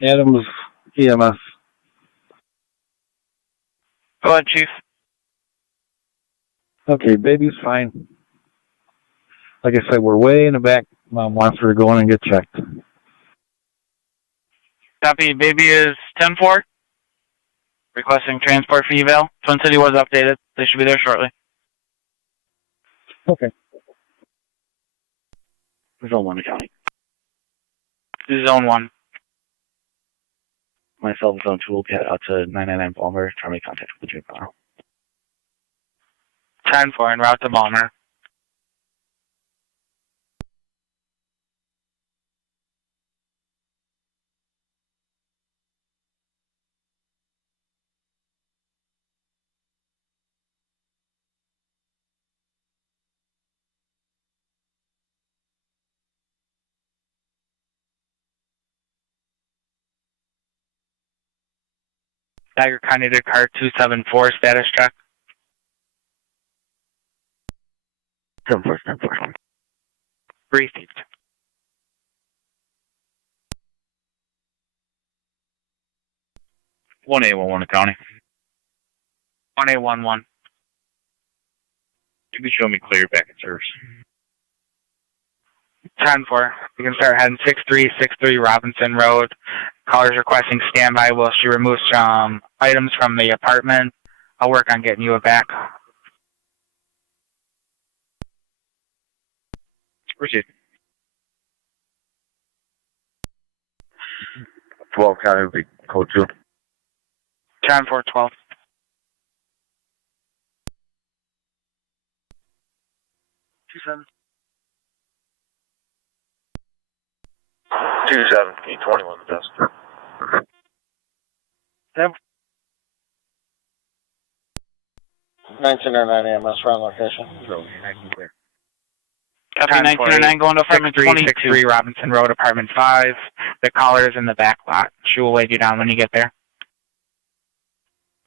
Adams EMS. Go ahead, Chief. Okay, baby's fine. Like I said, we're way in the back. Mom wants her to go in and get checked. Copy. Baby is 10-4. Requesting transport for eval. Twin City was updated. They should be there shortly. Okay. Zone 1 to county. Zone 1. Myself, Zone 2 will get out to 999 Palmer, try to make contact with the June Power. 10-4, en route to Balmer. Niagara County to car 274, status check. 7474. Received. One A11 County. 1A11. You can show me clear back in service. 10-4. You can start heading 6363 Robinson Road. Caller's requesting standby while she removes some items from the apartment. I'll work on getting you a back. Proceed. 12 County would be code 2. 10-4-12. Two seven, 21 the best. 1909 AMS, front location. Copy 1909 going to apartment 2363 Robinson Road, apartment 5. The caller is in the back lot. She will wave you down when you get there.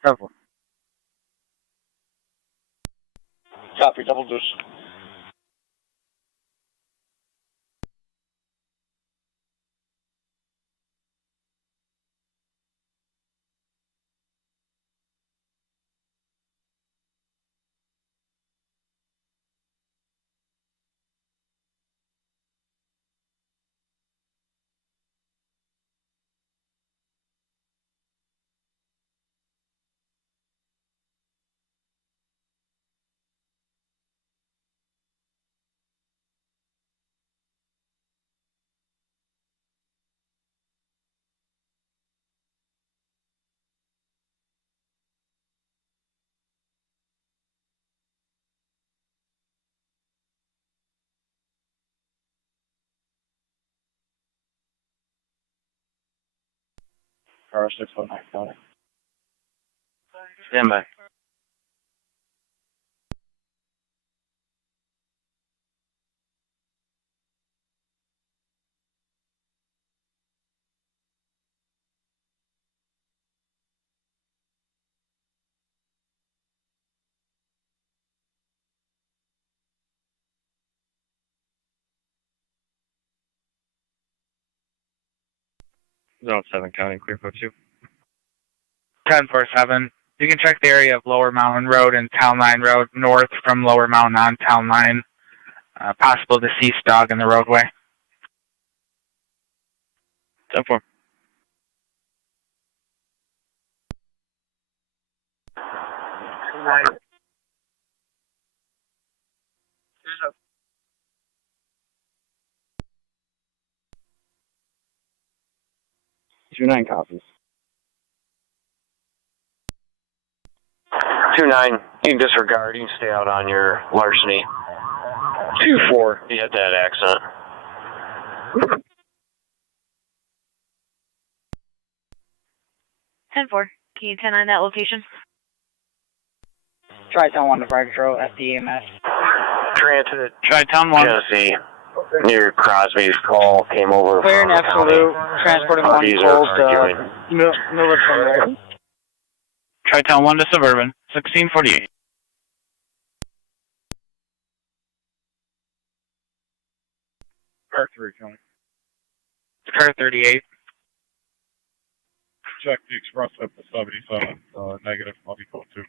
Copy, double deuce. Car 619 County. Stand by. Zone 7 County, clear code 2. 10-4-7. You can check the area of Lower Mountain Road and Town Line Road, north from Lower Mountain on Town Line. Possible deceased dog in the roadway. 10-4. Two 9 copies. 2-9, you can disregard, you can stay out on your larceny. 2-4, you had that accent. 10-4. Can you 10 on that location? Tri-Town 1 to Fire Control, FDMS. Transit, Tri-Town 1. Tennessee, near Crosby's call, came over Clear from and absolute, transporting one cold arguing. Middleport. Tri-Town 1 to Suburban, 1648. Car 3 County. Car 38. Check the express up to 77, negative, I'll be code 2.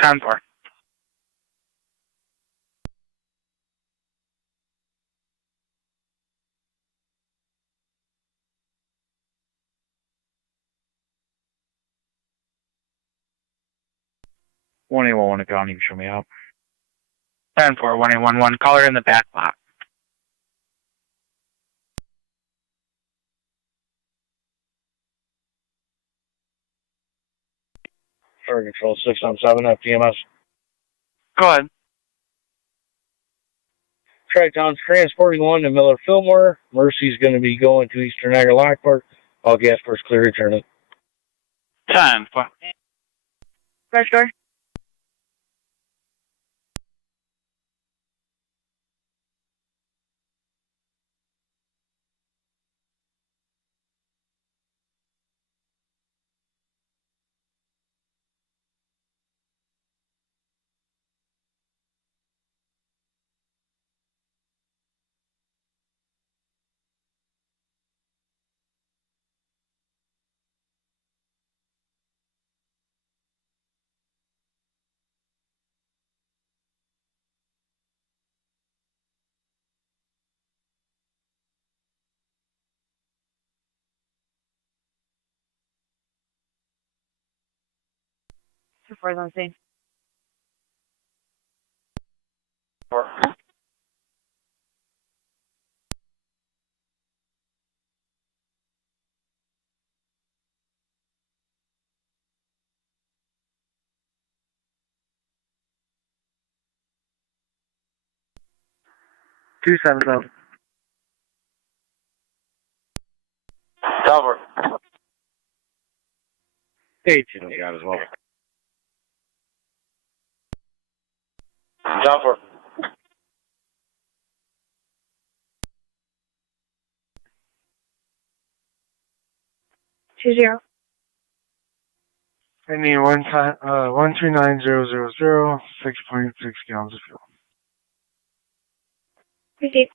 10-4. One A11 County, you can show me out. 10-4, 1-811. Caller in the back lot. Fire Control 617 FDMS. Go ahead. Tri-Town's transporting one to Miller Fillmore. Mercy's going to be going to Eastern Niagara Lockport. All gas force clear, return it. 10-4. Garage door. 2-4's on scene. Two 7-7. Cover. Hey, you got as well. Cover. Two zero. I need 139,000, 6.6 gallons of fuel. Receive.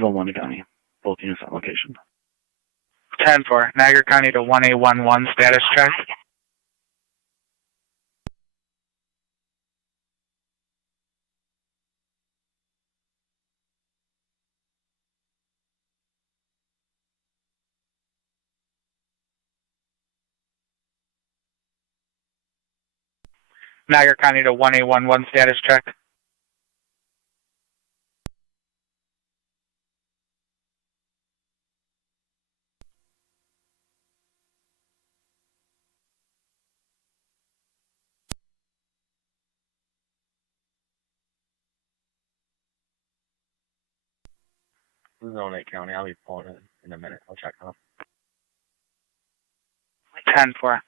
Zone 1 to County. Both units on location. 10-4, Niagara County to 1A11, status check. Niagara County to 1A11, status check. Zone 8 County. I'll be pulling it in a minute. I'll check on 10-4.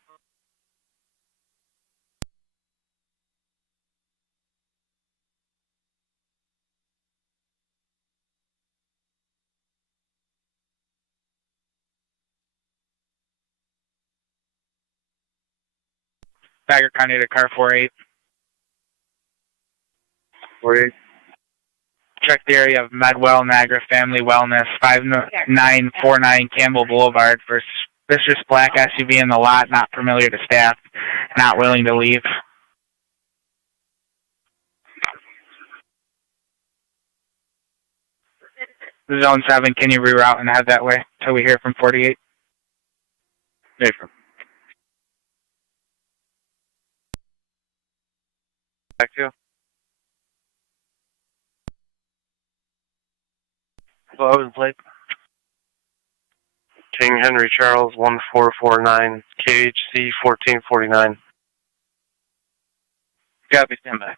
Niagara County to car 48. 48. Check the area of Medwell, Niagara Family Wellness, 5949 Campbell Boulevard for suspicious black SUV in the lot, not familiar to staff, not willing to leave. Zone 7, can you reroute and head that way till we hear from 48? Affirm. Back to you. Logan plate. King Henry Charles 1449 KHC 1449. Copy, stand by.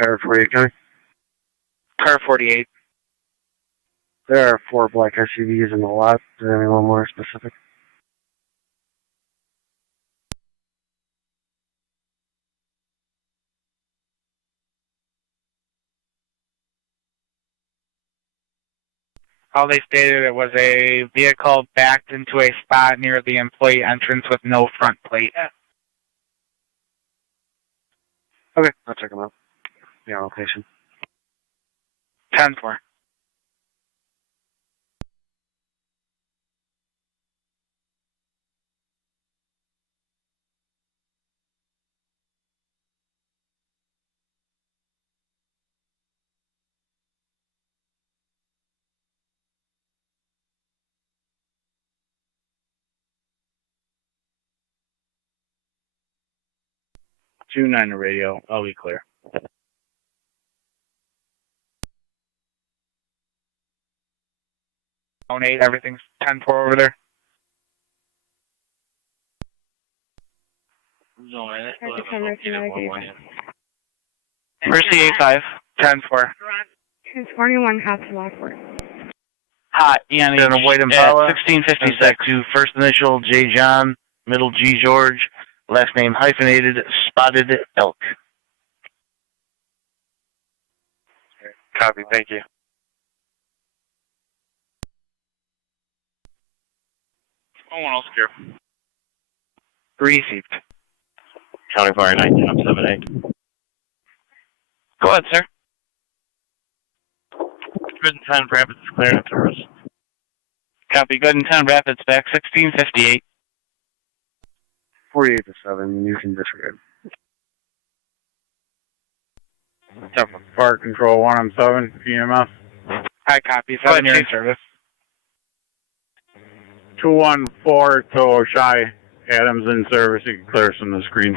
Car 48 County. Car 48. There are 4 black SUVs in the lot. Is there anyone more specific? All they stated it was a vehicle backed into a spot near the employee entrance with no front plate. Okay, I'll check them out. Yeah, location. 10-4. 2-9 to radio. I'll be clear. Zone 8, everything's 10-4 over there. Zone 8. Mercy 8-5, 10-4. It's 41 out to Lockport. Hot, ENH Then a white Impala, 1656. to first initial J. John, middle G. George, last name hyphenated, Spotted Elk. Copy, thank you. Oh, one else here. Received. County Fire 978. Go ahead, sir. Good and 10 Rapids clearance service. Copy. Good and 10 Rapids back 1658. 48 to 7, you can disregard. Fire Control 1 on 7, EMS. High copy. 7 year in service. 214 to O'Shea. Adams in service. You can clear some of the screens.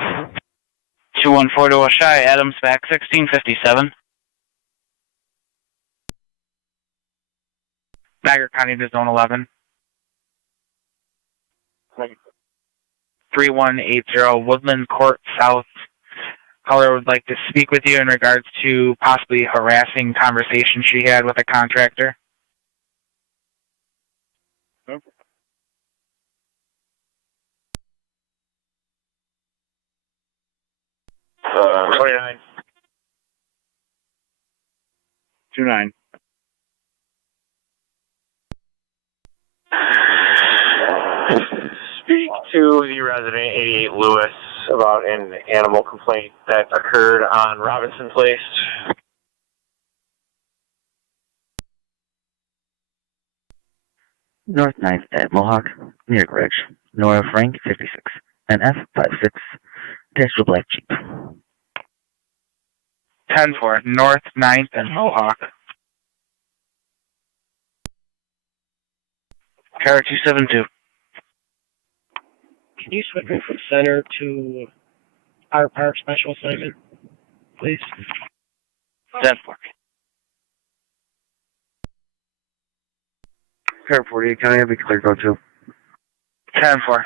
214 to O'Shea. Adams back 1657. Niagara County to Zone 11. 3180 Woodland Court South. Caller would like to speak with you in regards to possibly harassing conversation she had with a contractor. Nope. 29. 2-9. Speak to the resident 88 Lewis about an animal complaint that occurred on Robinson Place. North 9th at Mohawk, near Grudge. Nora Frank, 56. NF 56. Dash to Black Jeep. 10-4, North 9th and Mohawk. Car 272. Can you switch me from center to our park special assignment, please? 10-4. Car 48, can I have a clear code too? 10-4.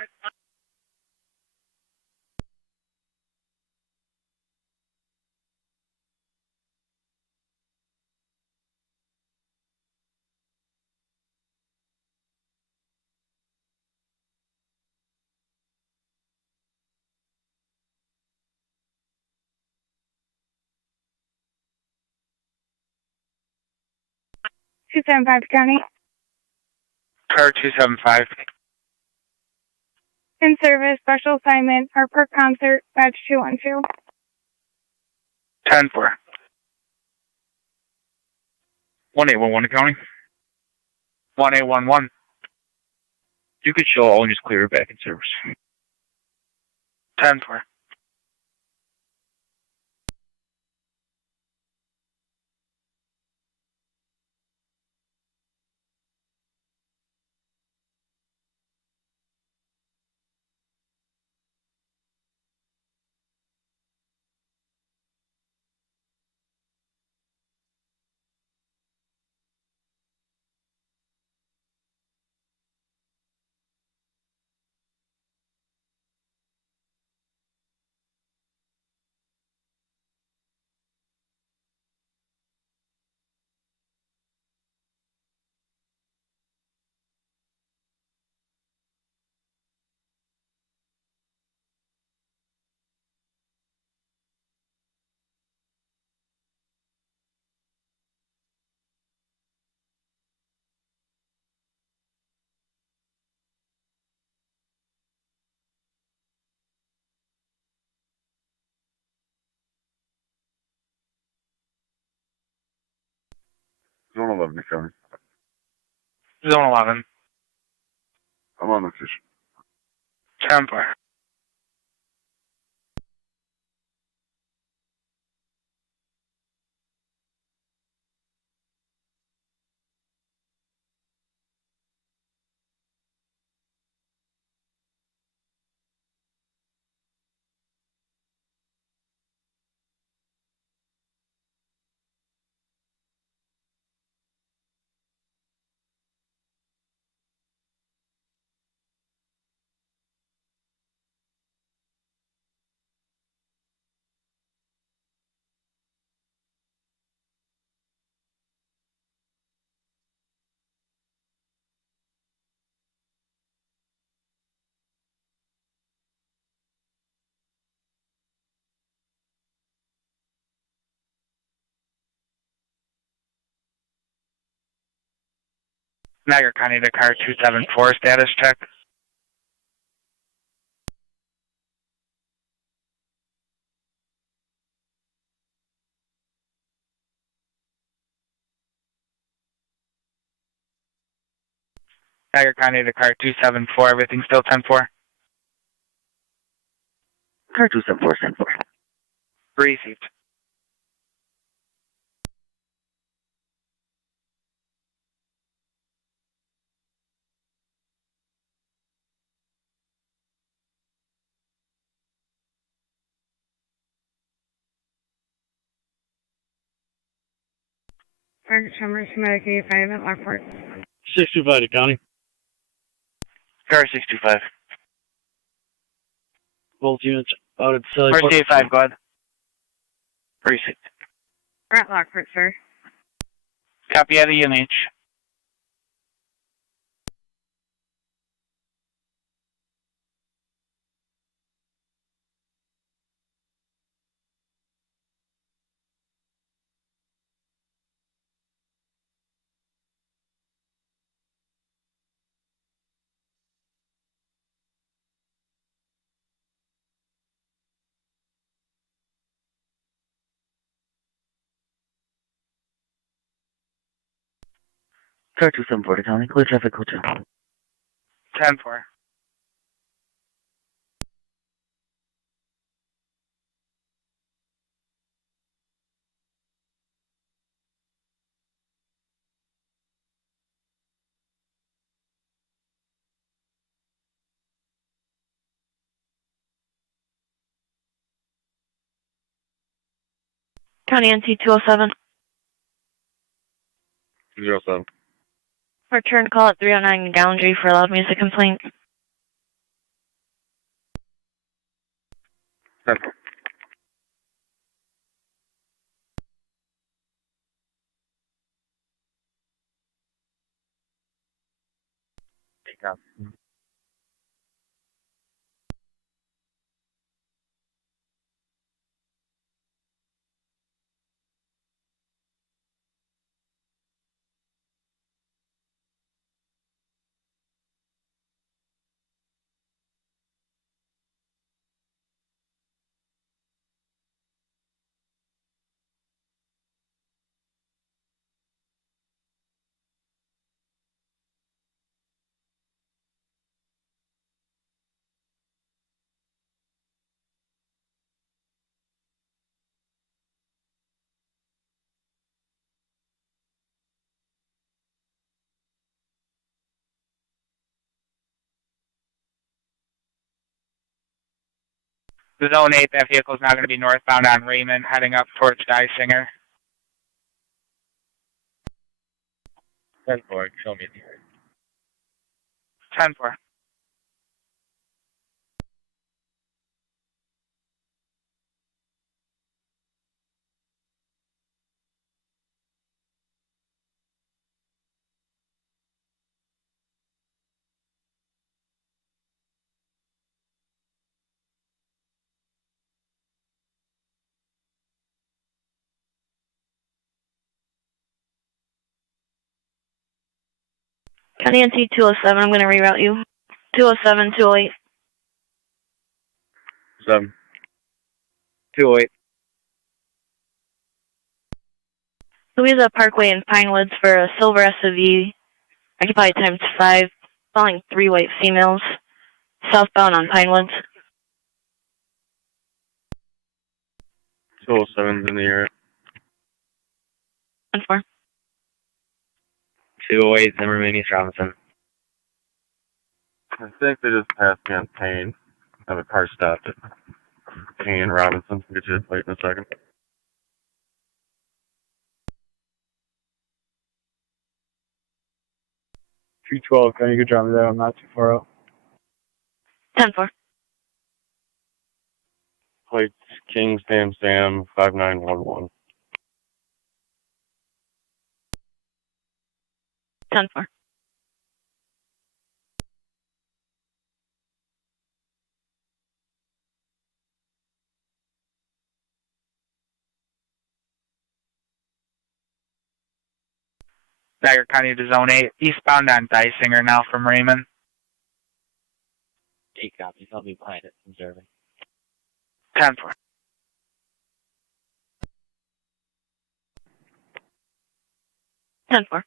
Two 275 County. Car 275. In service, special assignment, our park concert, batch 212. 10-4. 1811 County. 1811. You could show all and just clear it back in service. 10-4. Zone 11, County. Zone 11. I'm on location. 10-4. Niagara County to car 274, status check. Niagara County to car 274, everything still 10-4? Car 274, stand for. Received. Target Chambers, Medicaid 5 at Lockport. 625 to county. Car 625. Both units out at Sally Car Park. 685, go ahead. Received. We're at Lockport, sir. Copy at UNH. Car 274 to county, clear traffic, code 2. 10-4. County NC 207. 207. Return call at 309 Gallantry for a loud music complaint. 10-4. Take off. The Zone 8, that vehicle is now going to be northbound on Raymond, heading up towards Geisinger. 10-4, show me. 10-4. County NC 207, I'm going to reroute you. 207, 208. 7. 208. Louisa Parkway in Pinewoods for a silver SUV, occupied times 5, following 3 white females, southbound on Pinewoods. 207's in the area. 10-4. 208 Zimmerman East Robinson. I think they just passed me on Payne. I have a car stopped at Payne Robinson. I'll get you a plate in a second. 312, can you go drop me that? I'm not too far out. 10-4. Plates King Sam 5911. 10-4. Niagara County to Zone 8, eastbound on Dysinger now from Raymond. 8 copies. I'll be behind it, observing. 10-4. Ten four.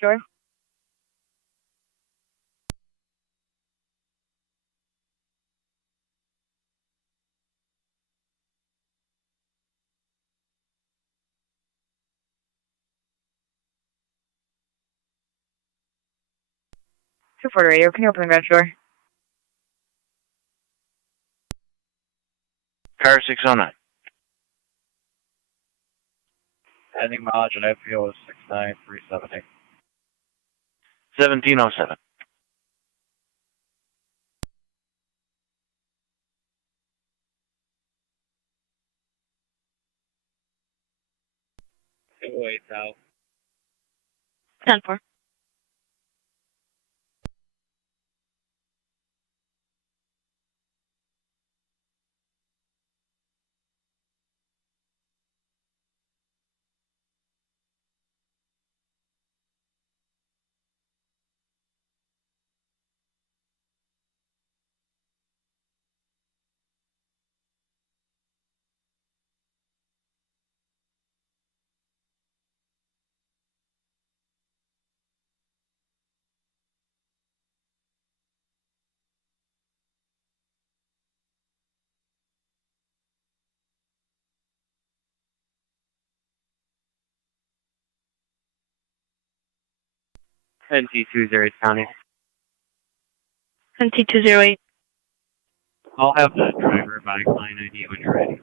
Sure. Two Fort Radio, can you open the garage door? Car 609. Ending mileage on FPO is 69378. 1707. Wait, out. 10-4. NT208 County. NT208. I'll have the driver by client ID when you're ready.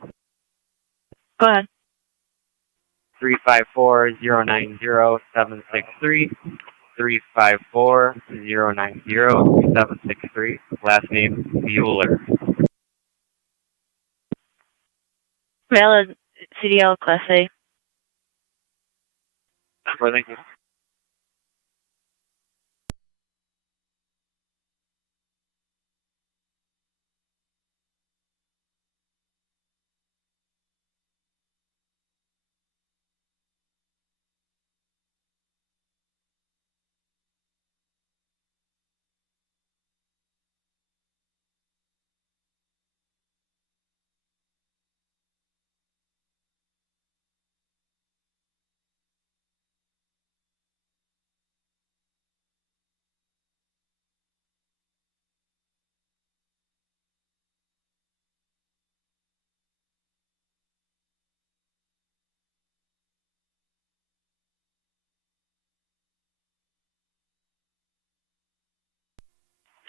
Go ahead. 354-090-763. 354-090-763. Last name, Bueller. Valid CDL Class A. Well, thank you.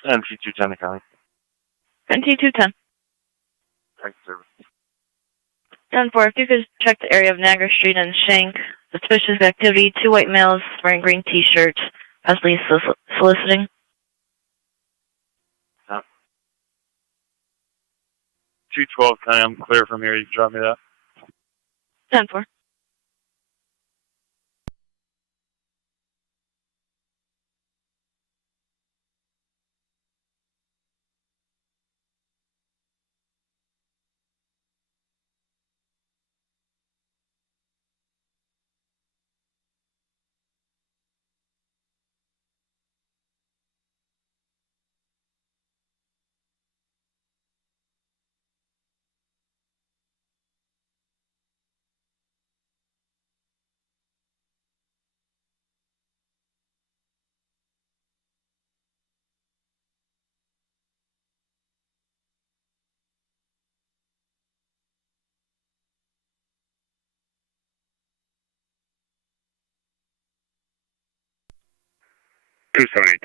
NT210 County. NT210. Thanks, service. 10-4, if you could check the area of Niagara Street and Shank. Suspicious activity, 2 white males wearing green t-shirts, possibly soliciting. 212 County, I'm clear from here. You can drop me that. 10-4.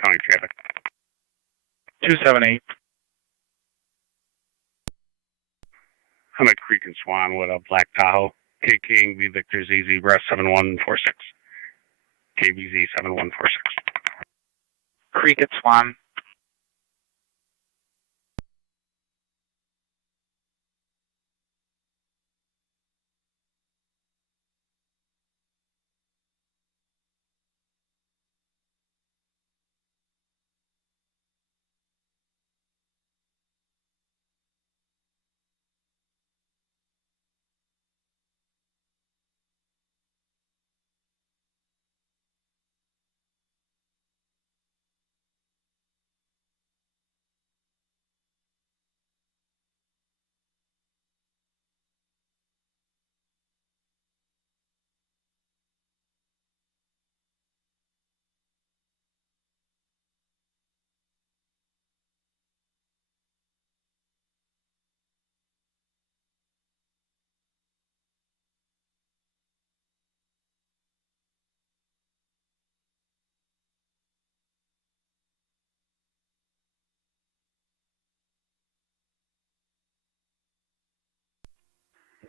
County traffic. 278. I'm at Creek and Swan with a Black Tahoe. K King, V Victor, Z Zebra, 7146. KBZ 7146. Creek at Swan.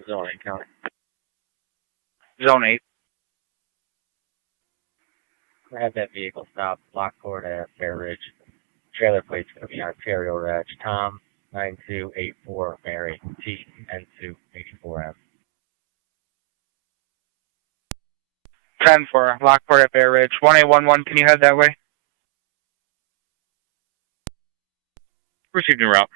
Zone 8 County. Zone 8. I had that vehicle stopped, Lockport at Fair Ridge. Trailer plate's going to be Ontario Reg, Tom 9284 Mary T N2 84M. 10-4, Lockport at Bear Ridge. 1A11, can you head that way? Received en route.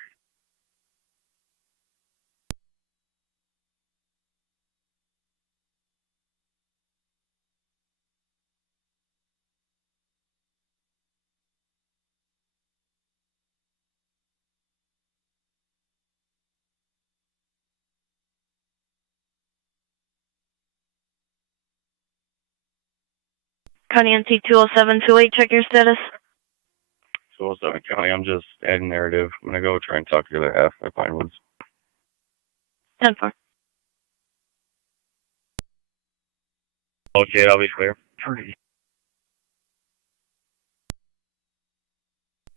County NC 20728, check your status. 207 County, I'm just adding narrative. I'm going to go try and talk to the other half at Pinewoods. 10-4. Okay, I'll be clear.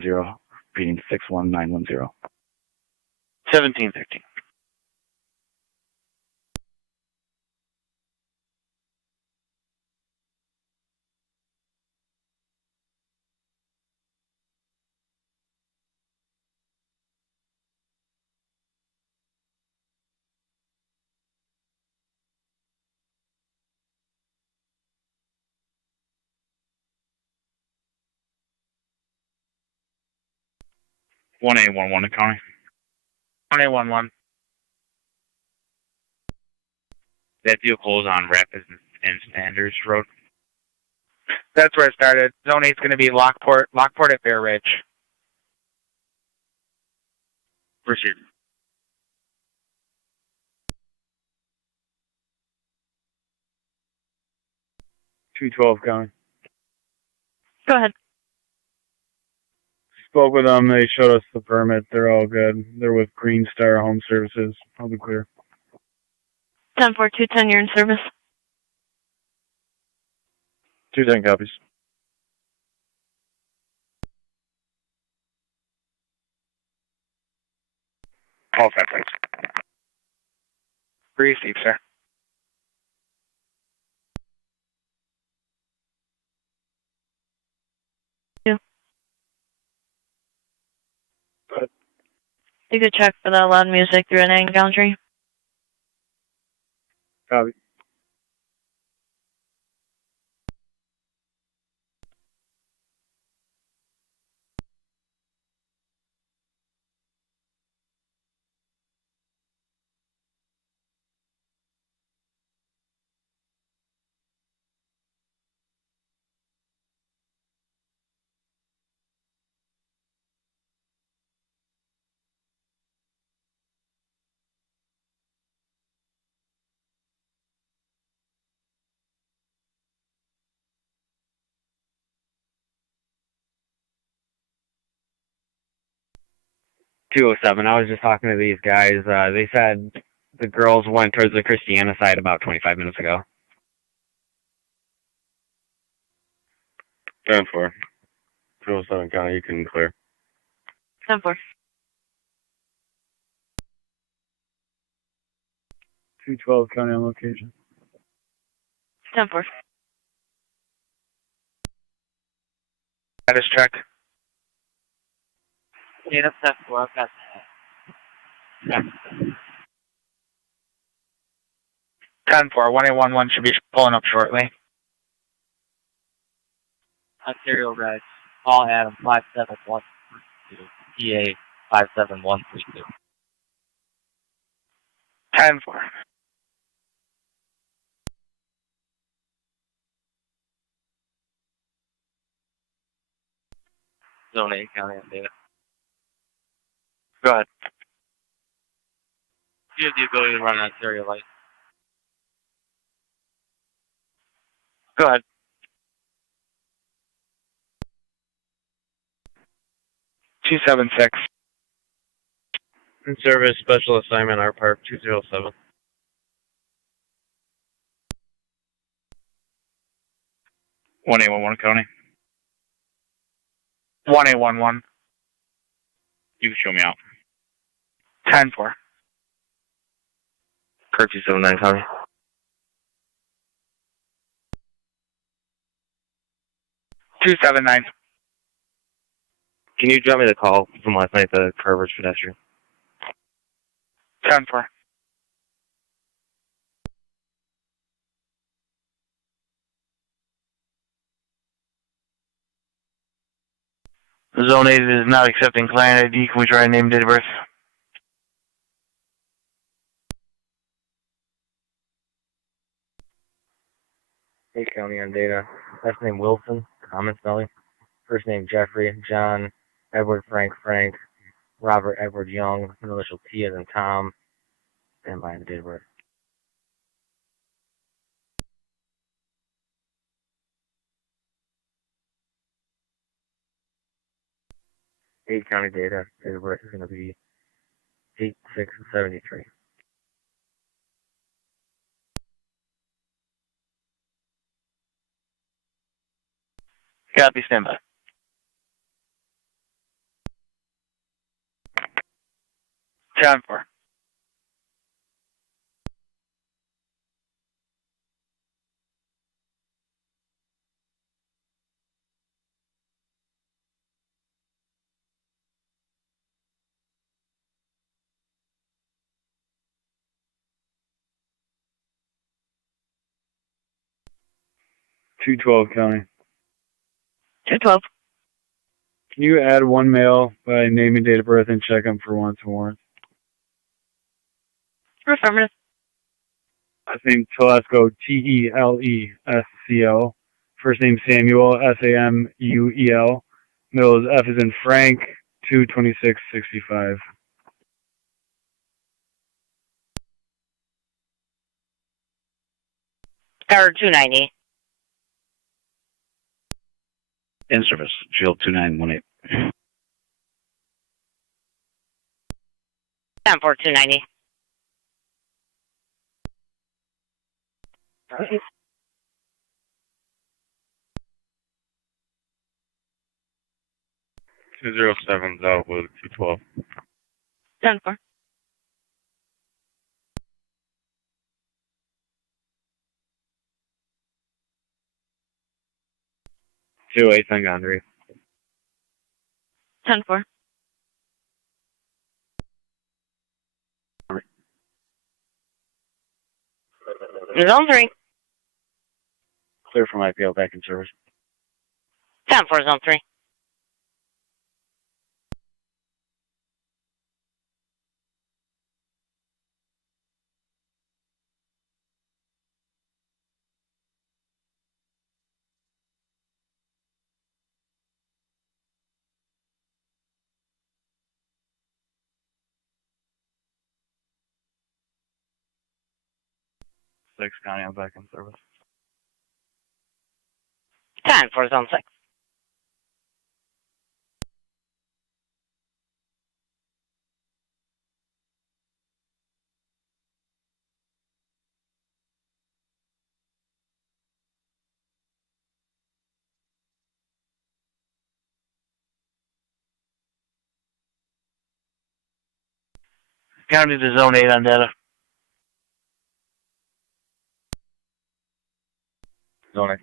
0, repeating 61910. 1713. One A11 County. 1A11. That vehicle is on Rapids and Standards Road. That's where it started. Zone 8 is going to be Lockport at Bear Ridge. Proceed. County. Go ahead. Spoke with them. They showed us the permit. They're all good. They're with Green Star Home Services. I'll be clear. 10-4, 210, you're in service. 210 copies. All set, please. Received, sir. Yeah. Good. You could check for that loud music through an angle boundary. Copy. .207. I was just talking to these guys. They said the girls went towards the Christiana side about 25 minutes ago. 10-4. 207 County, you can clear. 10-4. 212 County on location. 10-4. Status check. Yeah, that's 4. I've got that. 10-4, 1A11 should be pulling up shortly. Ontario Reg, Paul Adam 57132, PA 57132. 10-4. Zone 8 County on data. Go ahead. You have the ability to run an Ontario light. Go ahead. .276. In service, special assignment, R Park 207. One A11 County. 1A11. You can show me out. 10-4. Curfew 79 County. Two 7-9. Can you drop me the call from last night, the Carver's pedestrian? 10-4. Zone 8 is not accepting client ID. Can we try a name and date of birth? Dade County on data. Last name Wilson, common spelling. First name Jeffrey, John, Edward Frank, Robert Edward Young, initial T as in Tom, and by the date of birth. Dade County data, date of birth is going to be 8/6/73. Copy, stand by. 10-4. Two 12 County. 212. Can you add one male by name and date of birth and check them for wants and warrants? Affirmative. Last name Telesco, Telesco. First name Samuel, Samuel. Middle is F as in Frank, 22665. Car 290. In service, Shield 2918. 10-4 290. Two 207's out with 212. 10-4. Two 8 on Gondry. 10-4. Zone 3. Clear from IPO back in service. 10-4 Zone 3. Six County, I'm back in service. 10-4 Zone 6. County to Zone 8 on data. Zone 8.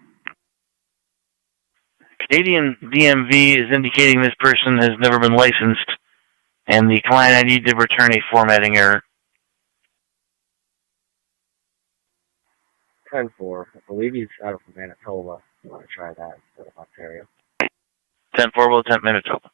Canadian DMV is indicating this person has never been licensed, and the client ID did return a formatting error. 10-4. I believe he's out of Manitoba. You want to try that instead of Ontario. 10-4 will attempt Manitoba.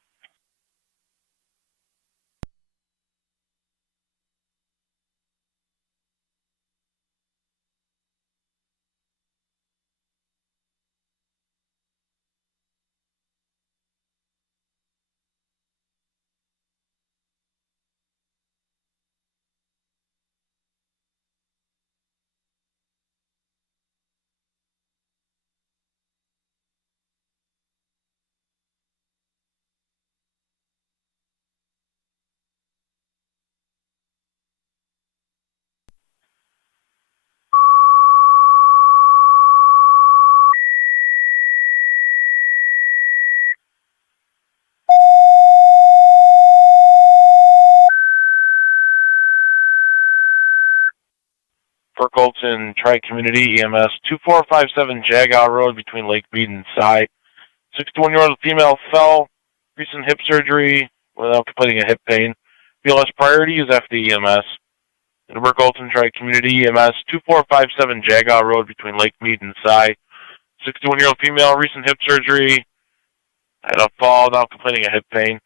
Burkholton Tri-Community EMS 2457 Jagow Road between Lake Mead and Cy. 61-year-old female fell. Recent hip surgery without completing a hip pain. BLS priority is FD EMS. The Burkholton Tri-Community EMS 2457 Jagow Road between Lake Mead and Cy. 61-year-old female, recent hip surgery. Had a fall without completing a hip pain.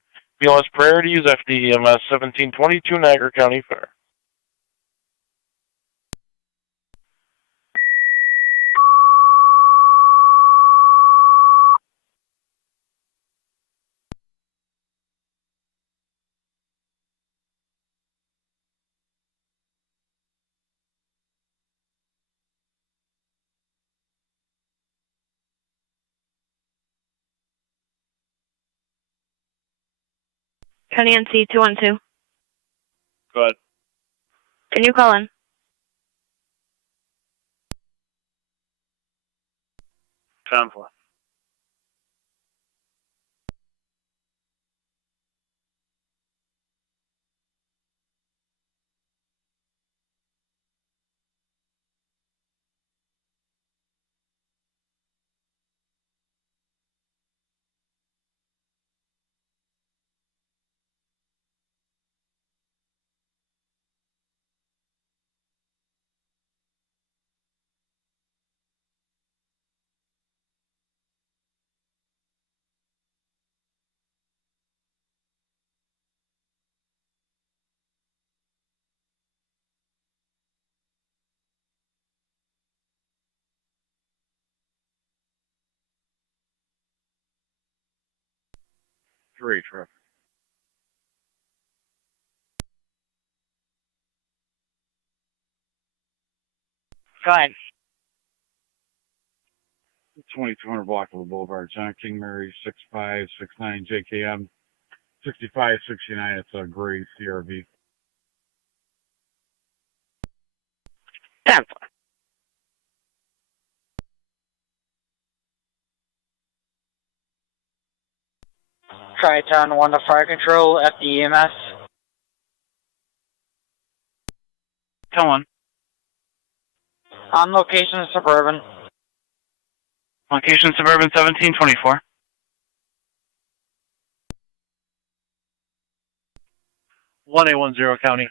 BLS priority is FD EMS 1722 Niagara County Fair. County NC 212. Go ahead. Can you call in? Time for. Three, traffic. Go ahead. 2200 Blockable Boulevard, John King Mary 6569 JKM 6569. It's a gray CRV. 10-4. Tonawanda Fire Control, FD EMS. 10-1. On location, Suburban. Location Suburban 1724. One A10 County.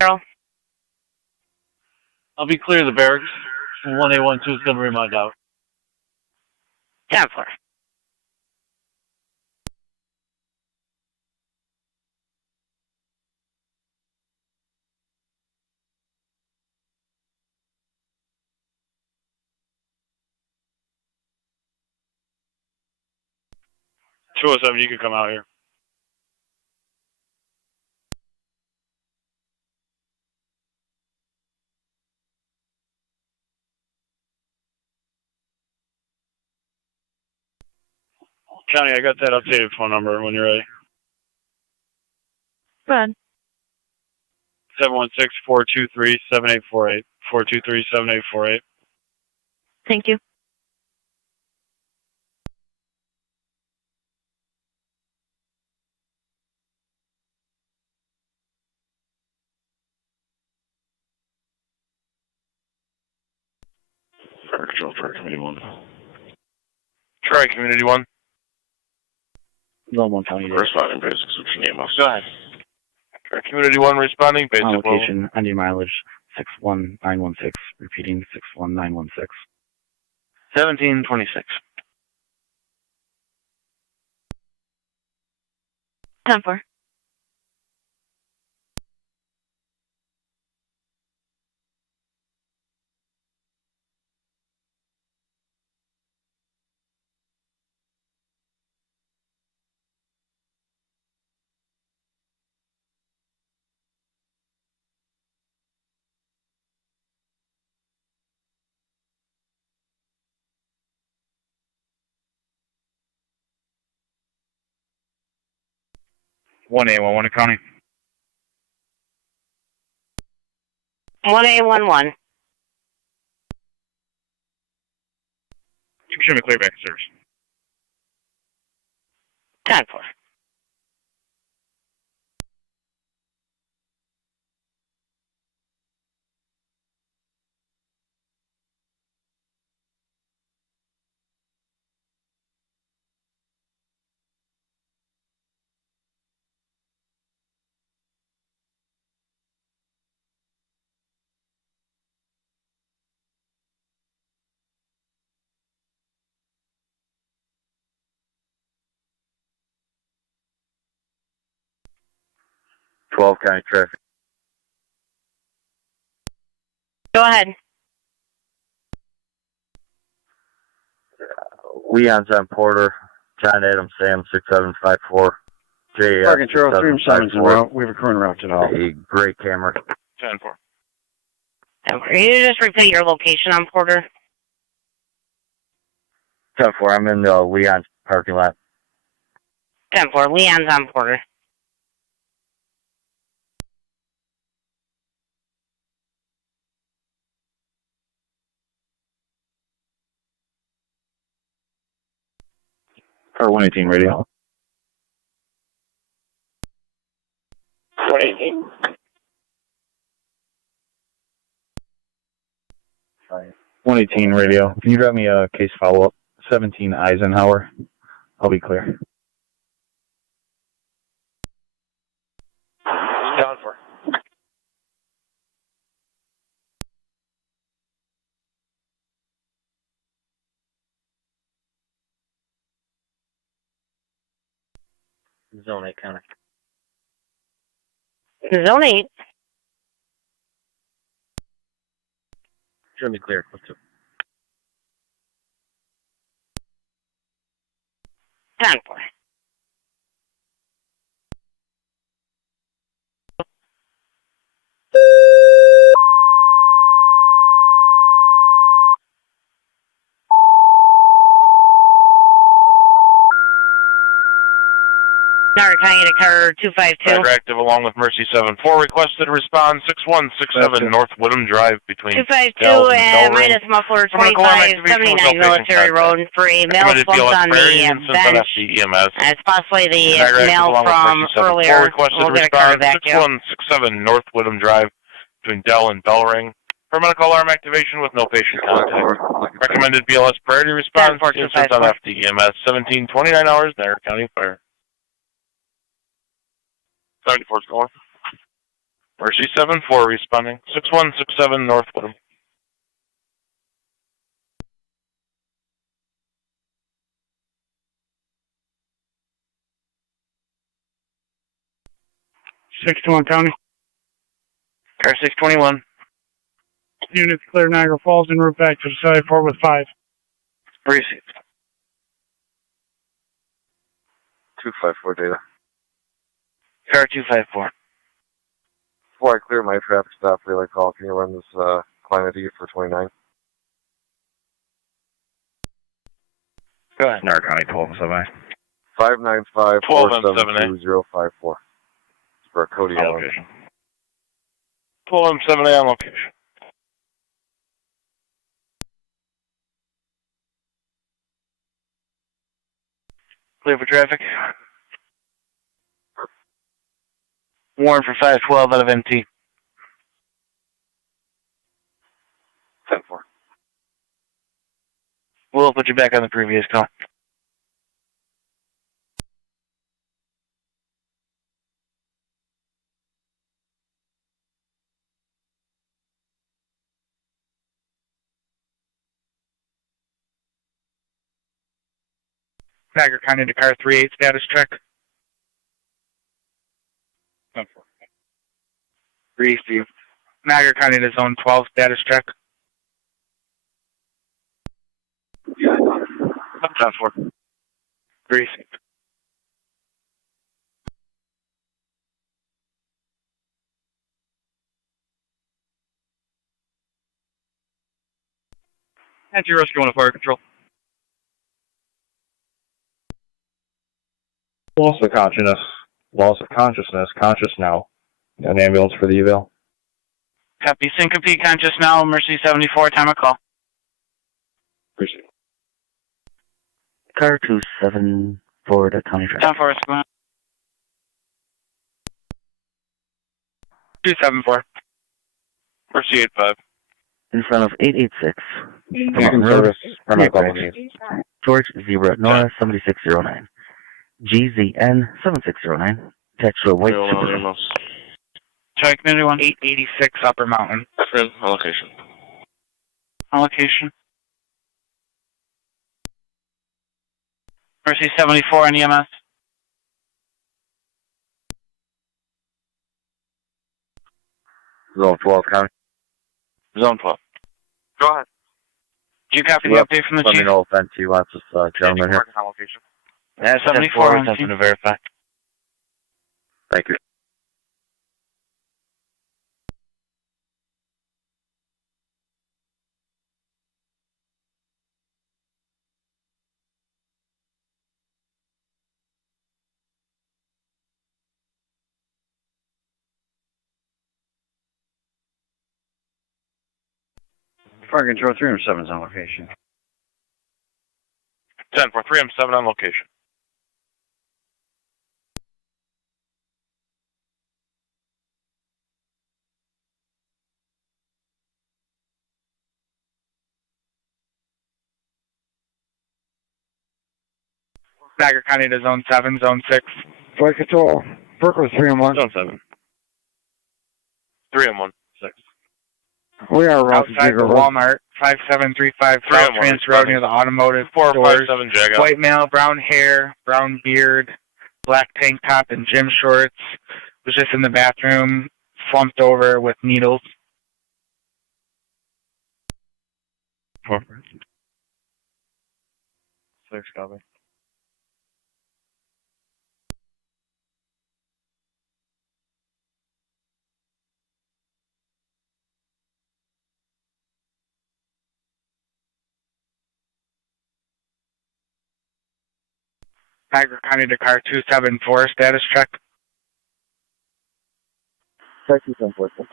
Carol. I'll be clear of the barracks. 1A12 is going to remind out. 10-4. You can come out here. County, I got that updated phone number when you're ready. Go ahead. 716-423-7848. 423-7848. Thank you. Fire Control, Fire Committee 1. Tri-Community 1. Zone 1 County. Responding basic switching EMS. Go ahead. Tri-Community 1 responding. Basic On location, on your mileage, 61916. Repeating, 61916. 1726. 10-4. One A11 County. 1A11. Show me clear back, sirs. 10-4. 12 county traffic. Go ahead. Leon's on Porter. John Adams, Sam 6754. JF. Park Control 3-7. We have a current route to the hall. A great camera. 10-4. Can you just repeat your location on Porter? 10-4. I'm in the Leon's parking lot. 10-4. Leon's on Porter. Car 118 radio. 118. 118 radio. Can you drop me a case follow-up? 17 Eisenhower. I'll be clear. Down for. Zone 8 county. Zone 8. Should be clear. Let's do. 10-4. Niagara County to car 252. Active along with Mercy 74. Requested to respond 6167 North Woodham Drive between 252 and minus muffler 2579 Military Road for a male slumped on the bench. It's possibly the male from earlier. We'll get a car back to 6167 North Woodham Drive between Dell and Bellring. For medical alarm activation with no patient contact. Recommended BLS priority response. Instance on FDEMS 1729 hours. Niagara County Fire. 74 is going. Mercy 74 responding. 6167 North Woodham. #61 County. Car 621. Units clear Niagara Falls en route back to the side 4 with 5. Received. 254 data. Car 254. Before I clear my traffic stop relay call, can you run this client ID for 29? Go ahead. Niagara County 12-7. 595-472-054. It's for a Cody location. 12M7A on location. Clear for traffic. Warrant for 512 out of MT. 10-4. We'll put you back on the previous call. Niagara County to car 38 status check. 10-4. Received. Niagara County to zone 12 status check. 10-4. Received. Anti-rescue on fire control. Loss of consciousness. Loss of consciousness. Conscious now. An ambulance for the eval. Copy. Syncope conscious now. Mercy 74. Time of call. Appreciate it. Car 274 to county traffic. Time for us. 274. Mercy 85. In front of 886. Service. George Zebra, Nora 7609. GZN 7609. Attached to a white Super. Charlie Community 1. 886 Upper Mountain. Allocation. Allocation. Mercy 74 on EMS. Zone 12, County. Zone 12. Go ahead. Did you copy the Well, update from the let chief? me know if NT wants this gentleman here. Yeah, 74, attempting to verify. Thank you. Fire Control 307 is on location. 10 for 3M7 on location. Niagara County to Zone 7, Zone 6. Fire Control. Burkle 3M1. Zone 7. 3M1. 6. We are outside the Walmart, 5735 South Trans Road near the automotive stores. 457 Jag. White male, brown hair, brown beard, black tank top and gym shorts. Was just in the bathroom, slumped over with needles. 4. 6, copy. Niagara County to car 274, status check. Check 274.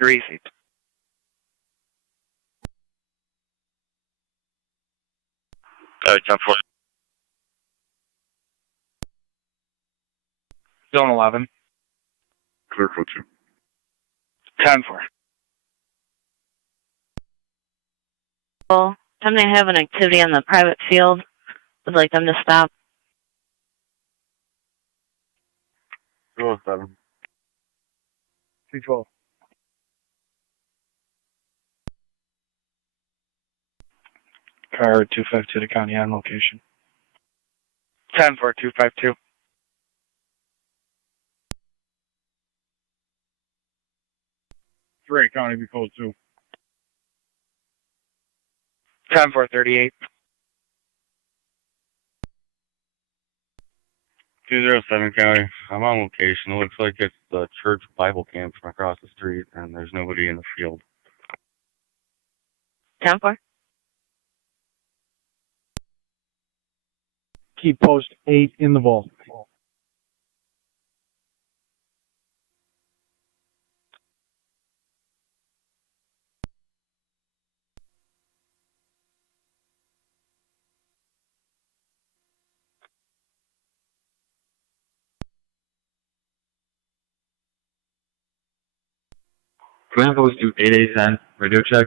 3 seat. Alright, 10 4. Zone 11. Clear for 2. 10-4. Well, time they have an activity on the private field, would like them to stop. 207. 212. Car 252 to County on location. 10-4-252. Three County be code 2. 10-4-38. 207 County. I'm on location. It looks like it's the church Bible camp from across the street, and there's nobody in the field. 10-4. Keep post 8 in the vault. Command Post to 880, radio check.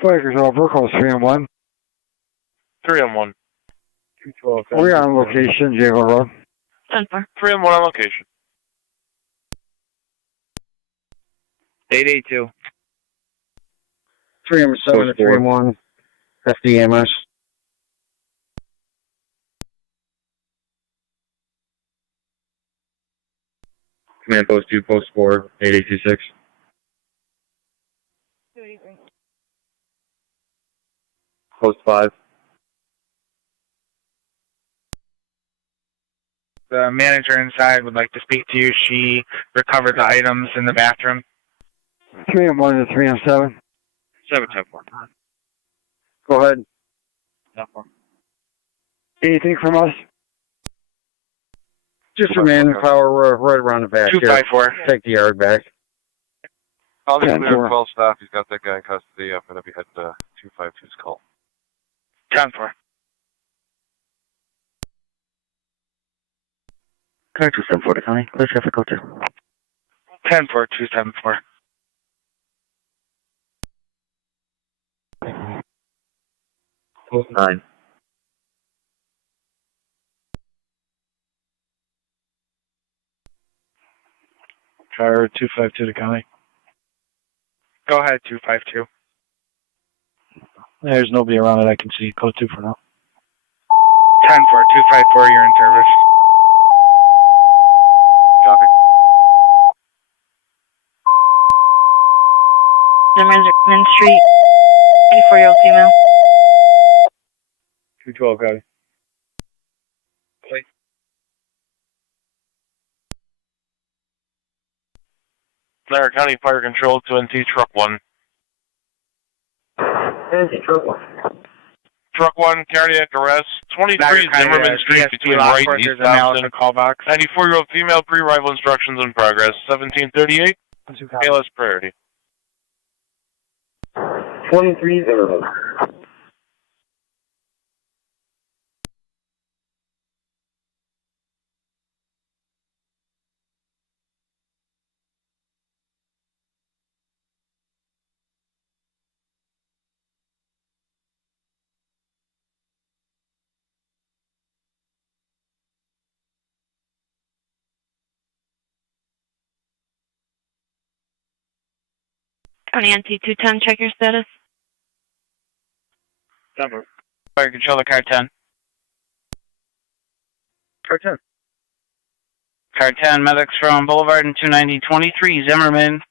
Fire Control, Burkle 3M1. 3M1. 212. We are on location, Jago Road. 10-4. 3M1 on location. 882. 3M7 to 3M1. FDMS. Command Post 2, Post 4, 8826. Post 5. The manager inside would like to speak to you. She recovered the items in the bathroom. 3M1 to 3M7. 7-10-4. Go ahead. 10-4. Anything from us? Just remain in power. We're right around the back 254. here. Take the yard back. I'll be 10-4. clear 12 staff. He's got that guy in custody. I'm going to be heading to 252's call. 10-4. Car 274 to County. Clear traffic code 2. 10-4-274. Post 9. Car 252 to County. Go ahead, 252. There's nobody around that I can see. Code 2 for now. 10-4-254, you're in service. Zimmerman Street, 94-year-old female. 212, copy. Niagara County Fire Control to NT Truck 1. NT Truck 1. Truck 1, cardiac arrest, 23 Zimmerman Street between Wright and East Thompson. 94-year-old female, pre-arrival instructions in progress. 1738, ALS priority. 23 Zimmerman. County NT 210, check your status. Fire Control to Car 10. Car 10. Car 10, medics from Boulevard and 290-23 Zimmerman.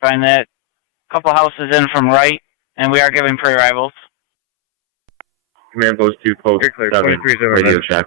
Find that couple houses in from right, and we are giving pre-arrivals. Command Post 2, Post 7, radio check.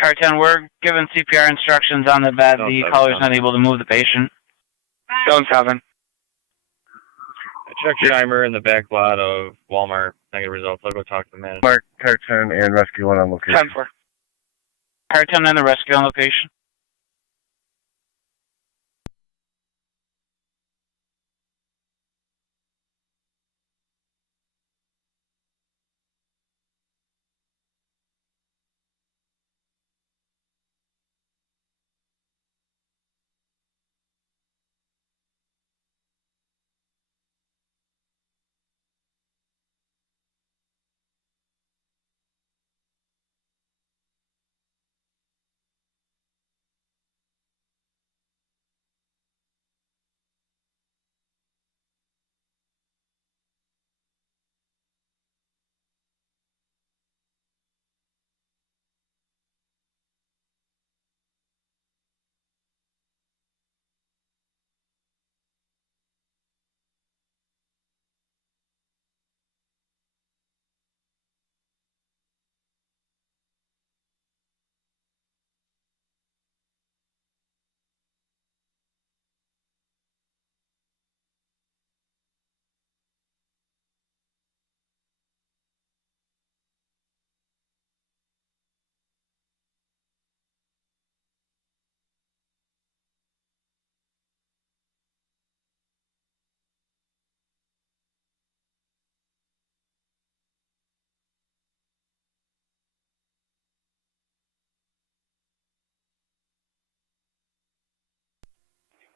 Car 10, we're giving CPR instructions on the bed. The caller's not able to move the patient. Zone 7. I checked Shimer in the back lot of Walmart. Negative results. I'll go talk to the manager. Mark, Car 10 and Rescue 1 on location. 10-4. Car 10 and the rescue on location.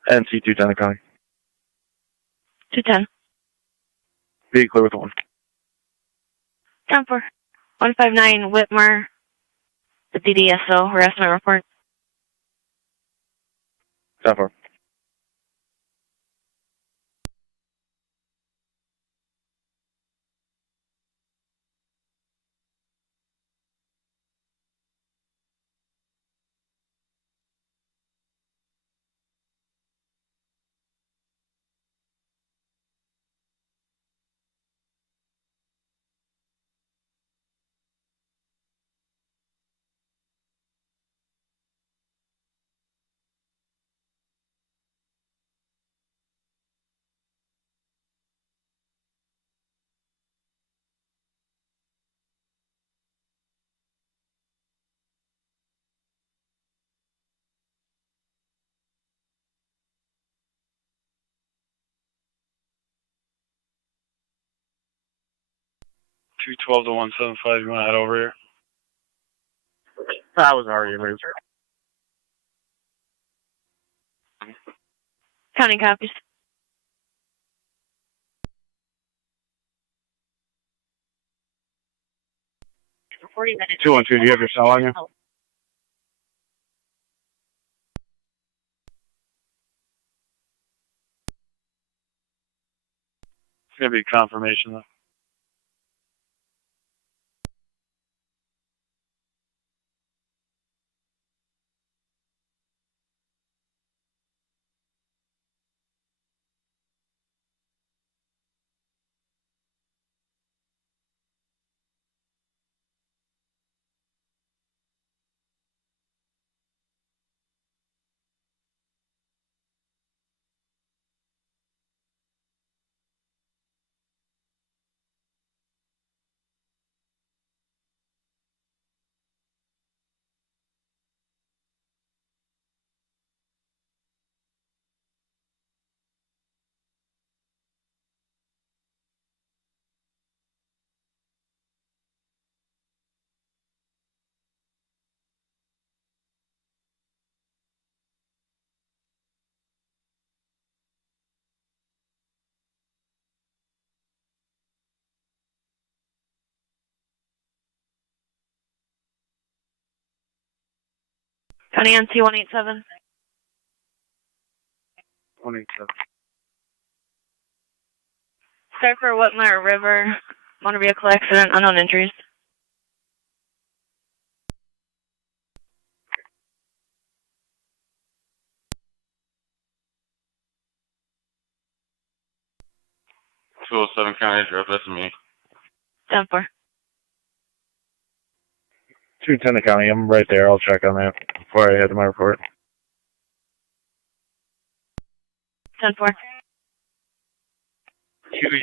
NC 210, County. 210. Be clear with 1. 10-4. 159 Whitmer, the DDSO, harassment report. 10-4. Two 12 to 175. You want to head over here? I was already moved. County copies. 40 minutes. 212, do you have your cell on you? It's going to be confirmation, though. County NC 187. 187. Start for Whitmire River. Motor vehicle accident, unknown injuries. County Drive, that's me. 10-4. 210 the county, I'm right there. I'll check on that before I head to my report. 10-4.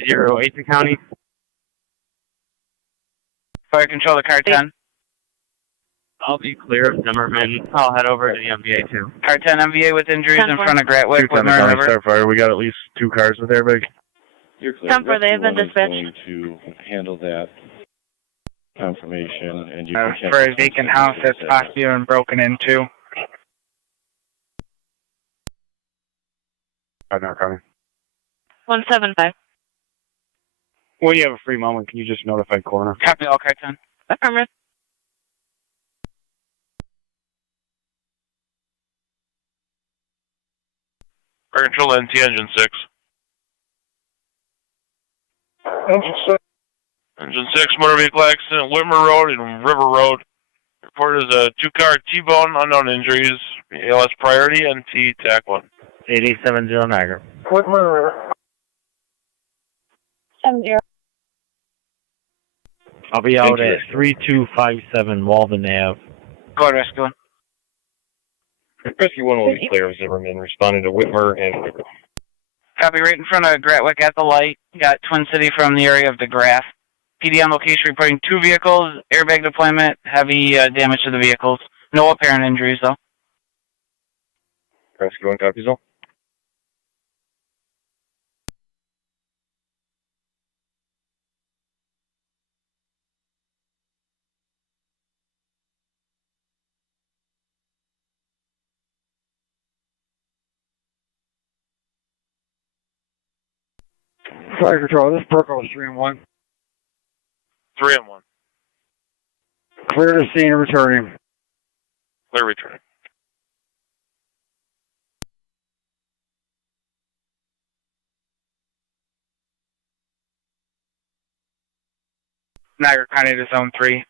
208 the county. Fire control to car 10. I'll be clear of Zimmerman. I'll head over to the MVA too. Car 10 MVA with injuries in front of Gratwick, 210 the Whitmire county, River. start fire. We got at least 2 cars with airbag. You're clear. 10-4, they have been Rescue dispatched. One is going to handle that confirmation, and you can check For a vacant house that's possibly been broken into. Not coming. 175. When you have a free moment, can you just notify coroner? Copy all, car 10. Affirmative. Fire control NT engine 6. Engine 6, motor vehicle accident, Whitmer Road and River Road. Report is a 2-car T-bone, unknown injuries. ALS priority, NT TAC 1. 870 Niagara. Whitmire River. 70. I'll be out at 3257 Walden Ave. Go ahead, Rescue 1. Rescue 1 will be clear of Zimmerman responding to Whitmer and River. Copy right in front of Gratwick at the light. Got Twin City from the area of DeGraff. PD on location reporting 2 vehicles, airbag deployment, heavy damage to the vehicles. No apparent injuries though. Rescue 1 copies all. Fire control, this is Perko 3 and 1. 3 and 1. Clear to scene and returning. Clear return. Niagara County to Zone 3.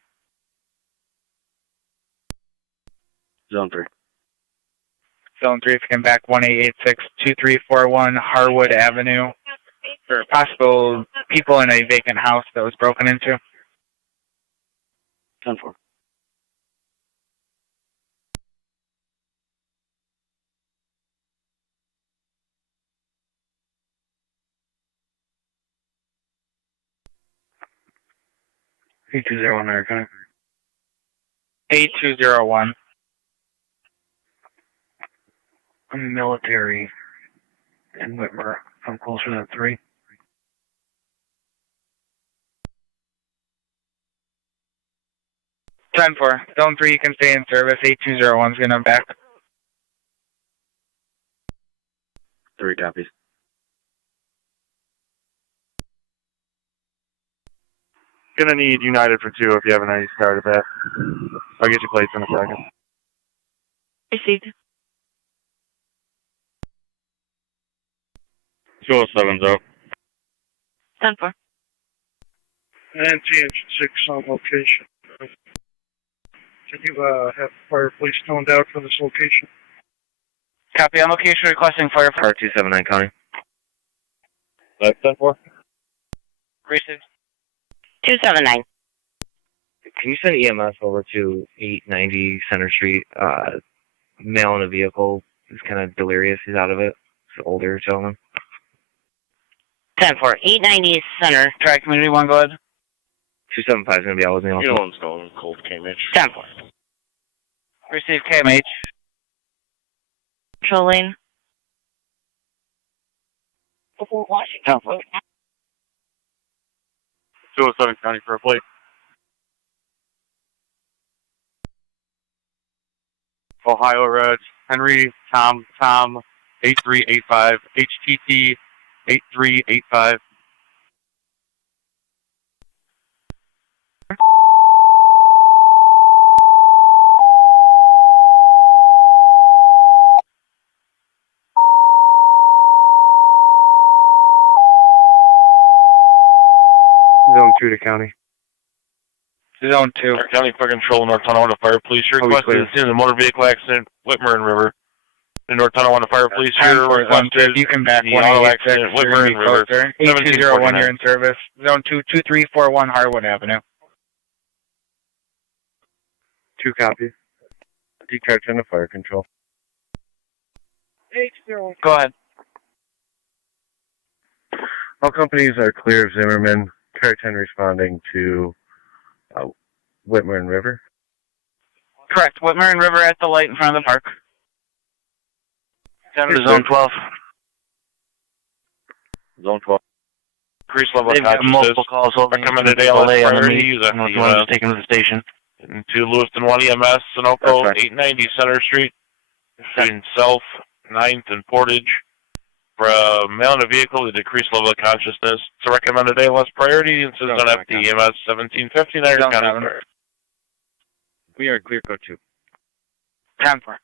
Zone 3. Zone 3, if you come back 1886-2341 Harwood Avenue. For possible people in a vacant house that was broken into. 10-4. A201 there, kind of. 8201. I'm military in Whitmer. I'm closer than 3. 10-4. Zone 3, you can stay in service. 8201's going to back. 3 copies. Gonna need United for 2 if you have an ID card of that. I'll get you plates in a second. Received. 207's out. 10-4. And engine 6 on location. Can you have fire police toned out for this location? Copy on location requesting fire. Car 279 County. 10-4. Received. 279. Can you send EMS over to 890 Center Street? Male in a vehicle. He's kind of delirious. He's out of it. He's an older gentleman. 10-4. 890 Center. Try Community 1, go ahead. 275 is going to be out with me also. You know what's going cold KMH. 10-4. Receive KMH. Control lane. Washington. 207 County for a plate. Ohio Red, Henry, Tom, 8385, HTT, 8385. Zone 2 to county. Zone 2. Our County Fire Control, North Tonawanda Fire Police. Your request is in the motor vehicle accident, Whitmer and River. The North Tonawanda Fire Police here requested you can back the auto 186 accident, Whitmer and River. 8201, you're in service. Zone 2, 2341 Harwood Avenue. 2 copies. Decard 10 to fire control. 801. Go ahead. All companies are clear of Zimmerman. Car 10 responding to Whitmer and River. Correct. Whitmer and River at the light in front of the park. 10 to Zone 12. Zone 12. Increase level of They've got consciousness. multiple calls over. Recommended delay ALS on the priority. meet. Use No one's taken to the station. To Lewiston 1 EMS, Sunoco, 890 Center Street, between Self, 9th, and Portage. For a male in a vehicle with decreased level of consciousness, it's a recommended ALS priority. Incident on FD EMS 1750 Niagara County. We are clear code 2. 10-4.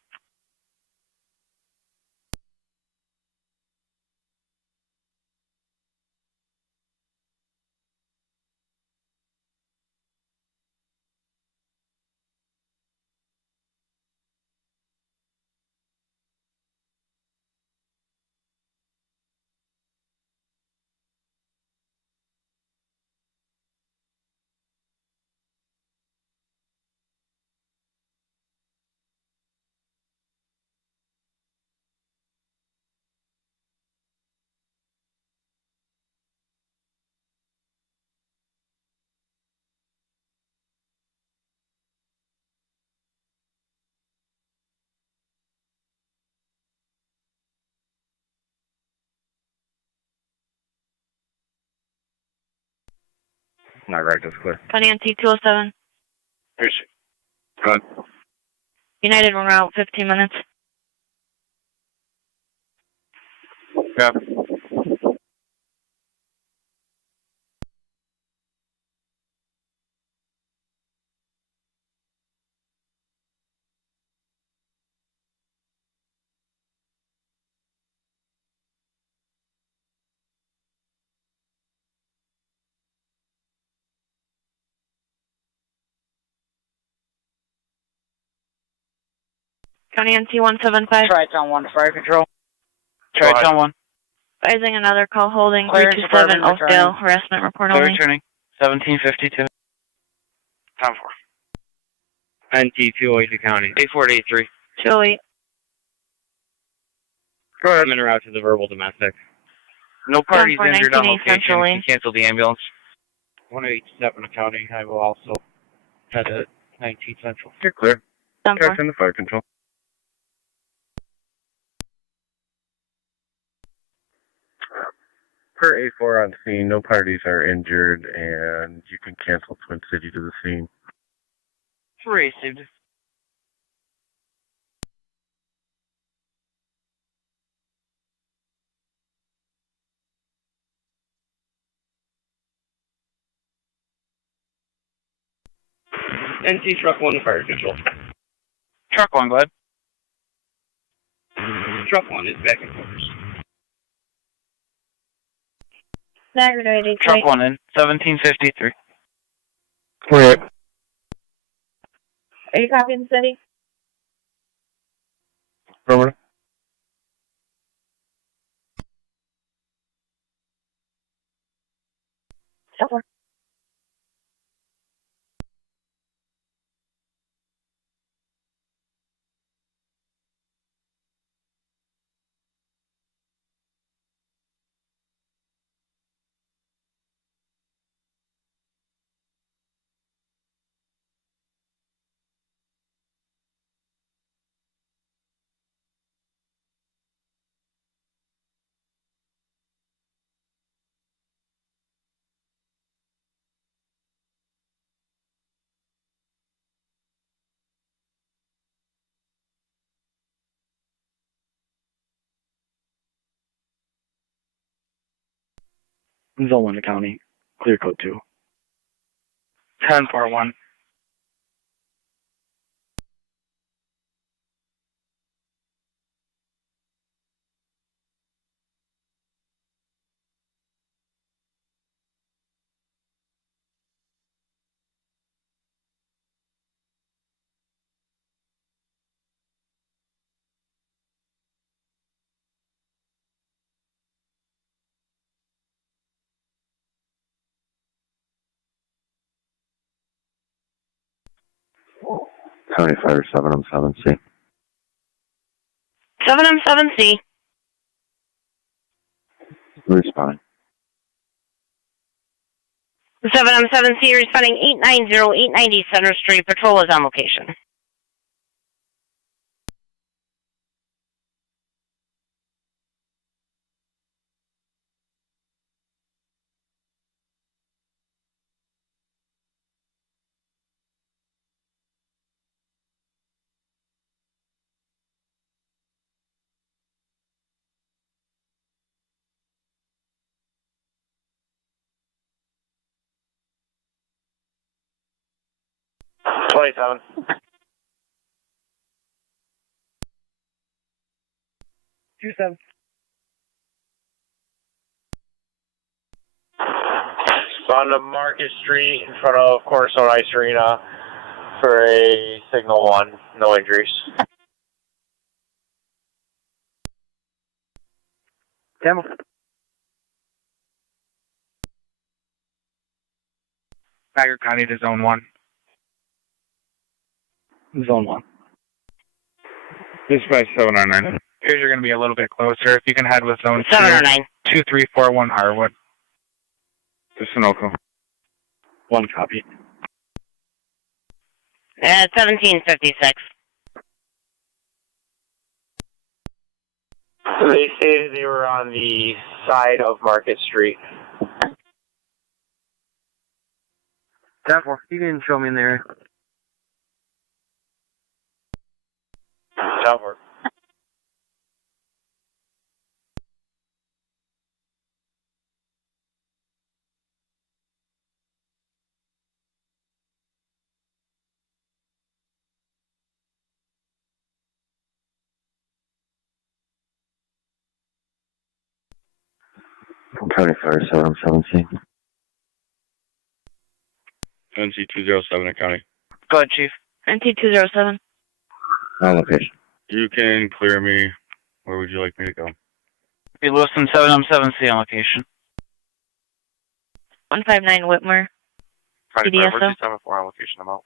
Not right, that's clear. County NT 207. Good. United en route, 15 minutes. Yeah. County NT 175. Tri-Town 1 Fire Control. Tri-Town 1. Advising another call holding. Clearance 327 department Oakdale. returning. Harassment report Clear only. returning. 1752. Time 4. NT 208 to county. 8483. 208. Go ahead. I'm en route to the verbal domestic. No parties injured on 19 location. centrally. You cancel the ambulance. 187 county. I will also head to 19 Central. You're clear. Car 10 to fire control. Per A4 on scene, no parties are injured, and you can cancel Twin City to the scene. Received. NC Truck 1 to Fire Control. Truck 1, go ahead. Truck 1 is back and forth. Niagara 83. Truck 1 in, 1753. Correct. Are you copying the city? Affirmative. Over. Zone 1 to county. Clear code 2. 1041. County Fire 707C. 7M7C. Responding. 7M7C responding 890 Center Street. Patrol is on location. $27. $27. It's on the Market Street in front of Cornerstone Ice Arena for a signal 1. No injuries. Demo. Niagara County to Zone 1. Zone 1. Dispatch 709. Here's you're going to be a little bit closer. If you can head with Zone 2. 709. 2341 Harwood. To Sunoco. 1 copy. 1756. They stated they were on the side of Market Street. 10-4. You didn't show me in there. Cover. County Fire 707C. NC207 in county. Go ahead, Chief. NT207. On location. You can clear me. Where would you like me to go? Be Lewiston 7M7C on location. 159 Whitmer. PDSO. Mercy 74 on location. I'm out.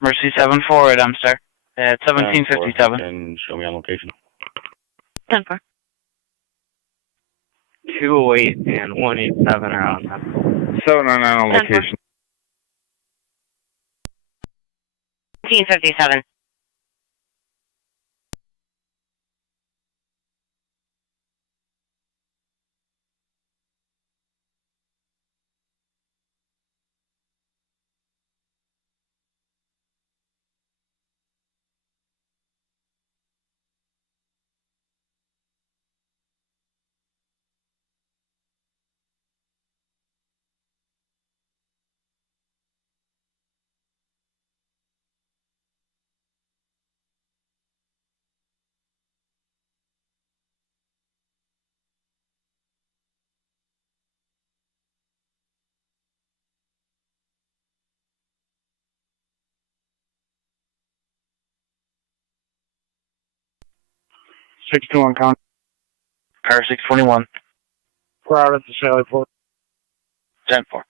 Mercy 74 at Dempster. At 1757. And show me on location. 10-4. 208 and 187 are on that. 709 on location. 1757. 621 County. Car 621. We're out at the Sallyport. 10-4.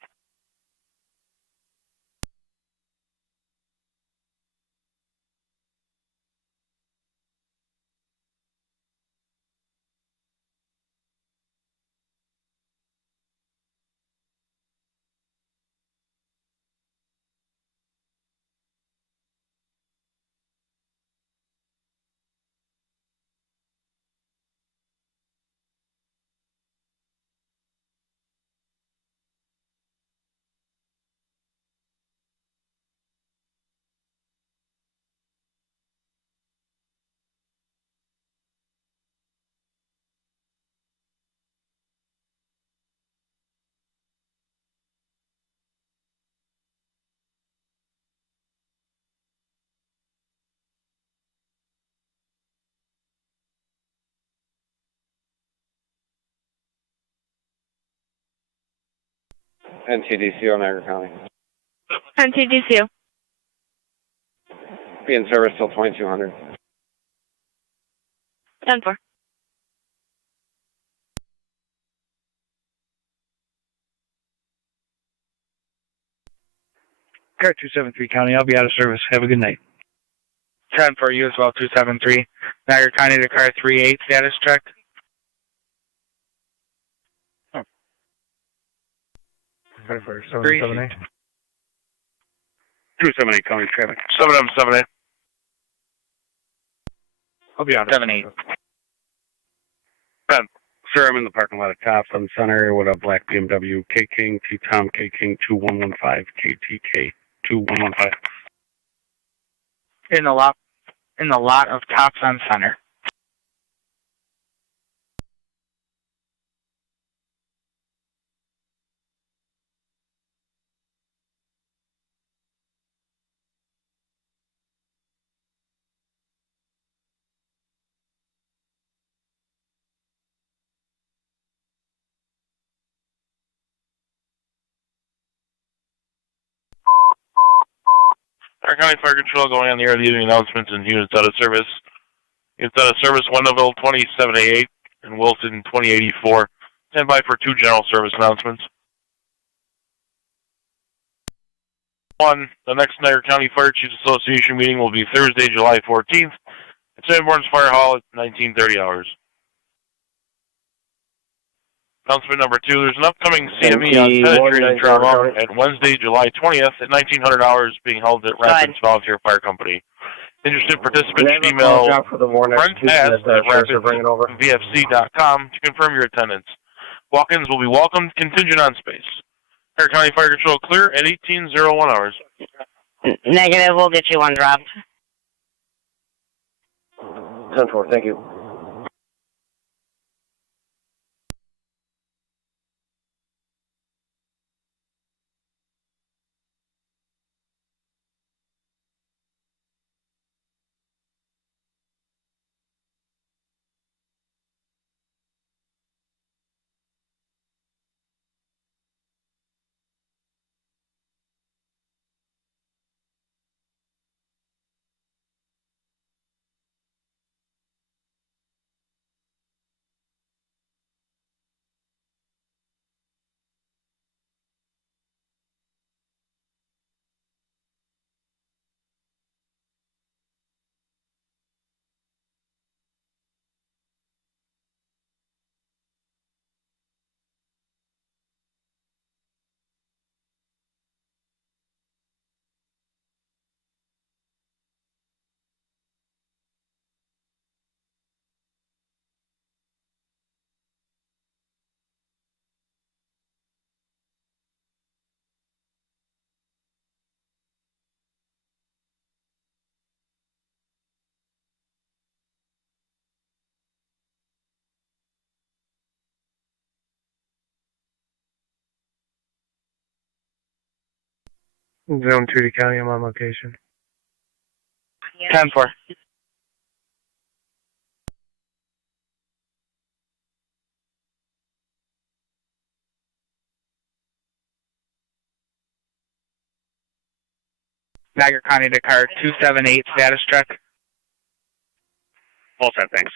NTDCO, Niagara County. NTDCO. Be in service till 2200. 10-4. Car 273 County, I'll be out of service. Have a good night. 10 for you as well, 273. Niagara County to car 38, status check. Oh. 778. 278 County traffic. 778. I'll be out. 78. 10. Sir, I'm in the parking lot at Tops on Center with a black BMW K King T Tom K King 2115 KTK 2115. In the lot of Tops on Center. Our County Fire Control going on the air, leaving announcements and units out of service. Units out of service, Wendellville 2788 and Wilson 2084. Stand by for 2 general service announcements. 1. The next Niagara County Fire Chiefs Association meeting will be Thursday, July 14th at Sanborn's Fire Hall at 1930 hours. Announcement number 2, there's an upcoming CME on penetrating trauma at Wednesday, July 20th at 1900 hours being held at Rapids Volunteer Fire Company. Interested participants should email brent@rapidsvfc.com to confirm your attendance. Walk-ins will be welcomed, contingent on space. Niagara County Fire Control clear at 1801 hours. Negative, we'll get you one dropped. 10-4, thank you. Zone 2 to County, I'm on location. 10-4. Niagara County to car 278, status check. All set, thanks.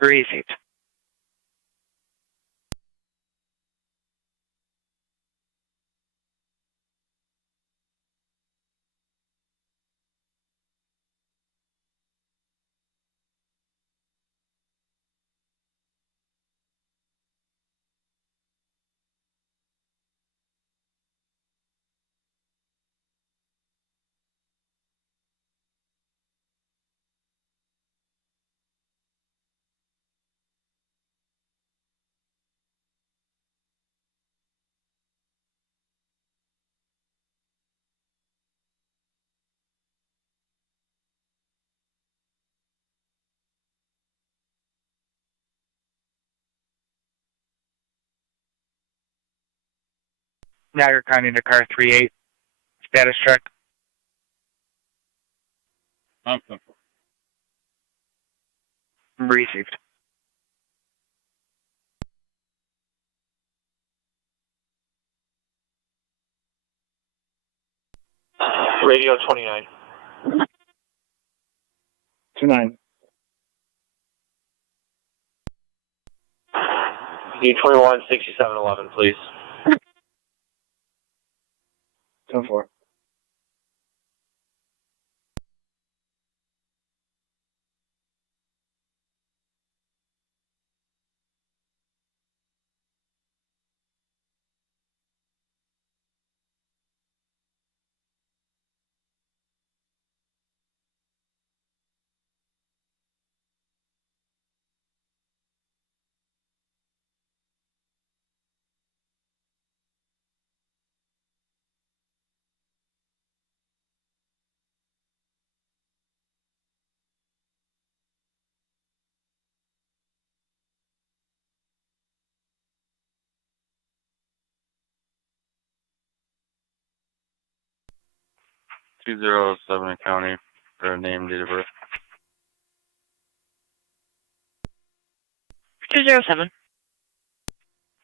Received. Niagara County to car 38. Status check. Received. Radio 29. 29. D21 6711, please. 10-4. .207 County, their name, date of birth. 207.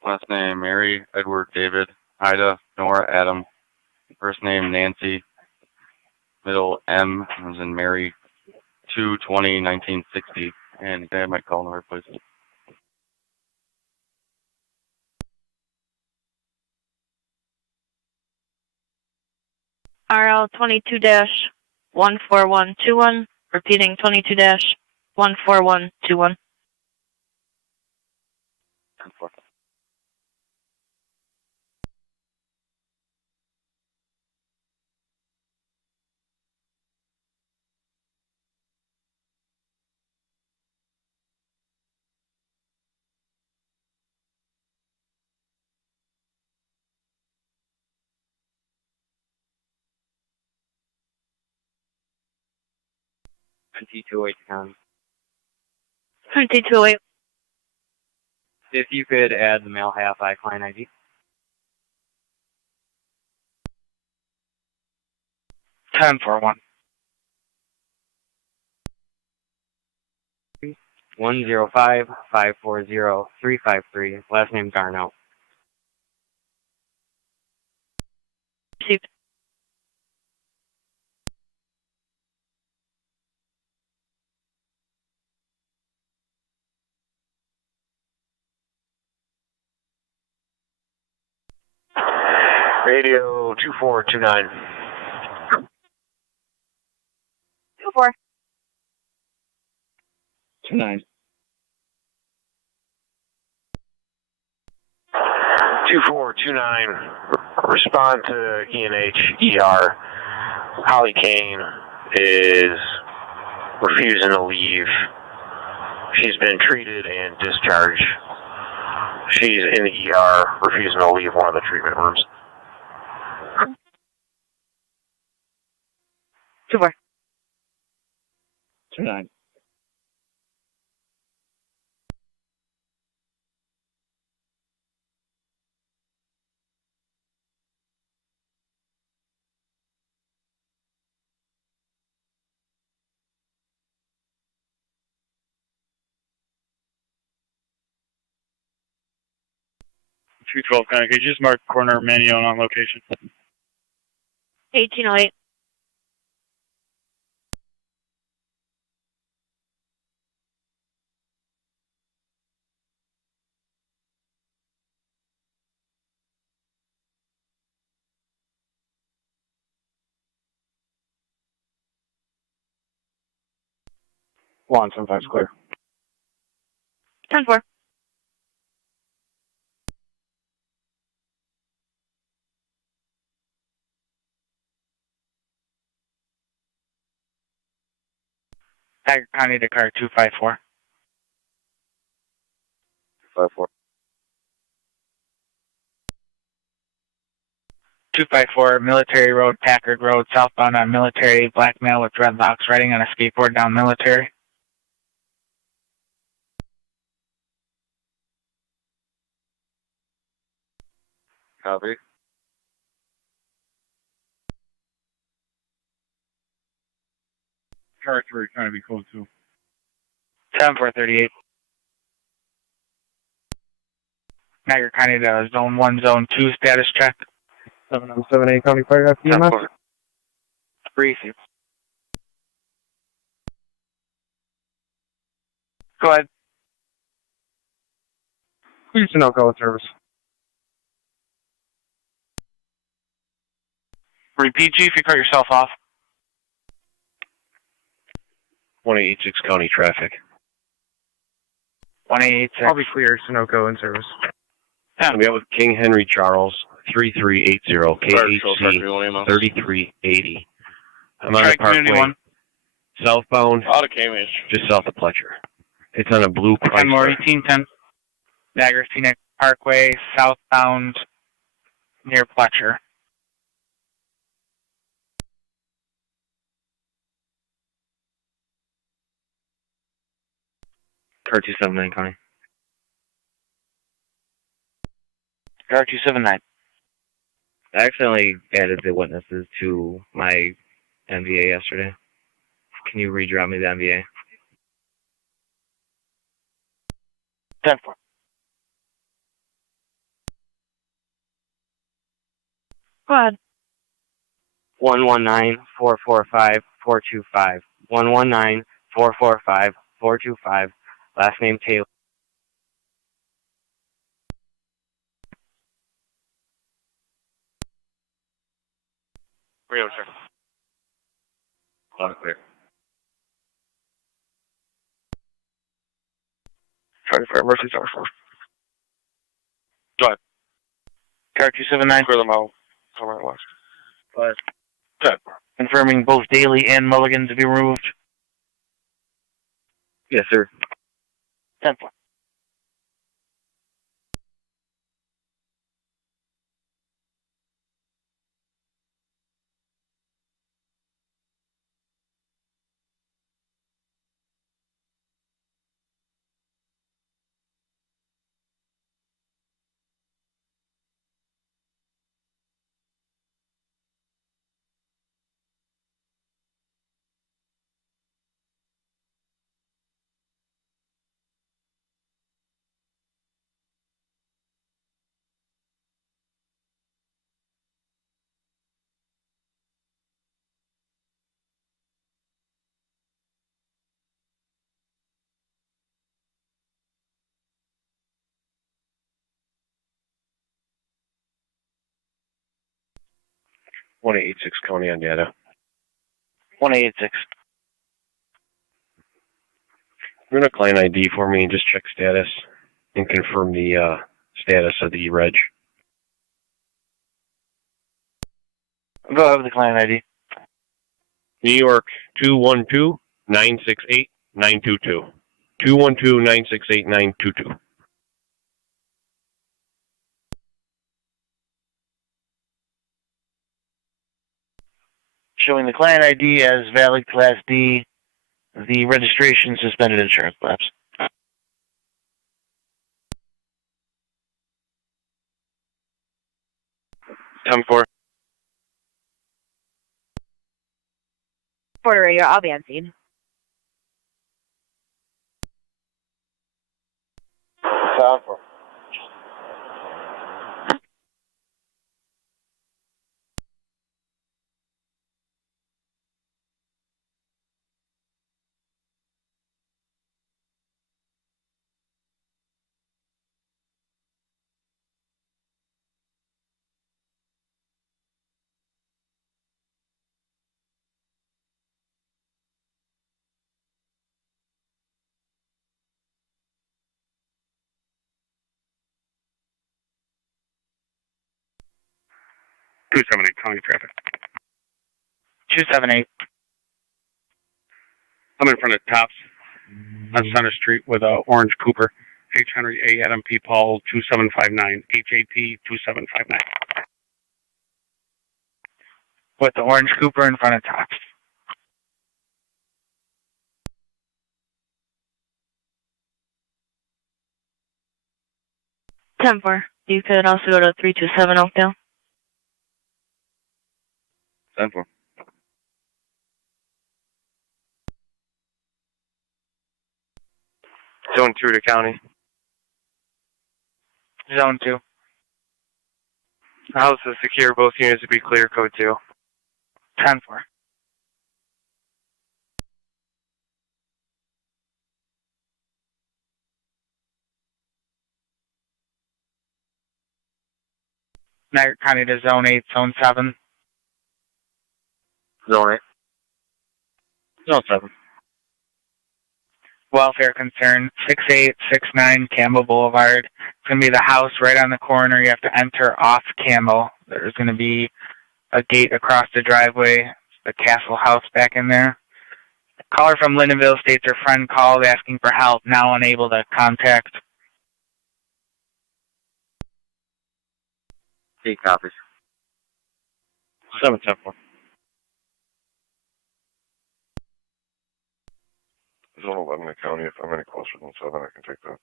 Last name, Mary, Edward, David, Ida, Nora, Adam. First name, Nancy. Middle, M, as in Mary. 2/20/1960. And I have my call number, please. RL 22-14121. Repeating 22-14121. 10-4. T28 County. 2208. If you could add the male half eye client ID. 1041. 105-540-353. Last name Garnell. Received. Radio 2429. 24. 29. 2429. Respond to ENH ER. Holly Kane is refusing to leave. She's been treated and discharged. She's in the ER, refusing to leave one of the treatment rooms. 24. 29. .212 County. Could you just mark corner Manion on location? 1808. 175 is clear. 10-4. Niagara County to car 254. 54. 254, Military Road, Packard Road, southbound on Military, black male with dreadlocks riding on a skateboard down Military. Copy. Car 3, trying to be code 2. 7438. Niagara County to Zone 1, Zone 2 status check. 707A County Fire FEMS. Brief. Go ahead. Please to no call service. Repeat, Chief, you cut yourself off. 186 County traffic. 186. I'll be clear, Sunoco in service. I'll be out with King Henry Charles, 3380 KHC 3380. I'm on the Parkway, southbound, just south of Pletcher. It's on a blue Chrysler. 10 more, 1810. Niagara Phoenix Parkway, southbound near Pletcher. Car 279 County. Car 279. I accidentally added the witnesses to my MVA yesterday. Can you redrop me the MVA? 10-4. Go ahead. 119-445-425. 119-445-425. Last name Taylor. Rio, sir. Loud clear. Trying to fire emergency tower 4. Go ahead. Car 279. Clear them out. Come right west. Go ahead. Good. Confirming both Daly and Mulligan to be removed. Yes, sir. 10-4. One 186 County on data. 186. Run a client ID for me and just check status and confirm the status of the reg. Go ahead with the client ID. New York 212-968-922. 212-968-922. Showing the client ID as valid Class D, the registration suspended insurance lapse. Time for. Border radio, I'll be on scene. Time for. 278 county traffic. 278. I'm in front of Tops on Center Street with a orange Cooper. H. Henry A. Adam P. Paul 2759. HAP 2759. With the orange Cooper in front of Tops. Tempor. You could also go to 327 Oakdale. 10-4. Zone 2 to county. Zone 2. The house is secure. Both units will be clear. Code 2. 10-4. Niagara County to Zone 8, Zone 7. Zone 8. Zone 7. Welfare concern, 6869 Campbell Boulevard. It's going to be the house right on the corner. You have to enter off Campbell. There's going to be a gate across the driveway. The Castle House back in there. Caller from Lindenville states her friend called asking for help, now unable to contact. 8 copies. 7-10-4. Zone 11 in county. If I'm any closer than 7, I can take that.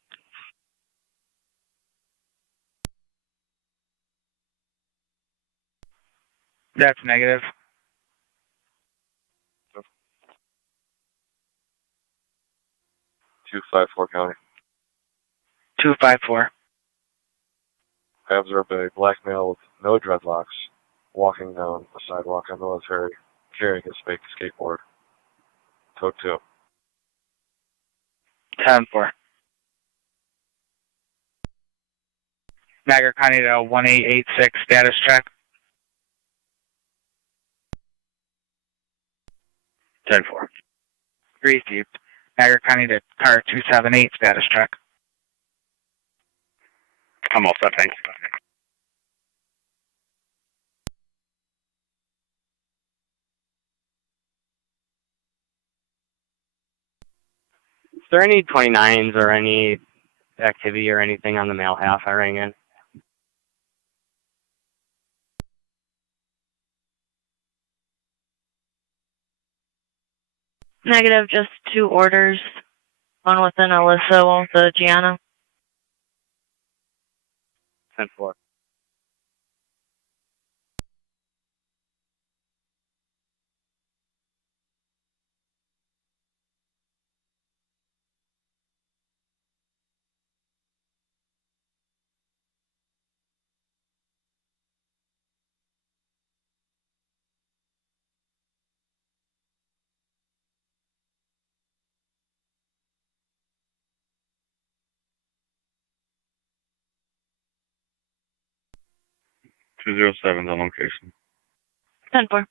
That's negative. 254 county. 254. I observed a black male with no dreadlocks walking down the sidewalk on Military, carrying his fake skateboard. Code 2. 10-4. Niagara County to 1886 status check. 10-4. Received. Niagara County to car 278 status check. I'm all set, thanks. Is there any 29s or any activity or anything on the male half I rang in? Negative, just 2 orders. One with an Alyssa, one with a Gianna. 10-4. $207 on location. 10-4.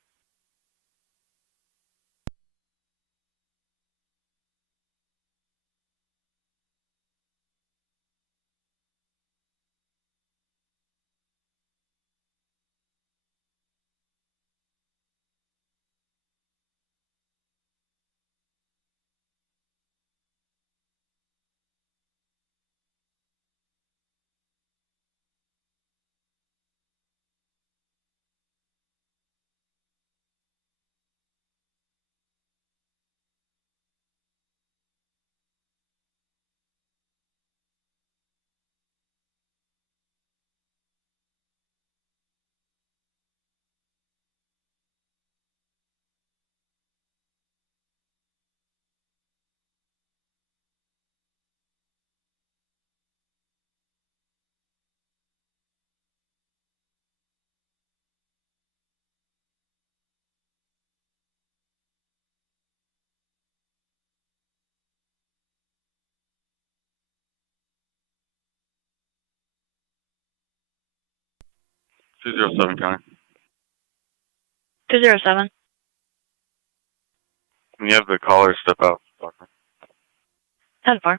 $207 county. 207. Can you have the caller step out, Doctor? 10-4.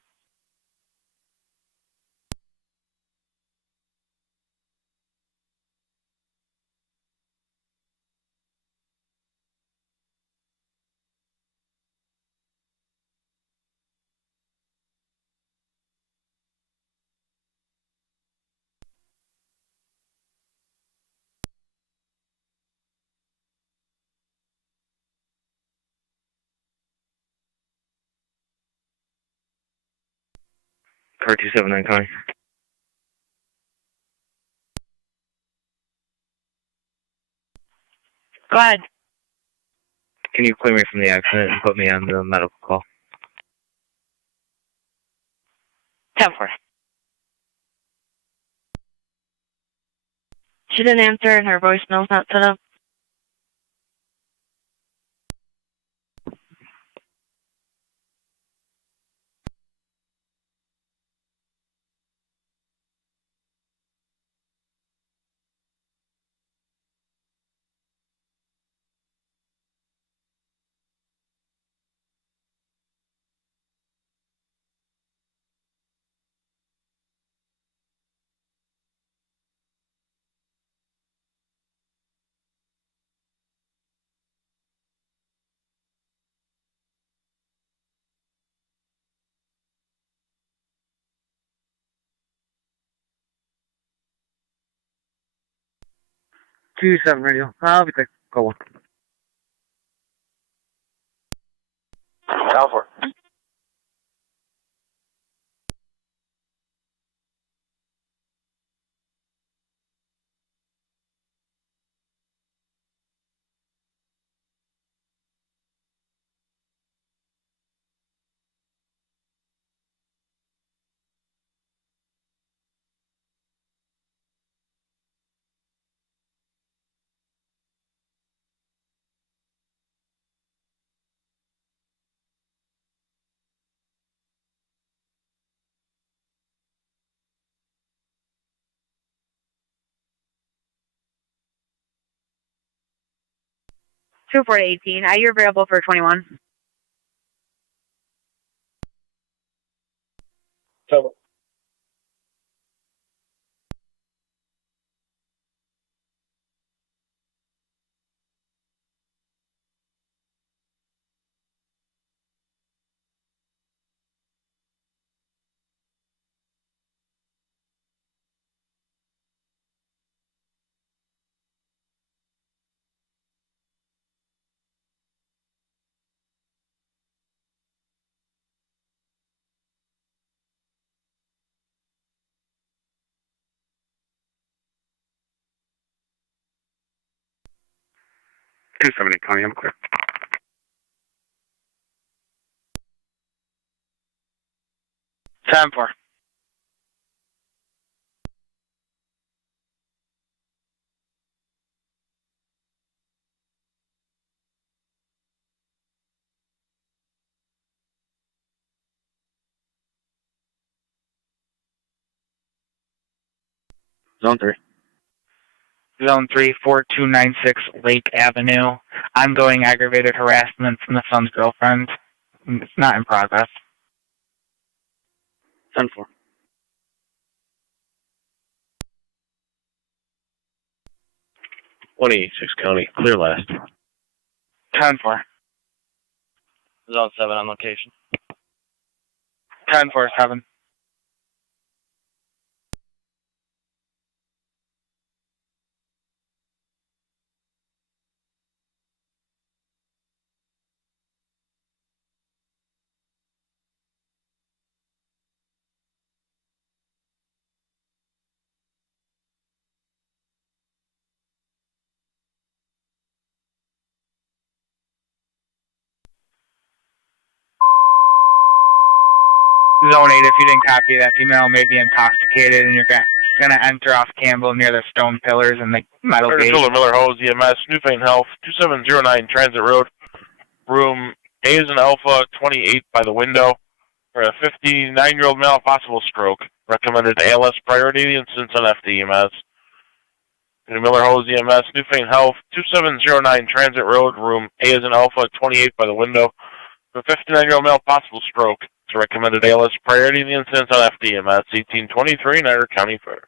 Car 279 County. Go ahead. Can you clear me from the accident and put me on the medical call? 10-4. She didn't answer and her voicemail's not set up. Two seven radio. I'll be quick. Go on. Alpha. Two 4-18. You're available for 21. So, Two 70 County, I'm clear. Time for. Zone 3. Zone 3, 4296 Lake Avenue. Ongoing aggravated harassment from the son's girlfriend. It's not in progress. 10-4. 186 County, clear last. 10-4. Zone 7 on location. 10-4-7. Zone 8, if you didn't copy, that female may be intoxicated and you're going to enter off Campbell near the stone pillars and the metal gate. Miller Hose, EMS, Newfane Health, 2709 Transit Road, room A is an Alpha, 28 by the window, for a 59-year-old male, possible stroke. Recommended ALS priority, incidents on FDEMS. Miller Hose, EMS, Newfane Health, 2709 Transit Road, room A is an Alpha, 28 by the window, for a 59-year-old male, possible stroke. It's recommended ALS priority, the incidents on FDEMS, 1823 Niagara County Fair.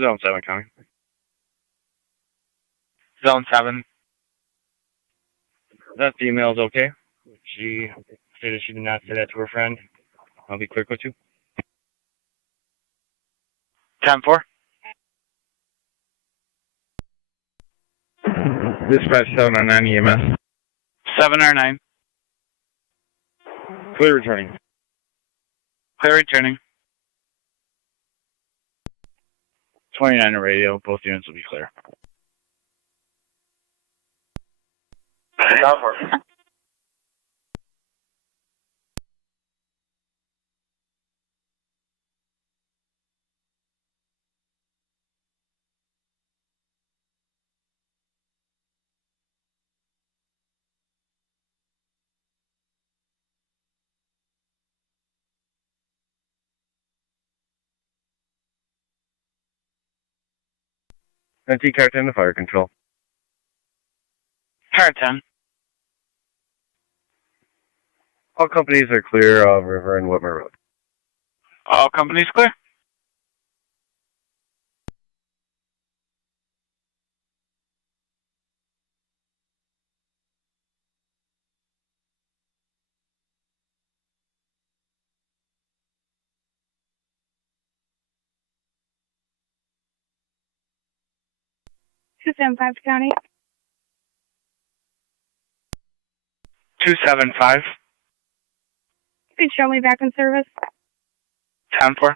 Zone 7 County. Zone 7. That female's okay. She stated she did not say that to her friend. I'll be quick with you. 10-4. Dispatch 709 EMS. 709. Clear returning. Clear returning. 29 on radio. Both units will be clear. TAC and fire control. Car 10. All companies are clear of River and Whitmer Road. All companies clear. Two 275 County. 275. You can show me back in service. 10-4.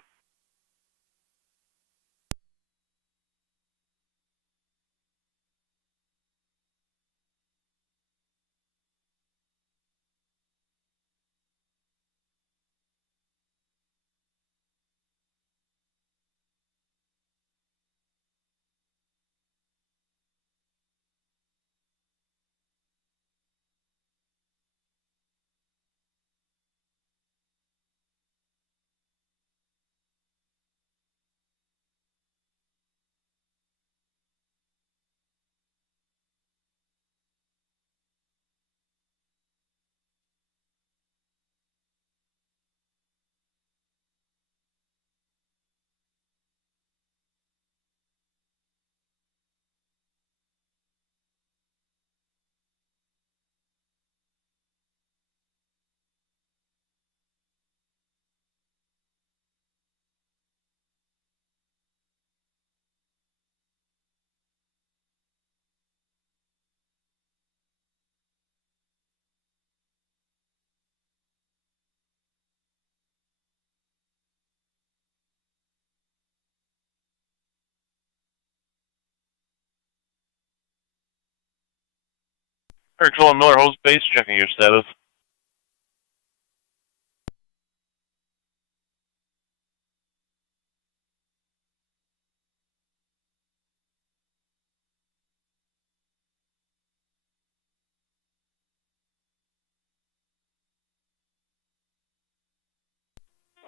Control and Miller Hose Base, checking your status.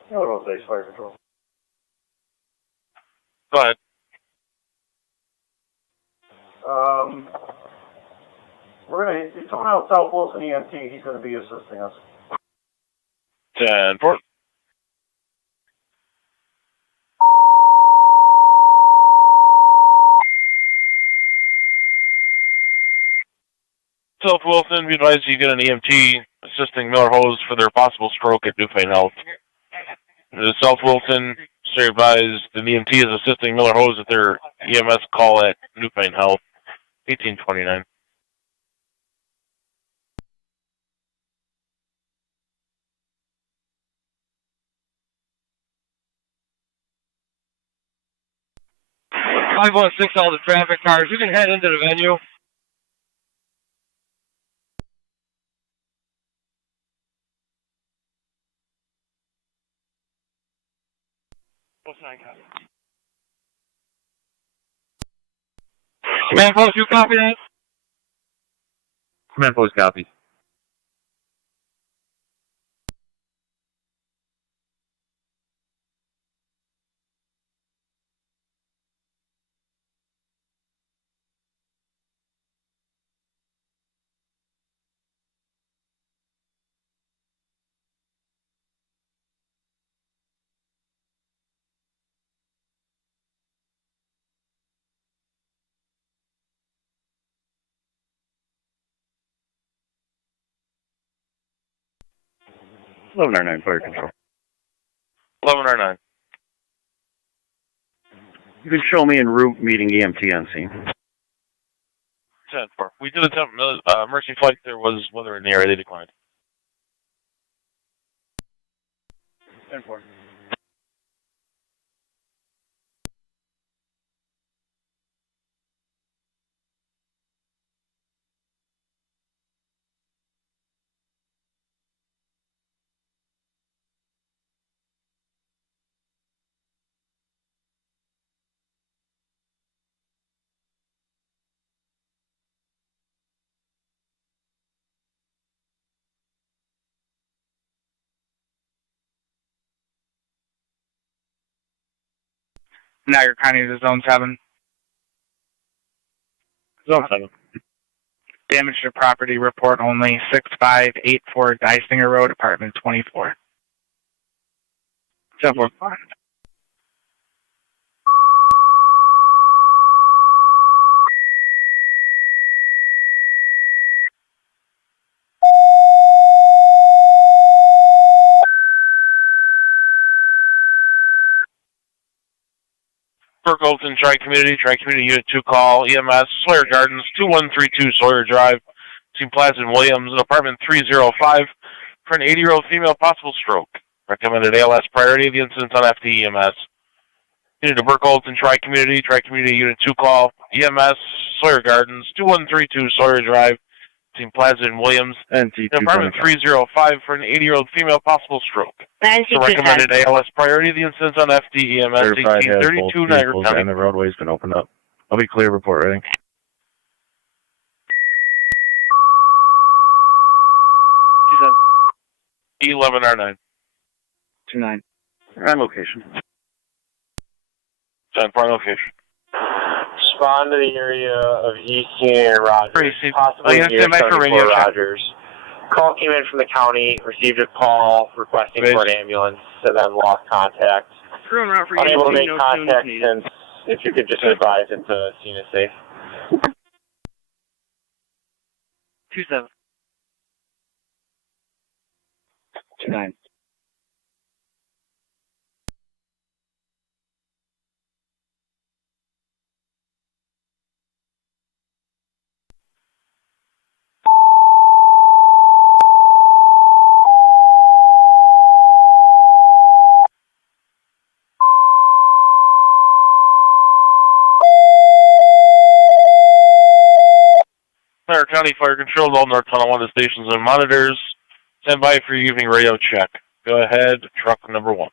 Miller Hose Base, fire control. Go ahead. He's coming out South Wilson EMT. He's going to be assisting us. 10-4. South Wilson, we advise you get an EMT assisting Miller Hose for their possible stroke at Newfane Health. The South Wilson, so advised the EMT is assisting Miller Hose at their EMS call at Newfane Health, 1829. Five 516, all the traffic cars. You can head into the venue. Command post, you copy that? Command post copy. 11R9 Fire Control. 11R9. You can show me en route meeting EMT on scene. 10-4. We did attempt emergency flight. There was weather in the area. They declined. 10-4. Niagara County to Zone 7. Zone 7. Damage to property report only 6584 Geisinger Road, apartment 24. 10-4. Burkolton, Tri-Community Unit 2 call, EMS, Sawyer Gardens, 2132 Sawyer Drive, Team Plaza and Williams, and apartment 305 for an 80-year-old female, possible stroke. Recommended ALS priority. The incident's on FDEMS. Unit to Burkolton, Tri-Community Unit 2 call, EMS, Sawyer Gardens, 2132 Sawyer Drive, Team Plaza and Williams, and apartment 305 for an 80-year-old female, possible stroke. So recommended ALS priority. The incident's on FDEMS, 1832 Niagara County. And the roadway's been opened up. I'll be clear, report ready. 11R9. 29. On location. 10 point location. Spawn to the area of East and Rogers, possibly near stand by for radio 74 check. Rogers. Call came in from the county, received a call requesting for an ambulance, and then lost contact. Unable to make contact since, if you could just advise if the scene is safe. 27. 29. Niagara County Fire Control, all North Tonawanda stations and monitors. Stand by for your evening radio check. Go ahead, truck number 1.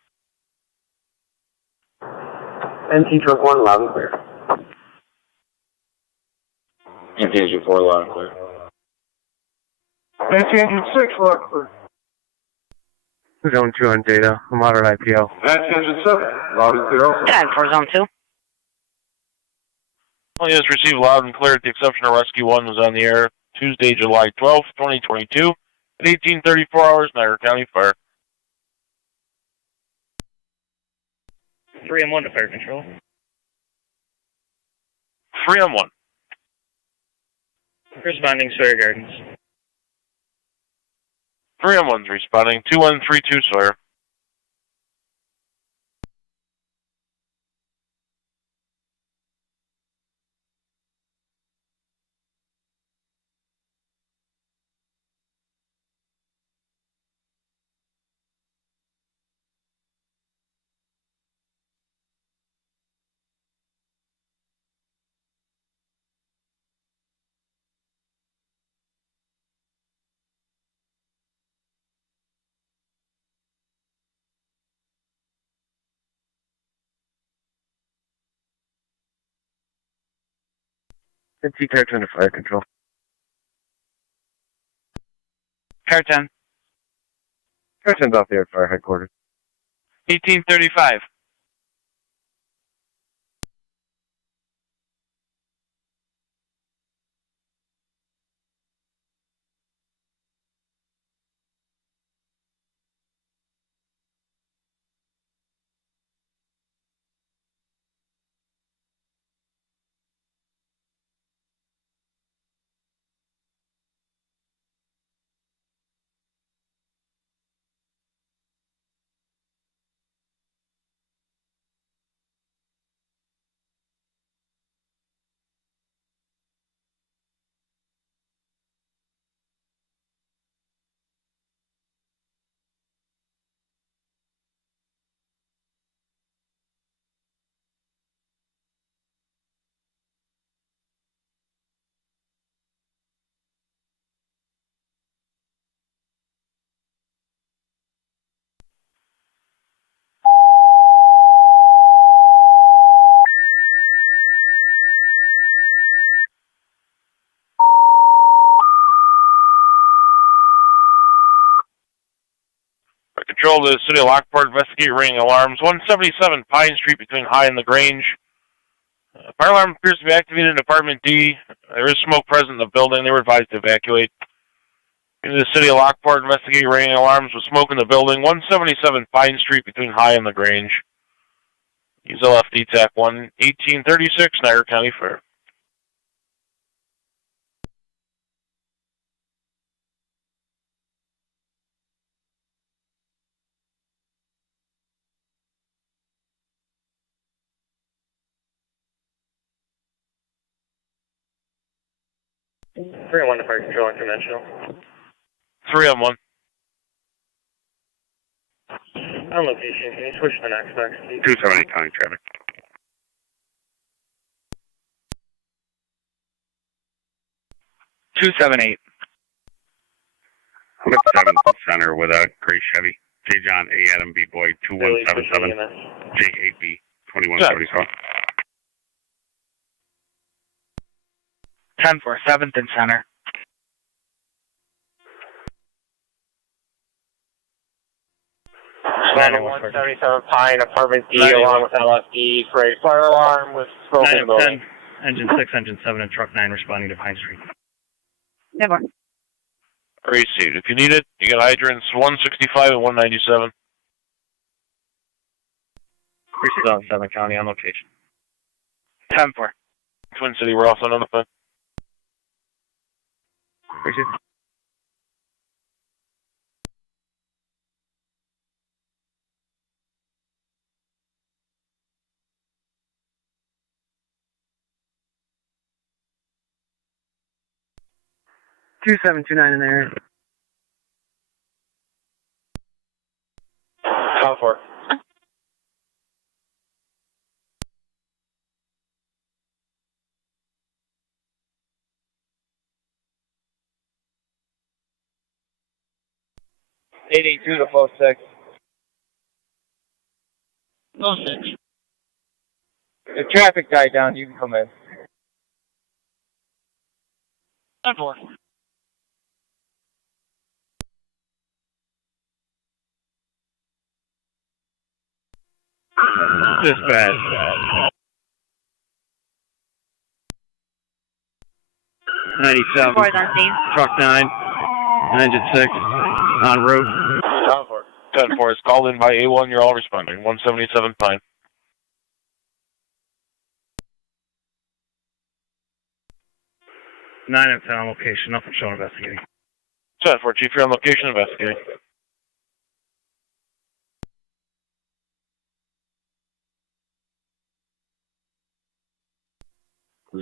NT truck 1, loud and clear. NT engine 4, loud and clear. NT engine 6, loud and clear. Zone 2 on data, a modern IPO. NT engine 7, loud and clear also. 10 for Zone 2. Well, yes, received loud and clear at the exception of Rescue 1 was on the air Tuesday, July 12th, 2022 at 18:34 hours, Niagara County Fire. 3 and 1 to Fire Control. 3 on 1. Responding Sawyer Gardens. 3 on 1's responding. 2132 Sawyer. NT Car 10 to Fire Control. Car 10. Car 10's off the air fire headquarters. 1835. Patrol to the City of Lockport, investigate ringing alarms. 177 Pine Street between High and the Grange. Fire alarm appears to be activated in Apartment D. There is smoke present in the building. They were advised to evacuate. Into the City of Lockport, investigate ringing alarms with smoke in the building. 177 Pine Street between High and the Grange. Use LFD TAC 11836, Niagara County Fair. Three on one to Fire Control Unconventional. 3 on 1. On location, can you switch to the next box, please? 278 County traffic. I'm at 7th Center with a gray Chevy. J. John A. Adam B. Boyd 2177. J. 8B 2174. 10-4, 7th and Center. Line 177 Pine, Apartment D, along with LFD for a fire alarm with smoke in the building. 10, Engine 6, Engine 7, and Truck 9 responding to Pine Street. Never. Received. If you need it, you got hydrants 165 and 197. Increases on 7 County on location. 10-4. Twin City, we're also notified. Received. Two 729 in there. Call for. $882 to 46. No 6. If traffic died down, you can come in. 10-4. Dispatch. 97. Truck 9. Engine 6. En route. 10-4 is called in by A1. You're all responding. 177 Pine. 9 and 10 on location. Nothing showing investigating. 10-4, Chief, you're on location investigating.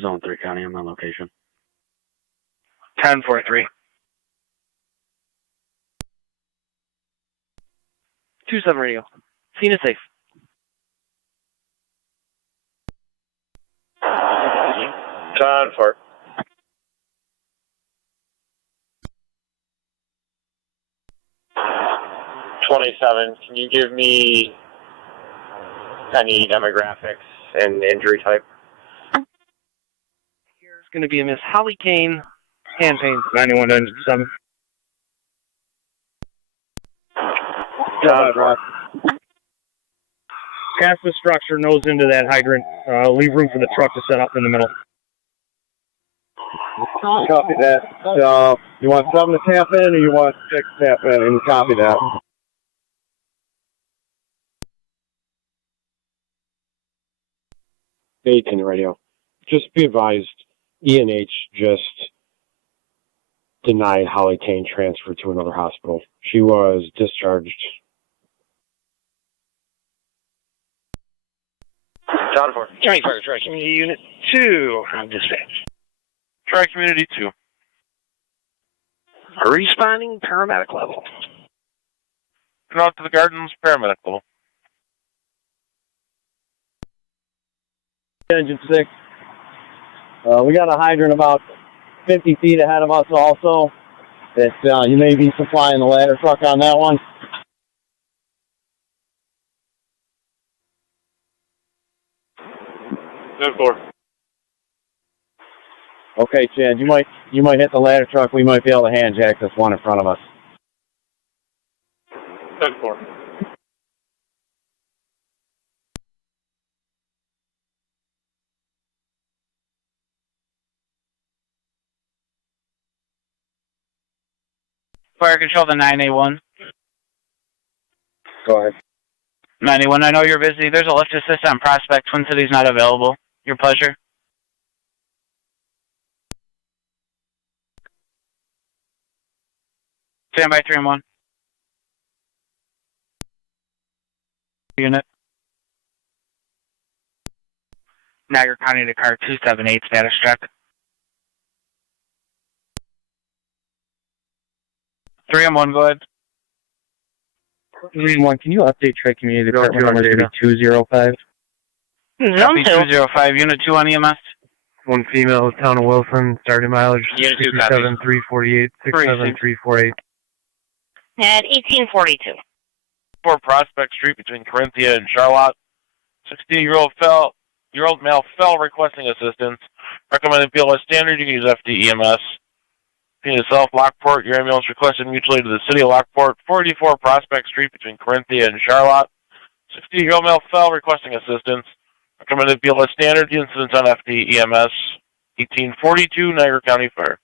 Zone 3 County, I'm on location. 10-4-3. 27 radio. Scene is safe. John for. $27. Can you give me any demographics and injury type? Here's going to be a Miss Holly Kane, hand pain. 91 to 7. John for. Pass the structure, nose into that hydrant. Leave room for the truck to set up in the middle. Copy that. You want 7 to tap in, or you want 6 to tap in? And copy that. Eight in the radio. Just be advised, E&H just denied Holly Kane transfer to another hospital. She was discharged. John for. County Fire Tri Community Unit 2 on dispatch. Tri Community 2. Responding paramedic level. And out to the Gardens, paramedic level. Engine 6. We got a hydrant about 50 feet ahead of us also. That you may be supplying the ladder truck on that one. Good for. Okay, Chad, you might hit the ladder truck. We might be able to hand jack this one in front of us. 10-4. Fire control to 9A1. Go ahead. 91, I know you're busy. There's a lift assist on Prospect. Twin City's not available. Your pleasure. Stand by 3 and 1. Unit. Niagara County to car 278, status check. 3 and 1, go ahead. 3 and 1, can you update Tri Community Department number to be 205? Copy 205, Unit 2 on EMS. One female, town of Wilson, starting mileage Unit 2, copy. 67348, 67348. At 1842. 4 Prospect Street between Corinthia and Charlotte. 16-year-old male fell requesting assistance. Recommended PLS standard, you can use FD EMS. Yourself, Lockport, your ambulance requested mutually to the city of Lockport. 484 Prospect Street between Corinthia and Charlotte. 16-year-old male fell requesting assistance. Recommended PLS standard, the incident's on FD EMS. 1842 Niagara County Fire.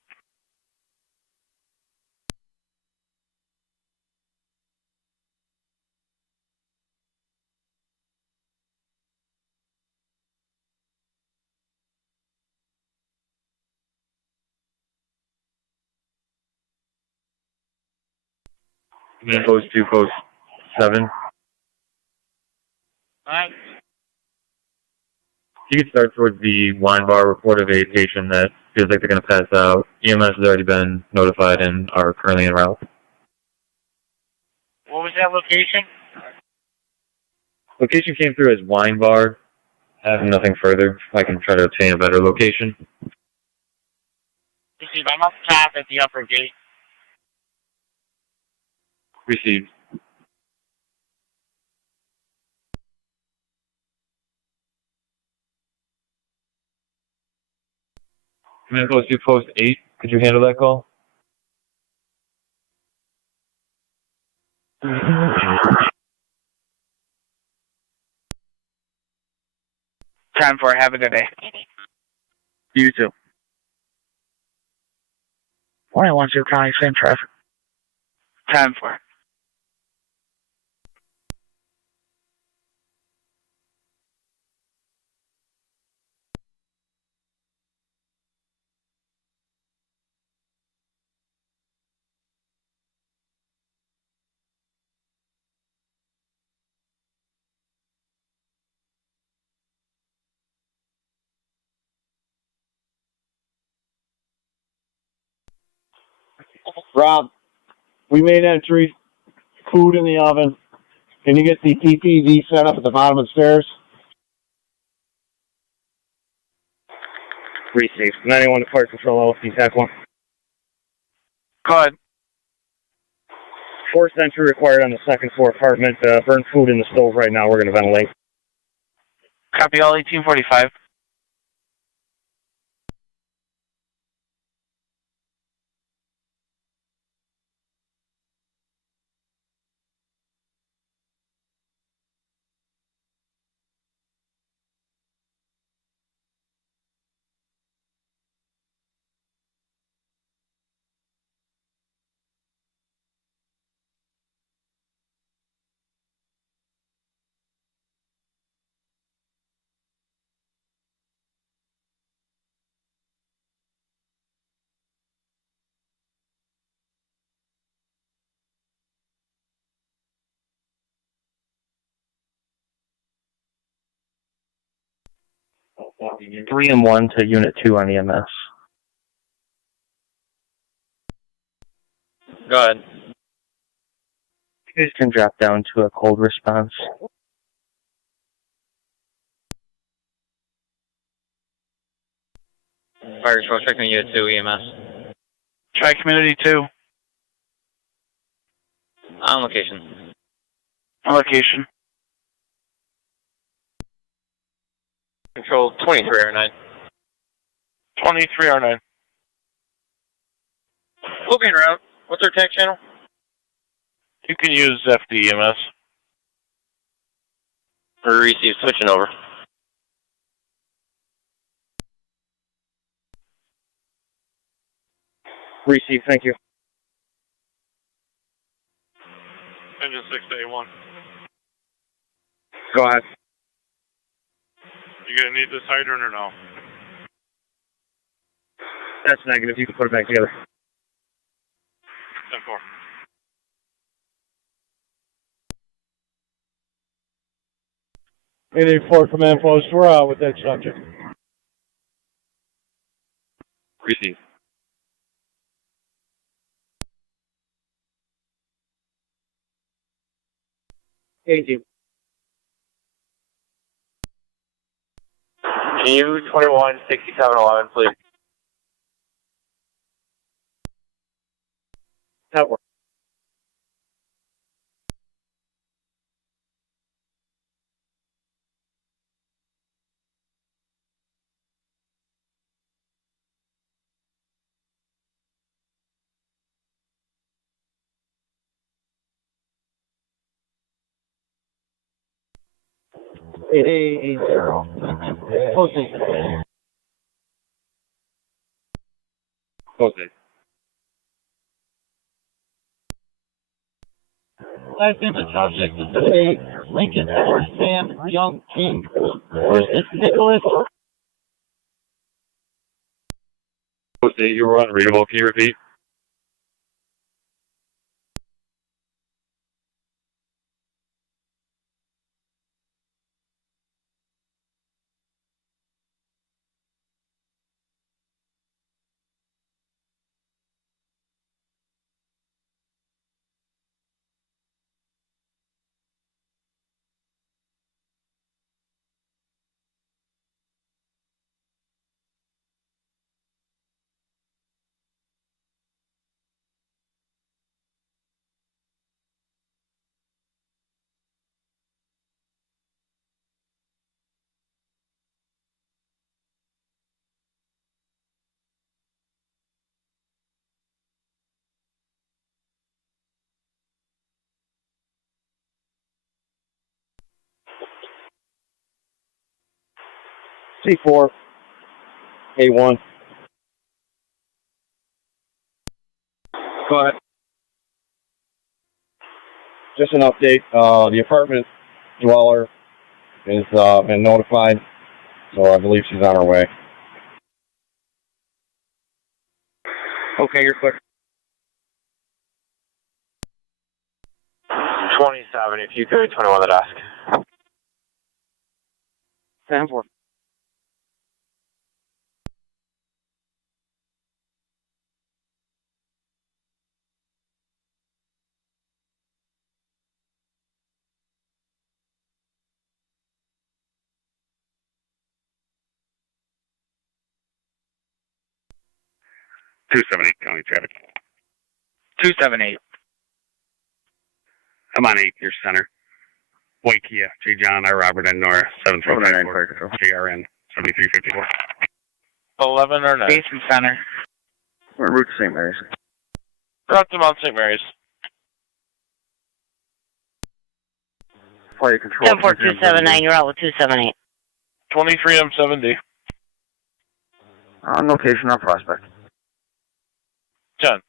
Post 2, post 7. Alright. You can start towards the wine bar, report of a patient that feels like they're going to pass out. EMS has already been notified and are currently en route. What was that location? Location came through as wine bar. I have nothing further. I can try to obtain a better location. Receive, I'm up top at the upper gate. Received. Command Post 2, Post 8. Could you handle that call? Time for it. Have a good day. You too. 2012 County, same traffic. Time for it. Rob, we made entry. Food in the oven. Can you get the TPV set up at the bottom of the stairs? Received. 91 to Fire Control, LFD TAC 1. Go ahead. Forced entry required on the second floor apartment. Burn food in the stove right now. We're going to ventilate. Copy all 1845. Three and 1 to Unit 2 on EMS. Go ahead. You guys can drop down to a cold response. Fire Control, checking Unit 2 EMS. Try Community 2. On location. On location. Control 23R9. 23R9. We'll be en route. What's our TAC channel? You can use FDEMS. Or receive, switching over. Receive, thank you. Engine 6 to A1. Go ahead. You gonna need this hydrant or no? That's negative. You can put it back together. 10-4. Any 4 command post, we're out with that subject. Receive. Aging. GU 216711, please. Network. A0. Posting. Posting. Last name of subject is A. Lincoln Edward Sam Young King. First is Nicholas. Posting, you were unreadable. Can you repeat? C4. A1. Go ahead. Just an update. The apartment dweller has been notified, so I believe she's on her way. Okay, you're clear. 27, if you could, 21 the desk. 10-4. County traffic. 278. I'm on 8, your center. White Kia, J. John, I. Robert, and Nora, 7354, JRN, 7354. 11 or 9? Basin Center. We're en route to St. Mary's. Route to Mount St. Mary's. Flight control. 14279, you're out with 278. 23 M7D. On location on prospect. 10.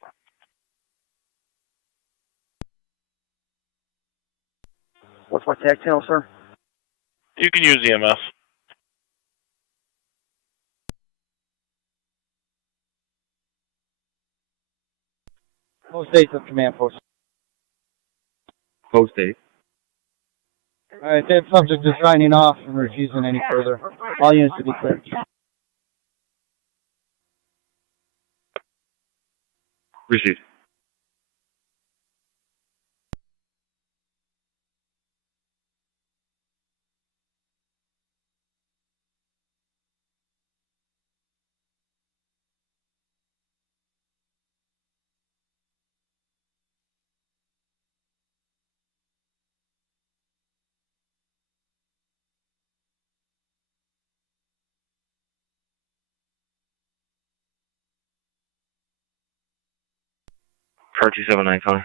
What's my TAC channel, sir? You can use EMS. Post 8 of command post. Post 8. Alright, that subject is signing off and refusing any further. All units to be cleared. Received. Car 279, Tony.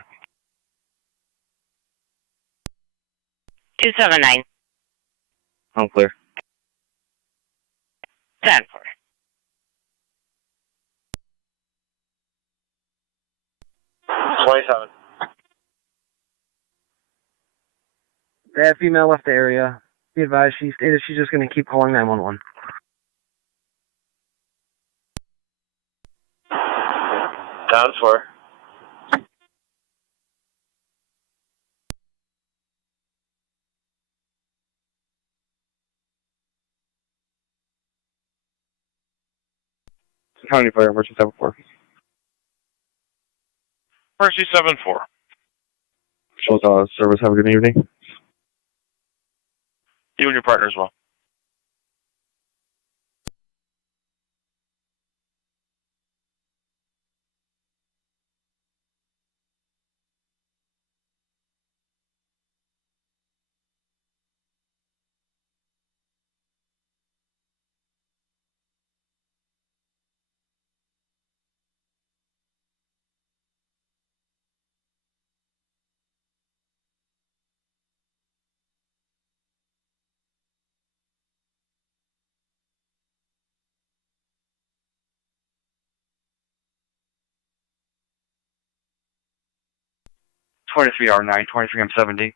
279. I'm clear. 10-4. That female left the area. Be advised, she stated she's just going to keep calling 911. Down 4. County Fire, emergency 74. Mercy 7-4. Shows service, have a good evening. You and your partner as well. R9, 23M70.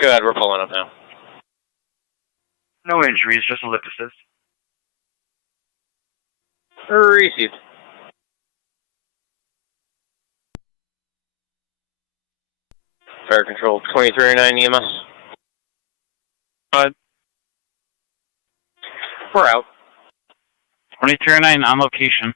Go ahead, we're pulling up now. No injuries, just a lip assist. Received. Fire control 2309 EMS. We're out. 2309 on location.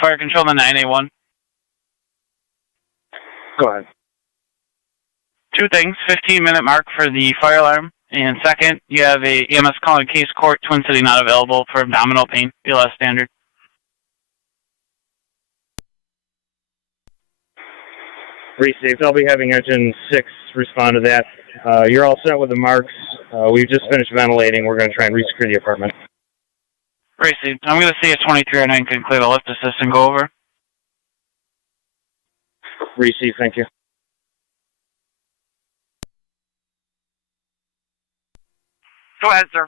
Fire control the 9A1. Go ahead. Two things, 15-minute mark for the fire alarm, and second, you have a EMS calling case court, Twin City not available for abdominal pain, BLS standard. Received. I'll be having engine 6 respond to that. You're all set with the marks. We've just finished ventilating. We're going to try and resecure the apartment. Received. I'm going to see if 2309 can clear the lift assist and go over. Received, thank you. Go ahead, sir.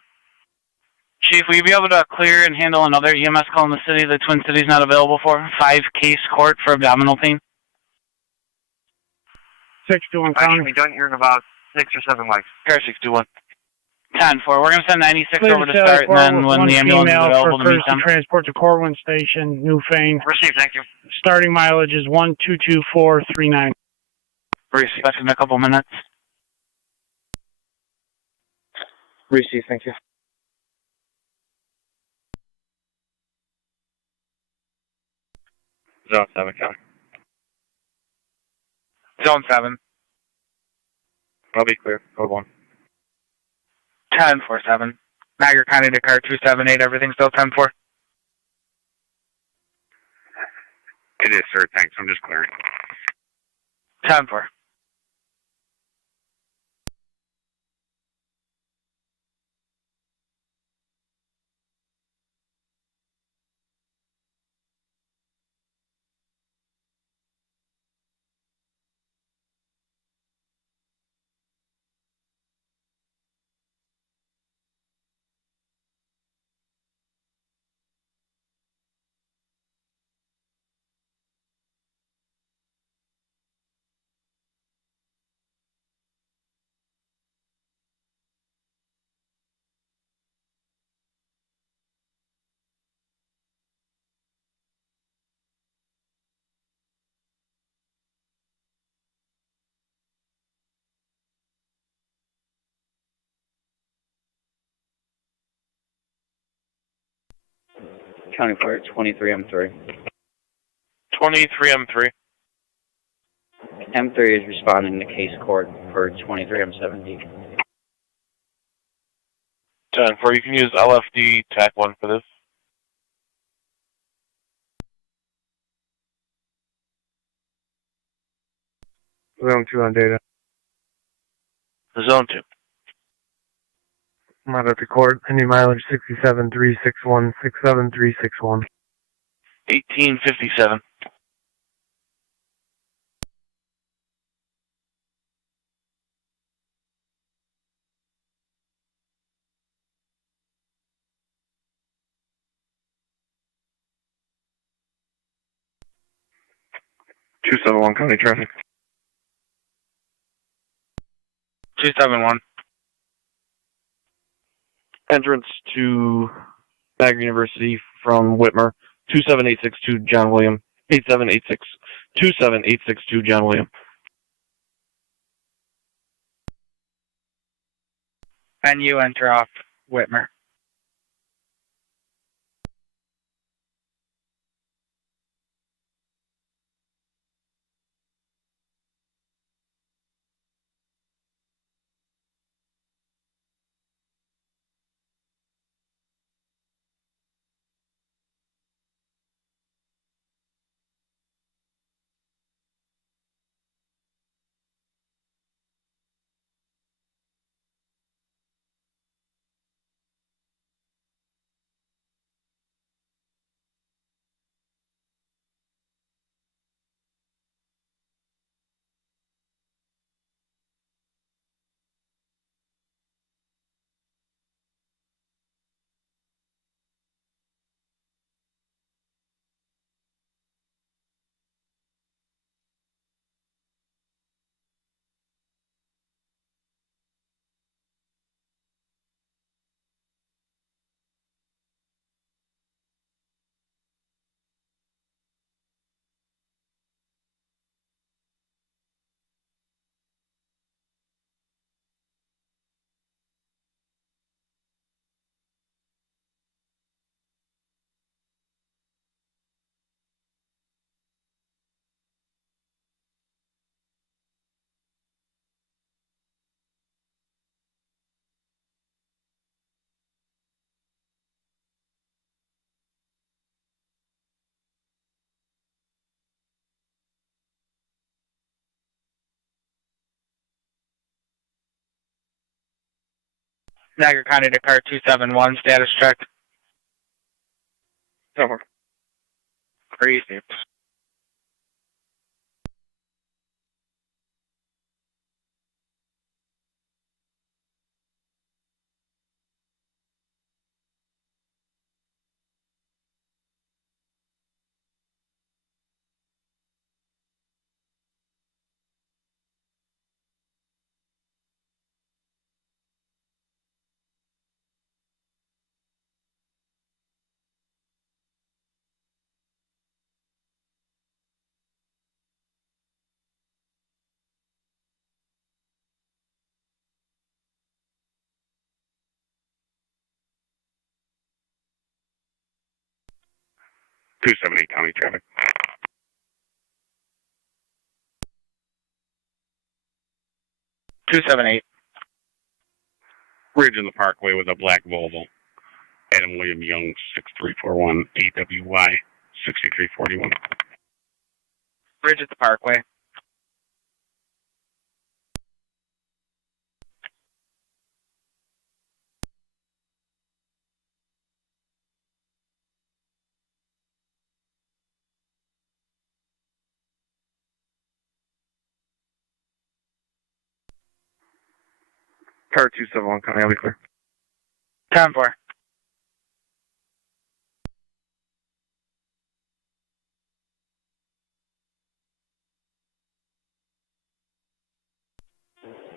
Chief, will you be able to clear and handle another EMS call in the city the Twin Cities not available for? 5 case court for abdominal pain. 621 I should be done here in about 6 or 7 mics. Car 621. 10-4. We're going to send 96 over to start, and then when the ambulance is available to meet them. Transport to Corwin Station, Newfane. Received, thank you. Starting mileage is 122.439. Received. Expect in a couple minutes. Received, thank you. Zone 7, County. Zone 7. I'll be clear. Code 1. 10-4-7. Niagara County to car 278. Everything still 10-4. It is, sir. Thanks. I'm just clearing. 10-4. County Fire 23M3. 23M3. M3 is responding to case court for 23M70. 10-4, you can use LFD TAC 1 for this. Zone 2 on data. Zone 2. I'm out at the court. I need mileage 67361, 67361. 1857. Two 7-1 county traffic. 271. Entrance to Niagara University from Whitmer, 27862 John William, 8786, 27862 John William. And you enter off Whitmer. Niagara County to car 271, status check. Over. Crazy. Two 78 county traffic. 278. Bridge in the Parkway with a black Volvo. Adam William Young, 6341, AWY, 6341. Bridge at the Parkway. Car 271 county, I'll be clear. 10-4.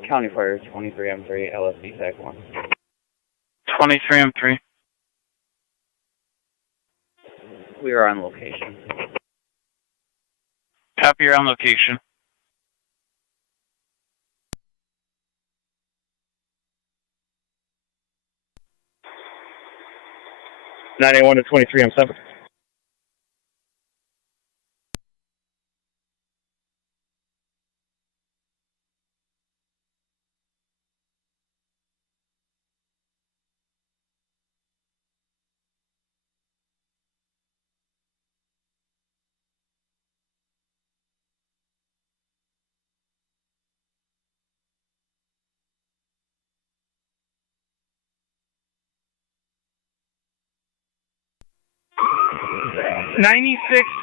County Fire 23M3, LSD TAC 1. 23M3. We are on location. Copy, you're on location. 981 to 23M7.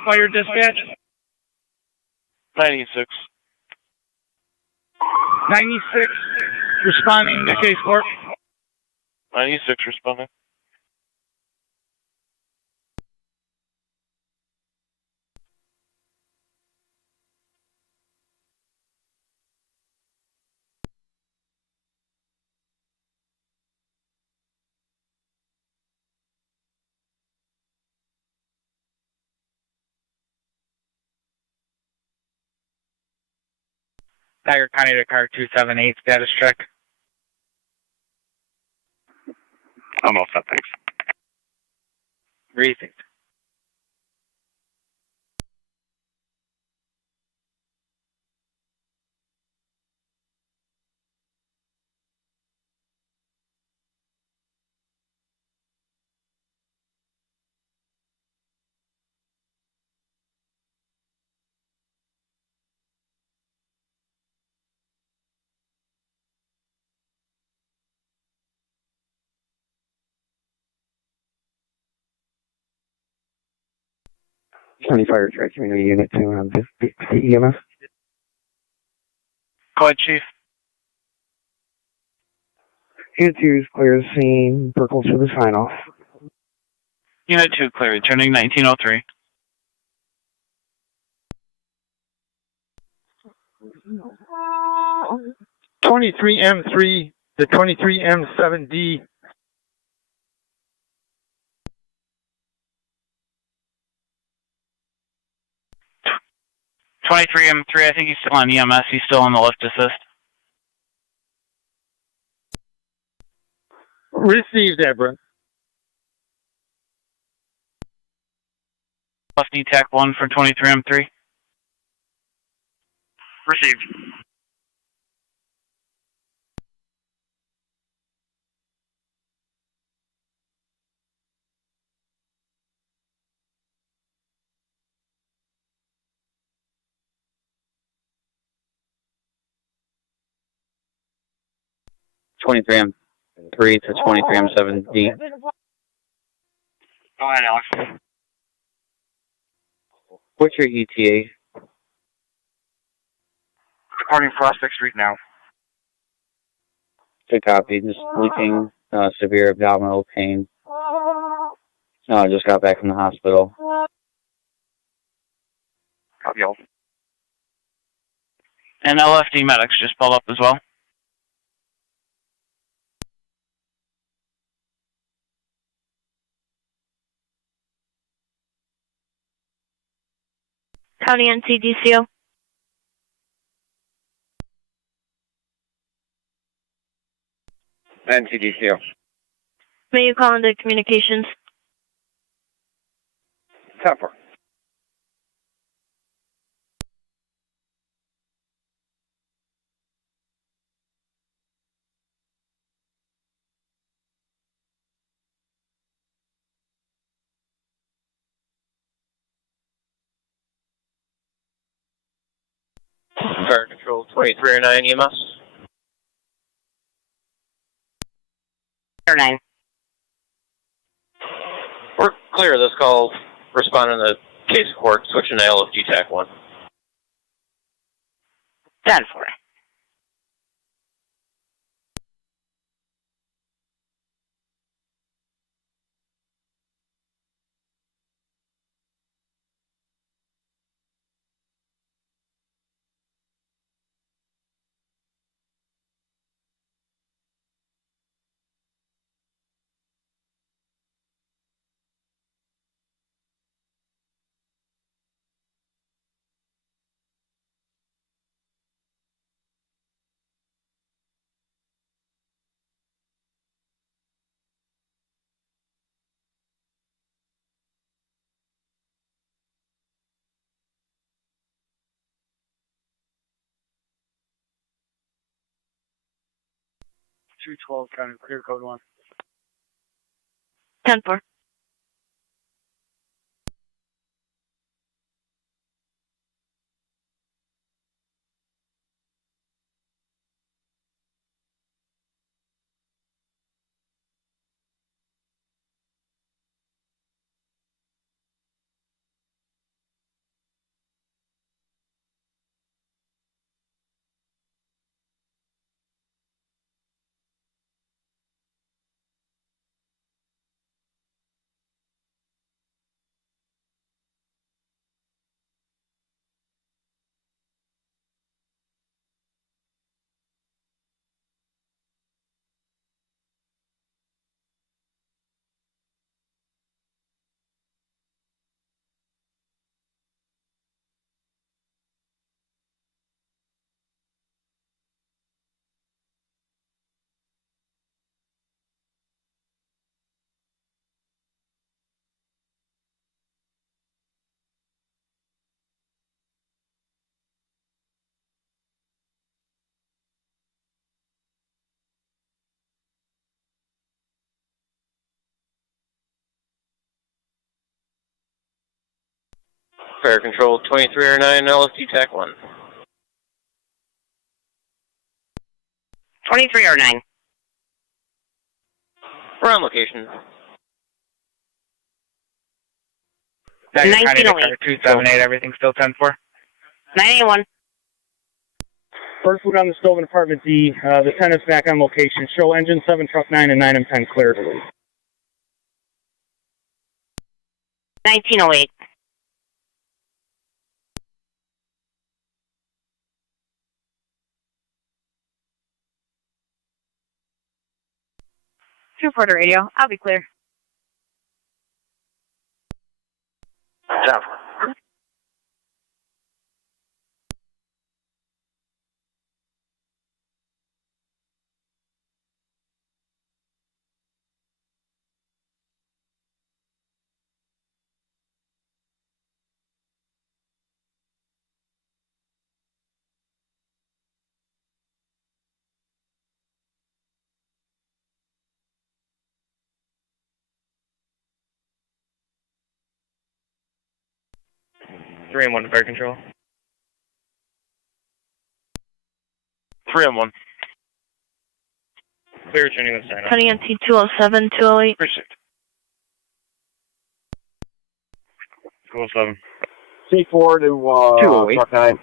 Fire dispatch. 96. 96, responding to case court. 96 responding. Niagara County to car 278, status check. I'm all set, thanks. Received. County Fire Truck Community Unit 2 on the EMS. Go ahead, Chief. Unit 2 is clear the scene. Burkles for the sign off. Unit 2 clear, returning 1903. M3 to 23M7D. M3, I think he's still on EMS. He's still on the lift assist. Received, Deborah. Left TAC 1 for 23M3. Received. M3 to 23M7D. Go ahead, Alex. What's your ETA? Departing Prospect Street now. Good copy. Just sleeping, severe abdominal pain. Just got back from the hospital. Copy all. And LFD medics just pulled up as well. County NCDCO. NCDCO. May you call into communications? 10-4. Fire Control 2309 EMS. 9. We're clear of this call. Responding to case court. Switching to LFG TAC 1. 10-4. 212 County, clear code 1. 10-4. Fire control 2309, LST TAC 1. 2309. We're on location. 1908. 278, everything still 10-4. 981. First food on the stove in apartment D. The 10 is back on location. Show engine 7, truck 9, and 9M10 clear. 1908. Two Porter Radio. I'll be clear. Stop. Three and 1 to fire control. 3 and 1. Clear returning the sign. Cutting NT 207, 208. Appreciate it. 207. C4 to truck 9.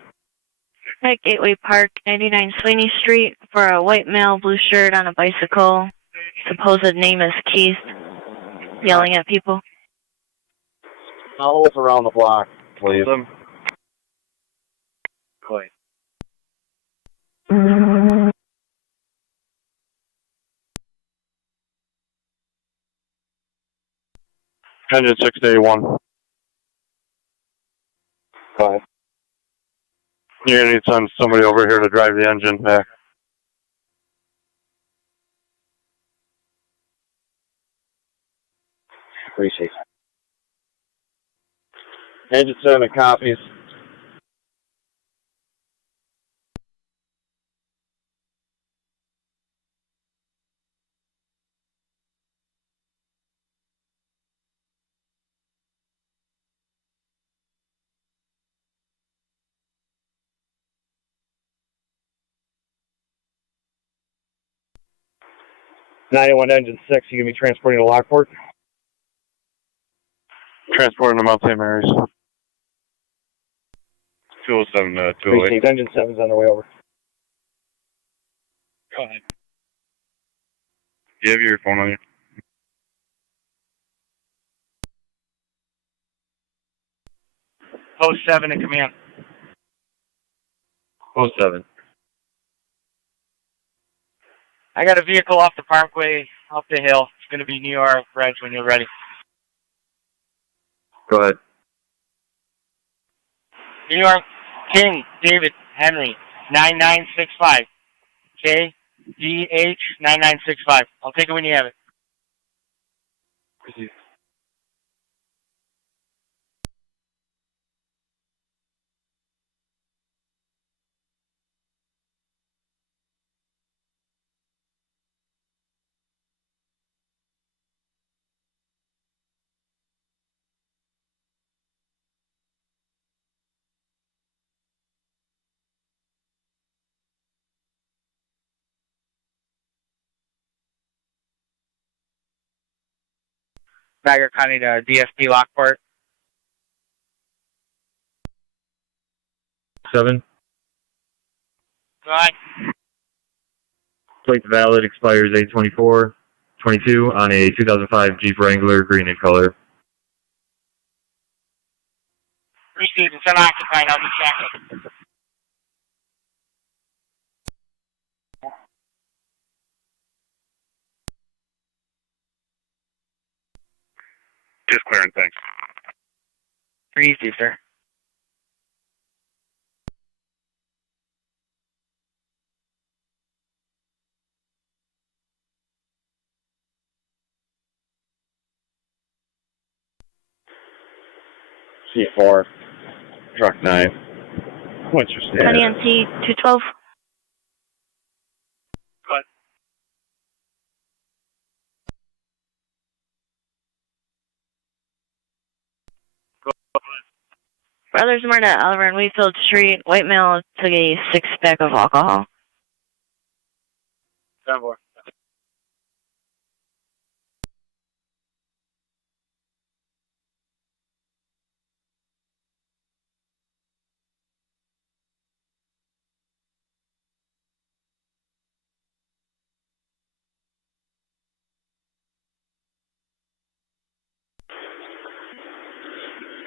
At Gateway Park, 99 Slaney Street, for a white male, blue shirt on a bicycle. Supposed name is Keith. Yelling at people. Follow us around the block, please. Clay. Engine 681. Go ahead. You're going to need to send somebody over here to drive the engine back. Appreciate it. Engine 7 copies. .91 engine 6, you gonna be transporting to Lockport? Transporting to Mount St. Mary's. 207 to 208. Appreciate it. Engine 7's on their way over. Go ahead. Do you have your phone on you? Post 7 in command. 07. I got a vehicle off the parkway, up the hill. It's going to be New York, Reg, when you're ready. Go ahead. New York, King, David, Henry, 9965. KDH 9965. I'll take it when you have it. Proceed. Niagara County to DSP Lockport. 7. Go ahead. Plate valid, expires 8/24/22 on a 2005 Jeep Wrangler, green in color. Received. It's unoccupied. I'll be checking. Just clearing, thanks. Received, sir. C4, truck 9. What's your status? County NC 212. Go ahead. Brothers Murda, Oliver and Wheatfield Street. White male took a 6-pack of alcohol. 10-4.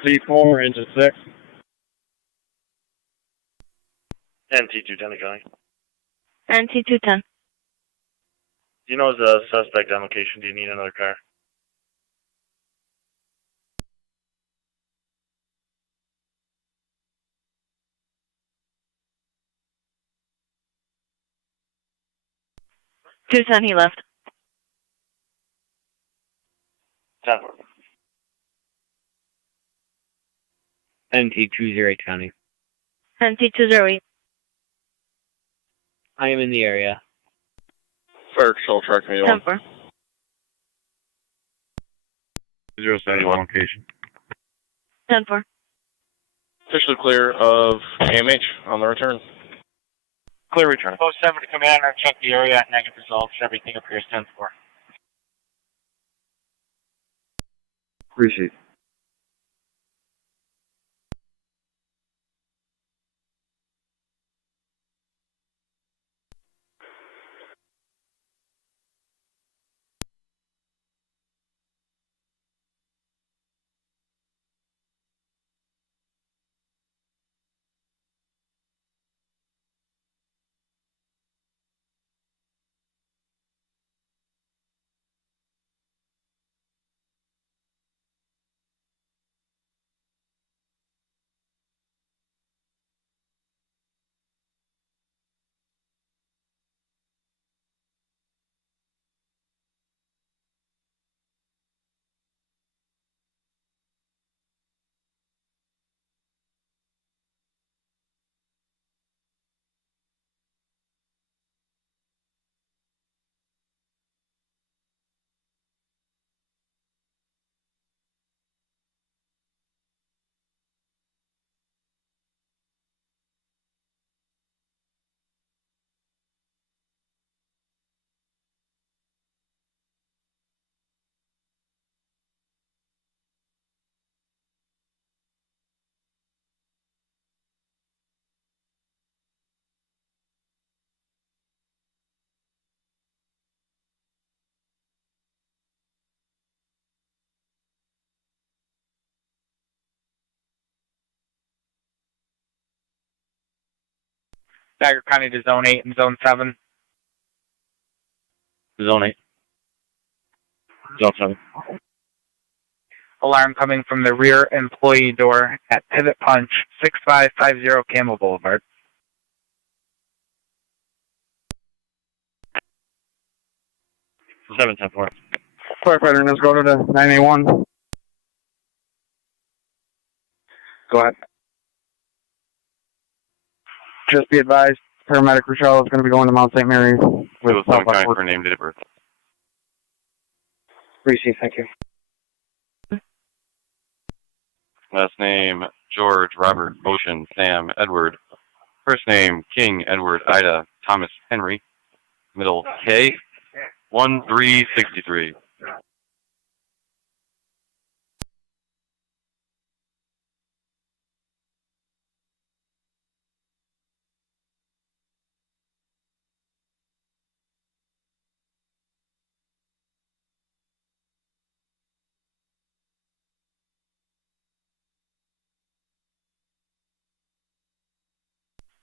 C4, engine 6. NT 210 County. NT 210. Do you know the suspect on location? Do you need another car? Tucson, he left. 10-4. NT 208 County. NT 208. I am in the area. Fire control track me on. 10-4. 071 location. 10-4. Officially clear of AMH on the return. Clear return. 07 to Commander, check the area, negative results. Everything appears 10-4. Appreciate. Niagara County to Zone 8 and Zone 7. Zone 8. Zone 7. Alarm coming from the rear employee door at Pivot Punch, 6550 Campbell Boulevard. Seven 10-4. Firefighter, let's go to the 981. Go ahead. Just be advised, paramedic Rochelle is going to be going to Mount St. Mary with South Lockport. For name, date of birth. Receive, thank you. Last name, George, Robert, Ocean, Sam, Edward. First name, King, Edward, Ida, Thomas, Henry. Middle, K, 1363.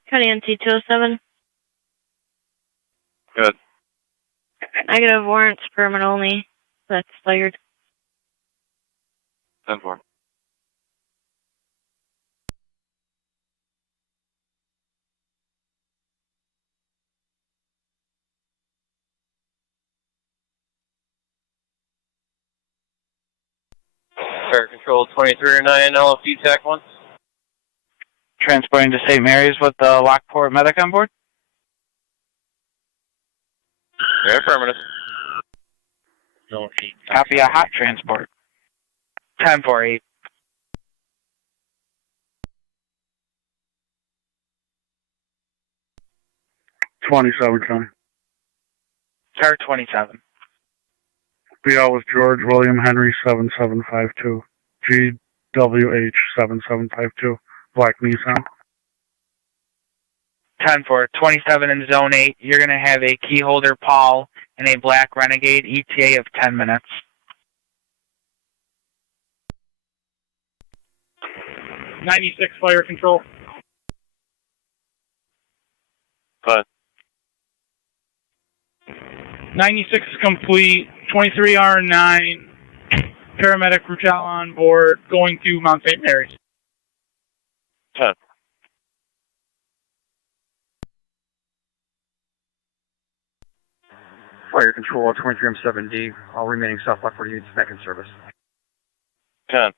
County NC 207. Good. Negative warrants, permit only. That's expired. 10-4. Fire Control 2309 LFD TAC 1. Transporting to St. Mary's with the Lockport medic on board. Yeah, affirmative. Copy a hot transport. 10-4-8. County. Car 27. BL was George William Henry 7752. GWH 7752. Black Nissan. 10-4, 27 in Zone 8. You're going to have a key holder, Paul, and a black Renegade ETA of 10 minutes. '96 Fire Control. Good. 96 is complete. 23R9. Paramedic Ruchal on board, going to Mount St. Mary's. 10. Fire Control 23M7D. All remaining South Lockport units back in service. 10.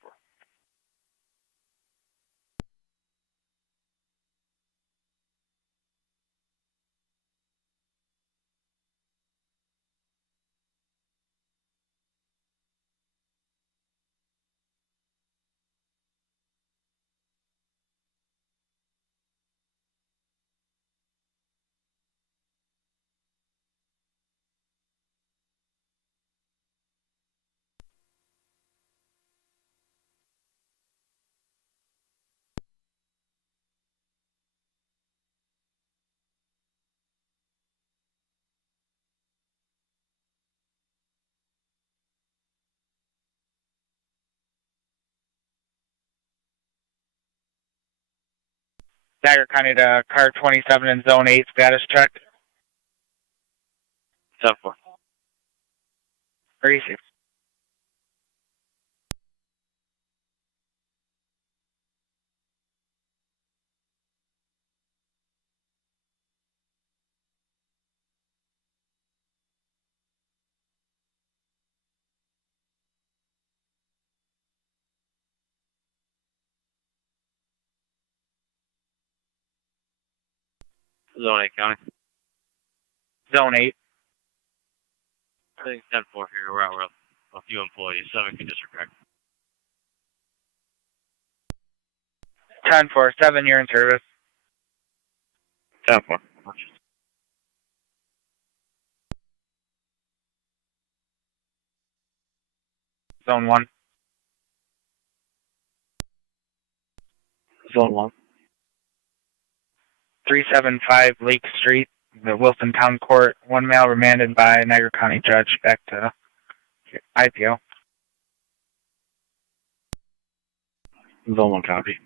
Niagara County to car 27 in Zone 8, status check. 10-4. 36. Zone 8 County. Zone 8. I think 10-4 here. We're out with a few employees. 7 can disregard. 10-4, 7, you're in service. 10-4. Zone 1. Zone 1. 375 Lake Street, the Wilson Town Court. 1 male remanded by Niagara County Judge back to IPO. Zone 1 copy.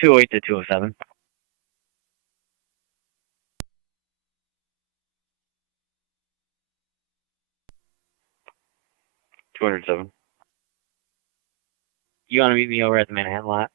(208 to 207). (207). You want to meet me over at the Manhattan lot?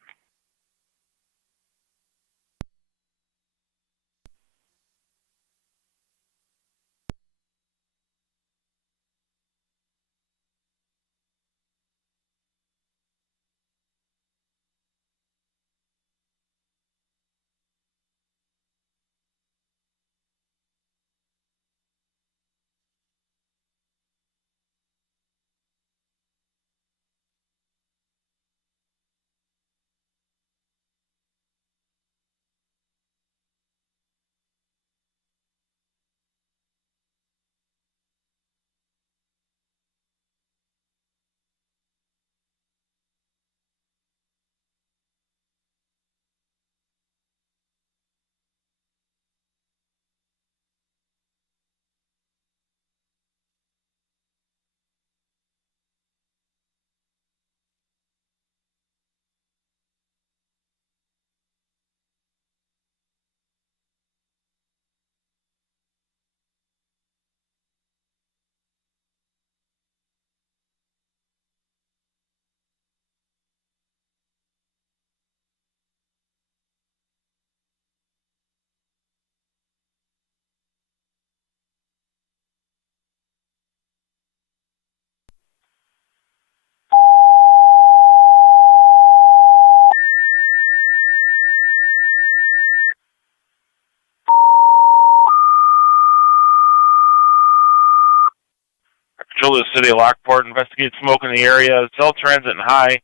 to the city of Lockport. Investigate smoke in the area. South Transit and High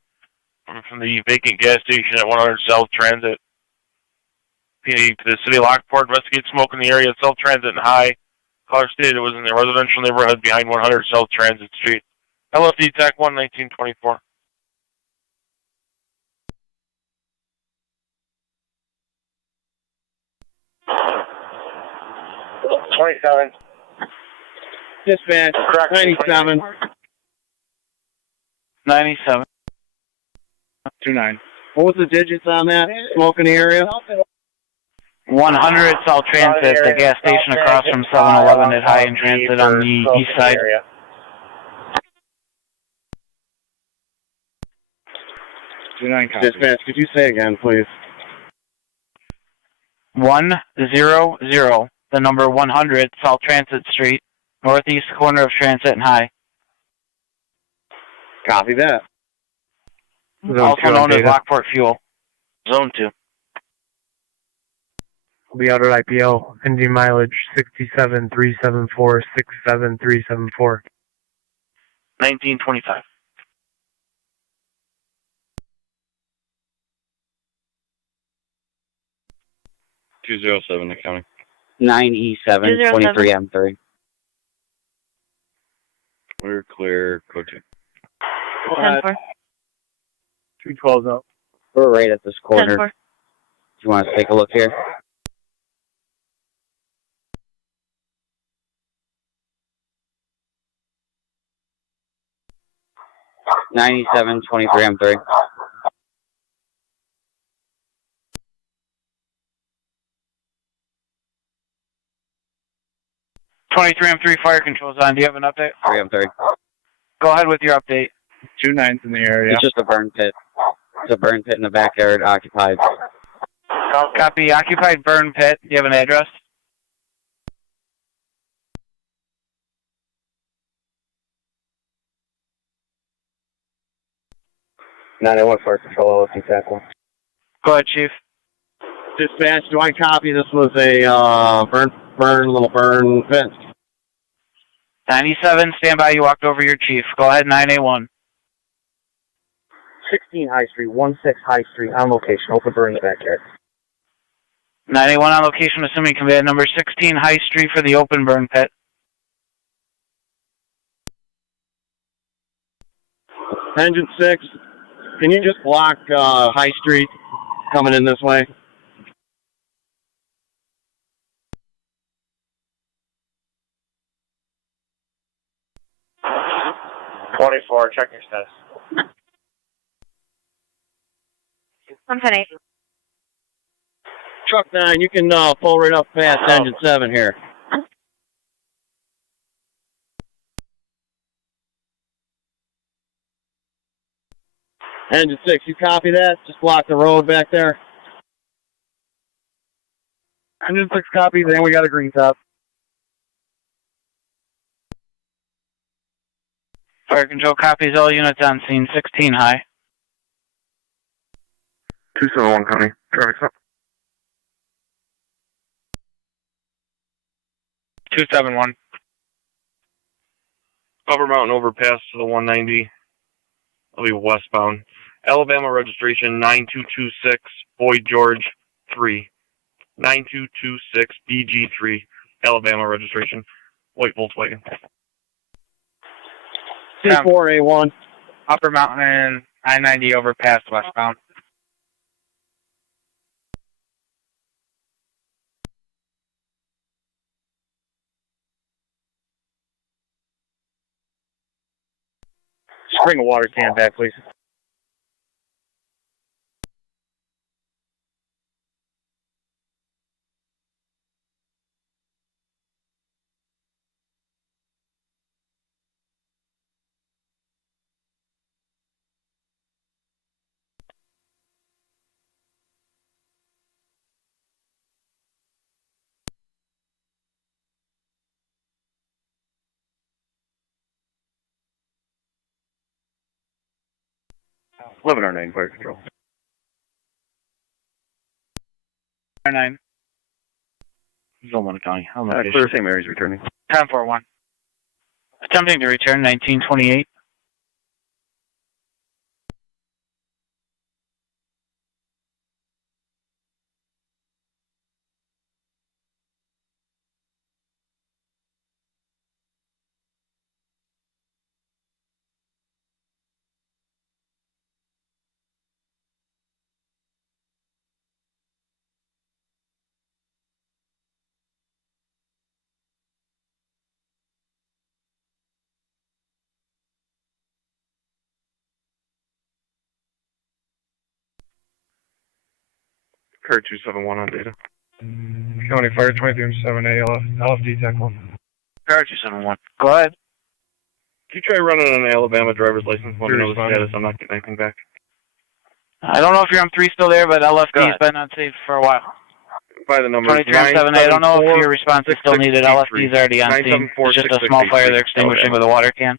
from the vacant gas station at 100 South Transit. To the city of Lockport. Investigate smoke in the area. South Transit and High. Caller stated it was in the residential neighborhood behind 100 South Transit Street. LFD TAC 1, 1924. $27. Dispatch, 97. 97. 29. What was the digits on that? Smoke in the area? 100 South Transit, the gas station across from 7-Eleven at High and Transit on the east side. Dispatch, could you say again, please? 100, the number 100 South Transit Street, northeast corner of Transit and High. Copy that. Also known as Lockport Fuel. Zone 2. We'll be out at IPL. Engine mileage 67374, 67374. 1925. $207 accounting. 9E7, 23M3. We're clear, code 2. 10-4. 212's up. We're right at this corner. 10-4. Do you want to take a look here? .97, 23M3. M3 fire control's on. Do you have an update? 3M3. Go ahead with your update. 2 9s in the area. It's just a burn pit. It's a burn pit in the backyard, occupied. Copy. Occupied burn pit. Do you have an address? Fire Control, LFD TAC 1. Go ahead, Chief. Dispatch, do I copy this was a little burn vent? 97, stand by. You walked over your chief. Go ahead, 9A1. 16 High Street, 16 High Street, on location, open burn in the backyard. 9A1 on location, assuming command number 16 High Street for the open burn pit. Engine 6, can you just block High Street coming in this way? Check your status. I'm 10-8. Truck 9, you can pull right up past Engine 7 here. Engine 6, you copy that? Just block the road back there. Engine 6 copy, then we got a green top. Fire control copies all units on scene, 16 High. 271 County, traffic stop. 271. Upper Mountain overpass to the 190. I'll be westbound. Alabama registration 9226 Boyd George 3. 9226 BG3. Alabama registration. White Volkswagen. C4A1. Upper Mountain, I-90 overpass westbound. Just bring a water can back, please. $11R9 fire control. 9. Zone 1 County. Clear same areas returning. 10-4-1. Attempting to return 1928. Card 271 on data. County Fire 2307A, LFD Tech 1. Car 271. Go ahead. Can you try running an Alabama driver's license? Let me know the status. I'm not getting anything back. I don't know if your M3 still there, but LFD's been unsafe for a while. By the number 2307A, I don't know if your response is still needed. LFD's already on scene. It's just a small fire they're extinguishing with a water can.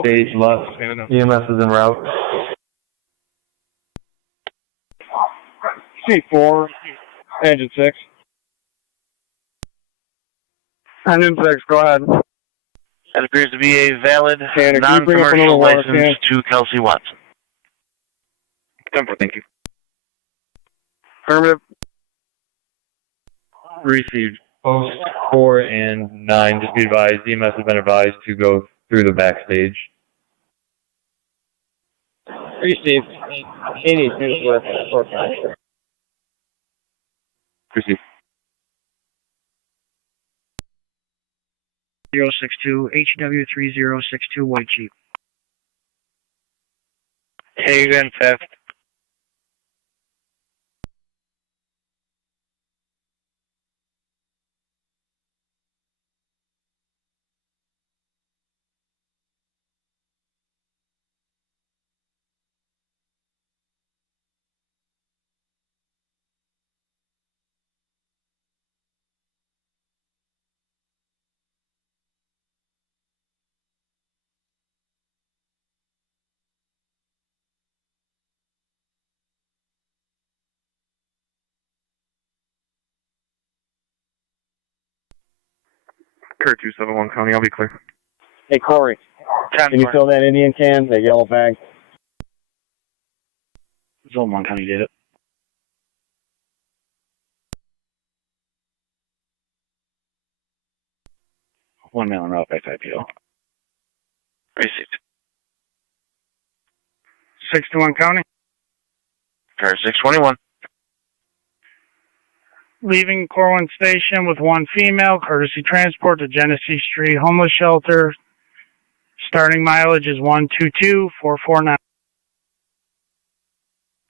Stage left. EMS is en route. C4, engine 6. Engine 6, go ahead. That appears to be a valid And non-commercial license to Kelsey Watson. 10-4, thank you. Affirmative. Received. Post 4 and 9, just be advised, EMS has been advised to go through the backstage. Received. 82 with 4-5. Proceed. 062 HW3062 White Jeep. Hagen, 5th. Card 271 County, I'll be clear. Hey, Corey. Can you fill that Indian can, that yellow bag? Zone 1 County did it. One mail en route by 5PO. Received. 61 County. Car 621. Leaving Corwin Station with one female, courtesy transport to Genesee Street Homeless Shelter. Starting mileage is 122,449.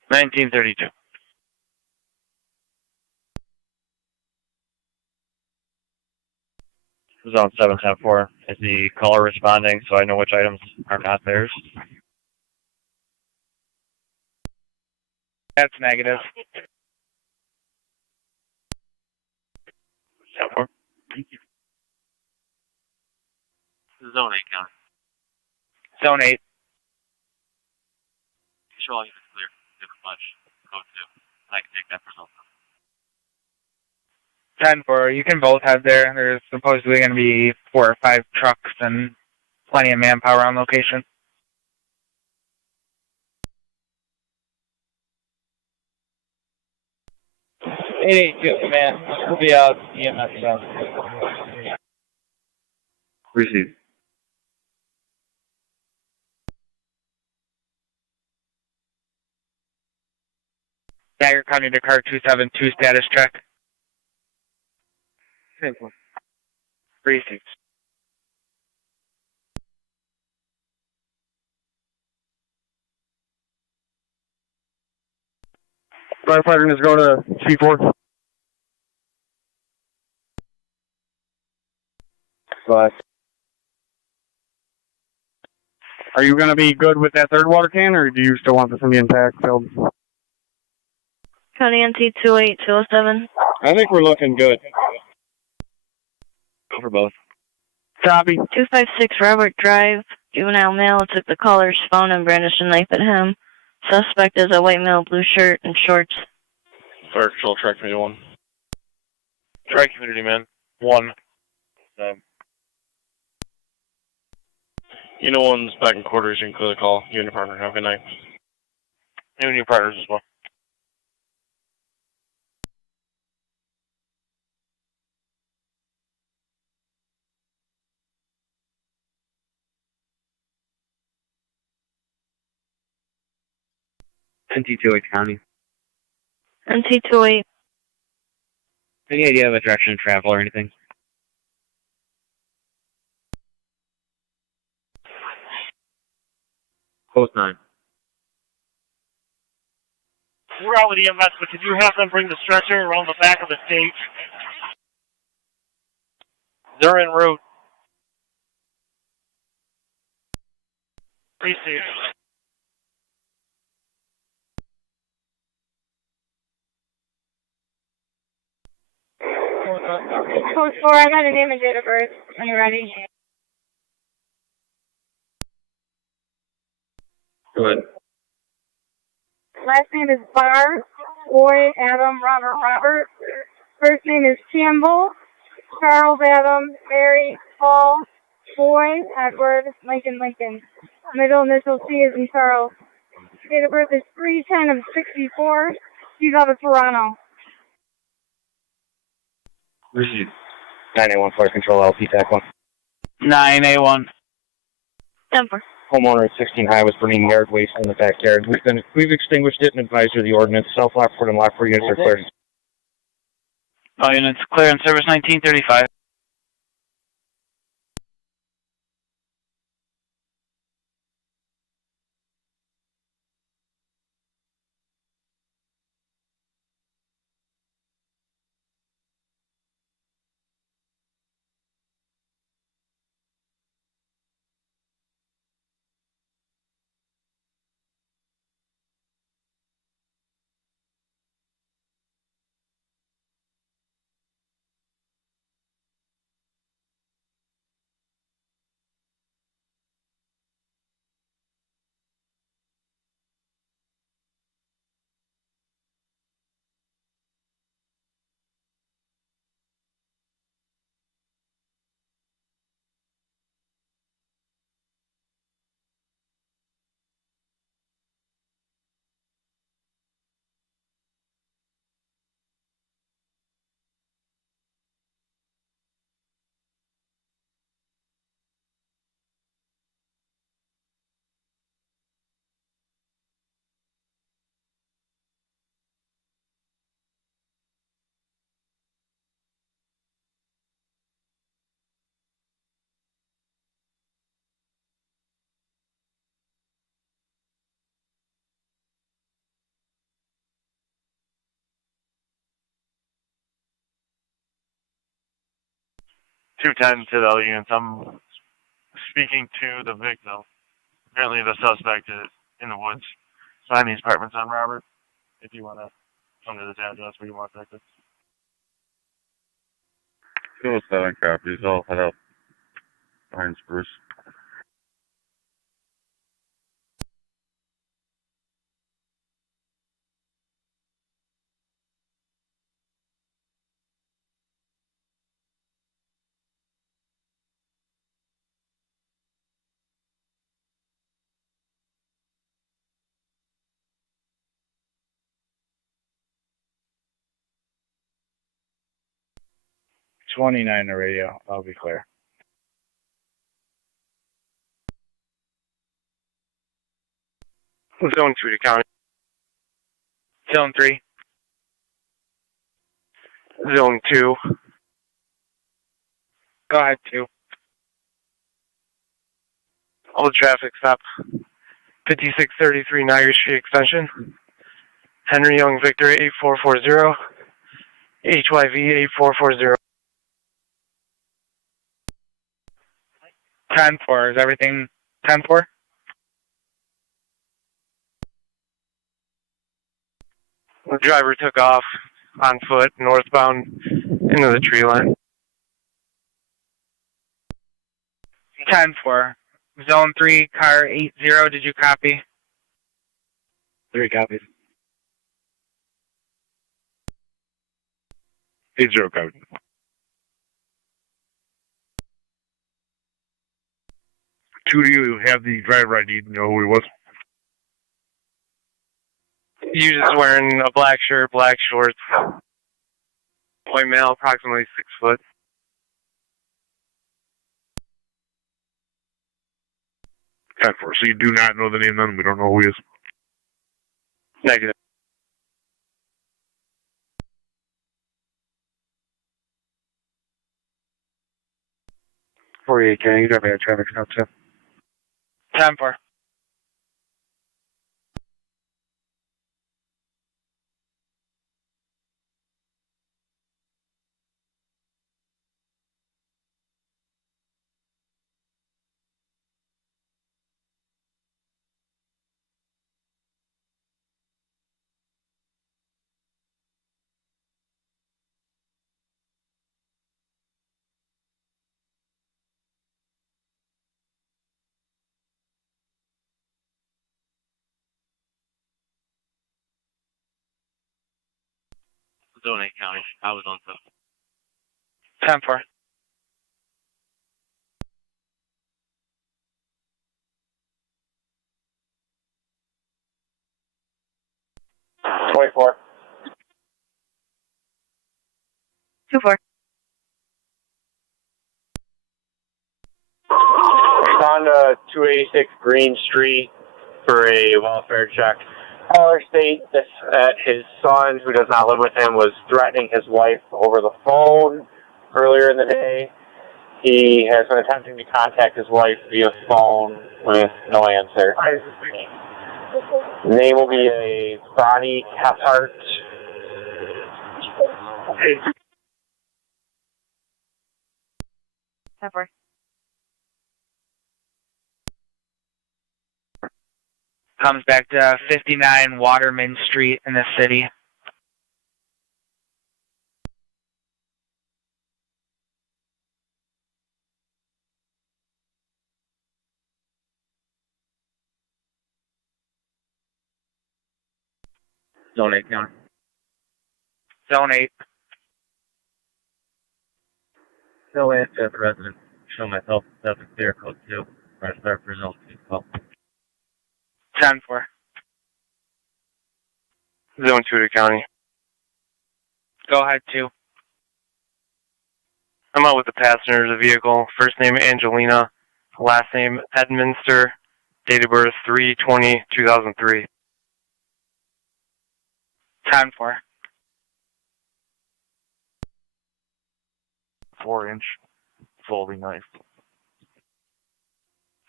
1932. Zone 774 is the caller responding, so I know which items are not theirs. That's negative. 74. Thank you. Zone 8 County. Zone 8. Show all units clear. Different bunch. Code 2. I can take that result. 10-4, you can both have there. There's supposedly going to be 4 or 5 trucks and plenty of manpower on location. Man, we'll be out. EMS down. Received. Niagara County to car 272 status check. Same one. Received. Firefighter is going to C4. But are you going to be good with that third water can, or do you still want this Indian pack filled? County NT 28207. I think we're looking good. Go for both. Copy. 256 Robert Drive. Juvenile male took the caller's phone and brandished a knife at him. Suspect is a white male, blue shirt and shorts. Fire Control, Track Community 1. Track Community, man. 1. time. You know, one's back in quarters, you can clear the call. You and your partner. Have a good night. You and your partners as well. NT28 County. NT28. Any idea of a direction of travel or anything? Post 9. We're out with EMS, but could you have them bring the stretcher around the back of the stage? They're en route. Receive. Code 4, I got a name and date of birth. Are you ready? Go ahead. Last name is Barr, Boy, Adam, Robert. First name is Campbell, Charles, Adam, Mary, Paul, Boy, Edward, Lincoln. Middle initial C is in Charles. Date of birth is 3/10 of 64. He's out of Toronto. Receive. 9A1 Fire Control LP TAC 1. 9A1. Denver. Homeowner at 16 High was burning yard waste in the backyard. We've extinguished it and advised her of the ordinance. South Lockport and Lockport units are cleared. All units clear in service 1935. $210 to the other units. I'm speaking to the victim. Apparently the suspect is in the woods behind these apartments on Robert. If you want to come to this address where you want to exit. Still 7 copies. I'll head up behind Spruce. '29 the radio. I'll be clear. Zone 2 to county. Zone 3. Zone 2. Go ahead, 2. All the traffic stop. 5633 Niagara Street Extension. Henry Young Victor 8440. HYV 8440. 10-4. Is everything 10-4? The driver took off on foot northbound into the tree line. 10-4. Zone 3, car 80. Did you copy? 3 copies. 80 code. Two of you have the driver ID. You know who he was? You just wearing a black shirt, black shorts. White male, approximately 6 foot. 10-4. So you do not know the name, then we don't know who he is. Negative. Can you drive a traffic stop too? 10-4. Zone 8 County. I was on 10-4. Four. 2-4. On 286 Green Street for a welfare check. Caller states that his son, who does not live with him, was threatening his wife over the phone earlier in the day. He has been attempting to contact his wife via phone with no answer. Name will be a Bonnie Cathart. Pepper. Comes back to 59 Waterman Street in the city. Zone 8 County. Zone 8. Still answer at the resident. Show myself that's a clear code 2. Press start for zone 2 call. 10-4. Zone 2 to county. Go ahead, 2. I'm out with the passenger of the vehicle. First name Angelina, last name Edminster, date of birth 3/20/2003. 10-4. 4-inch folding knife.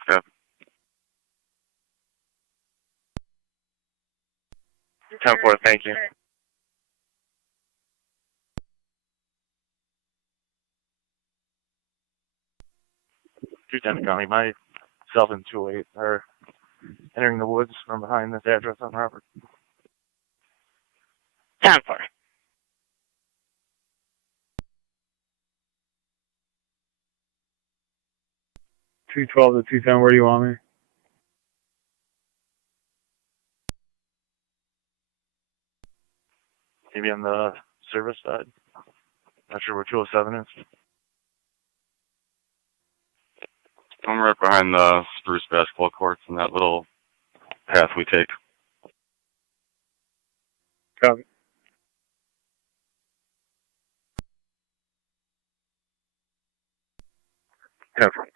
Yep. 10-4, thank you. County, myself and 208 are entering the woods from behind this address on Robert. 10-4. 212 to 210, where do you want me? Maybe on the service side. Not sure where 207 is. I'm right behind the Spruce basketball courts and that little path we take. Copy. Cover.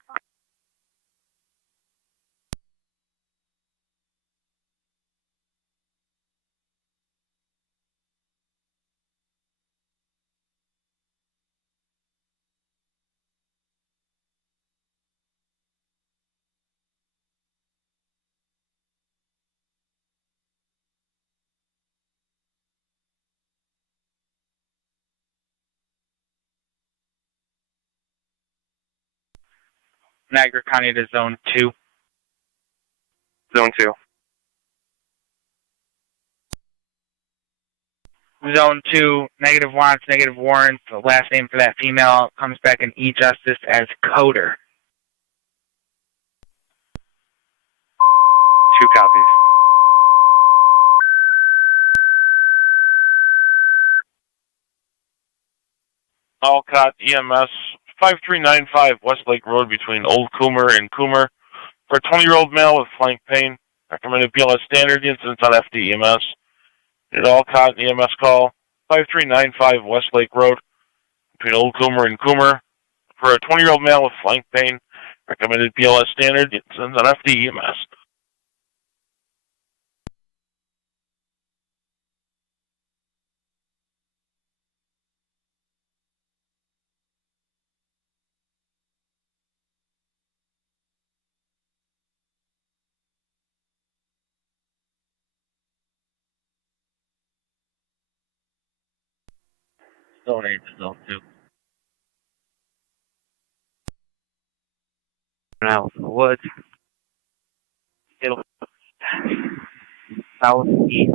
Niagara County to Zone 2. Zone 2. Zone 2, negative wants, negative warrants. The last name for that female comes back in e-justice as Coder. 2 copies. Alcott EMS 5395 Westlake Road between Old Coomer and Coomer. For a 20-year-old male with flank pain, recommended BLS standard. The incident's on FDEMS. Unit Alcott EMS call 5395 Westlake Road between Old Coomer and Coomer. For a 20-year-old male with flank pain, recommended BLS standard. The incident's on FDEMS. Stone Age still, too. Now, Woods. It'll southeast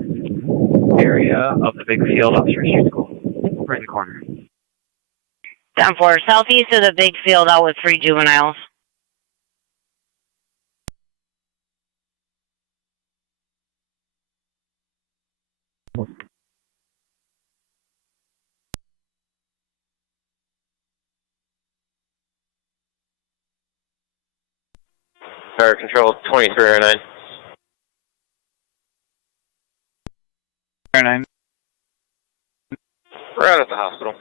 area of the big field of Street School. Right in the corner. 10-4, southeast of the big field out with 3 juveniles. Fire Control 2309. 09. We're out at the hospital.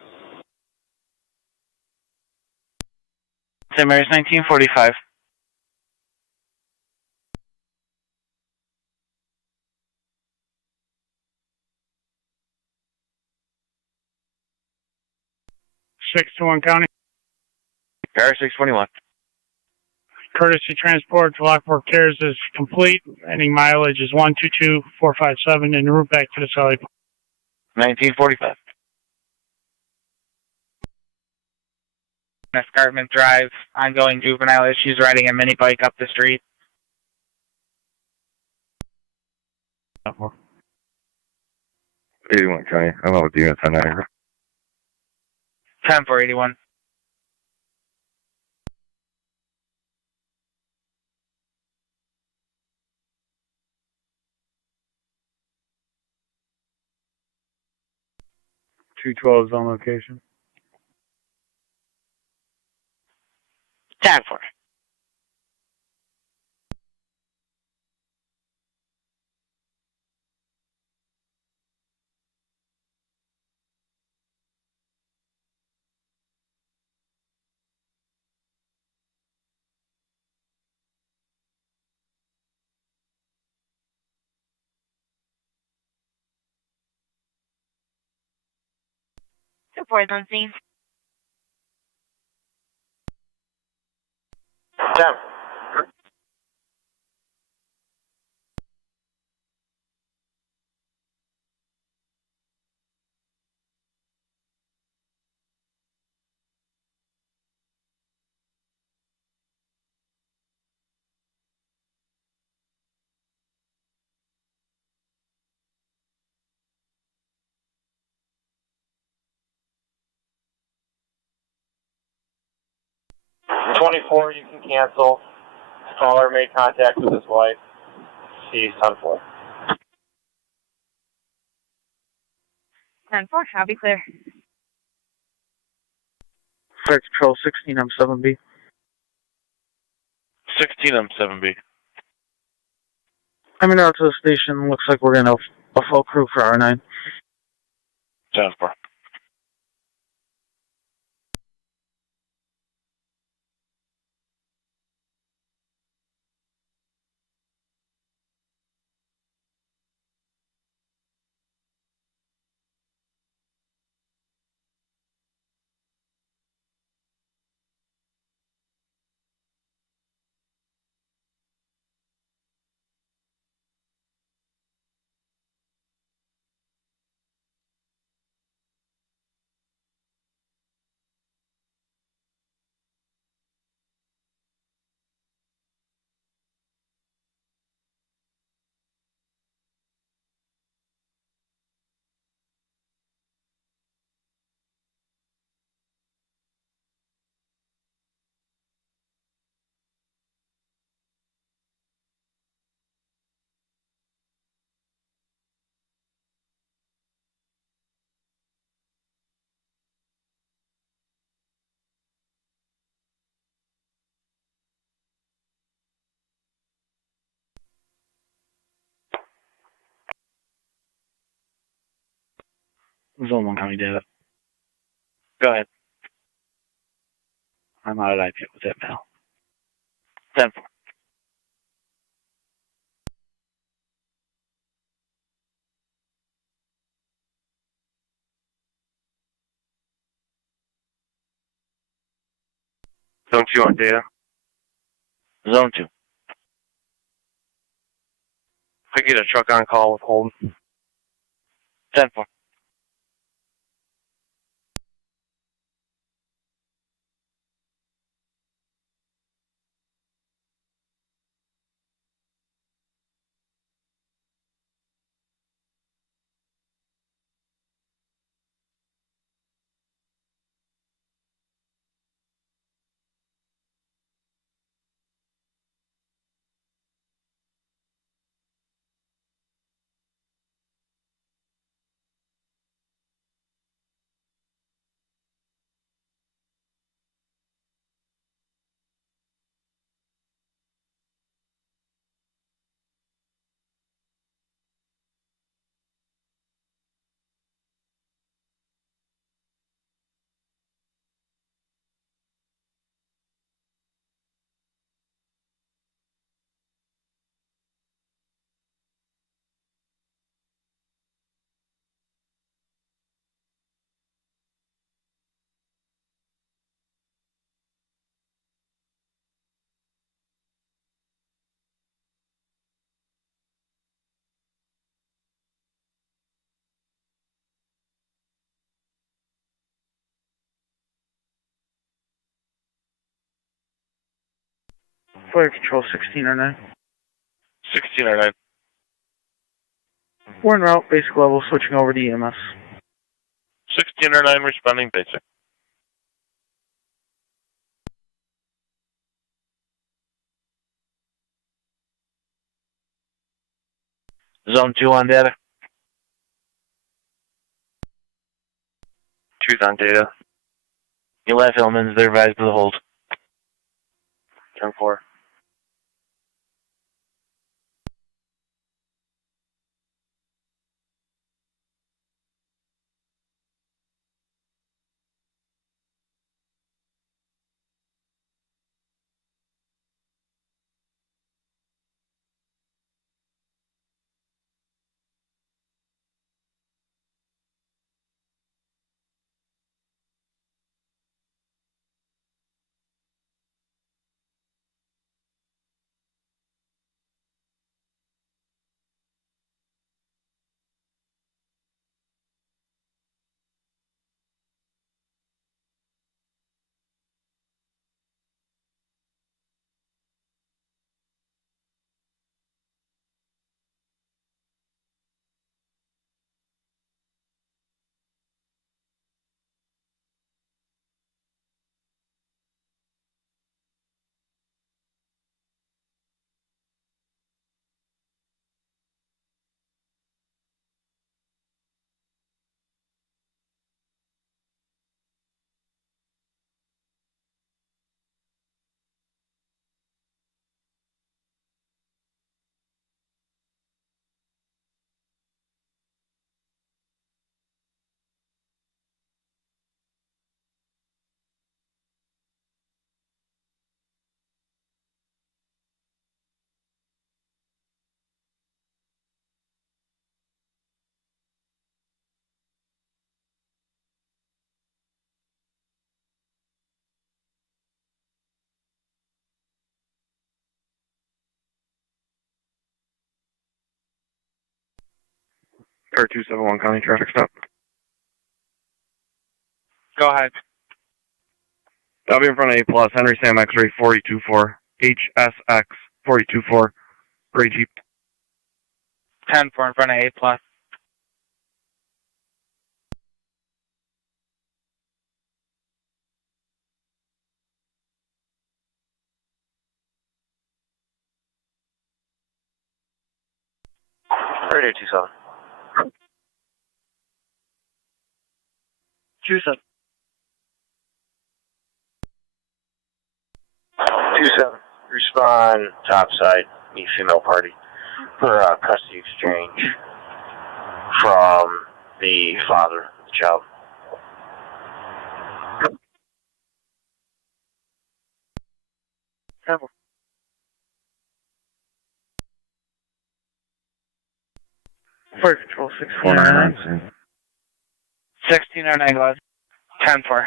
St. Mary's 1945. Six to one County. Fire 621. Courtesy transport to Lockport Cares is complete. Ending mileage is 122457 en route back to the Sally. 1945. Escarpment Drive, ongoing juvenile issues, riding a mini bike up the street. 81 County. I'm out with the units on Niagara. 10-481. Two 12s on location. 10-4. Support on scene. 10. $24, you can cancel. Caller made contact with his wife. She's 10-4. 10-4, I'll be clear. Fire Control 16, I'm 7B. 16 M7B. Coming out to the station, looks like we're going to have a full crew for R9. 10-4. Zone 1 County data. Go ahead. I'm out of IP with that, pal. 10-4. Zone 2 on data. Zone 2. I get a truck on call with Holden. 10-4. Fire Control 1609. 1609. We're en route, basic level, switching over to EMS. 1609 responding basic. Zone 2 on data. Truth on data. You left Hillman's, they're advised to the hold. 10-4. Car 271 County traffic stop. Go ahead. I'll be in front of A+, Henry Sam X-ray 424, HSX 424, gray Jeep. 10-4 in front of A+. Radio 27. 27. 27. Respond topside, meet female party for custody exchange from the father. Job. Fire Control 649. 1609 Glad. 10-4.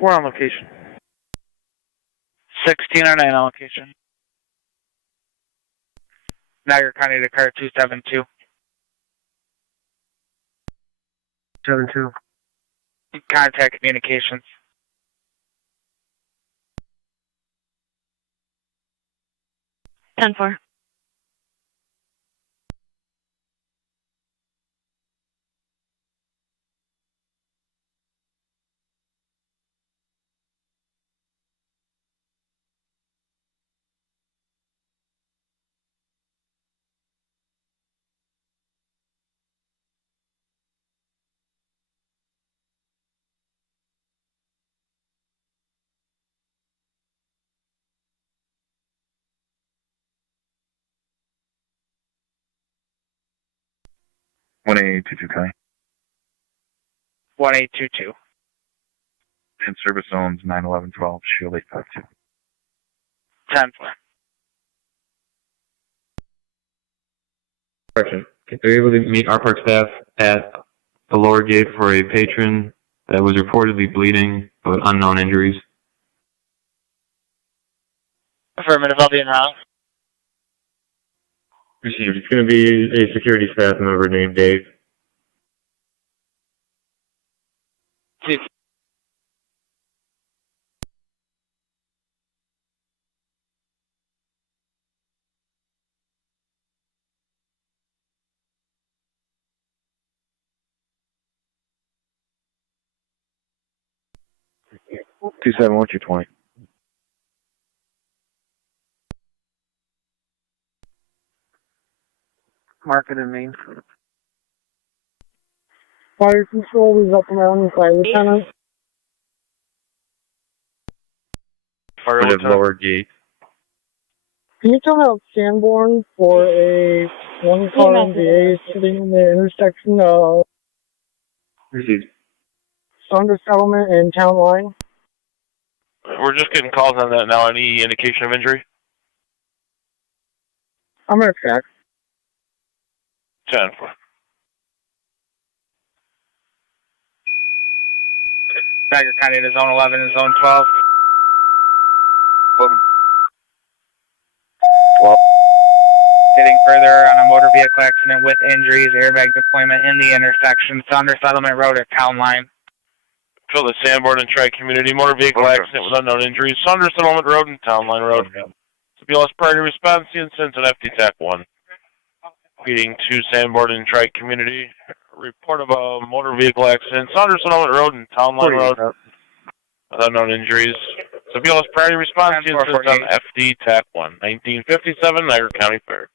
We're on location. 1609 on location. Niagara County to car 272. 72. Contact communications. Ten four. One 1822 County. 1822. In service zones 91112, Shield 852. 10-4. Correction. Are you able to meet our park staff at the lower gate for a patron that was reportedly bleeding but unknown injuries? Affirmative, I'll be in route. Received. It's going to be a security staff member named Dave. Chief. Two 220. Market and Main. Fire Control is up and running, Fire Lieutenant. Fire lower gate. Can you tell me out Sanborn for a one car MVA sitting in the intersection of Received. Saunders Settlement and Town Line? We're just getting calls on that now. Any indication of injury? I'm gonna check. 10-4. Niagara County to Zone 11 and Zone 12. 11. 12. Getting further on a motor vehicle accident with injuries, airbag deployment in the intersection, Saunders Settlement Road at Town Line. Fill the Sanborn and Tri-Community motor vehicle accident with unknown injuries. Saunders Settlement Road and Town Line Road. BLS priority response, the incident at FD TAC 1. Feeding to Sanborn and Tri-Community. Report of a motor vehicle accident. Saunders Settlement Road and Town Line Road. With unknown injuries. So BLS priority response, the incident on FD TAC 1. 1957, Niagara County Fair.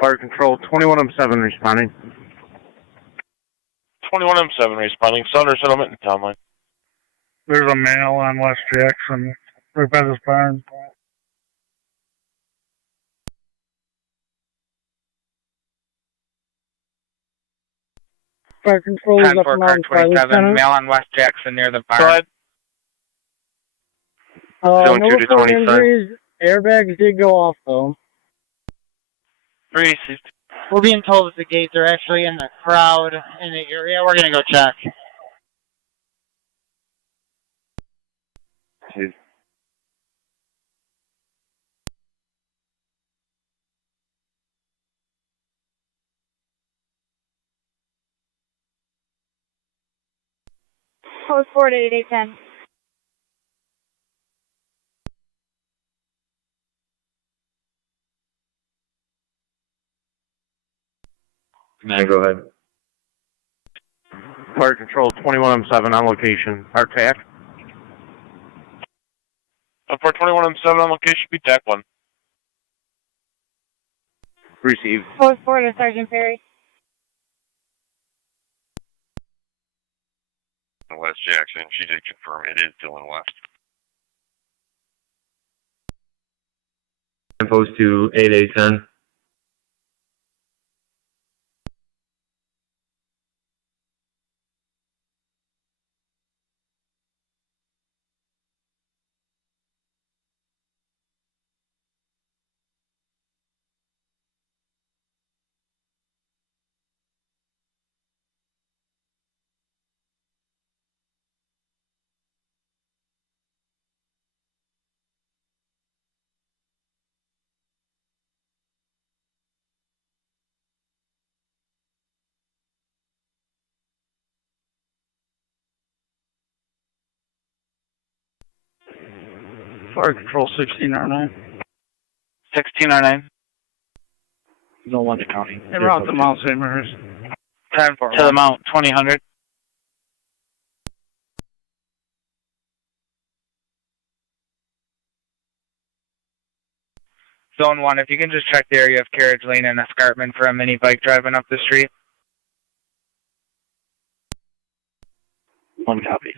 Fire Control 21M7 responding. 21M7 responding. Saunders Settlement and Town Line. There's a male on West Jackson, right by this barn. Fire Control is 10-4 up and car running, Fire 27, Lieutenant. male on West Jackson near the barn. Go ahead. Zone No 2 to reported 25. injuries. Airbags did go off, though. Received. We're being told that the gates are actually in the crowd in the area. We're going to go check. Post 48810. Now go ahead. Fire Control 21M7 on location. Our TAC. For 21-7 on location, be TAC 1. Received. Post 4 to Sergeant Perry. West Jackson, she did confirm it is Dylan West. Post to 8A10. Fire Control 1609. 1609. Tonawanda County. En route to Mount St. Mary's. 10 to the Mount 2000. Zone 1, if you can just check the area of carriage lane and escarpment for a mini bike driving up the street. 1 copy.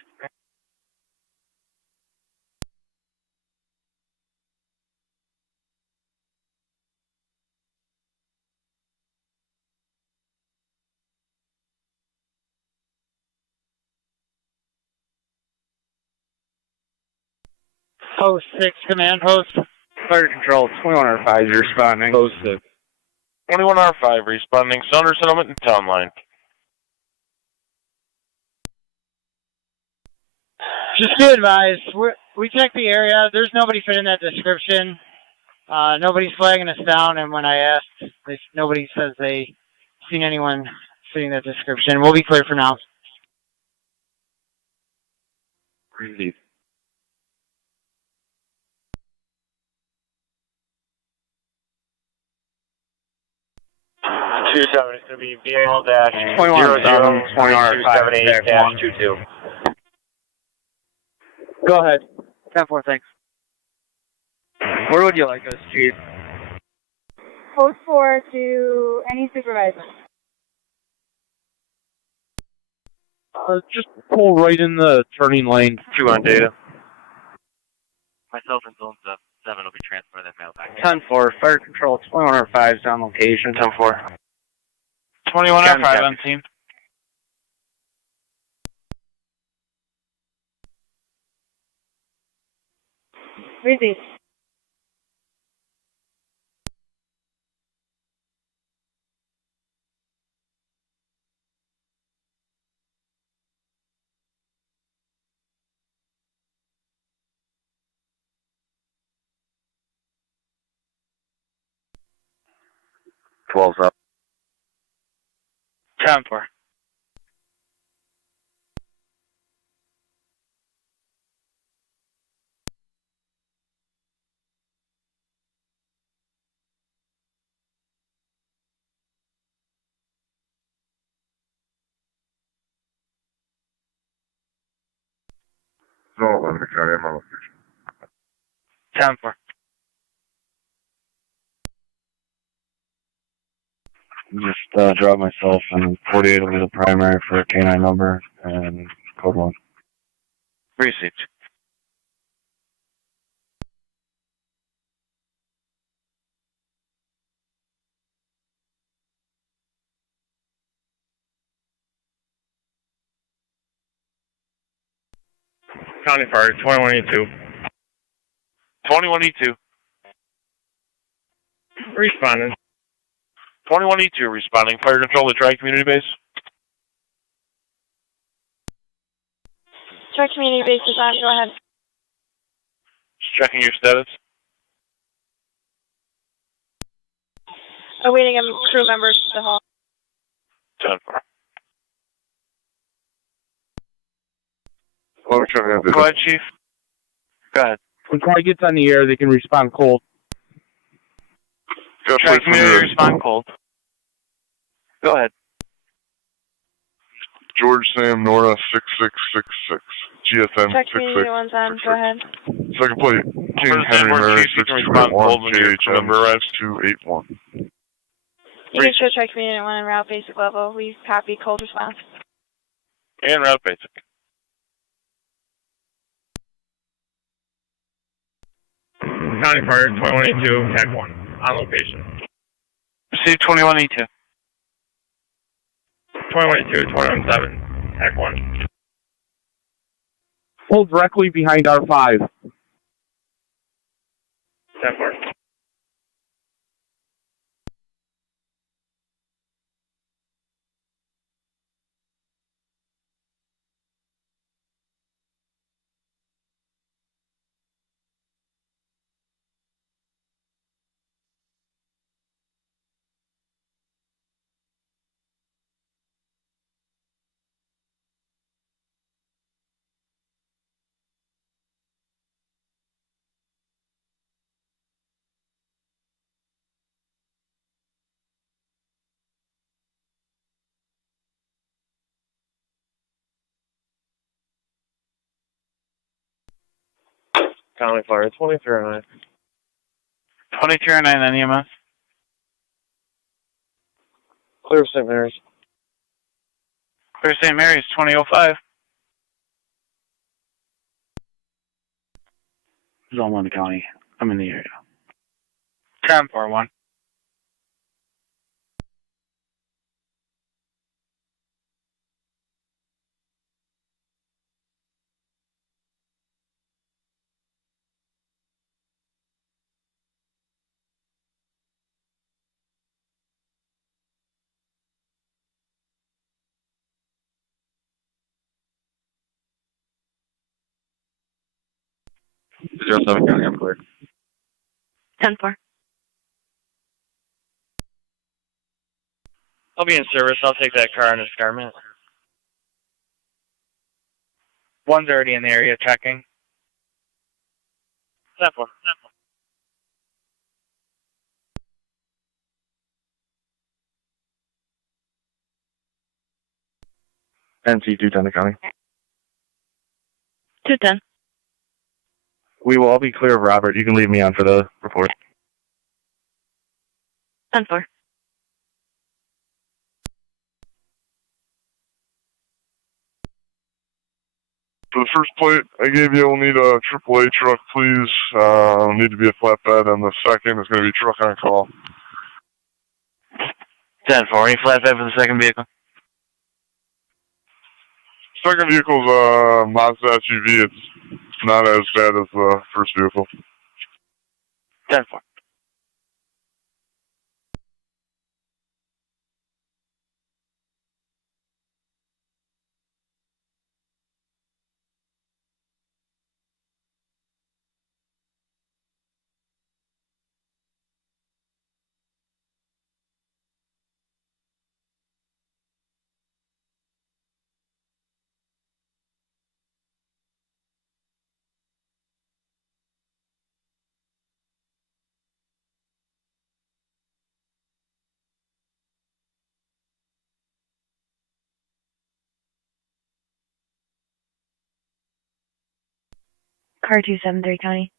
Post 6, command post. Fire Control, 2105 is responding. Post 6. 21R5 responding, Sounder Settlement and Town Line. Just be advised, we checked the area. There's nobody fitting that description. Nobody's flagging us down, and when I asked, nobody says they seen anyone fitting that description. We'll be clear for now. Received. It's going to be BL-00-2278-22. Go ahead. 10-4, thanks. Where would you like us, Chief? Post 4 to any supervisor. Just pull right in the turning lane. 2 on data. Myself and Zone 7 will be transferring that mail back. 10-4, Fire Control, 2105 is on location. 10-4. 2105 on scene. Receive. Up. 10-4. No, let me carry him on. 10-4. Just drop myself, and 48 will be the primary for a K9 number and code 1. Received. County Fire, 2182. 21E2. Responding. 21E2 responding. Fire Control to Tri-Community Base. Tri-Community Base is on. Go ahead. Just checking your status. Awaiting crew members to the hall. 10-4. Go ahead, Chief. Go ahead. When car gets on the air, they can respond cold. Tri-Community respond cold. Go ahead. George Sam Nora 6666. GSM Check 66. community one's on. Go ahead. Second plate, King Henry Mary 6281, KHM 6281. You can show check community one and route basic level. We copy cold response. And route basic. County Fire 2182, TAC 1, on location. Receive 2182. 2182, 217, TAC 1. Pull directly behind R5. 10-4. County Fire 2309. 2309 on EMS. Clear St. Mary's. Clear St. Mary's 2005. Zone County. I'm in the area. 1041. Zero 07 County, I'm clear. 10-4. I'll be in service. I'll take that car on escarpment. One's already in the area checking. 10-4. NC 210 County. 210. We will all be clear of Robert. You can leave me on for the report. 10-4. For the first plate I gave you, we'll need a AAA truck, please. Need to be a flatbed, and the second is going to be truck on call. 10-4. Any flatbed for the second vehicle? Second vehicle's a Mazda SUV. It's not as bad as the first vehicle. 10-4. Car 273 County.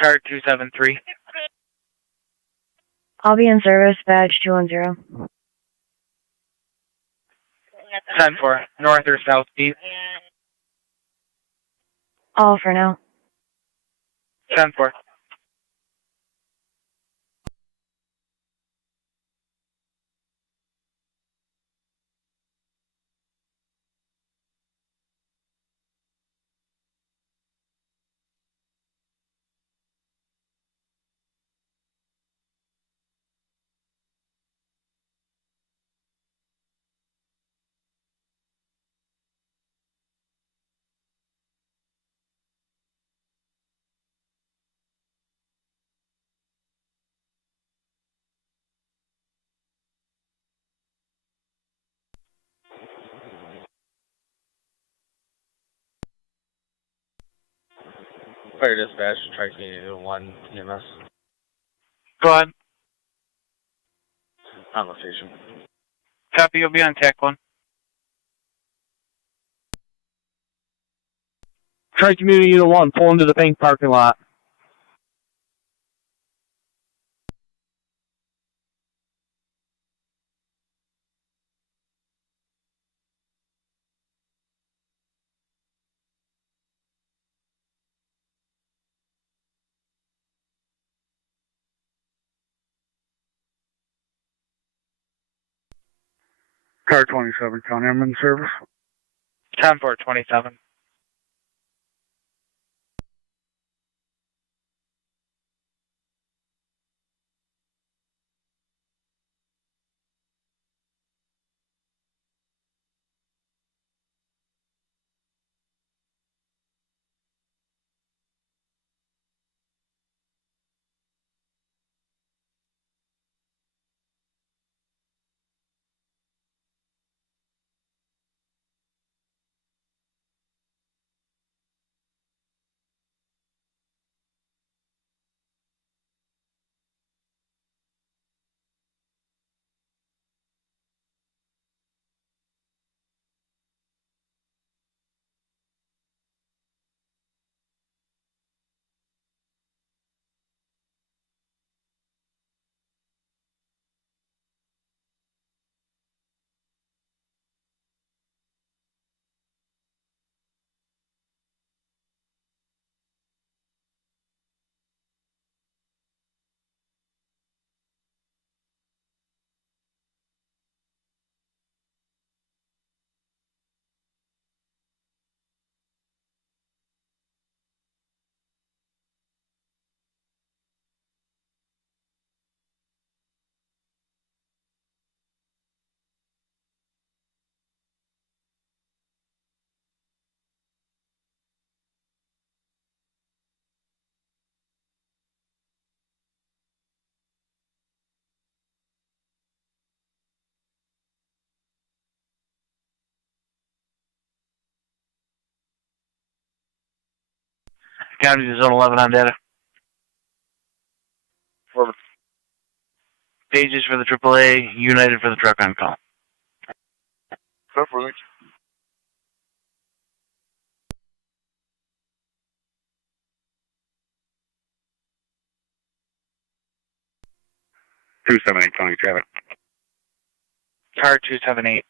Car 273. I'll be in service, badge 210. 10-4. North or southeast? All for now. 10-4. Fire dispatch, Tri-Community 1 EMS. Go ahead. On location. Copy, you'll be on TAC 1. Tri-Community Unit 1, pull into the bank parking lot. Car 27, County Ambulance Service. 10-4-27. County to Zone 11 on data. Pages for the AAA, United for the truck on call. Definitely. Two 278 County traffic. Car 278.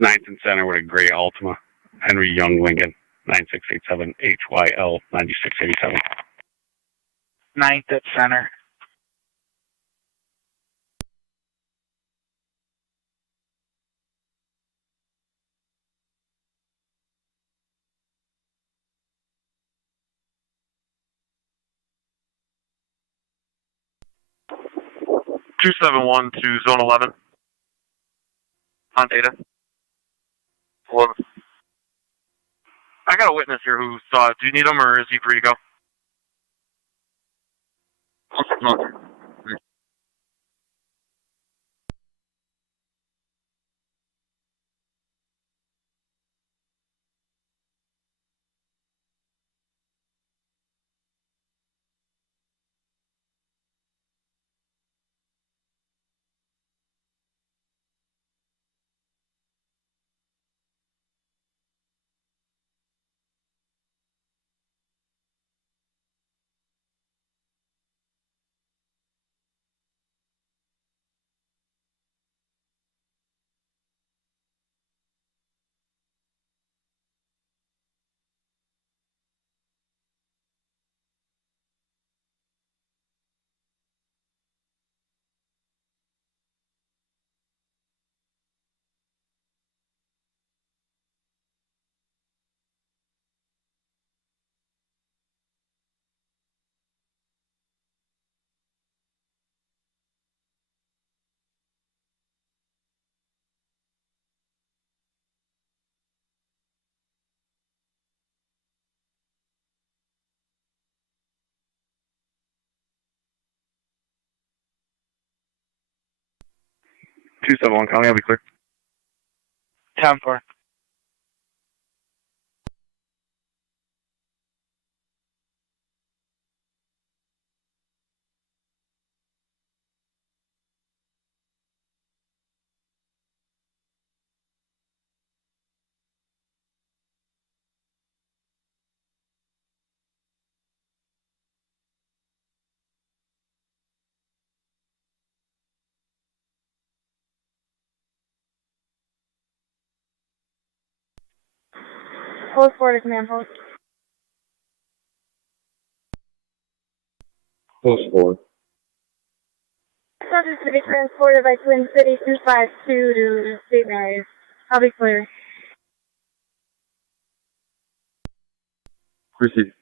9th and Center with a gray Altima. Henry Young Lincoln. 9687 HYL 9687. 9th at Center. Two 7-1 to Zone 11. On data. 11. I got a witness here who saw it. Do you need him or is he free to go? No. 271 County, I'll be clear. 10-4. Post 4 to command post. Post 4. Subject to be transported by Twin City 252 to St. Mary's. I'll be clear. Proceed.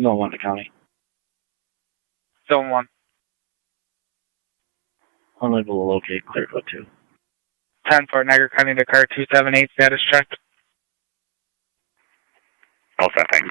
Zone 1 to county. Zone 1. Unable to locate, clear code 2. 10 for Niagara County to car 278, status checked. All set, thanks.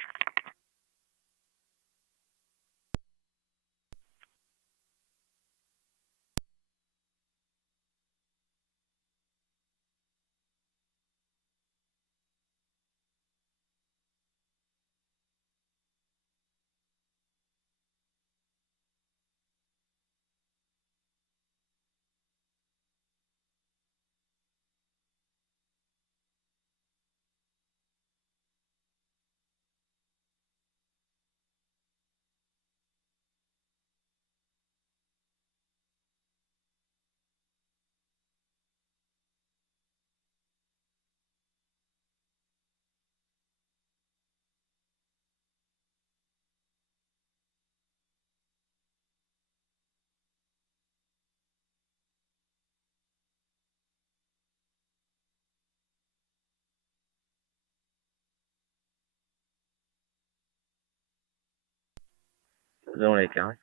Zone 8 county.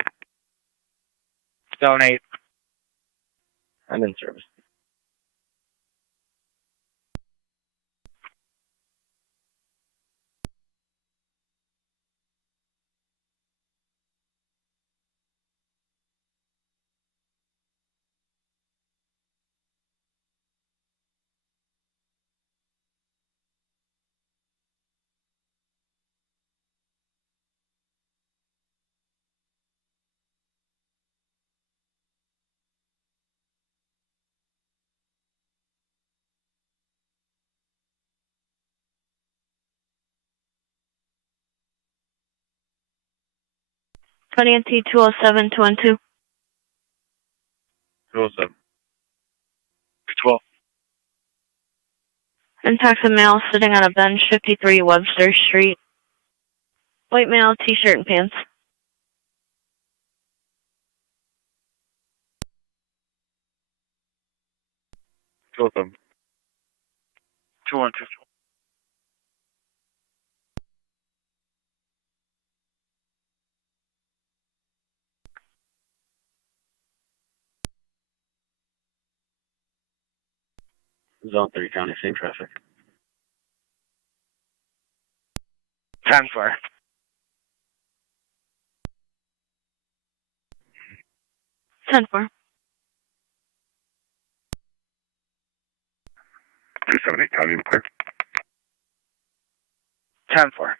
Zone 8. I'm in service. Twenty NT 207 212. 207. 212. Intoxic male sitting on a bench, 53 Webster Street. White male, t-shirt and pants. 207. 212. Zone 3 county, same traffic. 10 for. 10-4. 278, county clear. 10-4.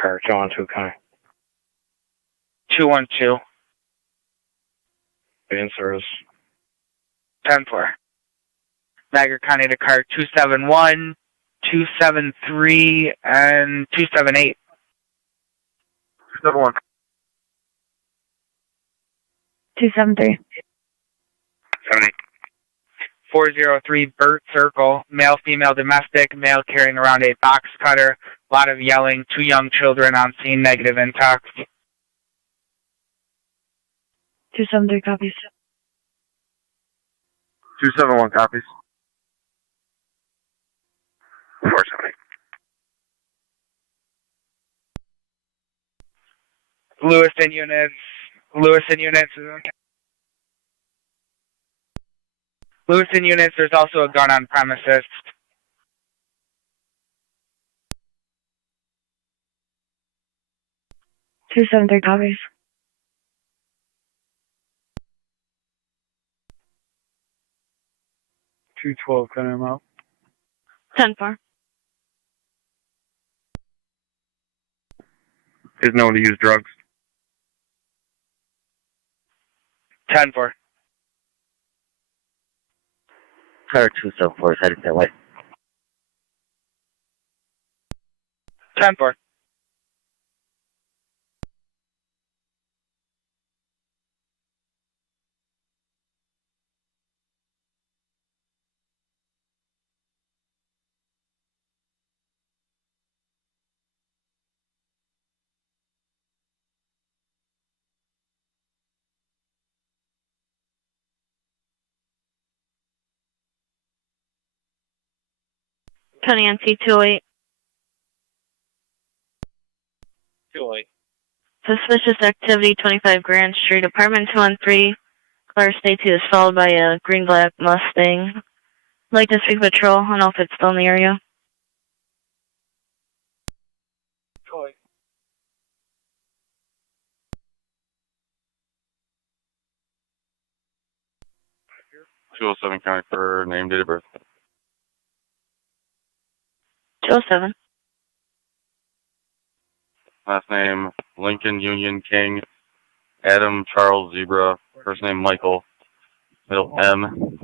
Car 212, county. 212. Van service. 10-4. Niagara County to car 271, 273, and 278. 71. 273. 78. 403 Burt Circle, male, female, domestic, male carrying around a box cutter, a lot of yelling, 2 young children on scene, negative intox. 273 copies. 271 copies. 470. Lewiston units. Lewiston units, there's also a gun on premises. 273 copies. 212, can I out? 10-4. Is known to use drugs. 10-4. Car 274 is headed that way. 10-4. Tonawanda 208. 208. Suspicious activity, 25 Grand Street, apartment 213. Clark states he was followed by a green black Mustang. Like to speak patrol. I don't know if it's still in the area. 208. 207 county for name, date of birth. 207. Last name, Lincoln Union King. Adam Charles Zebra. First name, Michael. Middle M.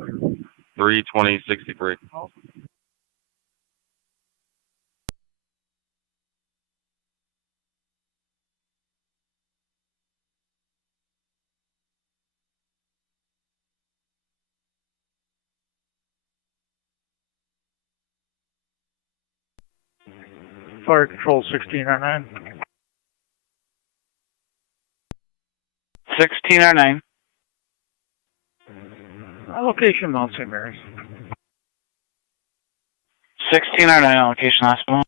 32063. Fire control 1609. 1609. Location Mount St. Mary's. 1609 allocation hospital.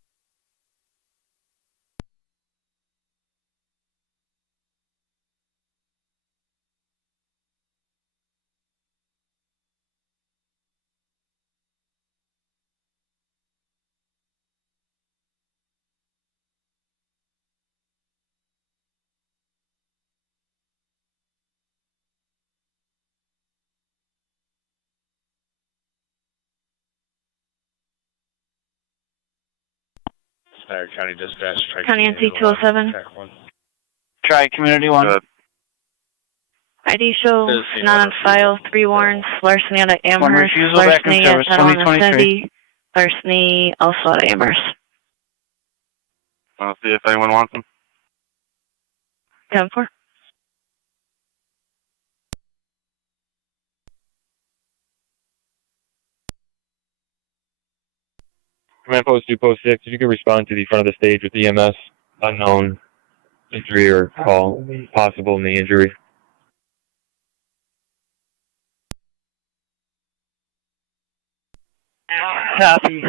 County Dispatch. Tonawanda 207. Try Community 1. ID show, not on file, 3 warrants, larceny out of Amherst, refusal back in larceny at service, Tonawanda 2023. City, larceny also out of Amherst. I'll see if anyone wants them. 10-4. Command Post 2 Post 6, if you could respond to the front of the stage with EMS, unknown injury or call, possible knee injury. Copy.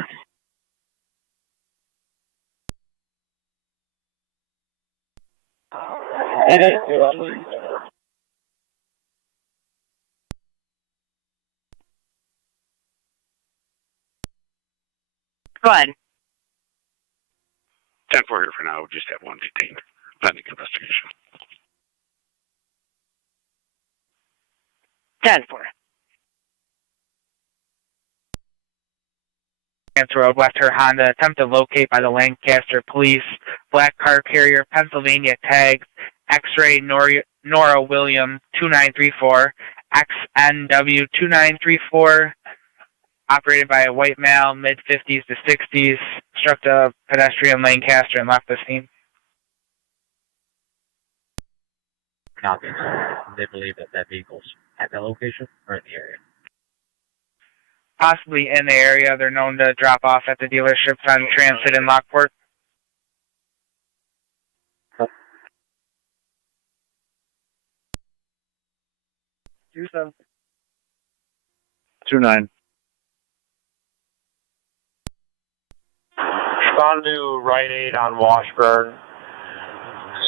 Go ahead. 10-4 here for now. We just have one detained. Pending investigation. 10-4. Road, Western Honda, attempt to locate by the Lancaster Police, black car carrier, Pennsylvania tag, X-ray Nora William 2934, XNW 2934, operated by a white male, mid-50s to 60s, struck a pedestrian Lancaster and left the scene. Copy. They believe that that vehicle's at that location or in the area. Possibly in the area. They're known to drop off at the dealerships on Transit in Lockport. Two 2-9. Respond to Rite Aid on Washburn.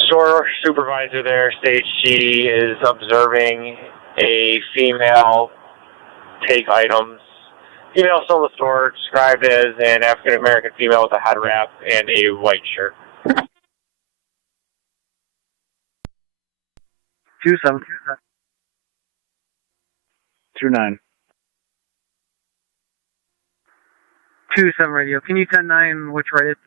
Store supervisor there states she is observing a female take items. Female still in the store, described as an African American female with a head wrap and a white shirt. 2-7. 2-9. 2-7 radio. Can you 10-9 which rated?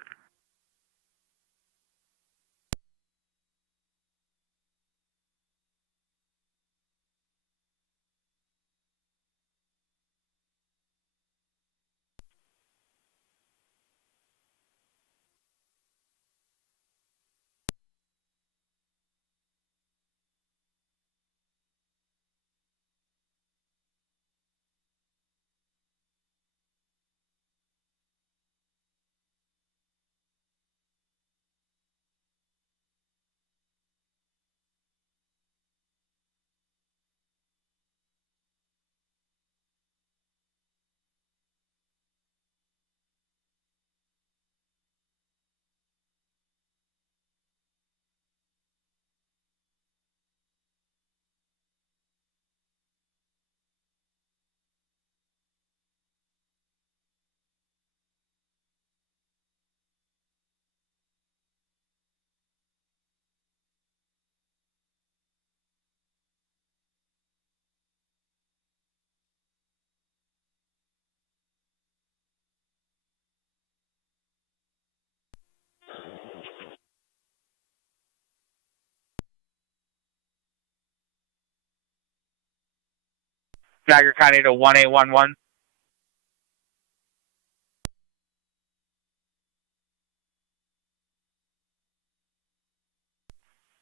Niagara County to 1811.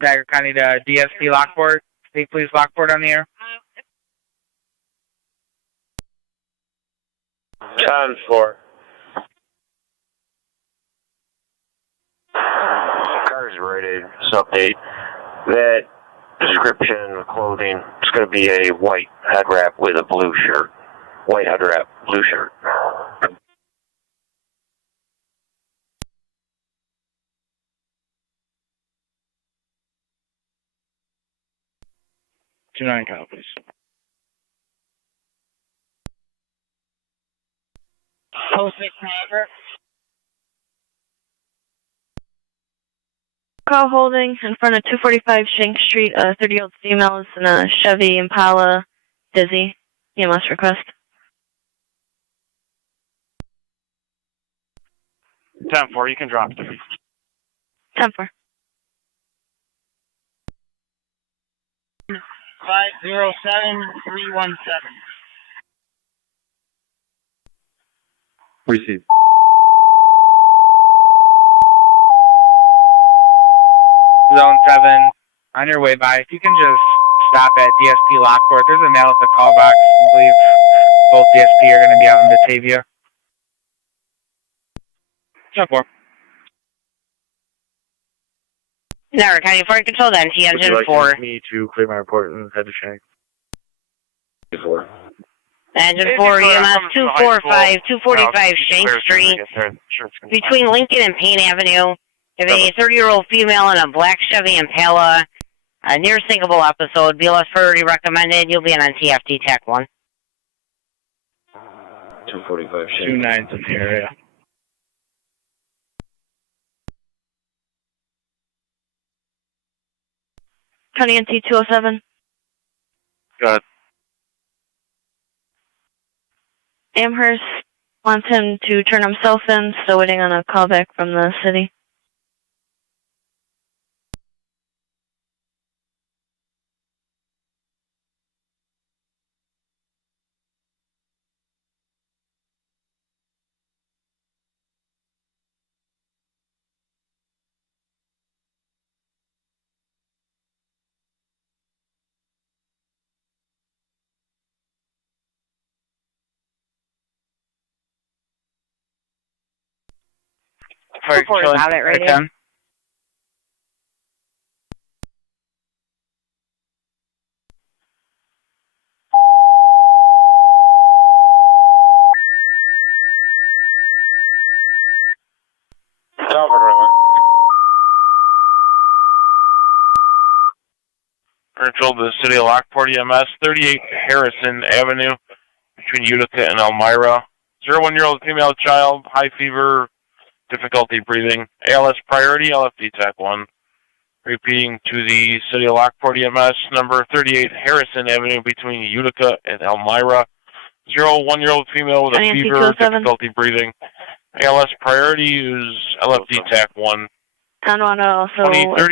Niagara County to DSP Lockport. State Police Lockport on the air. 10-4. Cars Rite Aid. Update. That description of clothing is going to be a white head wrap with a blue shirt. White head wrap, blue shirt. Two 9 copies. Post 6 Niagara. Call holding in front of 245 Shank Street. 30-year-old female is in a Chevy Impala Dizzy. EMS request. 10-4, you can drop it. 10-4. 507317. Receive. Zone 7, on your way by, if you can just stop at DSP Lockport. There's a mail at the call box. I believe both DSP are going to be out in Batavia. 10-4. Niagara County Fire Control, then T Engine 4. Me to clear my report and head to Shank. 4. Engine 4, EMS 245, 245 Shank Street, between Lincoln and Payne Avenue. You have a 30-year-old female in a black Chevy Impala Near sinkable episode. BLS priority recommended. You'll be in on TFT TAC 1. 245 shade. 29's in the area. County NT 207. Got it. Amherst wants him to turn himself in, still waiting on a call back from the city. Report pilot radio. Control to the city of Lockport EMS, 38 Harrison Avenue, between Utica and Elmira. 0-1-year-old female child, high fever, difficulty breathing. ALS priority, LFD TAC 1. Repeating to the city of Lockport EMS, number 38 Harrison Avenue, between Utica and Elmira. 0-1-year-old female with a fever, difficulty breathing. ALS priority, use LFD TAC 1. Tonawanda also wants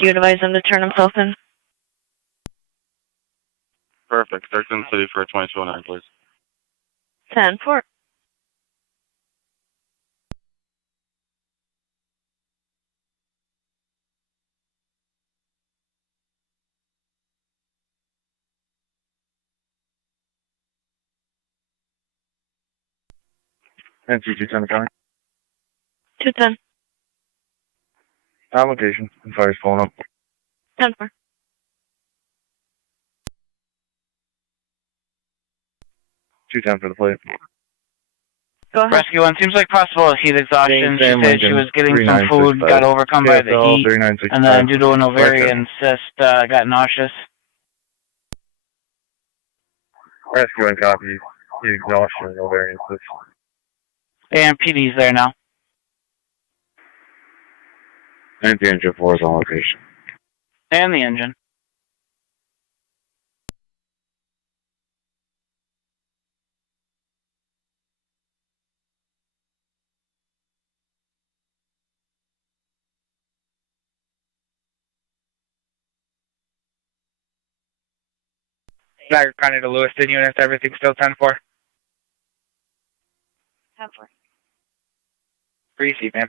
you to advise him to turn himself in. Perfect. Direct in the city for 2209, please. 10-4. NC 210 county. 210. On location. And fire's pulling up. 10-4. $210 for the plate. Go ahead. Rescue 1, seems like possible heat exhaustion. She said she was getting some food, got overcome by the heat, and then due to an ovarian cyst, got nauseous. Rescue 1 copy. Heat exhaustion and ovarian cyst. And PD's there now. And the engine 4 is on location. And the engine. Niagara County to Lewiston units, everything still 10-4. 10-4. Receive, ma'am.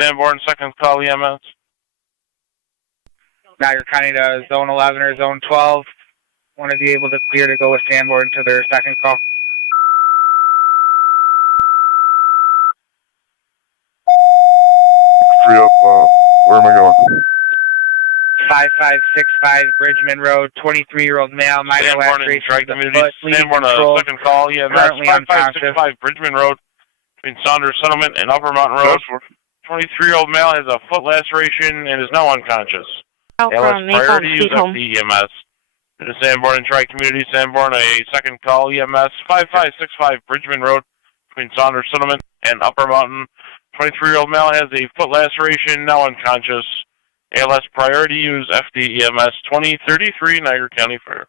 Sanborn, second call EMS. Niagara County to Zone 11 or Zone 12. One of you able to clear to go with Sanborn to their second call? Free up, where am I going? 5565 Bridgman Road, 23-year-old male, minor laceration of the foot, bleeding control, second call EMS, currently unconscious. 5565 Bridgman Road, between Saunders Settlement and Upper Mountain Road. 23-year-old male has a foot laceration and is now unconscious. ALS priority use FD EMS. To the Sanborn and Tri-Community, Sanborn, a second call EMS, 5565 Bridgman Road, between Saunders Settlement and Upper Mountain. 23-year-old male has a foot laceration, now unconscious. ALS priority use FD EMS 2033 Niagara County Fire.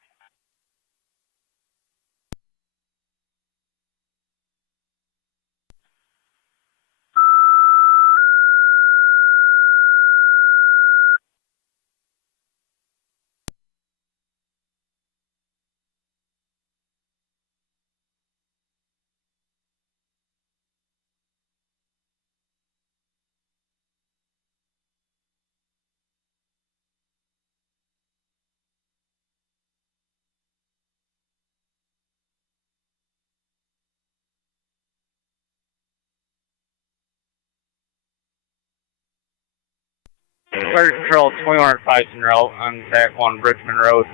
Fire Control 2105 Route on TAC 1 Bridgman Road.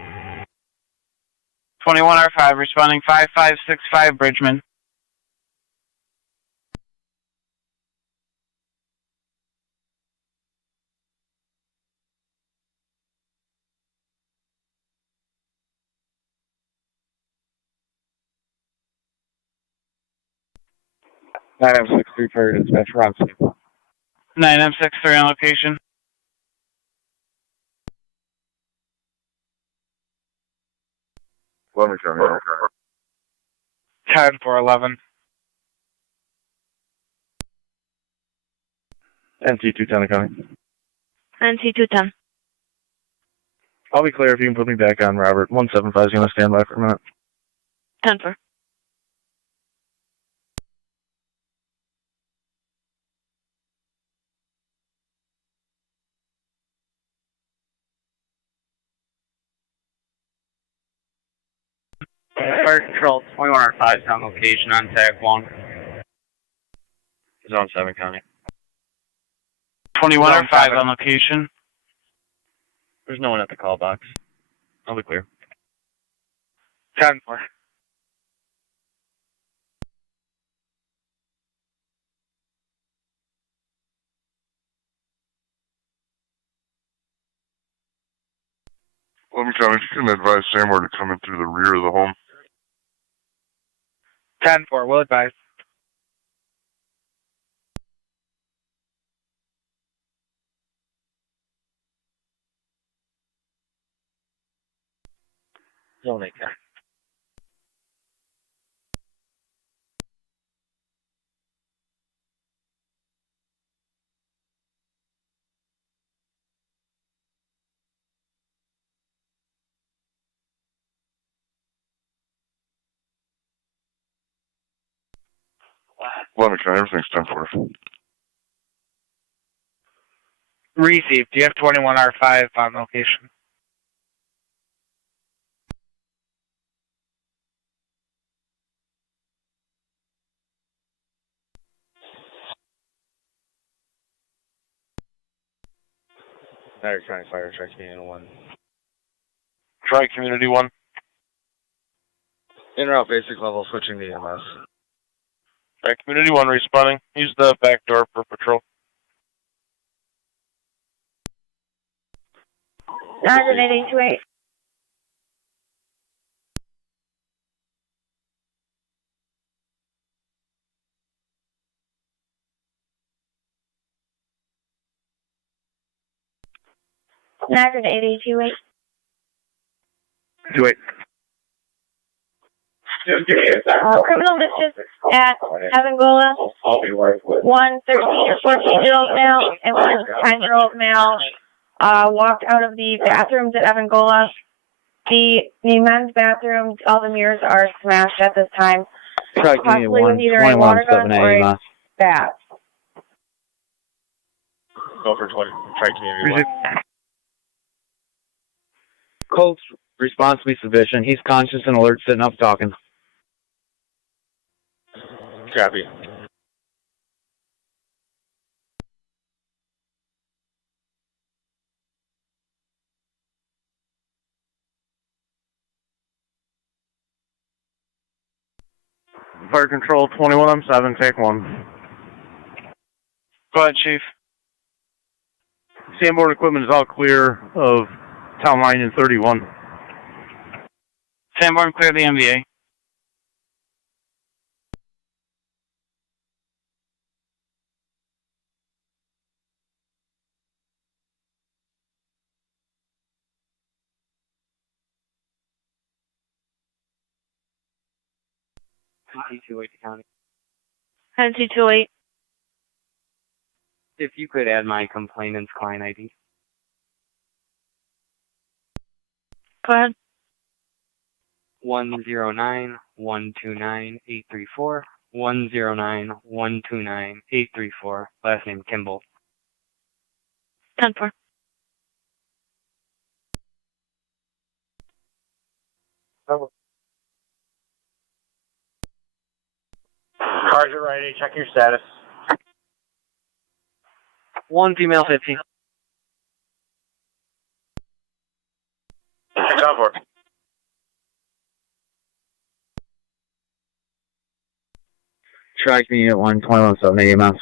21R5 responding 5565 Bridgman. M63 for dispatch Robinson. 9M63 on location. Let me come here. 10-4-11. NT210 coming. NT210. I'll be clear if you can put me back on, Robert. 175 is going to stand by for a minute. 10-4. Fire Control 21R5 on location on TAC 1. Zone 7 County. 21R5 on location. There's no one at the call box. I'll be clear. 10-4. Let me come. If you can advise Samward to come in through the rear of the home. 10-4, will advise. Zone 8 County. Let me come. Everything's 10-4. Received. Do you have 21R5 on location? Niagara County Fire, Tri Community 1. Try Community 1. In route basic level, switching to EMS. Try Community 1 responding. Use the back door for patrol. 928. Niagara 828. 28. Criminal justice at Avangola. 1 13 or 14-year-old male and 1 10-year-old male walked out of the bathrooms at Avangola. The men's bathrooms, all the mirrors are smashed at this time. Possibly with either a water gun or a bat. Go for 20. Try Community 1. Colt's response to be sufficient. He's conscious and alert, sitting up talking. Copy. Fire Control 21M7, take 1. Go ahead, Chief. Sanborn equipment is all clear of town line in 31. Sanborn, clear the MVA. NT28 County. NT28. If you could add my complainant's client ID. Go ahead. 109-129-834. 109-129-834. Last name Kimball. 10-4. Cars are ready. Check your status. 1 female 15. Tri-Community Unit 1, 217 EMS.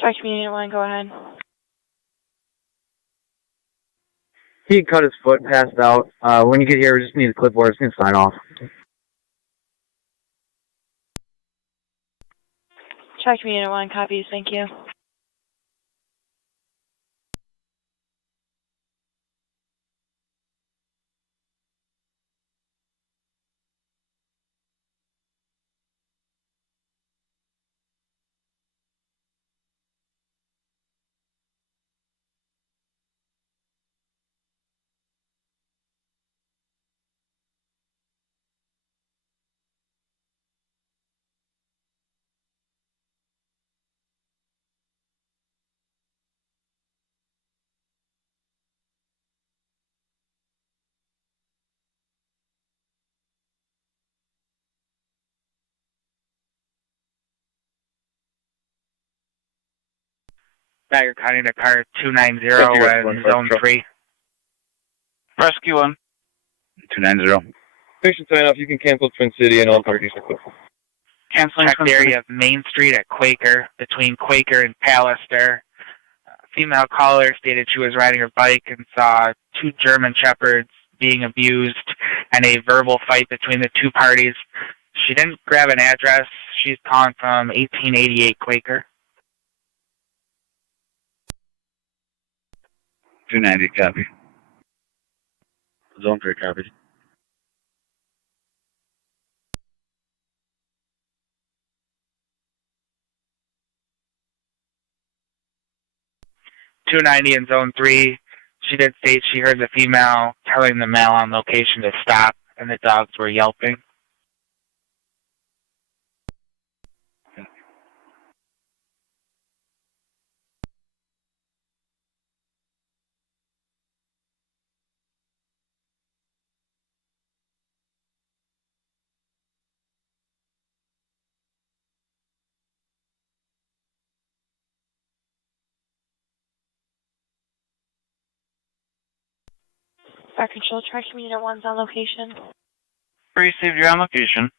Tri-Community Unit 1, go ahead. He cut his foot, passed out. When you get here, we just need a clipboard. Just need to sign off. Tri-Community Unit 1, copies, thank you. Niagara County to car 290 in zone 3. Rescue 1. 290. Patient sign off. You can cancel Twin City and all parties are clear. Canceling check the area of Main Street at Quaker, between Quaker and Pallister. Female caller stated she was riding her bike and saw two German shepherds being abused and a verbal fight between the two parties. She didn't grab an address. She's calling from 1888 Quaker. 290, copy. Zone 3, copy. .290 in zone 3. She did state she heard the female telling the male on location to stop, and the dogs were yelping. Fire Control, Tri-Community Unit 1's on location. Received, you're on location.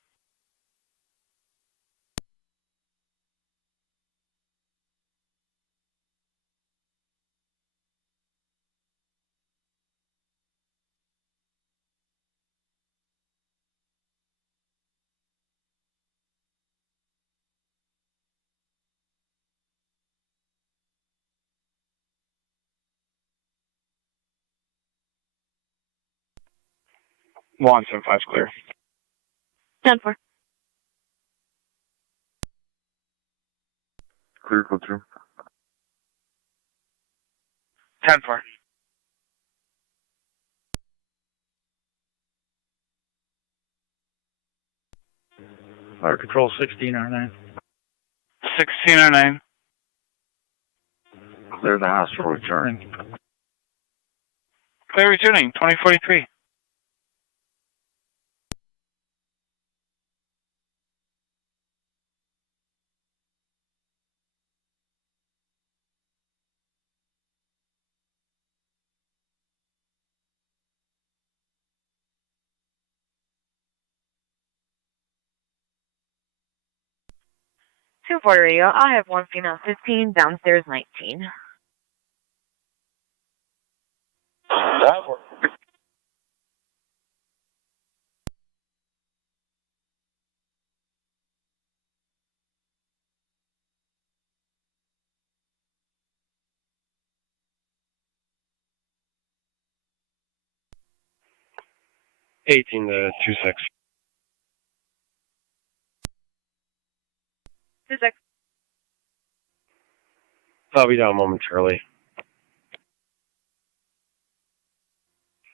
One, 75's clear. 10-4. Clear, code 2. 10-4. Fire Control 1609. 1609. Clear the hospital return. Clear returning, 2043. Two Fort Radio, I have one female 15, downstairs 19. That works. Eighteen to 26. 26. I'll be down momentarily.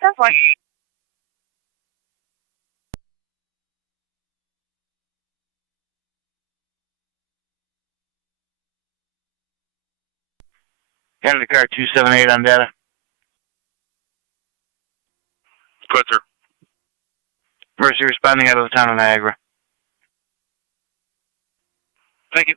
10-4. Canada car 278 on data. Good, sir. Mercy responding out of the town of Niagara. Thank you.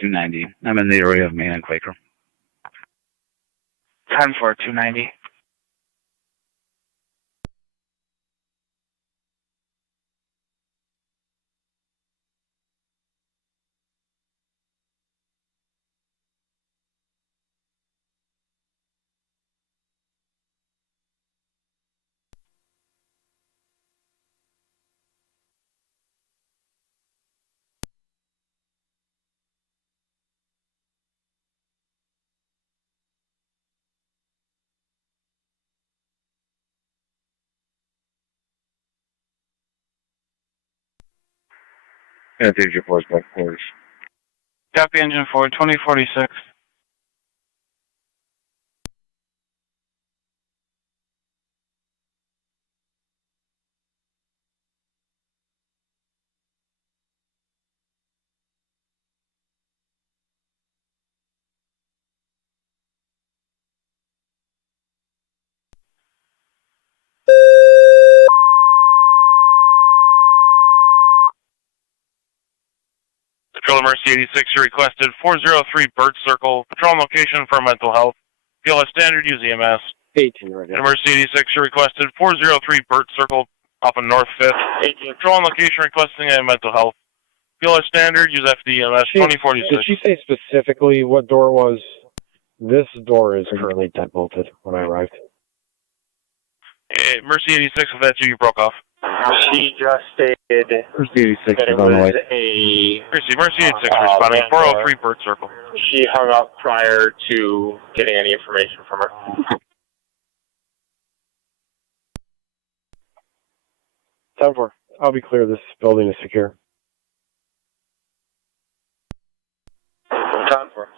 290. I'm in the area of Main and Quaker. 10-4, 290. And Danger Force back quarters. Copy engine 4, 2046. Patrol Mercy 86, you requested 403 Bird Circle. Patrol location for mental health. PLS standard, use EMS. 18 right now. Mercy 86, you requested 403 Bird Circle off of North 5th. 18. Patrol location requesting a mental health. PLS standard, use FDMS 2046. Did she say specifically what door it was? This door is currently deadbolted when I arrived. Mercy 86, if that's you broke off. She just stated Mercy 86 that it is on the was way. Mercy 86 responding, 403 Bird Circle. She hung up prior to getting any information from her. Time for. I'll be clear. This building is secure. Time for.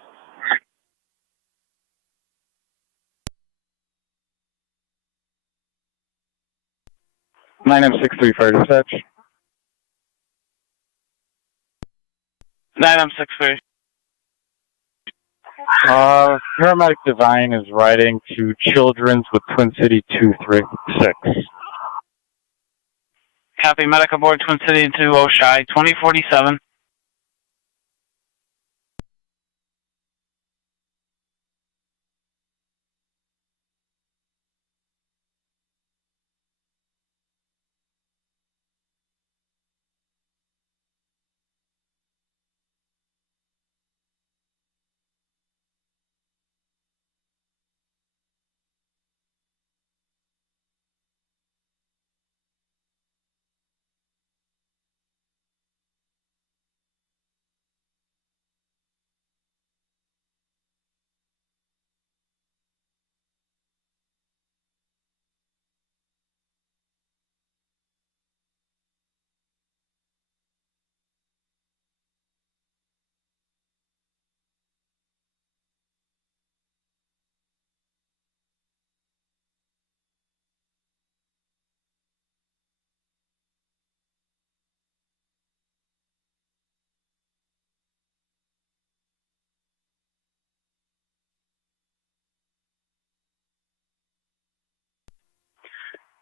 9M63 fire dispatch. 9M63. Paramedic Divine is riding to Children's with Twin City 236. Copy medical board Twin City to Oshai, 2047.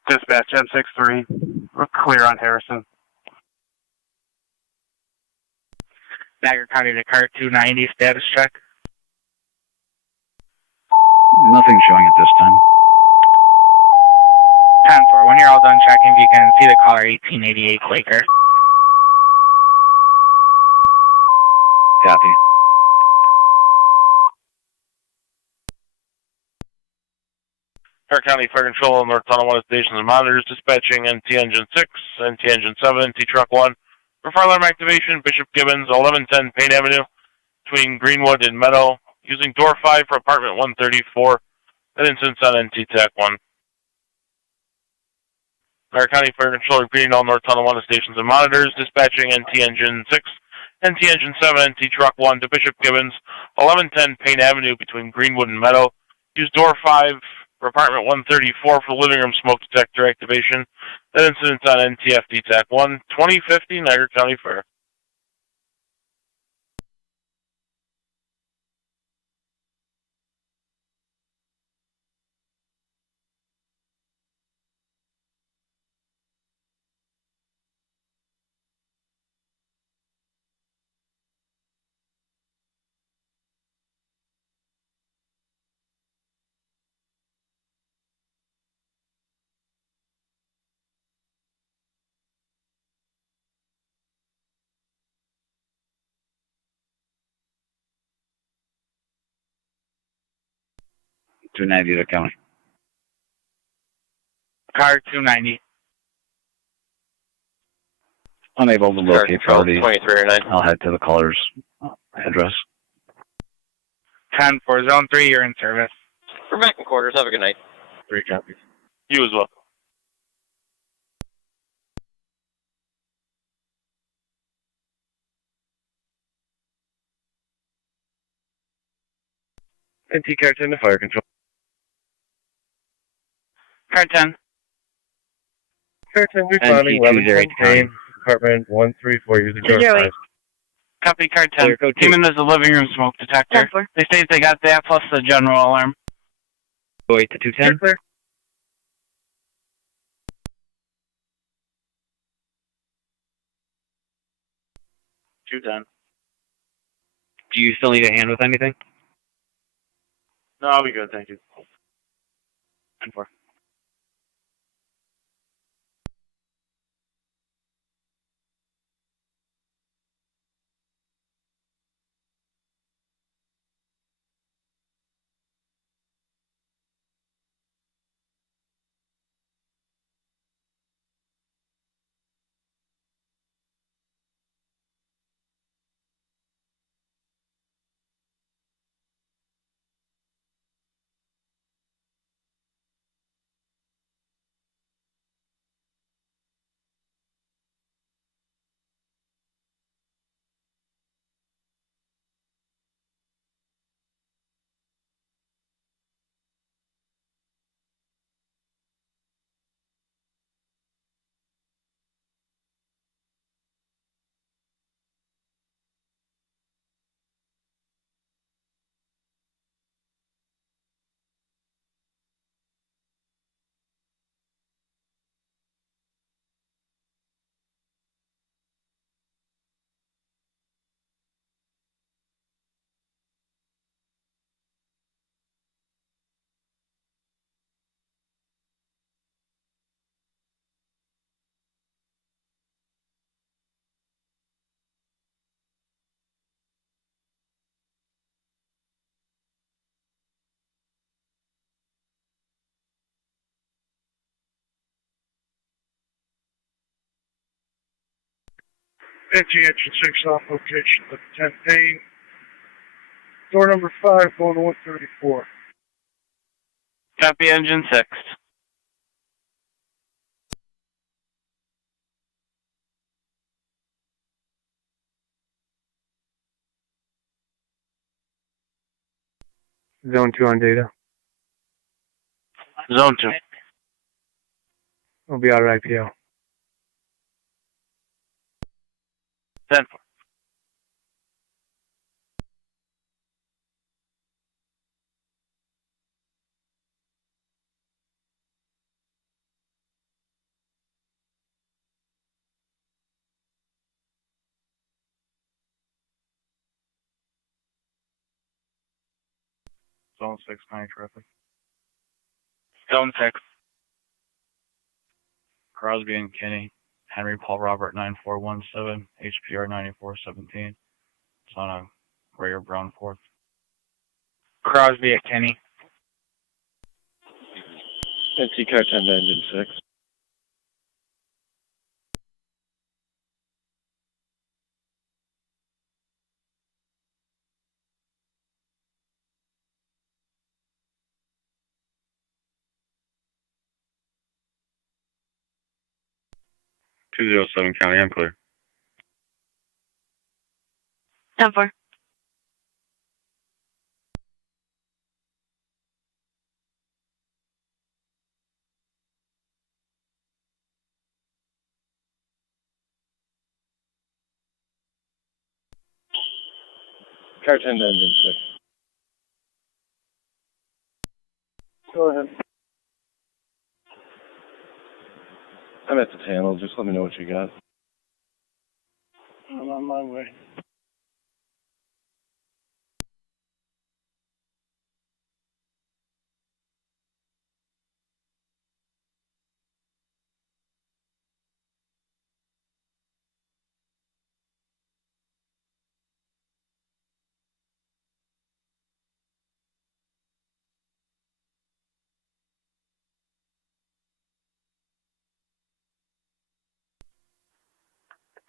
Dispatch M63. We're clear on Harrison. Niagara County to car 290 status check. Nothing showing at this time. 10-4. When you're all done checking, if you can see the caller 1888 Quaker. Copy. Clark County Fire Control, North Tonawanda stations and monitors, dispatching NT Engine 6, NT Engine 7, NT Truck 1. For fire alarm activation, Bishop Gibbons, 1110 Payne Avenue, between Greenwood and Meadow, using door 5 for apartment 134. That incident's on NT TAC 1. Clark County Fire Control repeating all North Tonawanda stations and monitors, dispatching NT Engine 6, NT Engine 7, NT Truck 1 to Bishop Gibbons, 1110 Payne Avenue, between Greenwood and Meadow. Use door 5 for apartment 134 for living room smoke detector activation. That incident's on NTFD TAC 1, 2050 Niagara County Fair. 290 to county. Car 290. Unable to locate property. 2309. I'll head to the caller's address. 10 for Zone 3, you're in service. We're back in quarters. Have a good night. 3 copies. You as well. NT Car 10 to fire control. Car 10. Car 10 responding, Lewiston, Maine, apartment 134, using door 5. Copy, Car 10. Demon is the living room smoke detector. They state they got that plus the general alarm. 08 to 210. Clear. Do you still need a hand with anything? No, I'll be good, thank you. 10-4. Entry engine 6 off location of 10 Payne. Door number 5 going to 134. Copy, engine 6. Zone 2 on data. Zone 2. We'll be out at IPO. 10-4. Zone 6, county traffic. Zone 6. Crosby and Kinney, Henry Paul Robert 9417, HPR 9417. It's on a gray or brown fourth. Crosby at Kenny. NT Car 10 to engine 6. .207 county, I'm clear. 10-4. Car 10 to engine 6. Go ahead. I'm at the channel, just let me know what you got. I'm on my way.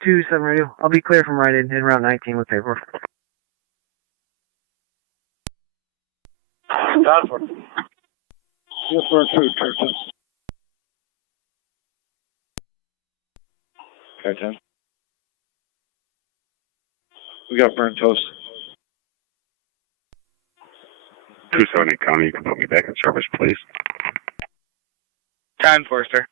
27 radio. I'll be clear from Rite Aid in Route 19 with paperwork. Done for. Yes, for 2, Curtin. Curtin. We got burnt toast. 270 County, you can put me back in service, please. Time, Forster.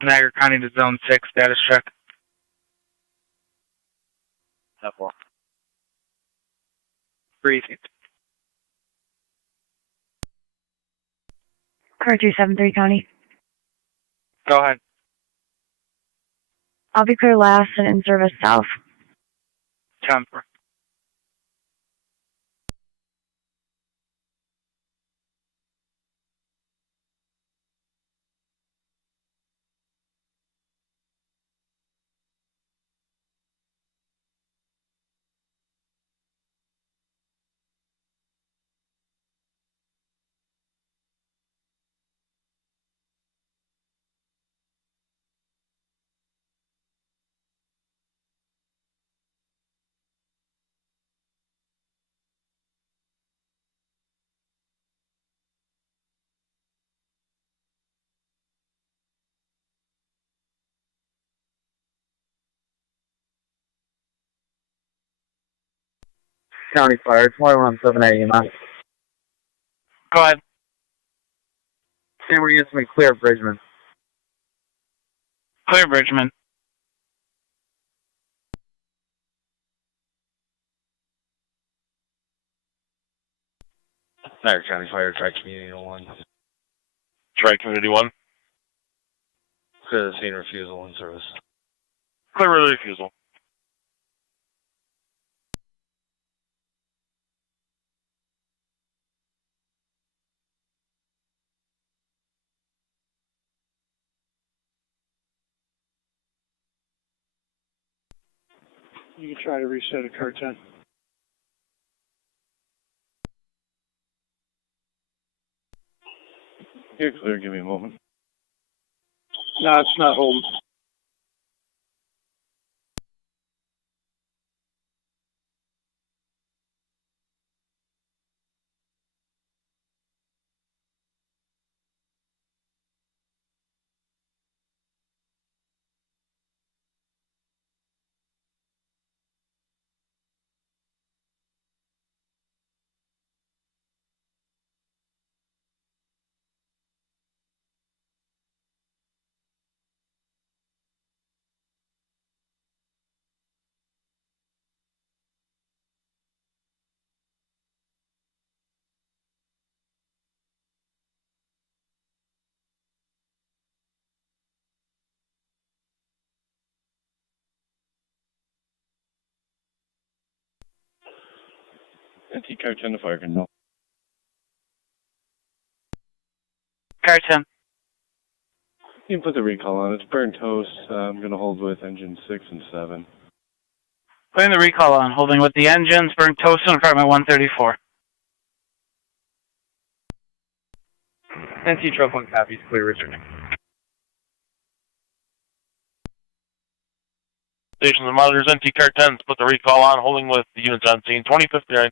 Niagara County to Zone 6, status check. Step 4. Briefing. Car 273 County. Go ahead. I'll be clear last and in service south. Time for. County Fire, 2178 EMS. Go ahead. San Maria gets me clear, Bridgman. Clear, Bridgman. Niagara County Fire, Tri Community 1. Tri Community 1. Clear the scene, refusal in service. Clear the refusal. You can try to reset a car 10. You're clear, give me a moment. No, it's not holding. Car 10 to fire control. Car 10. You can put the recall on. It's burnt toast. I'm going to hold with engine 6 and 7. Putting the recall on, holding with the engines, burnt toast in apartment 134. NC Truck 1 copies, clear returning. Stations and monitors, NT Car 10s, put the recall on, holding with the units on scene, 2059.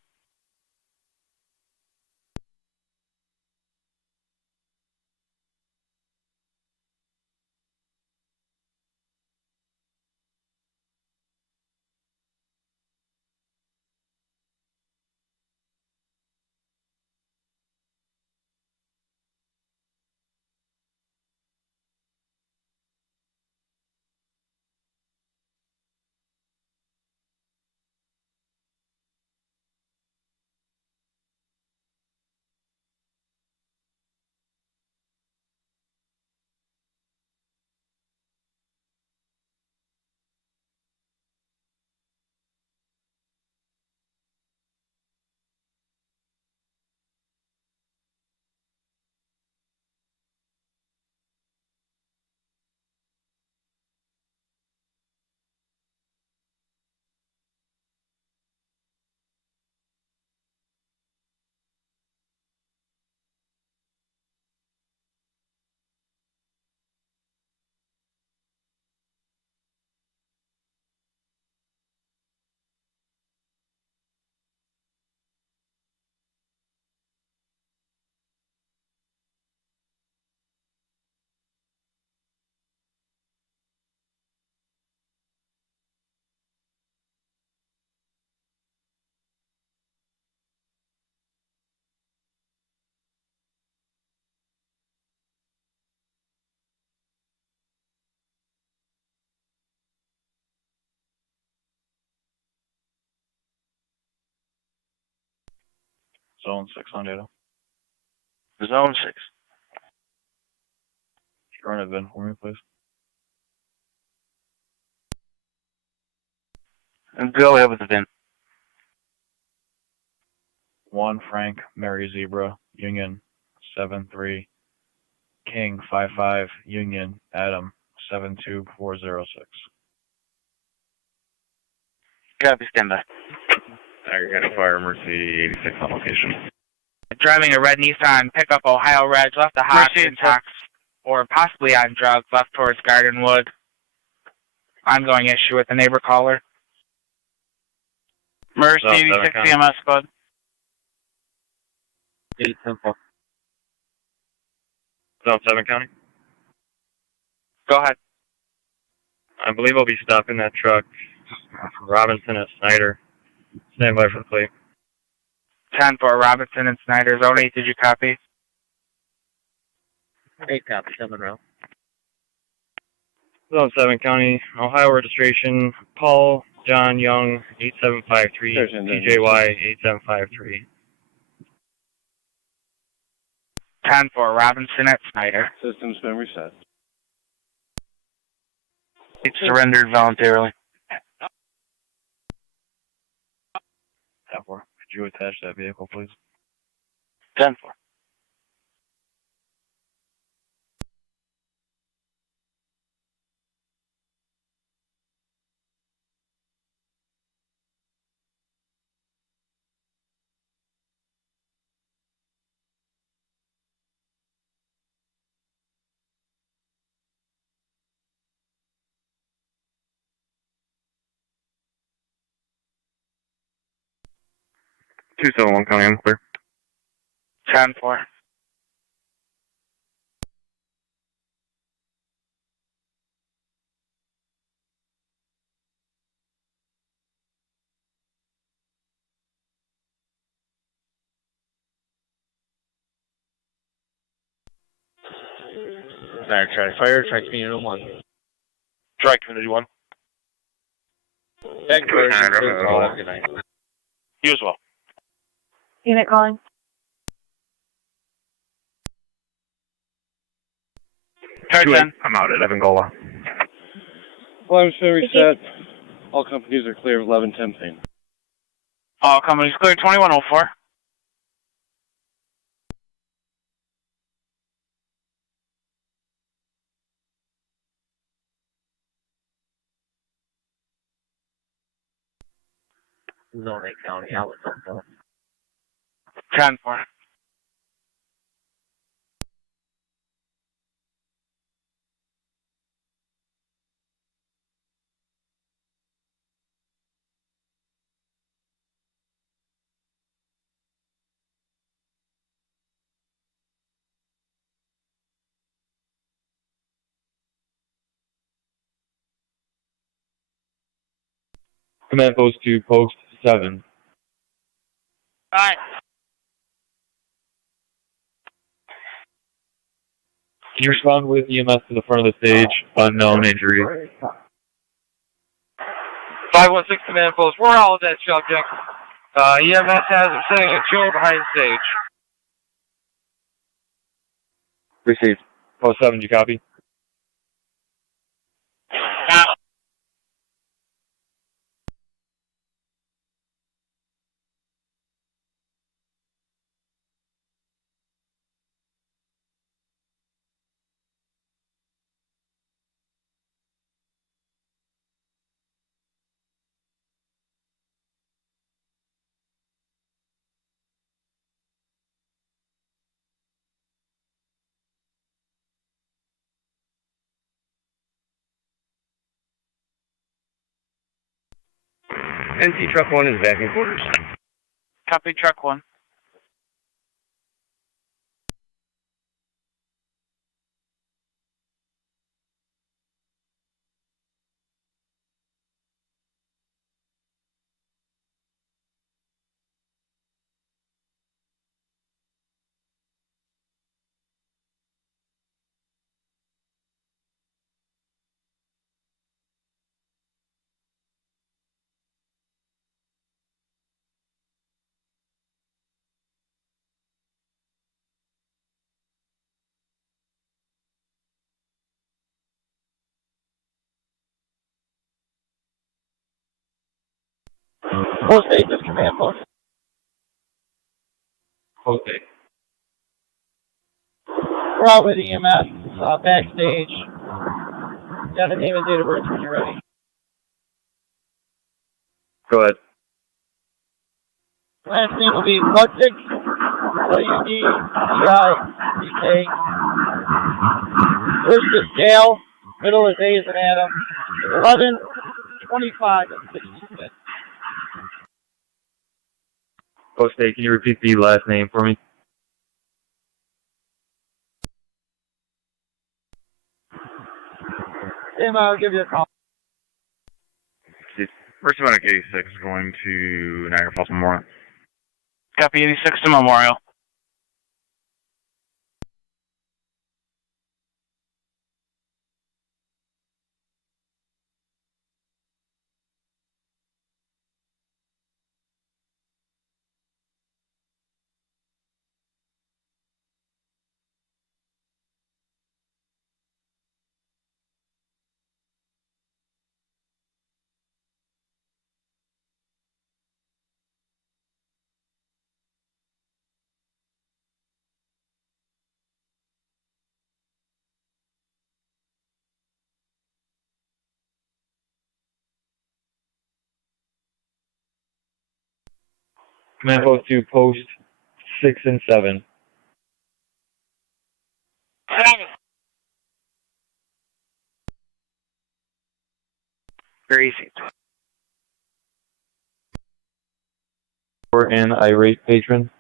Zone 6 on data. Zone 6. Run it VIN for me, please. And go ahead with the VIN. 1 Frank Mary Zebra Union 73 King 55 Union Adam 72406. Copy, stand by. Niagara Fire Mercy 86 on location. Driving a red Nissan pickup Ohio Reg, left the Hawks intox or possibly on drugs, left towards Gardenwood. Ongoing issue with the neighbor caller. Mercy 86 CMS, bud. 810. Zone 7 County. Go ahead. I believe I'll be stopping that truck. Robinson at Snyder. Stand by for the plate. 10 for Robinson and Snyder. Zone 8, did you copy? 8 copy, 7 row. Zone 7 County, Ohio registration, Paul John Young, 8753, TJY, 8753. 10 for Robinson at Snyder. System's been reset. It surrendered voluntarily. 10-4. Could you attach that vehicle, please? 10-4. Two 7-1 County, I'm clear. 10-4. Alright, try to fire, try community 1. Try community 1. Thank you. Good night. You as well. Unit calling. Charge 10. I'm out at Evangola. Alarm's been reset. All companies are clear of 1110 Payne. All companies clear, 2104. Zone 8 County, Outlet Zone 10-4. Command post to post 7. Alright. Can you respond with EMS to the front of the stage? Unknown injury. 516 command post. We're all at that subject. EMS has it sitting at chill behind stage. Received. Post 7, you copy? NC Truck 1 is back in quarters. Copy truck 1. Post 8 is command post. Post 8. We're out with EMS, backstage. Got the name and date of birth when you're ready. Go ahead. Last name will be Ludwig, W-D-C-I-C-K. First is Dale, middle is A as an Adam. 11, 25, and 66. Post 8, can you repeat the last name for me? Tim, I'll give you a call. First Atlantic 86 going to Niagara Falls Memorial. Copy 86 to Memorial. Command post 2, post 6 and 7. Very easy. For an irate patron.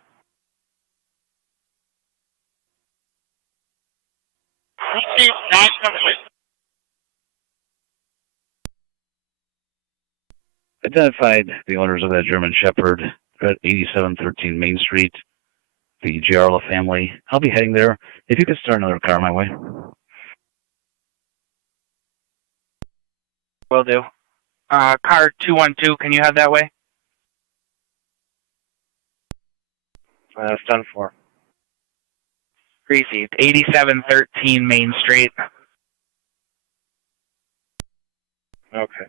Identified the owners of that German Shepherd at 8713 Main Street, the Giarla family. I'll be heading there. If you could start another car my way. Will do. Car 212, can you head that way? It's done for. Greasy, 8713 Main Street. Okay.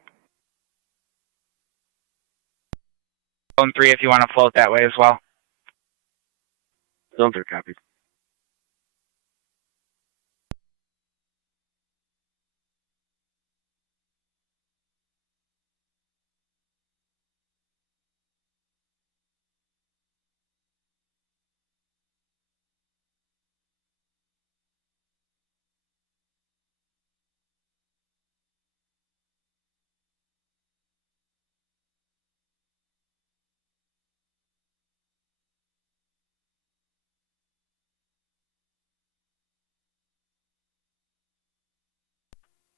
Zone 3 if you want to float that way as well. Zone 3 copies.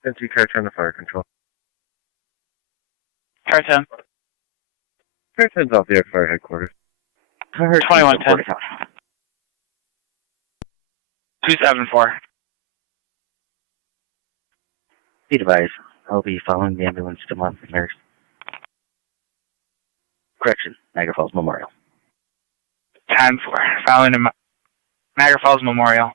Empty car 10 to fire control. Car 10. Car 10's off the X Fire headquarters. 2110. 274. Be advised, I'll be following the ambulance to Month Nurse. Correction, Niagara Falls Memorial. 10-4. Following the Niagara Falls Memorial.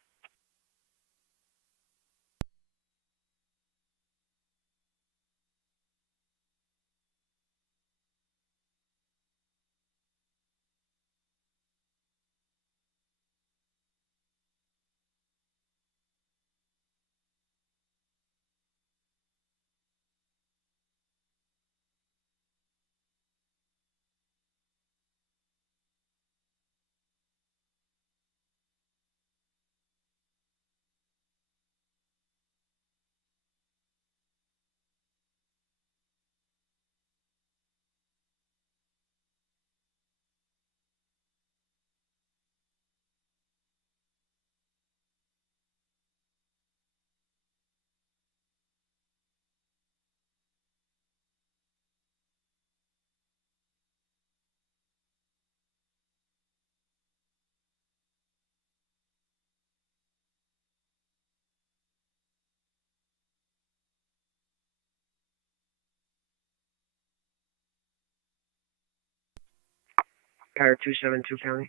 Car 272 County.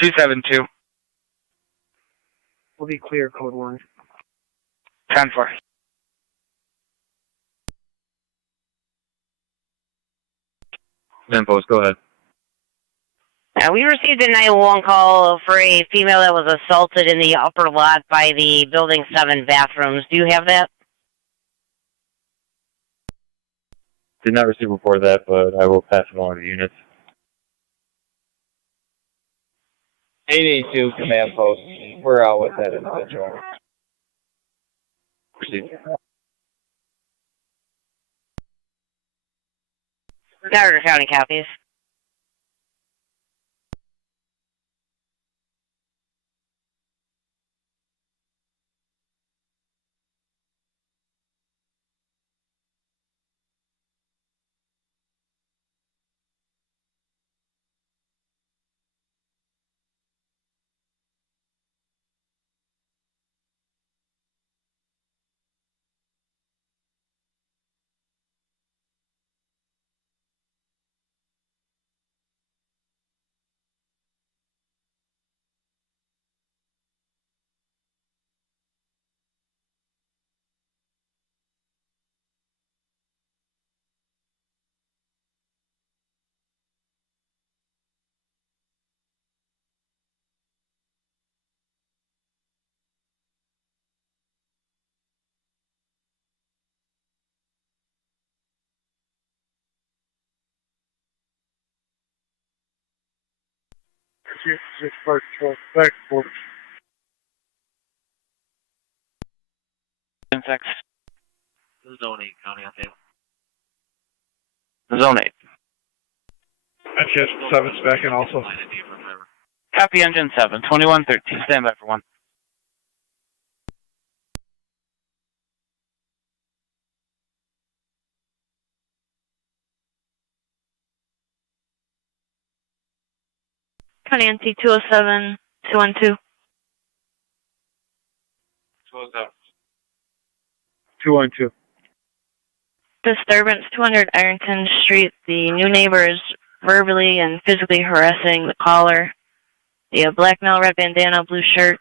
272. Will be clear, code 1. 10-4. 10 post, go ahead. We received a 911 call for a female that was assaulted in the upper lot by the Building 7 bathrooms. Do you have that? Did not receive a report of that, but I will pass it along to the units. 882 command post. We're out with that individual. Proceed. Niagara County copies. Zone 8, County update. Zone 8. Engine 7's back in also. Copy engine 7, 2113. Stand by for 1. County NT 207, 212. 212. Disturbance 200 Ironton Street. The new neighbor is verbally and physically harassing the caller. The black male, red bandana, blue shirt.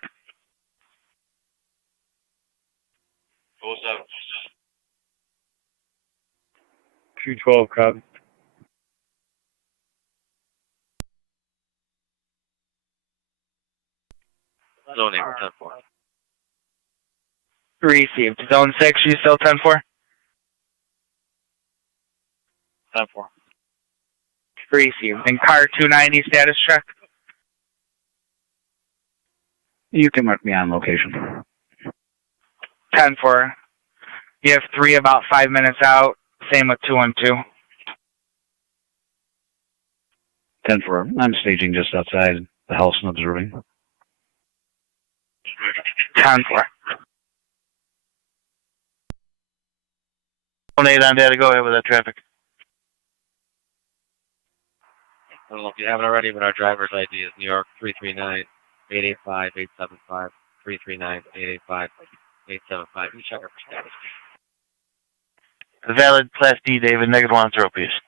212, copy. Zone 8, 10-4. Received. Zone 6, you still 10-4? 10-4. Received. And car 290 status check? You can mark me on location. 10-4. You have 3 about 5 minutes out. Same with 212. 10-4. I'm staging just outside the house and observing. 10-4. Zone 8 on data. Go ahead with that traffic. I don't know if you haven't already, but our driver's ID is New York 339-885-875, 339-885-875. You check our status. Valid Class D, David, -10 piece.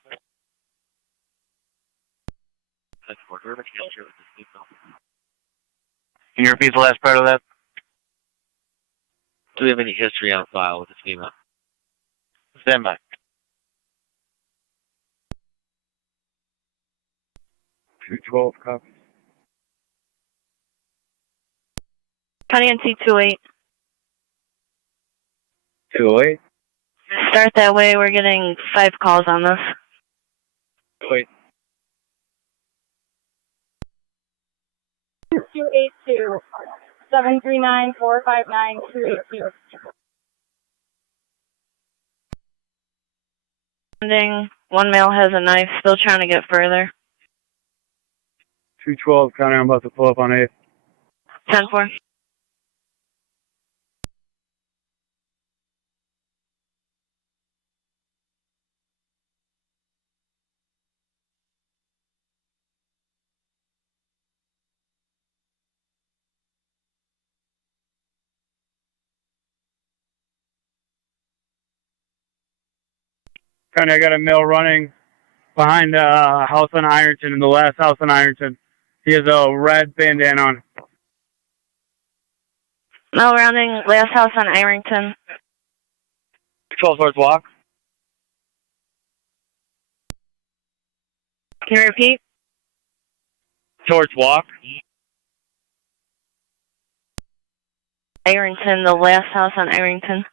Can you repeat the last part of that? Do we have any history on file with this female? Stand by. 212, copy. County NT 28. 208. Start that way. We're getting 5 calls on this. Wait. 282 739 459 282. One male has a knife, still trying to get further. 212, County, I'm about to pull up on 8th. 10-4. County, I got a male running behind a house on Ironton, in the last house on Ironton. He has a red bandana on. Male rounding, last house on Ironton. 12 towards walk. Can you repeat? Towards walk. Ironton, the last house on Ironton.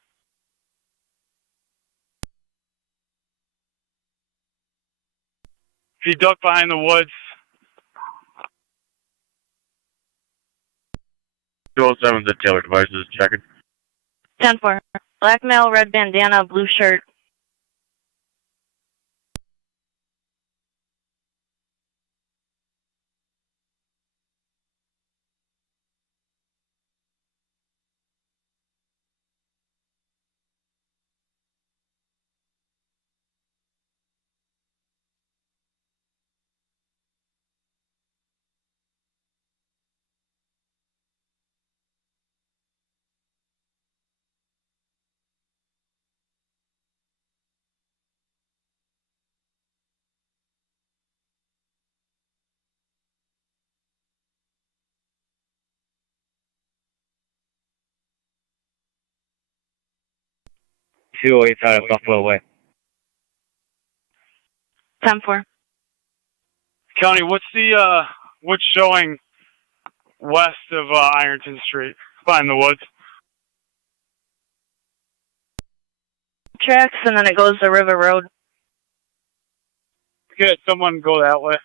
If you duck behind the woods. 207 to Taylor Devices, checking. 10-4. Black male, red bandana, blue shirt. Out of Buffalo Way. 10-4. County, what's showing west of Ironton Street, behind the woods? Tracks, and then it goes to River Road. Good, someone go that way.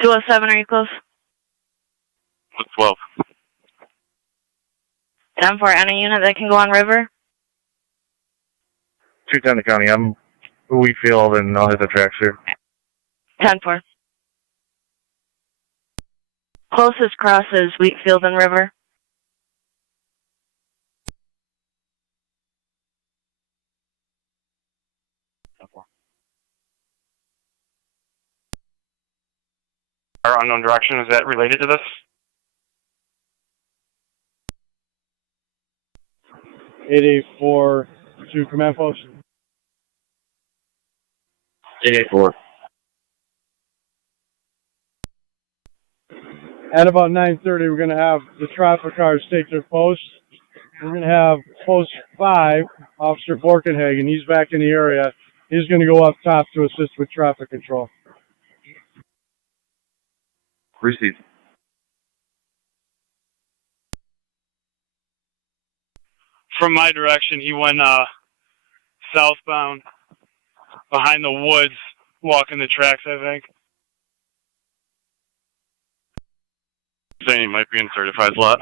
207, are you close? 12. 10-4, any unit that can go on River? 210 the county. I'm Wheatfield, and I'll hit the tracks here. 10-4. Closest cross is Wheatfield and River. Our unknown direction, is that related to this? 884 to command post. 884. At about 9:30, we're going to have the traffic cars take their posts. We're going to have post 5, Officer Borkenhagen. He's back in the area. He's going to go up top to assist with traffic control. Received. From my direction, he went southbound behind the woods, walking the tracks, I think. Saying he might be in certified lot.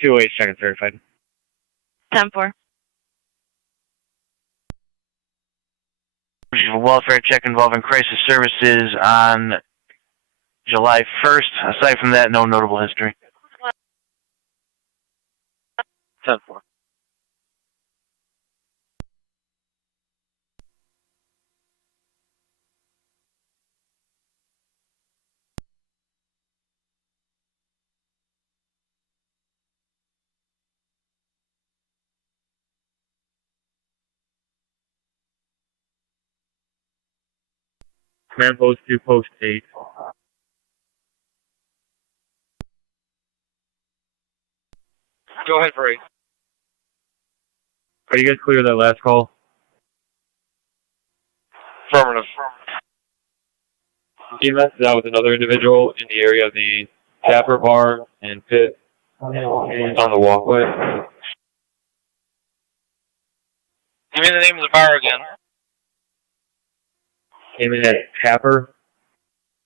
208, second certified. 10-4. A welfare check involving crisis services on July 1st. Aside from that, no notable history. 10-4. Command post 2, post 8. Go ahead, Ray. Are you guys clear of that last call? Affirmative. EMS is out with another individual in the area of the Tapper Bar and Pit on the walkway. Give me the name of the bar again. Came in at Tapper